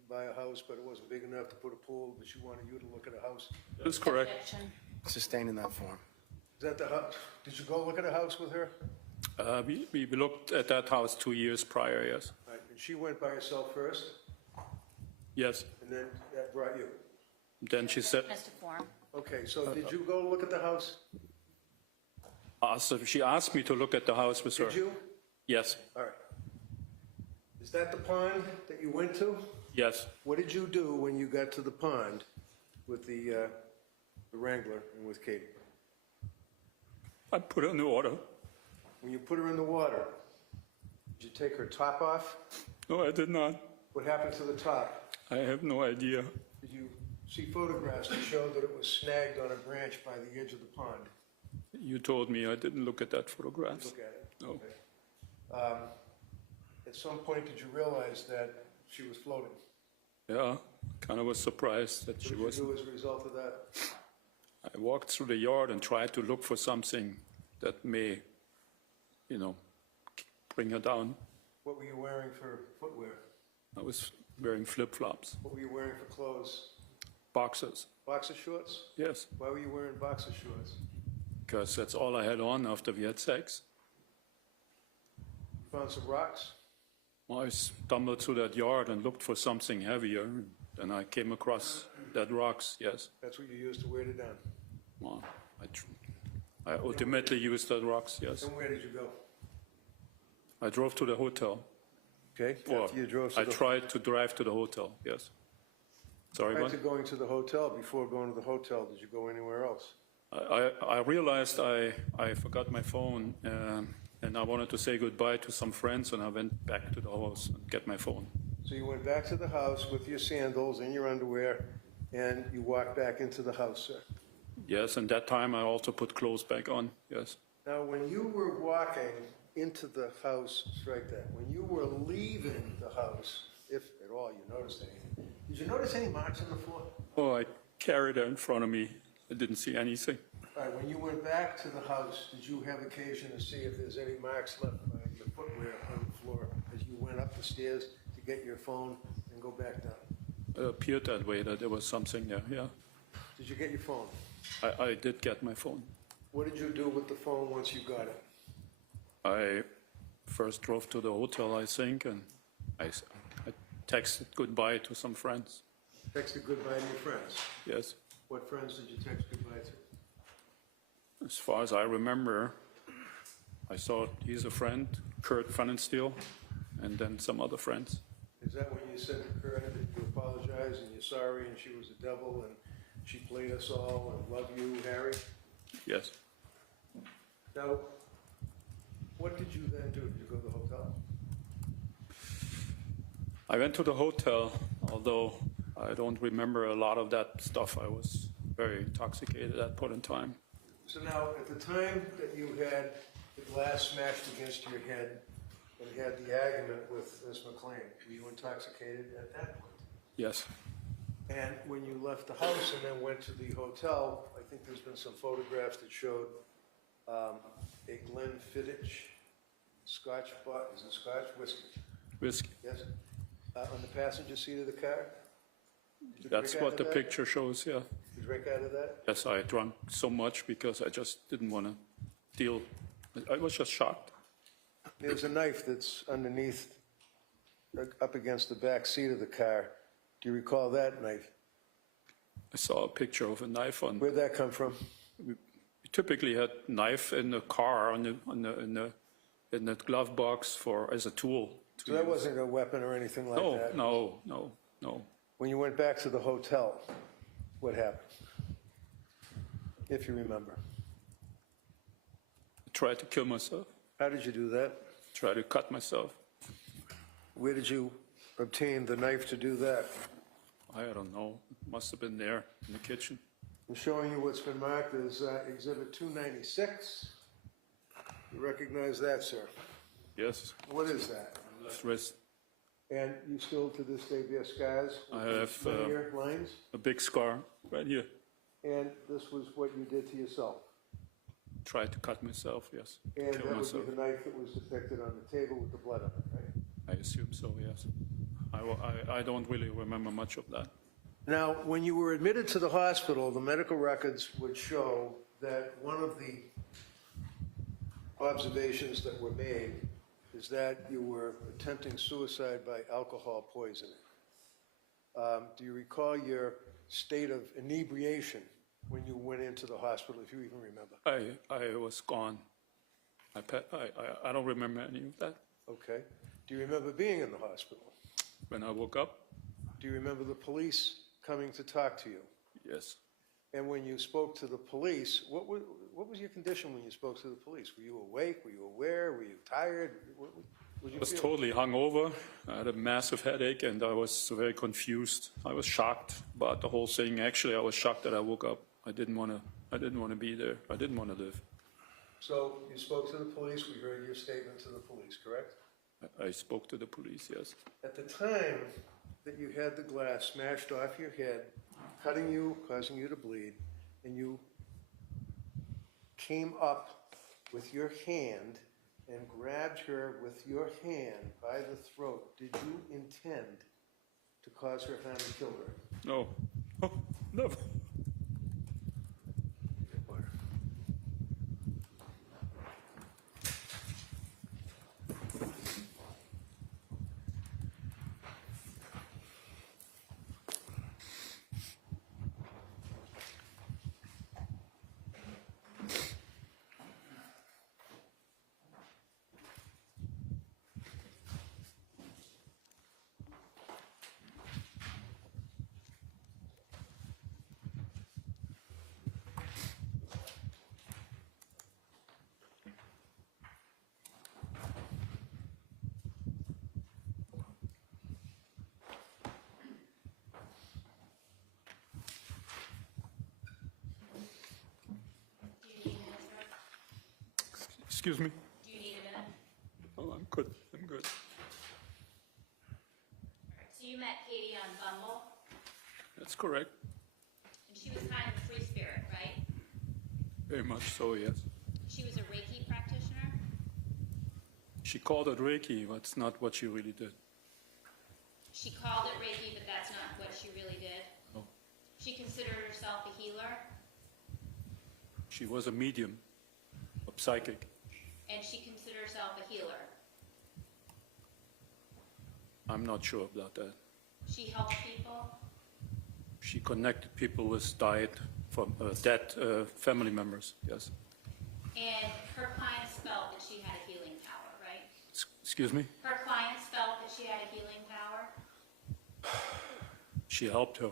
buy a house, but it wasn't big enough to put a pool, but she wanted you to look at a house? That's correct. Objection. Sustained in that form. Is that the house? Did you go look at a house with her? We looked at that house 2 years prior, yes. Right, and she went by herself first, Yes. and then that brought you. Then she said, Witness to form. Okay, so did you go look at the house? she asked me to look at the house with her. Did you? Yes, All right. Is that the pond that you went to? yes. What did you do when you got to the pond with the Wrangler and with Katie? I put her in the water. When you put her in the water, did you take her top off? No, I did not. What happened to the top? I have no idea. Did you see photographs that showed that it was snagged on a branch by the edge of the pond? You told me I didn't look at that photograph. Look at it. No. Okay. At some point, did you realize that she was floating? Yeah, kind of was surprised that she What did you wasn't. do as a result of that? I walked through the yard and tried to look for something that may, bring her down. What were you wearing for footwear? I was wearing flip-flops, What were you wearing for clothes? boxers. Boxer shorts? Yes, Why were you wearing boxer shorts? because that's all I had on after we had sex. You found some rocks? I stumbled through that yard and looked for something heavier, and I came across dead rocks, yes. That's what you used to weight it down. Well, I ultimately used dead rocks, yes. And where did you go? I drove to the hotel. Okay, Or after you drove to I the... tried to drive to the hotel, yes. Sorry, Prior what? to going to the hotel, before going to the hotel, did you go anywhere else? I realized I forgot my phone, and I wanted to say goodbye to some friends, and I went back to the house and get my phone. So you went back to the house with your sandals and your underwear, and you walked back into the house, sir? Yes, and that time I also put clothes back on, yes. Now, when you were walking into the house, strike that, when you were leaving the house, if at all you noticed anything, did you notice any marks on the floor? Oh, I carried her in front of me. I didn't see anything. All right, when you went back to the house, did you have occasion to see if there's any marks left by your footwear on the floor as you went up the stairs to get your phone and go back down? It appeared that way, that there was something there, yeah. Did you get your phone? I did get my phone. What did you do with the phone once you got it? I first drove to the hotel, I think, and I texted goodbye to some friends. Texted goodbye to your friends. Yes. What friends did you text goodbye to? As far as I remember, I saw he's a friend, Kurt Pfannenstiel, and then some other friends. Is that when you said to Kurt that you apologize and you're sorry and she was a devil and she played us all and love you, Harry? Yes. Now, what did you then do? Did you go to the hotel? I went to the hotel, although I don't remember a lot of that stuff. I was very intoxicated at that point in time. So now, at the time that you had the glass smashed against your head and had the argument with Ms. McLean. Were you intoxicated at that point? Yes. And when you left the house and then went to the hotel, I think there's been some photographs that showed a Glenfiddich Scotch, is it Scotch? Whiskey? Whiskey. Yes? On the passenger seat of the car? Did you That's drink out what of the that? picture shows, yeah. Did you drink out of that? Yes, I drank so much because I just didn't want to deal. I was just shocked. There's a knife that's underneath, up against the back seat of the car. Do you recall that knife? I saw a picture of a knife on. Where'd that come from? We typically had knife in the car in the glove box as a tool. So that wasn't a weapon or anything like that? No. When you went back to the hotel, what happened? If you remember. I tried to kill myself. How did you do that? Tried to cut myself. Where did you obtain the knife to do that? I don't know. It must have been there in the kitchen. I'm showing you what's been marked as Exhibit 296. You recognize that, sir? Yes. What is that? Left wrist. And you still to this day bear scars? I have linear lines? a big scar right here. And this was what you did to yourself? Tried to cut myself, yes. And Kill that myself. would be the knife that was depicted on the table with the blood on it, right? I assume so, yes. I don't really remember much of that. Now, when you were admitted to the hospital, the medical records would show that one of the observations that were made is that you were attempting suicide by alcohol poisoning. Do you recall your state of inebriation when you went into the hospital, if you even remember? I was gone. I don't remember any of that. Okay. Do you remember being in the hospital? When I woke up, Do you remember the police coming to talk to you? yes. And when you spoke to the police, what was your condition when you spoke to the police? Were you awake? Were you aware? Were you tired? What did you I was feel? totally hungover. I had a massive headache and I was very confused. I was shocked about the whole thing. Actually, I was shocked that I woke up. I didn't want to be there. I didn't want to live. So you spoke to the police. We heard your statement to the police, correct? I spoke to the police, yes. At the time that you had the glass smashed off your head, cutting you, causing you to bleed, and you came up with your hand and grabbed her with your hand by the throat, did you intend to cause her harm and kill her? No. Oh, never. Excuse me? Do you need a minute? Oh, I'm good. I'm good. So you met Katie on Bumble, That's correct. and she was kind of a free spirit, right? Very much so, yes. She was a Reiki practitioner. She called it Reiki, but it's not what she really did. She called it Reiki, but that's not what she really did. No. She considered herself a healer, She was a medium, a psychic. and she considered herself a healer. I'm not sure about that. She helped people. She connected people with dead family members, yes. And her clients felt that she had a healing power, right? Excuse me? Her clients felt that she had a healing power. She helped her,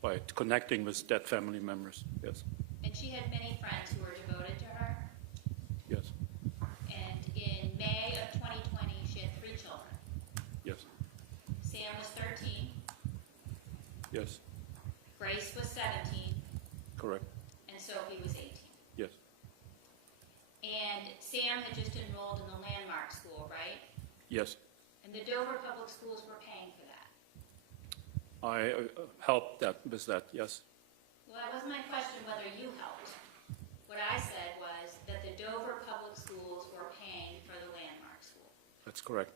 by connecting with dead family members, yes. And she had many friends who were devoted to her. Yes, And in May of 2020, she had 3 children. yes, Sam was 13, yes, Grace was 17, correct, and Sophie was 18. yes. And Sam had just enrolled in the Landmark School, right? Yes. And the Dover Public Schools were paying for that. I helped with that, yes. Well, that wasn't my question whether you helped. What I said was that the Dover Public Schools were paying for the Landmark School. That's correct.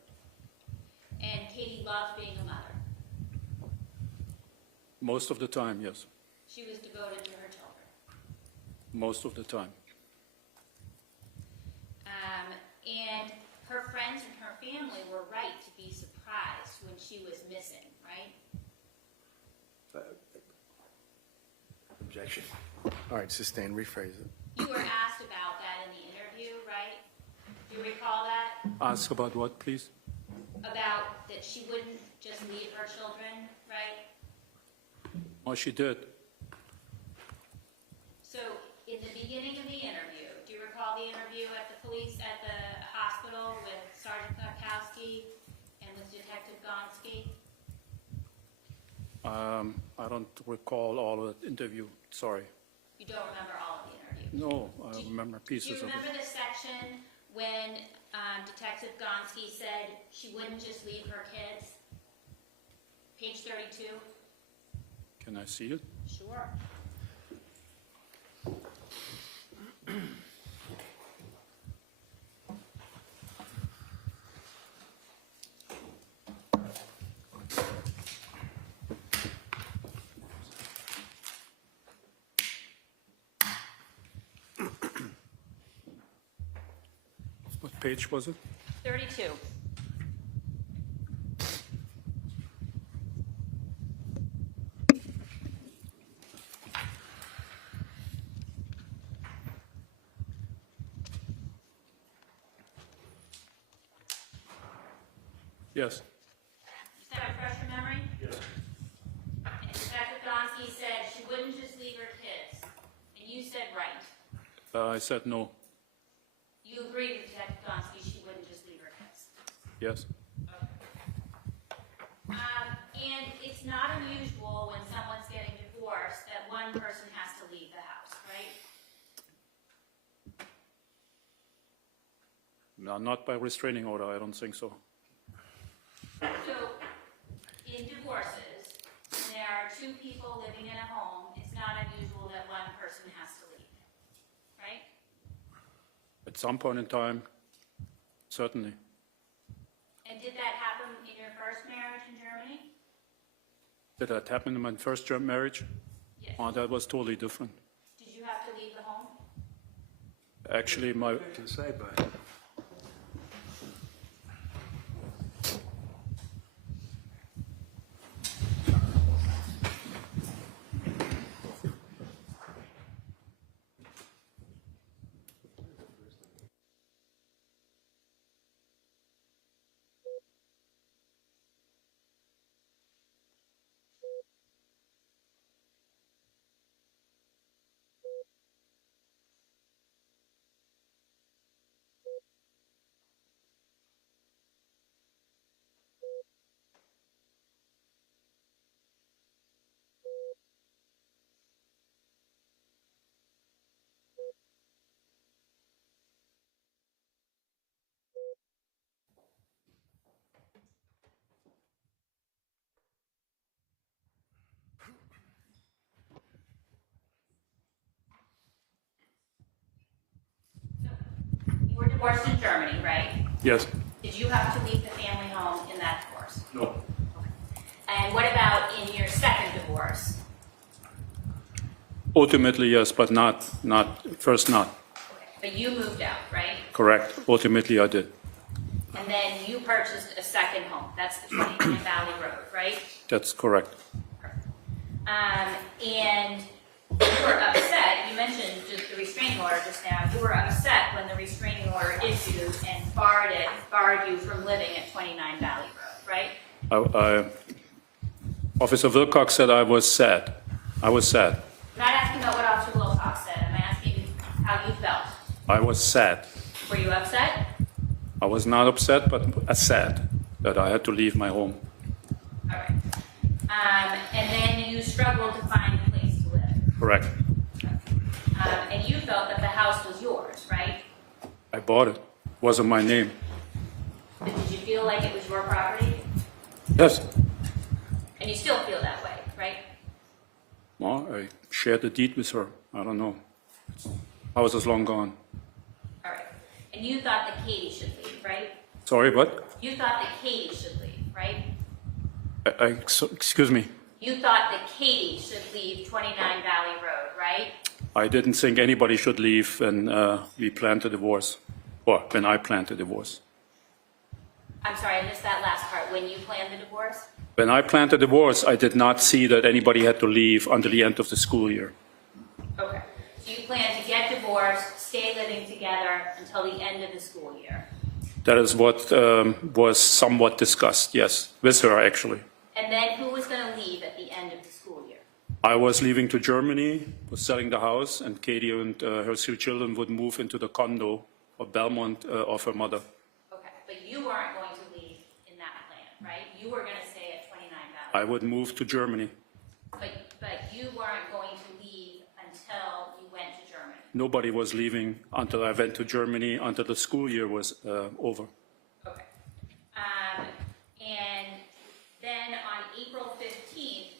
And Katie loved being a mother. Most of the time, yes. She was devoted to her children. Most of the time. And her friends and her family were right to be surprised when she was missing, right? Objection. All right, sustained, rephrase it. You were asked about that in the interview, right? Do you recall that? Ask about what, please? About that she wouldn't just leave her children, right? Oh, she did. So in the beginning of the interview, do you recall the interview at the police, at the hospital with Sergeant Krakowski and with Detective Gonski? I don't recall all of the interview, sorry. You don't remember all of the interview? No, I remember Do pieces you of remember it. the section when Detective Gonski said she wouldn't just leave her kids? Page 32? Can I see it? Sure. What page was it? 32. Yes. Does that refresh your memory? Yes. And Detective Gonski said she wouldn't just leave her kids. And you said right. I said no. You agreed with Detective Gonski she wouldn't just leave her kids. Yes. And it's not unusual when someone's getting divorced that one person has to leave the house, right? No, not by restraining order, I don't think so. So, in divorces, there are two people living in a home. It's not unusual that one person has to leave, right? At some point in time, certainly. And did that happen in your first marriage in Germany? Did that happen in my first marriage? Yes. Oh, that was totally different. Did you have to leave the home? Actually, my To the sidebar. You were divorced in Germany, right? yes. Did you have to leave the family home in that divorce? No. And what about in your second divorce? Ultimately, yes, but not first not. But you moved out, right? Correct. Ultimately, I did. And then you purchased a second home. That's the 29 Valley Road, right? That's correct. And you were upset. You mentioned just the restraining order just now. You were upset when the restraining order issued and barred you from living at 29 Valley Road, right? Officer Wilcox said I was sad. I was sad. I'm not asking about what Officer Wilcox said. I'm asking how you felt. I was sad. Were you upset? I was not upset, but sad that I had to leave my home. All right. And then you struggled to find a place to live. Correct. And you felt that the house was yours, right? I bought it. It wasn't my name. But did you feel like it was your property? Yes. And you still feel that way, right? Well, I shared the deed with her. I don't know. House is long gone. All right. And you thought that Katie should leave, right? Sorry, what? You thought that Katie should leave, right? Excuse me. You thought that Katie should leave 29 Valley Road, right? I didn't think anybody should leave when we planned the divorce, or when I planned the divorce. I'm sorry, I missed that last part. When you planned the divorce? When I planned the divorce, I did not see that anybody had to leave until the end of the school year. Okay. So you planned to get divorced, stay living together until the end of the school year? That is what was somewhat discussed, yes, with her actually. And then who was going to leave at the end of the school year? I was leaving to Germany, was selling the house, and Katie and her 3 children would move into the condo of Belmont of her mother. Okay, but you weren't going to leave in that plan, right? You were going to stay at 29 Valley. I would move to Germany. But you weren't going to leave until you went to Germany. Nobody was leaving until I went to Germany, until the school year was over. Okay. And then on April 15th,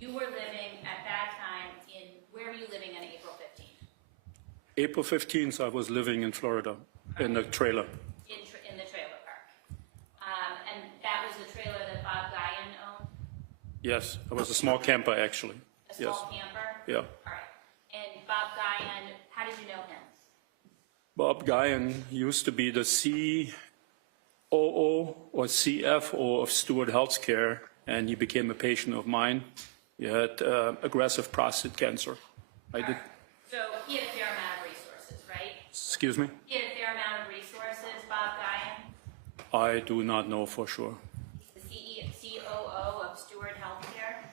you were living at that time in, where were you living on April 15th? April 15th, I was living in Florida, in a trailer. In the trailer park. And that was the trailer that Bob Guyan owned? Yes, it was a small camper actually. A small camper? Yeah. All right. And Bob Guyan, how did you know him? Bob Guyan used to be the COO or CFO of Stewart Healthcare, and he became a patient of mine. He had aggressive prostate cancer. I did. So he had a fair amount of resources, right? Excuse me? He had a fair amount of resources, Bob Guyan? I do not know for sure. He's the COO of Stewart Healthcare?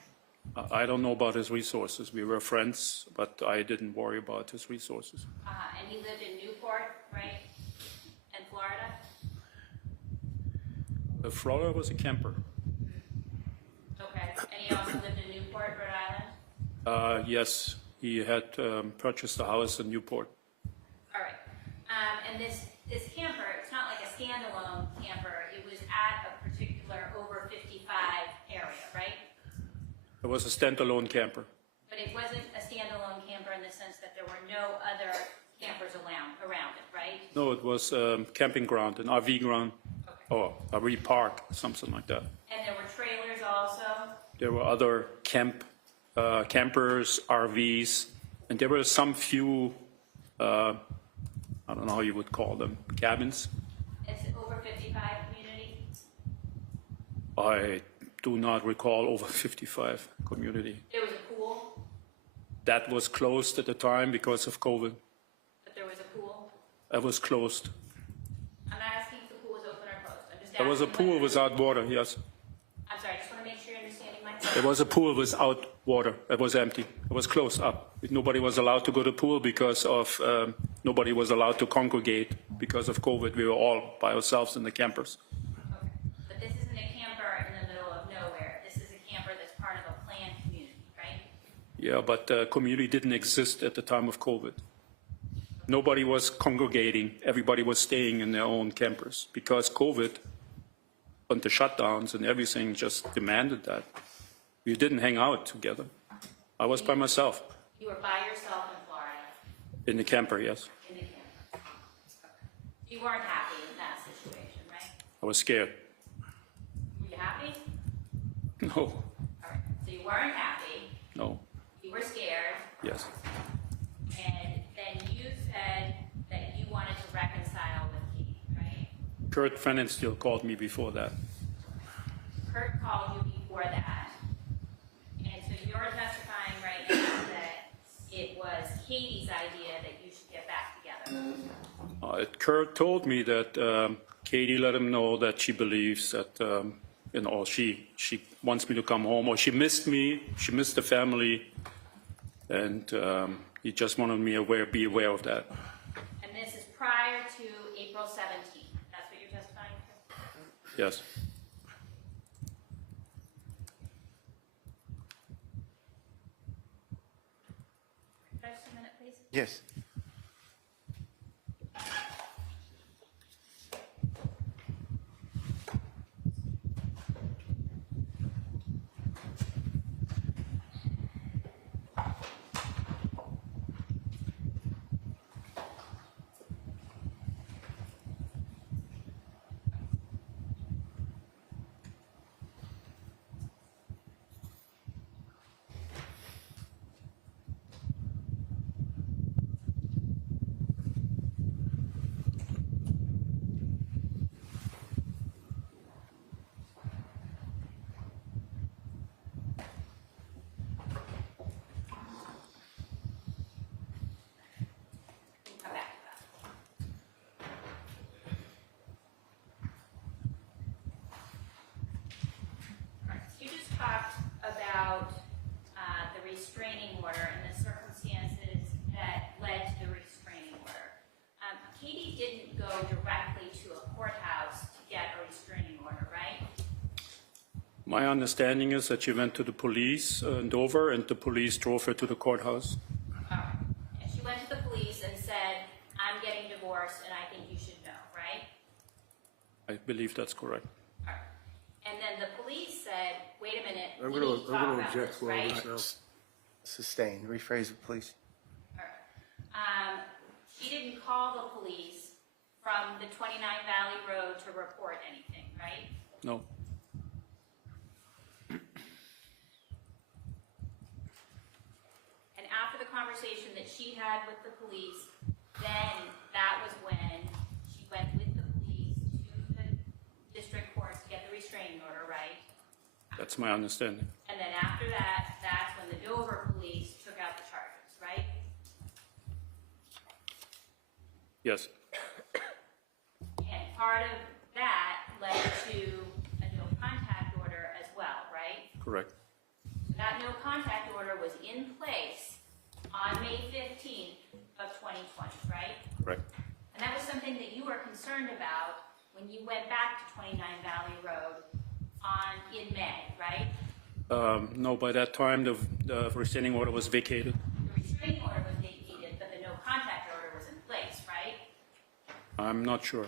I don't know about his resources. We were friends, but I didn't worry about his resources. And he lived in Newport, right? In Florida? Florida was a camper. Okay. And he also lived in Newport, Rhode Island? Yes, he had purchased a house in Newport. All right. And this camper, it's not like a standalone camper. It was at a particular over 55 area, right? It was a standalone camper. But it wasn't a standalone camper in the sense that there were no other campers around it, right? No, it was a camping ground, an RV ground, or RV park, something like that. And there were trailers also? There were other campers, RVs, and there were some few, I don't know how you would call them, cabins. It's an over 55 community? I do not recall over 55 community. There was a pool? That was closed at the time because of COVID. But there was a pool? It was closed. I'm not asking if the pool was open or closed. I'm just There was a asking pool whether- without water, yes. I'm sorry, I just want to make sure you're understanding my question. There was a pool without water. It was empty. It was closed up. Nobody was allowed to go to the pool because of, nobody was allowed to congregate because of COVID. We were all by ourselves in the campers. Okay. But this isn't a camper in the middle of nowhere. This is a camper that's part of a planned community, right? Yeah, but the community didn't exist at the time of COVID. Nobody was congregating. Everybody was staying in their own campers because COVID and the shutdowns and everything just demanded that. We didn't hang out together. I was by myself. You were by yourself in Florida? In the camper, yes. In the camper. Okay. You weren't happy in that situation, right? I was scared. Were you happy? No, All right. So you weren't happy. no, You were scared. yes. And then you said that you wanted to reconcile with Keith, right? Kurt Fennenstiel called me before that. Kurt called you before that. And so you're testifying right now that it was Katie's idea that you should get back together. Kurt told me that Katie let him know that she believes that, she wants me to come home, or she missed me, she missed the family, and he just wanted me to be aware of that. And this is prior to April 17th. That's what you're testifying to? Yes. Could I just a minute, please? Yes. Katie didn't go directly to a courthouse to get a restraining order, right? My understanding is that she went to the police in Dover, and the police drove her to the courthouse. All right. And she went to the police and said, I'm getting divorced and I think you should know, right? I believe that's correct. All right. And then the police said, wait a minute, I'm we going need to talk to about object this, to all right? this now. Sustain. Rephrase it, please. All right. She didn't call the police from the 29 Valley Road to report anything, right? No. And after the conversation that she had with the police, then that was when she went with the police to the district court to get the restraining order, right? That's my understanding. And then after that, that's when the Dover police took out the charges, right? Yes. And part of that led to a no contact order as well, right? Correct. That no contact order was in place on May 15th of 2020, right? Correct. And that was something that you were concerned about when you went back to 29 Valley Road in May, right? No, by that time, the restraining order was vacated. The restraining order was vacated, but the no contact order was in place, right? I'm not sure.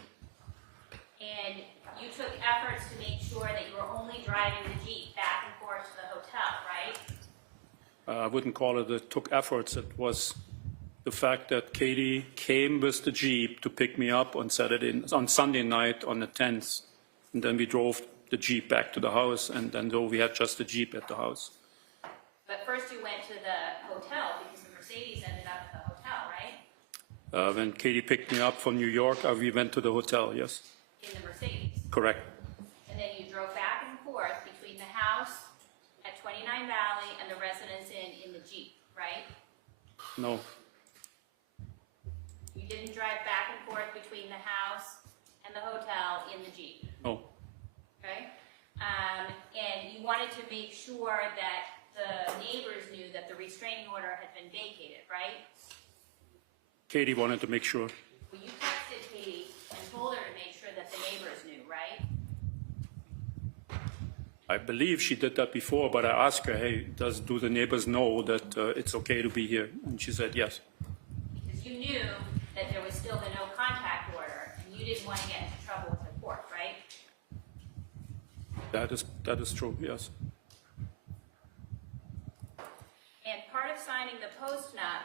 And you took efforts to make sure that you were only driving the Jeep back and forth to the hotel, right? I wouldn't call it it took efforts. It was the fact that Katie came with the Jeep to pick me up on Sunday night on the 10th, and then we drove the Jeep back to the house, and then though we had just the Jeep at the house. But first you went to the hotel because the Mercedes ended up at the hotel, right? When Katie picked me up from New York, we went to the hotel, yes. In the Mercedes. Correct. And then you drove back and forth between the house at 29 Valley and the residence in the Jeep, right? No. You didn't drive back and forth between the house and the hotel in the Jeep, No. okay? And you wanted to make sure that the neighbors knew that the restraining order had been vacated, right? Katie wanted to make sure. Well, you texted Katie and told her to make sure that the neighbors knew, right? I believe she did that before, but I asked her, hey, do the neighbors know that it's okay to be here? And she said yes. Because you knew that there was still the no contact order, and you didn't want to get into trouble with the court, right? That is true, yes. And part of signing the post-nup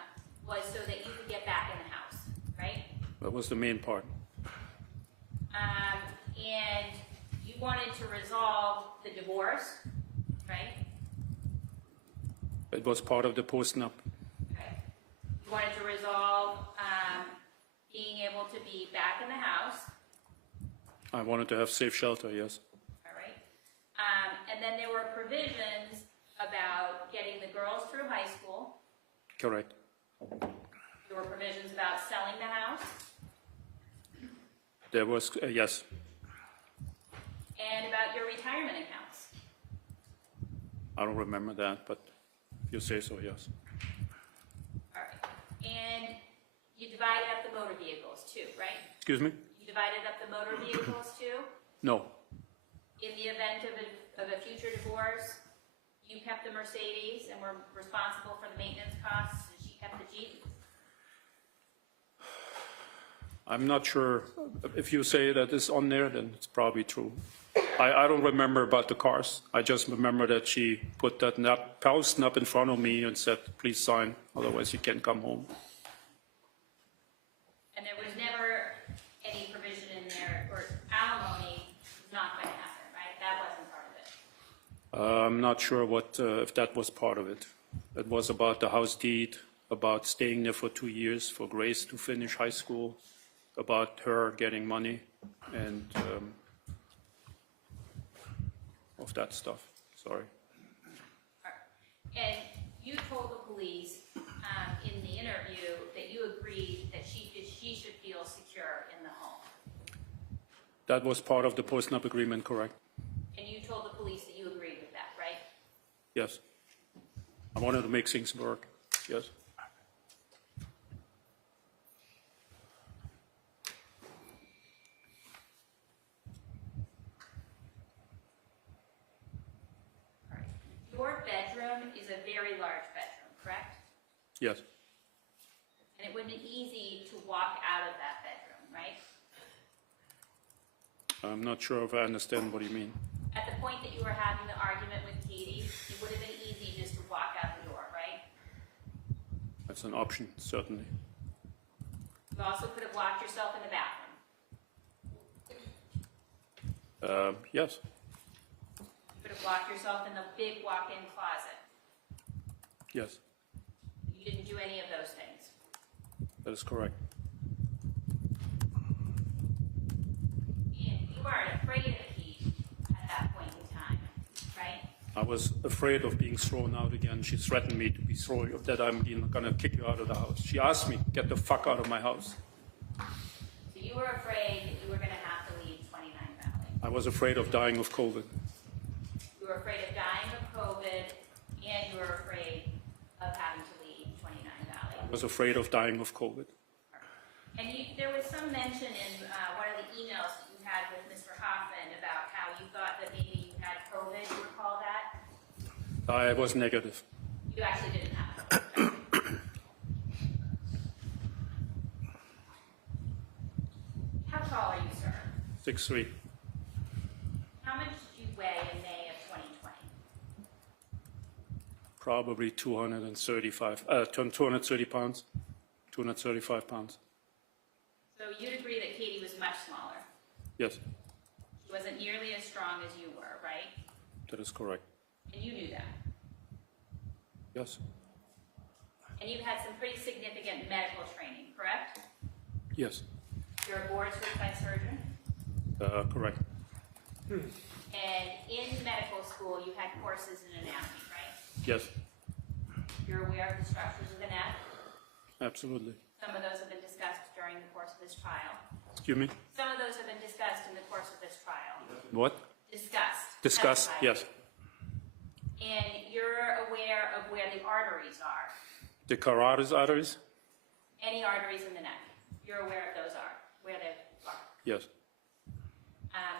was so that you could get back in the house, right? That was the main part. And you wanted to resolve the divorce, right? It was part of the post-nup. Okay. You wanted to resolve being able to be back in the house, I wanted to have safe shelter, yes. all right? And then there were provisions about getting the girls through high school. Correct. There were provisions about selling the house. There was, yes. And about your retirement accounts. I don't remember that, but if you say so, yes. All right. And you divided up the motor vehicles too, right? Excuse me? You divided up the motor vehicles too? No. In the event of a future divorce, you kept the Mercedes and were responsible for the maintenance costs, and she kept the Jeep? I'm not sure. If you say that it's on there, then it's probably true. I don't remember about the cars. I just remember that she put that post-nup in front of me and said, please sign, otherwise you can't come home. And there was never any provision in there, or alimony was not going to happen, right? That wasn't part of it. I'm not sure if that was part of it. It was about the house deed, about staying there for 2 years for Grace to finish high school, about her getting money, and of that stuff. Sorry. All right. And you told the police in the interview that you agreed that she should feel secure in the home. That was part of the post-nup agreement, correct? And you told the police that you agreed with that, right? Yes. I wanted to make things work, yes. Yes. And it would have been easy to walk out of that bedroom, right? I'm not sure if I understand what you mean. At the point that you were having the argument with Katie, it would have been easy just to walk out the door, right? That's an option, certainly. You also could have locked yourself in the bathroom. Yes. You could have locked yourself in the big walk-in closet. Yes, You didn't do any of those things. that is correct. And you weren't afraid of Katie at that point in time, right? I was afraid of being thrown out again. She threatened me to be thrown, that I'm going to kick you out of the house. She asked me, get the fuck out of my house. So you were afraid that you were going to have to leave 29 Valley. I was afraid of dying of COVID. You were afraid of dying of COVID, and you were afraid of having to leave 29 Valley. I was afraid of dying of COVID. And there was some mention in one of the emails that you had with Mr. Hoffman about how you thought that maybe you had COVID. You recall that? I was negative. You actually didn't have it. How tall are you, sir? 6'3". How much did you weigh in May of 2020? Probably 230 pounds, 235 pounds. So you'd agree that Katie was much smaller. Yes, She wasn't nearly as strong as you were, right? that is correct. And you knew that. Yes, And you've had some pretty significant medical training, correct? yes, You're a board-certified surgeon? correct. And in medical school, you had courses in anatomy, right? Yes, You're aware of the structures of the neck? absolutely. Some of those have been discussed during the course of this trial. Excuse me? Some of those have been discussed in the course of this trial. What? Discussed. Discuss, Testified. yes. And you're aware of where the arteries are? The carotid arteries? Any arteries in the neck? You're aware of those where they are? Yes,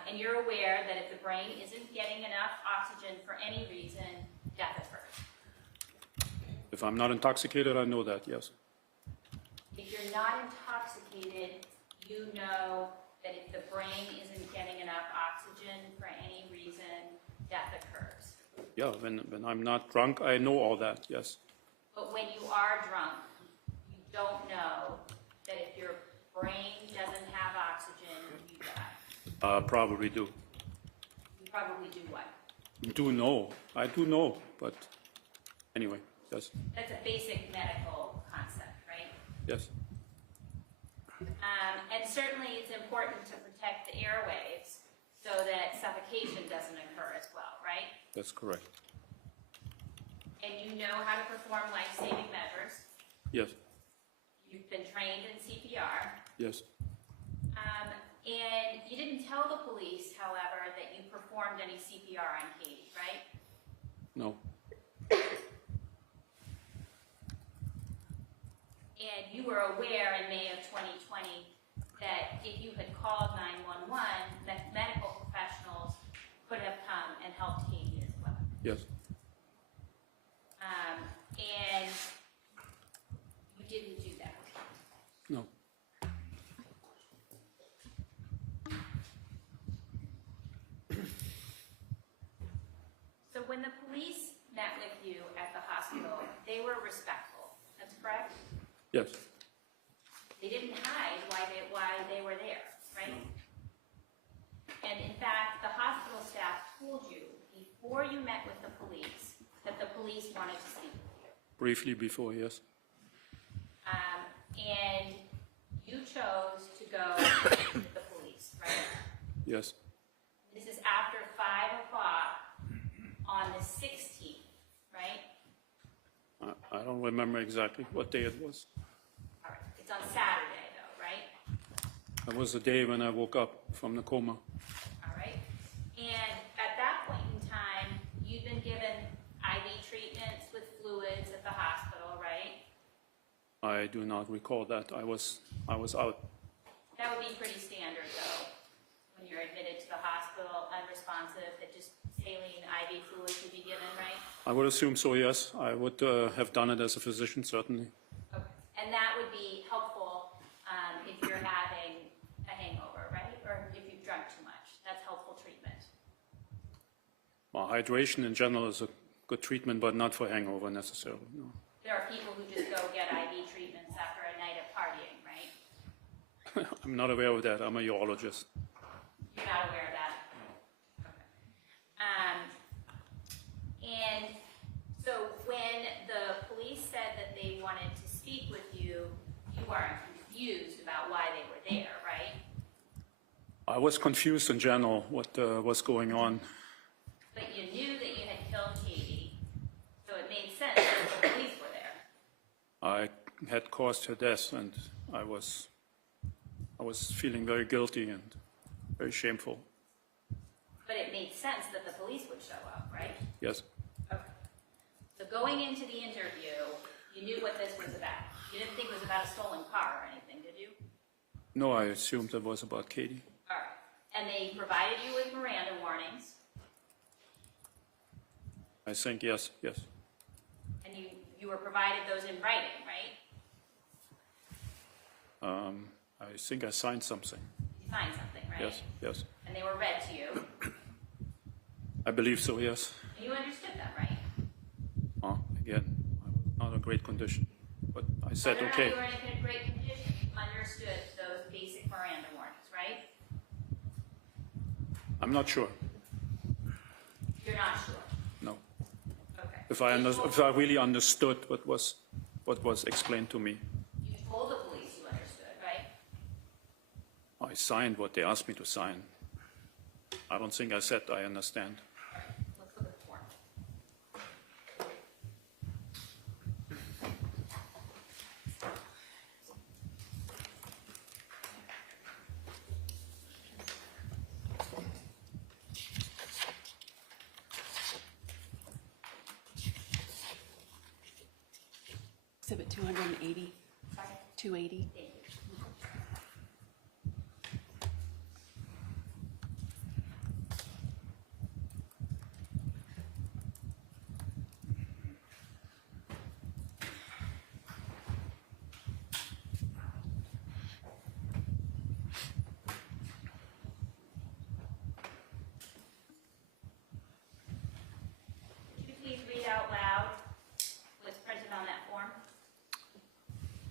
And you're aware that if the brain isn't getting enough oxygen for any reason, death occurs? if I'm not intoxicated, I know that, yes. If you're not intoxicated, you know that if the brain isn't getting enough oxygen for any reason, death occurs. Yeah, when I'm not drunk, I know all that, yes. But when you are drunk, you don't know that if your brain doesn't have oxygen, you die. Probably do. You probably do what? Do know. I do know, but anyway, yes, That's a basic medical concept, right? yes, And certainly it's important to protect the airwaves so that suffocation doesn't occur as well, right? that's correct. And you know how to perform life-saving measures. Yes, You've been trained in CPR. yes, And you didn't tell the police, however, that you performed any CPR on Katie, right? no, And you were aware in May of 2020 that if you had called 911, that medical professionals could have come and helped Katie as well. yes, And you didn't do that. no. So when the police met with you at the hospital, they were respectful. That's correct? Yes, They didn't hide why they were there, right? And in fact, the hospital staff told you before you met with the police that the police wanted to speak with you. briefly before, yes, And you chose to go with the police, right? yes, This is after 5 o'clock on the 16th, right? I don't remember exactly what day it was. All right. It's on Saturday, though, right? It was the day when I woke up from the coma. All right. And at that point in time, you've been given IV treatments with fluids at the hospital, right? I do not recall that. I was out. That would be pretty standard, though, when you're admitted to the hospital unresponsive, that just saline IV fluids would be given, right? I would assume so, yes. I would have done it as a physician, certainly. Okay. And that would be helpful if you're having a hangover, right? Or if you've drunk too much. That's helpful treatment. Well, hydration in general is a good treatment, but not for hangover necessarily. No. There are people who just go get IV treatments after a night of partying, right? I'm not aware of that. I'm a urologist. You're not aware of that? Okay. And so when the police said that they wanted to speak with you, you weren't confused about why they were there, right? I was confused in general what was going on. But you knew that you had killed Katie, so it made sense that the police were there. I had caused her death, and I was feeling very guilty and very shameful. But it made sense that the police would show up, right? Yes. Okay. So going into the interview, you knew what this was about. You didn't think it was about a stolen car or anything, did you? No, I assumed it was about Katie. All right. And they provided you with Miranda warnings, I think yes, yes. and you were provided those in writing, right? I think I signed something. You signed something, right? Yes, yes. And they were read to you, I believe so, yes. and you understood them, right? Again, I was not in great condition, but I said Whether or okay. not you were in a great condition, you understood those basic Miranda warnings, right? I'm not sure. You're not sure. No. Okay. If I really understood what was explained to me. You told the police you understood, right? I signed what they asked me to sign. I don't think I said I understand. All right. Let's look at the form. Exhibit 280. Sorry. 280. Thank you. Could you please read out loud what's printed on that form?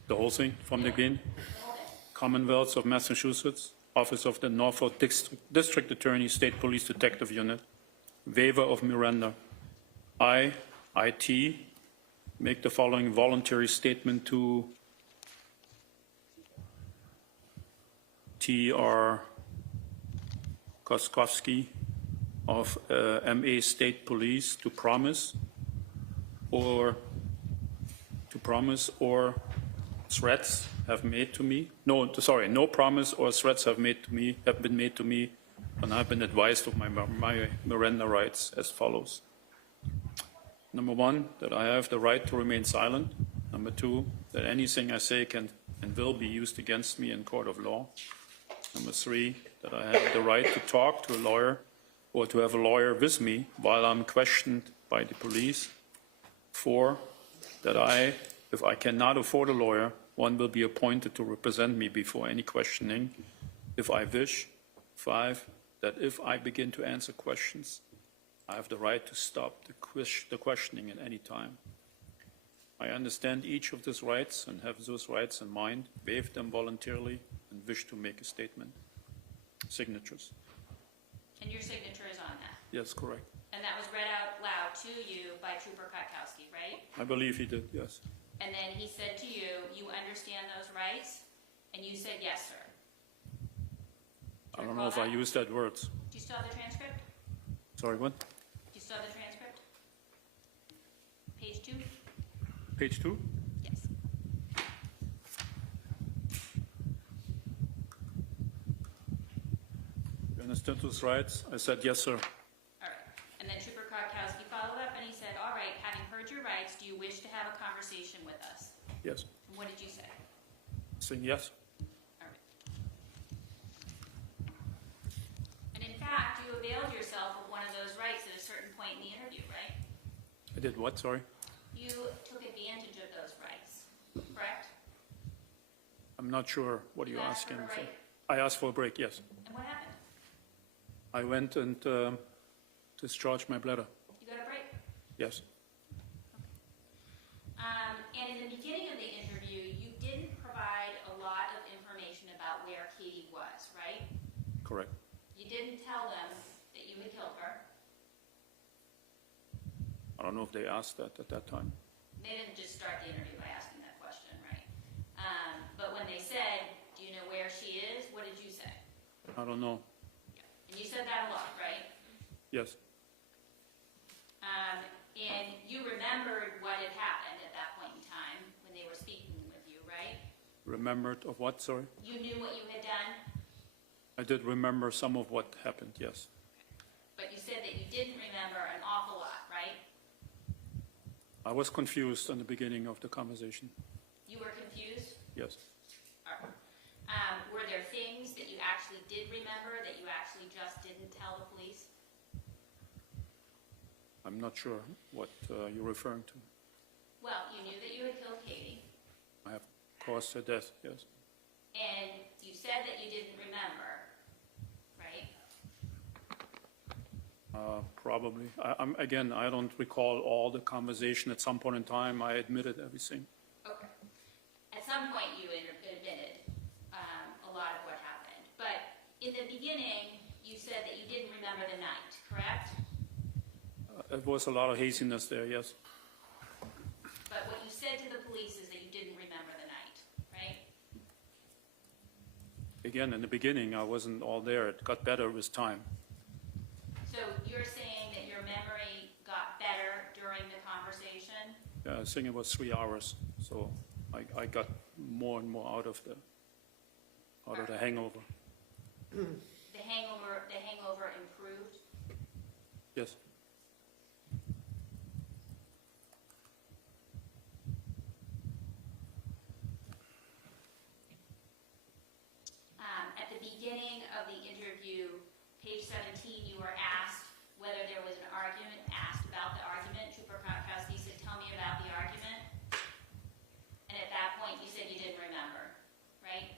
The whole thing from the beginning. Hold it. Commonwealth of Massachusetts, Office of the Norfolk District Attorney, State Police Detective Unit, waiver of Miranda. I, IT, make the following voluntary statement to T.R. Koskowski of MA State Police to promise or threats have made to me. No promise or threats have been made to me, and I've been advised of my Miranda rights as follows. Number one, that I have the right to remain silent. Number two, that anything I say can and will be used against me in court of law. Number three, that I have the right to talk to a lawyer or to have a lawyer with me while I'm questioned by the police. 4, that if I cannot afford a lawyer, one will be appointed to represent me before any questioning, if I wish. 5, that if I begin to answer questions, I have the right to stop the questioning at any time. I understand each of these rights and have those rights in mind, waive them voluntarily, and wish to make a statement. Signatures. And your signature is on that. Yes, correct. And that was read out loud to you by Trooper Kotkowski, right? I believe he did, yes. And then he said to you, you understand those rights? And you said, yes, sir. I don't know if I used that word. Do you still have the transcript? Sorry, what? Do you still have the transcript? Page 2? Page 2? Yes. You understood those rights? I said, yes, sir. All right. And then Trooper Kotkowski followed up and he said, all right, having heard your rights, do you wish to have a conversation with us? Yes. And what did you say? Saying yes. All right. And in fact, you availed yourself of one of those rights at a certain point in the interview, right? I did what, sorry? You took advantage of those rights, correct? I'm not sure what You you're asked asking for a for. break. I asked for a break, yes. And what happened? I went and discharged my bladder, You got a break? yes. And in the beginning of the interview, you didn't provide a lot of information about where Katie was, right? Correct. You didn't tell them that you had killed her. I don't know if they asked that at that time. They didn't just start the interview by asking that question, right? But when they said, do you know where she is, what did you say? I don't know. And you said that a lot, right? Yes, And you remembered what had happened at that point in time when they were speaking with you, right? remembered of what, sorry? You knew what you had done, I did remember some of what happened, yes. but you said that you didn't remember an awful lot, right? I was confused in the beginning of the conversation, You were confused? yes. All right. Were there things that you actually did remember that you actually just didn't tell the police? I'm not sure what you're referring to. Well, you knew that you had killed Katie, I have caused her death, yes. and you said that you didn't remember, right? Probably. Again, I don't recall all the conversation. At some point in time, I admitted everything. Okay. At some point, you admitted a lot of what happened. But in the beginning, you said that you didn't remember the night, correct? It was a lot of haziness there, yes. But what you said to the police is that you didn't remember the night, right? Again, in the beginning, I wasn't all there. It got better with time. So you're saying that your memory got better during the conversation? Yeah, I think it was 3 hours, so I got more and more out of the hangover. The hangover improved? Yes. At the beginning of the interview, page 17, you were asked whether there was an argument, asked about the argument. Trooper Krakowski said, tell me about the argument. And at that point, you said you didn't remember, right?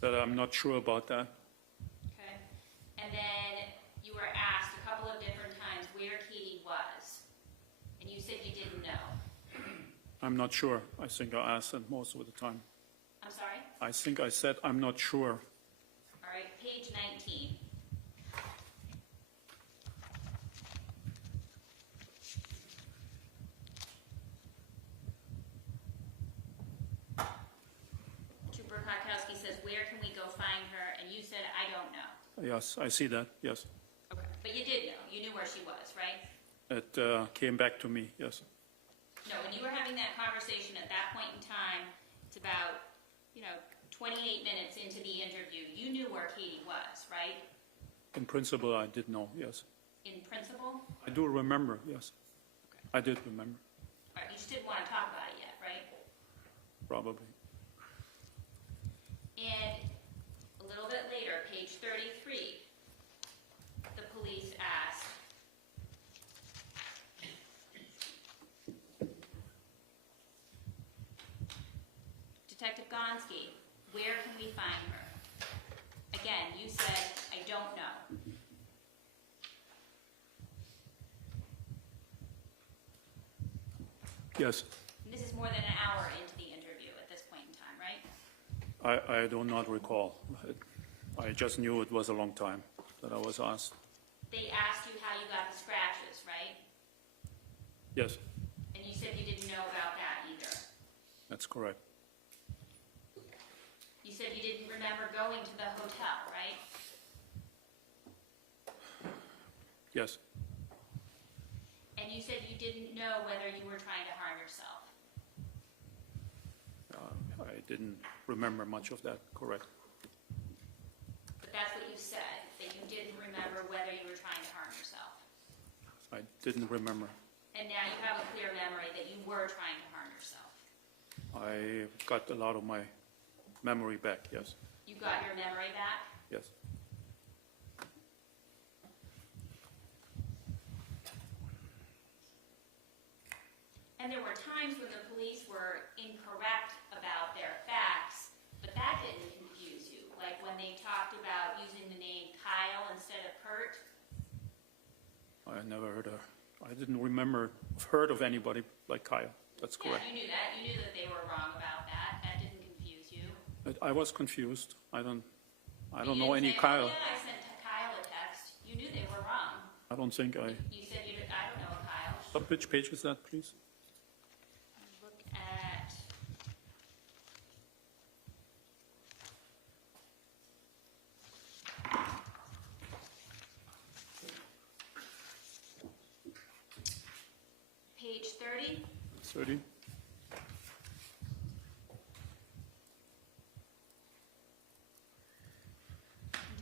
But I'm not sure about that. Okay. And then you were asked a couple of different times where Katie was. And you said you didn't know. I'm not sure. I think I asked that most of the time. I'm sorry? I think I said I'm not sure. All right, page 19. Trooper Krakowski says, where can we go find her? And you said, I don't know. Yes, I see that, yes. Okay. But you did know. You knew where she was, right? It came back to me, yes. No, when you were having that conversation at that point in time, it's about, 28 minutes into the interview, you knew where Katie was, right? In principle, I did know, yes. In principle? I do remember, yes. I did remember, All right, you just didn't want to talk about it yet, right? probably. And a little bit later, page 33, the police asked, Detective Gonski, where can we find her? Again, you said, I don't know. Yes, And this is more than an hour into the interview at this point in time, right? I do not recall. I just knew it was a long time that I was asked. They asked you how you got the scratches, right? Yes, And you said you didn't know about that either. that's correct. You said you didn't remember going to the hotel, right? Yes, And you said you didn't know whether you were trying to harm yourself. I didn't remember much of that, correct. But that's what you said, that you didn't remember whether you were trying to harm yourself. I didn't remember. And now you have a clear memory that you were trying to harm yourself. I got a lot of my memory back, yes, You got your memory back? yes. And there were times when the police were incorrect about their facts, but that didn't confuse you. Like when they talked about using the name Kyle instead of Kurt. I never I didn't remember, heard of anybody like Kyle. That's correct. Yeah, you knew that. You knew that they were wrong about that. That didn't confuse you. I was confused. I don't You know didn't any say, Kyle. Oh, yeah, I sent Kyle a text. You knew they were wrong. I don't think I. You said I don't know a Kyle. Which page is that, please? Look at page 30. 30.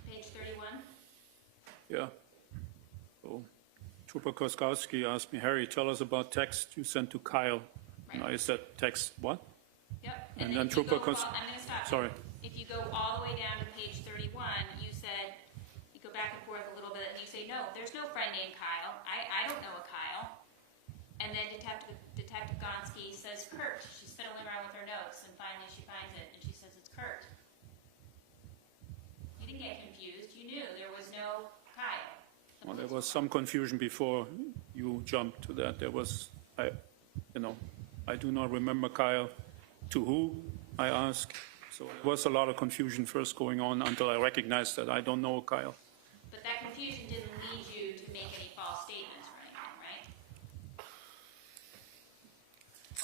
Page 31. Yeah. So Trooper Koskowski asked me, Harry, tell us about text you sent to Kyle. And I said, text what? Yep. And then if you Trooper go Kos- I'm going to stop. Sorry. If you go all the way down to page 31, you said, you go back and forth a little bit, and you say, no, there's no friend named Kyle. I don't know a Kyle. And then Detective Gonski says Kurt. She's fiddling around with her notes, and finally she finds it, and she says it's Kurt. You didn't get confused. You knew there was no Kyle. Well, there was some confusion before you jumped to that. There was, I do not remember Kyle. To who, I asked. So there was a lot of confusion first going on until I recognized that I don't know Kyle. But that confusion didn't lead you to make any false statements or anything, right?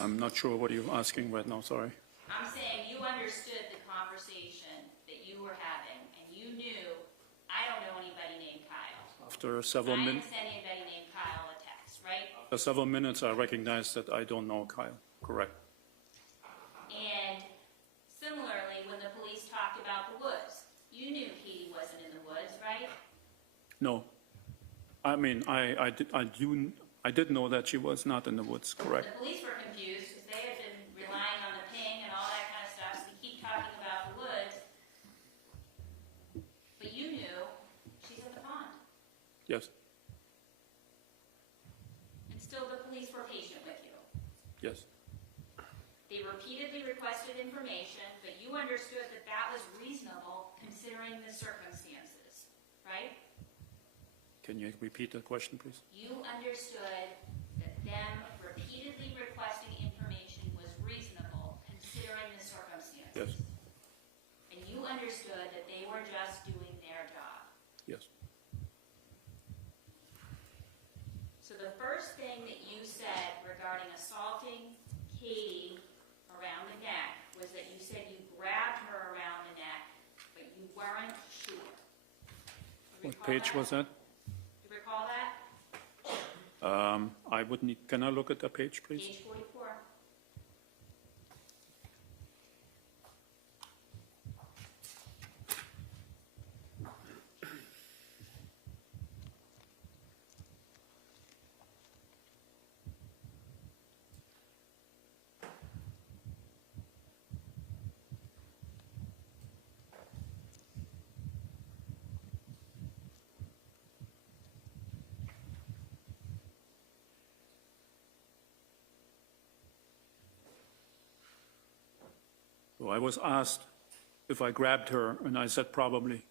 I'm not sure what you're asking right now, sorry. I'm saying you understood the conversation that you were having, and you knew, I don't know anybody named Kyle. After several I minutes. didn't send anybody named Kyle a text, right? For several minutes, I recognized that I don't know Kyle. Correct. And similarly, when the police talked about the woods, you knew Katie wasn't in the woods, right? No. I mean, I did know that she was not in the woods, correct. The police were confused because they had been relying on the ping and all that kind of stuff, so we keep talking about the woods. But you knew she's at the pond. Yes, And still the police were patient with you. yes. They repeatedly requested information, but you understood that that was reasonable considering the circumstances, right? Can you repeat the question, please? You understood that them repeatedly requesting information was reasonable considering the circumstances. Yes, And you understood that they were just doing their job. yes. So the first thing that you said regarding assaulting Katie around the neck was that you said you grabbed her around the neck, but you weren't sure. You What recall page that? was that? You recall that? I would need, can I look at the page, please? Page 44. So I was asked if I grabbed her, and I said probably.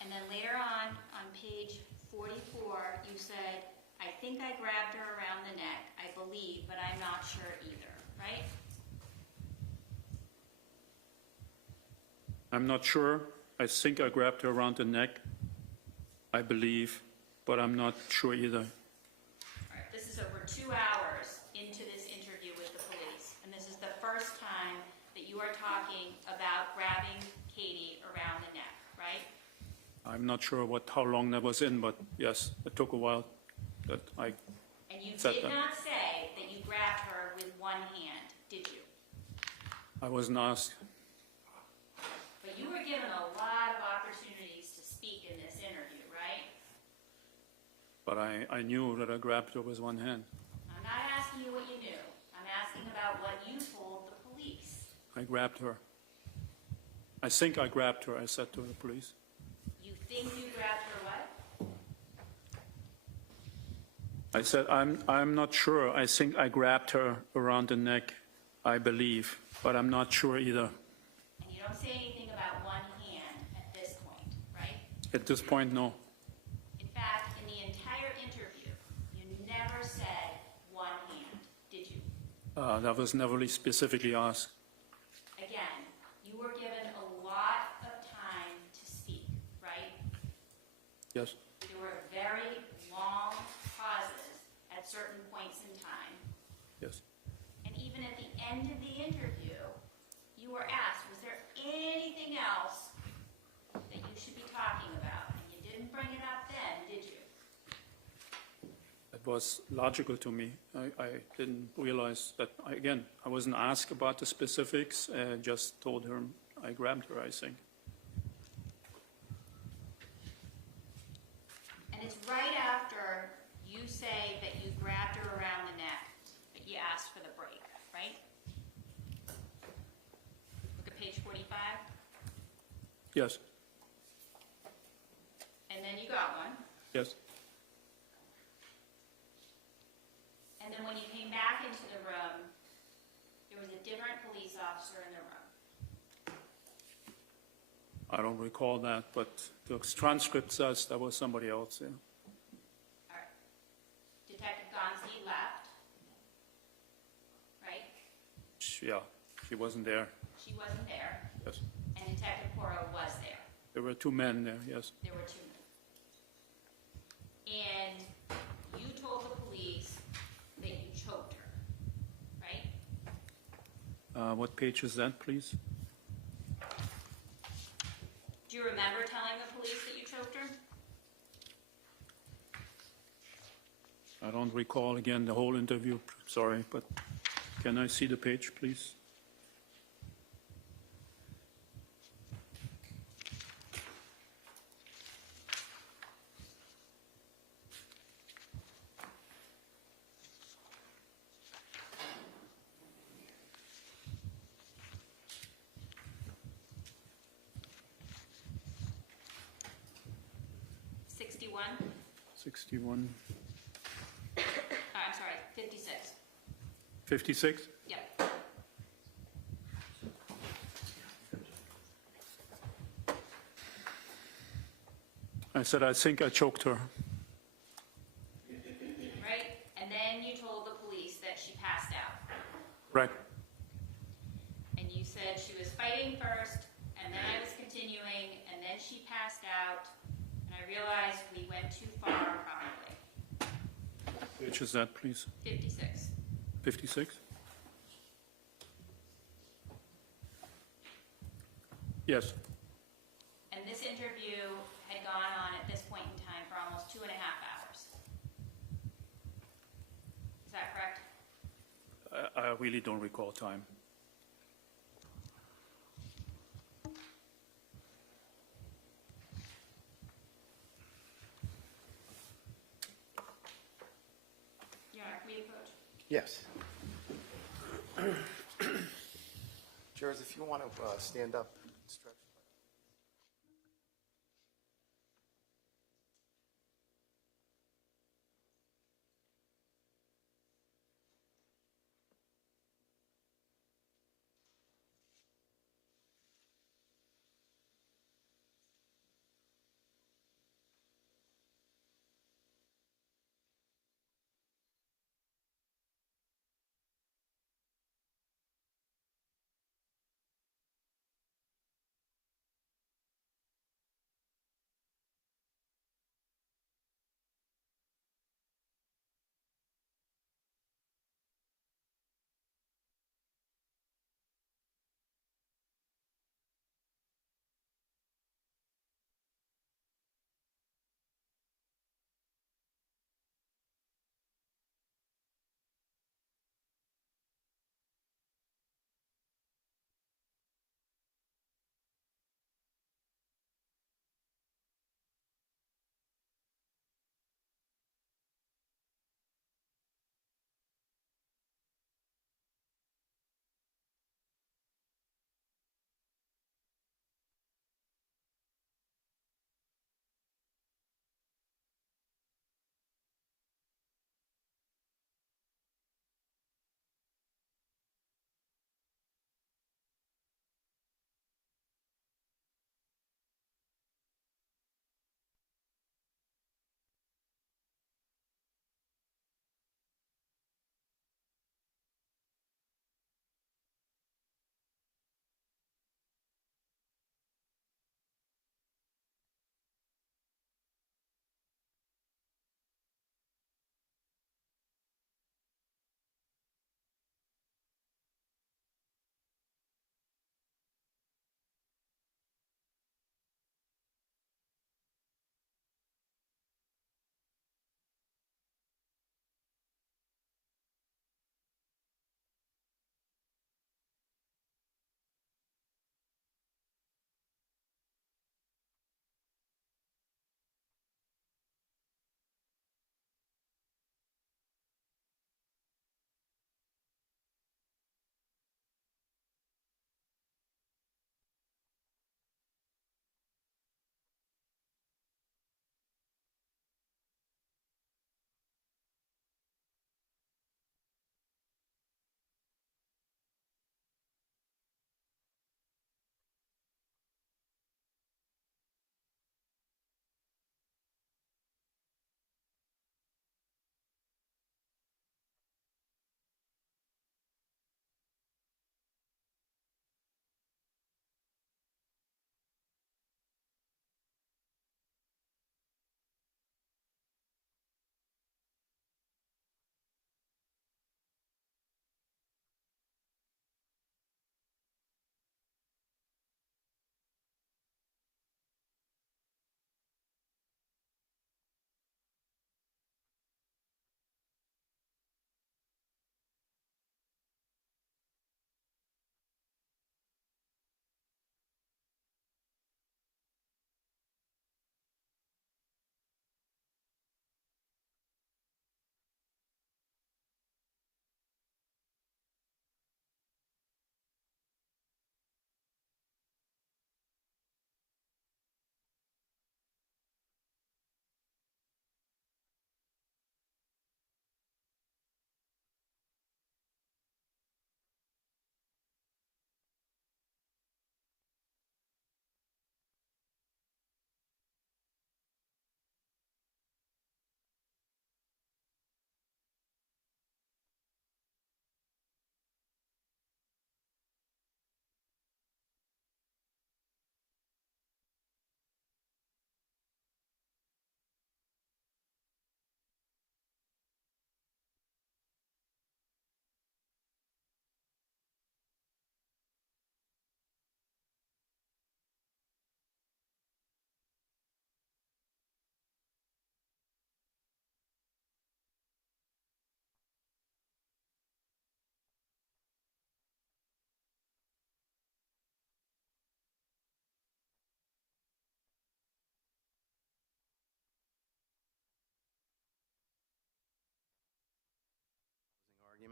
And then later on page 44, you said, I think I grabbed her around the neck, I believe, but I'm not sure either, right? I'm not sure. I think I grabbed her around the neck, I believe, but I'm not sure either. All right, this is over 2 hours into this interview with the police, and this is the first time that you are talking about grabbing Katie around the neck, right? I'm not sure how long that was in, but yes, it took a while that I And you said did that. not say that you grabbed her with one hand, did you? I wasn't asked. But you were given a lot of opportunities to speak in this interview, right? But I knew that I grabbed her with one hand. I'm not asking you what you knew. I'm asking about what you told the police. I grabbed her. I think I grabbed her, I said to the police. You think you grabbed her what? I said, I'm not sure. I think I grabbed her around the neck, I believe, but I'm not sure either. And you don't say anything about one hand at this point, right? At this point, no. In fact, in the entire interview, you never said one hand, did you? That was never specifically asked. Again, you were given a lot of time to speak, right? Yes. There were very long pauses at certain points in time. Yes. And even at the end of the interview, you were asked, was there anything else that you should be talking about? And you didn't bring it up then, did you? It was logical to me. I didn't realize that, again, I wasn't asked about the specifics, just told her I grabbed her, I think. And it's right after you say that you grabbed her around the neck that you asked for the break, right? Look at page 45. Yes. And then you got one. Yes. And then when you came back into the room, there was a different police officer in the room. I don't recall that, but the transcript says there was somebody else there. All right. Detective Gonzi left, right? Yeah, she wasn't there. She wasn't there. Yes. And Detective Porro was there. There were two men there, yes. There were two men. And you told the police that you choked her, right? What page is that, please? Do you remember telling the police that you choked her? I don't recall, again, the whole interview, sorry, but can I see the page, please? Sixty-one. 61. I'm sorry, 56. 56? Yep. I said, I think I choked her. Right? And then you told the police that she passed out. Right. And you said she was fighting first, and then I was continuing, and then she passed out, and I realized we went too far, probably. Which is that, please? 56. 56? Yes. And this interview had gone on at this point in time for almost 2.5 hours. Is that correct? I really don't recall time. Your Honor, can we approach? Yes. Jurors, if you want to stand up, stretch.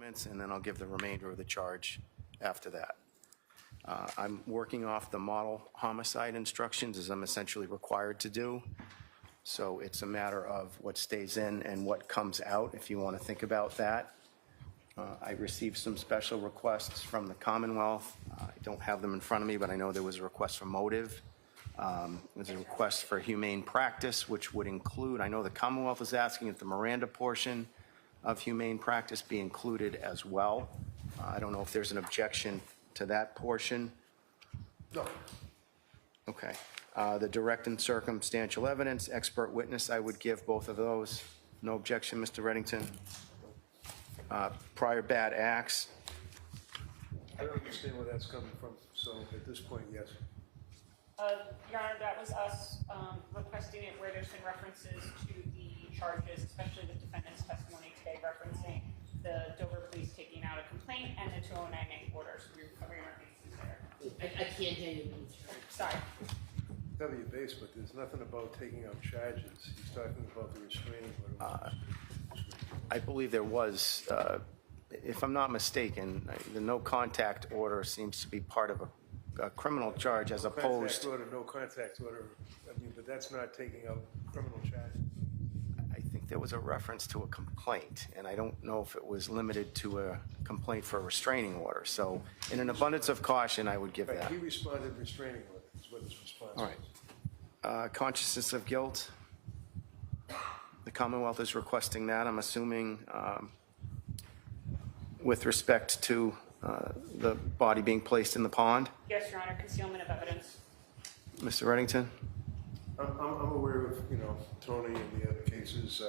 elements, and then I'll give the remainder of the charge after that. I'm working off the model homicide instructions, as I'm essentially required to do. So it's a matter of what stays in and what comes out, if you want to think about that. I received some special requests from the Commonwealth. I don't have them in front of me, but I know there was a request for motive. There's a request for humane practice, which would include, I know the Commonwealth is asking if the Miranda portion of humane practice be included as well. I don't know if there's an objection to that portion. No. Okay. The direct and circumstantial evidence, expert witness, I would give both of those. No objection, Mr. Reddington. Prior bad acts. I don't understand where that's coming from, so at this point, yes. Your Honor, that was us requesting it where there's been references to the charges, especially the defendant's testimony today referencing the Dover police taking out a complaint and the 2098 orders. We're covering our bases there. I can't hear you. Sorry. Cover your base, but there's nothing about taking out charges. He's talking about the restraining order. I believe there was, if I'm not mistaken, the no contact order seems to be part of a criminal charge as opposed. No contact order, I mean, but that's not taking out criminal charges. I think there was a reference to a complaint, and I don't know if it was limited to a complaint for a restraining order. So in an abundance of caution, I would give that. He responded restraining order is what his response was. All right. Consciousness of guilt. The Commonwealth is requesting that, I'm assuming, with respect to the body being placed in the pond. Yes, Your Honor, concealment of evidence. Mr. Reddington? I'm aware of, Tony and the other cases.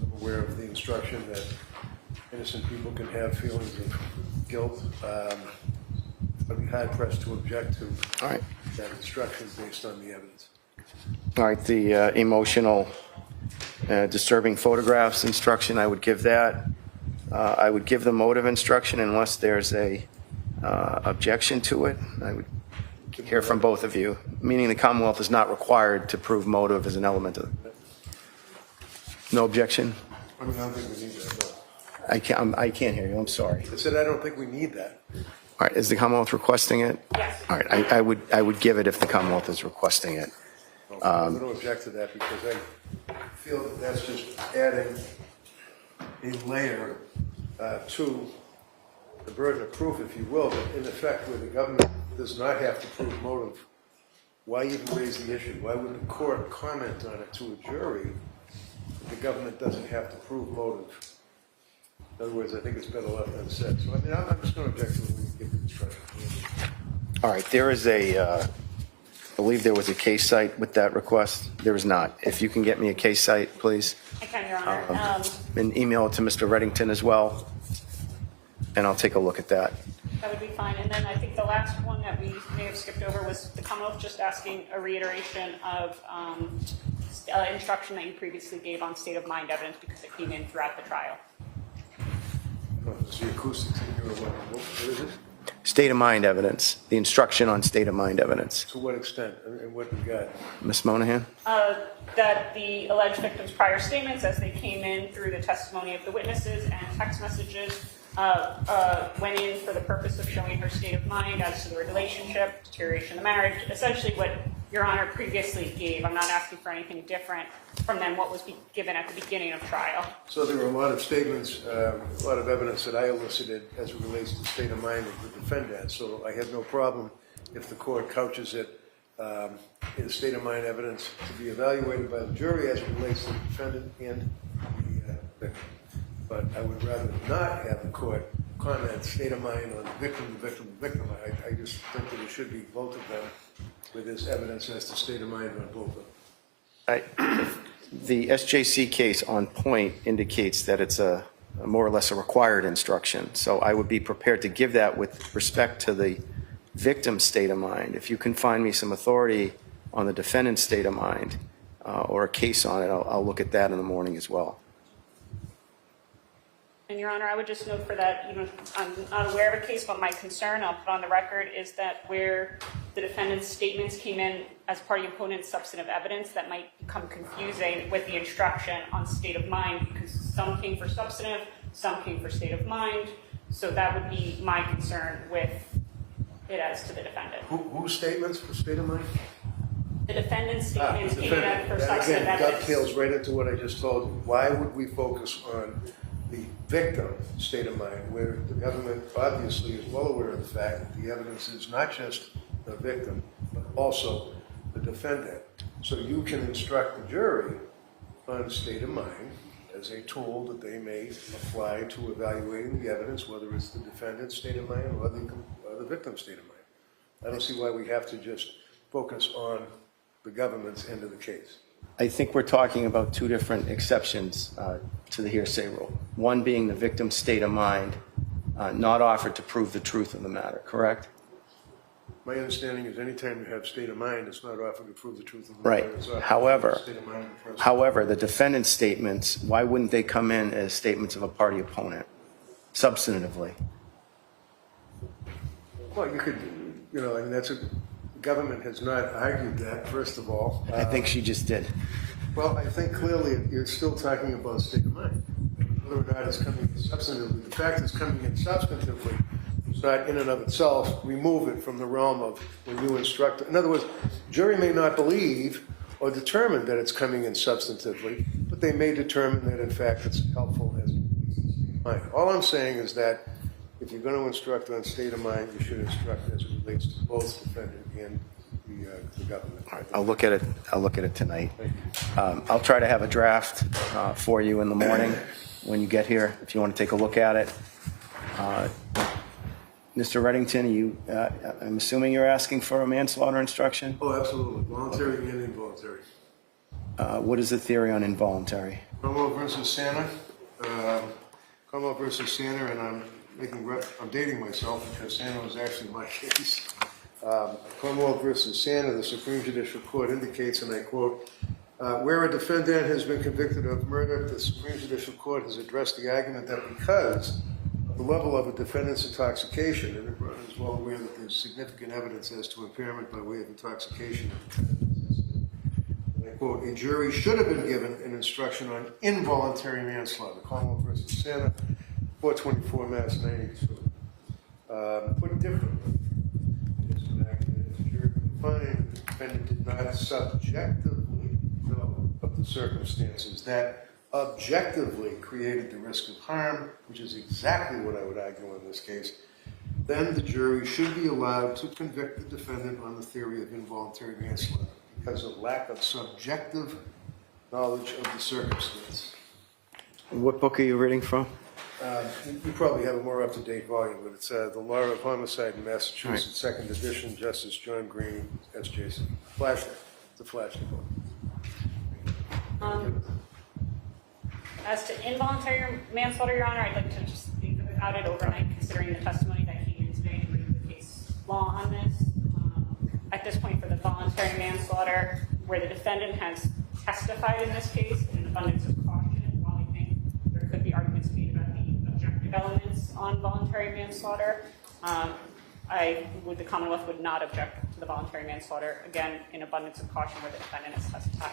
I'm aware of the instruction that innocent people can have feelings of guilt. I'd be hard pressed to object to that instruction based on the evidence. All right, the emotional disturbing photographs instruction, I would give that. I would give the motive instruction unless there's a objection to it. I would hear from both of you, meaning the Commonwealth is not required to prove motive as an element of it. No objection? I mean, I don't think we need that, no. I can't hear you, I'm sorry. I said I don't think we need that. All right, is the Commonwealth requesting it? Yes. All right, I would give it if the Commonwealth is requesting it. I don't object to that because I feel that that's just adding a layer to the burden of proof, if you will, but in effect where the government does not have to prove motive, why even raise the issue? Why would the court comment on it to a jury if the government doesn't have to prove motive? In other words, I think it's better left unsaid. So, I mean, I'm just going to object to it when we give the instruction. All right, there is I believe there was a case cite with that request. There is not. If you can get me a case cite, please. I can, Your Honor. And email it to Mr. Reddington as well, and I'll take a look at that. That would be fine. And then I think the last one that we may have skipped over was the Commonwealth just asking a reiteration of instruction that you previously gave on state of mind evidence because it came in throughout the trial. Is the acoustics in here or what is it? State of mind evidence, the instruction on state of mind evidence. To what extent and what regard? Ms. Monahan? That the alleged victim's prior statements as they came in through the testimony of the witnesses and text messages went in for the purpose of showing her state of mind as to the relationship, deterioration of the marriage, essentially what Your Honor previously gave. I'm not asking for anything different from than what was given at the beginning of trial. So there were a lot of statements, a lot of evidence that I elicited as it relates to the state of mind of the defendant. So I have no problem if the court couches it in state of mind evidence to be evaluated by the jury as it relates to the defendant and the victim. But I would rather not have the court comment state of mind on the victim. I just think that it should be both of them with this evidence as to state of mind on both of them. The SJC case on point indicates that it's a more or less a required instruction. So I would be prepared to give that with respect to the victim's state of mind. If you can find me some authority on the defendant's state of mind or a case on it, I'll look at that in the morning as well. And Your Honor, I would just note for that, even if I'm not aware of a case, but my concern, I'll put on the record, is that where the defendant's statements came in as part of the opponent's substantive evidence, that might become confusing with the instruction on state of mind, because some came for substantive, some came for state of mind. So that would be my concern with it as to the defendant. Whose statements for state of mind? The defendant's statements aimed at for That substantive again evidence. dovetails right into what I just told you. Why would we focus on the victim state of mind, where the government obviously is well aware of the fact that the evidence is not just the victim, but also the defendant. So you can instruct the jury on state of mind as a tool that they may apply to evaluating the evidence, whether it's the defendant's state of mind or the victim's state of mind. I don't see why we have to just focus on the government's end of the case. I think we're talking about two different exceptions to the hearsay rule. One being the victim's state of mind, not offered to prove the truth of the matter, correct? My understanding is anytime you have state of mind, it's not offered to prove the truth of the matter. Right. It's offered to However, prove the state of mind of the person. however, the defendant's statements, why wouldn't they come in as statements of a party opponent, substantively? Well, you could, and that's the government has not argued that, first of all. I think she just did. Well, I think clearly you're still talking about state of mind. Whether or not it's coming in substantively, the fact it's coming in substantively does not in and of itself remove it from the realm of when you instruct. In other words, jury may not believe or determine that it's coming in substantively, but they may determine that in fact it's helpful as mind. All I'm saying is that if you're going to instruct on state of mind, you should instruct as it relates to both defendant and the government. All right, I'll look at it. I'll look at it tonight. I'll try to have a draft for you in the morning when you get here, if you want to take a look at it. Mr. Reddington, I'm assuming you're asking for a manslaughter instruction? Oh, absolutely. Voluntary and involuntary. What is the theory on involuntary? Cromwell versus Santa. Cromwell versus Santa, and I'm dating myself because Santa was actually my case. Cromwell versus Santa, the Supreme Judicial Court indicates, and I quote, where a defendant has been convicted of murder, the Supreme Judicial Court has addressed the argument that because of the level of a defendant's intoxication, and everyone is well aware that there's significant evidence as to impairment by way of intoxication. And I quote, a jury should have been given an instruction on involuntary manslaughter. Cromwell versus Santa, 424 Mass 92. Put differently, it's an act that the jury can find the defendant did not subjectively know of the circumstances that objectively created the risk of harm, which is exactly what I would argue in this case. Then the jury should be allowed to convict the defendant on the theory of involuntary manslaughter because of lack of subjective knowledge of the circumstance. What book are you reading from? You probably have a more up-to-date volume, but it's The Law of Homicide in Massachusetts, Right. 2nd edition, Justice John Green, S.J. Flashlight. It's a flashlight book. As to involuntary manslaughter, Your Honor, I'd like to just think about it overnight, considering the testimony that came in today and read the case law on this. At this point, for the voluntary manslaughter, where the defendant has testified in this case in an abundance of caution, while I think there could be arguments made about the objective elements on voluntary manslaughter, the Commonwealth would not object to the voluntary manslaughter, again, in abundance of caution where the defendant has testified.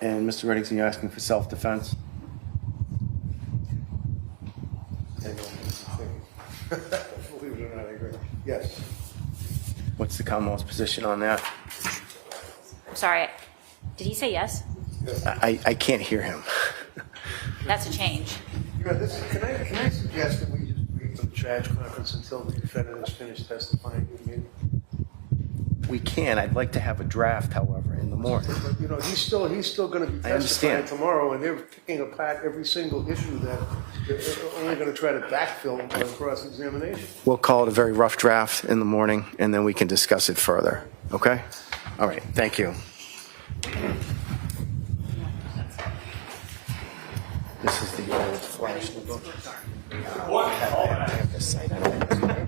And Mr. Reddington, you're asking for self-defense? Believe it or not, I agree. Yes. What's the Commonwealth's position on that? I'm sorry, did he say yes? I can't hear him. That's a change. Can I suggest that we just wait for the charge conference until the defendant has finished testifying? We can. I'd like to have a draft, however, in the morning. But, he's still going to be I testifying understand. tomorrow, and they're picking apart every single issue that they're only going to try to backfill on cross-examination. We'll call it a very rough draft in the morning, and then we can discuss it further. Okay? All right. Thank you. This is the old flash book. What? I have this site. I don't know.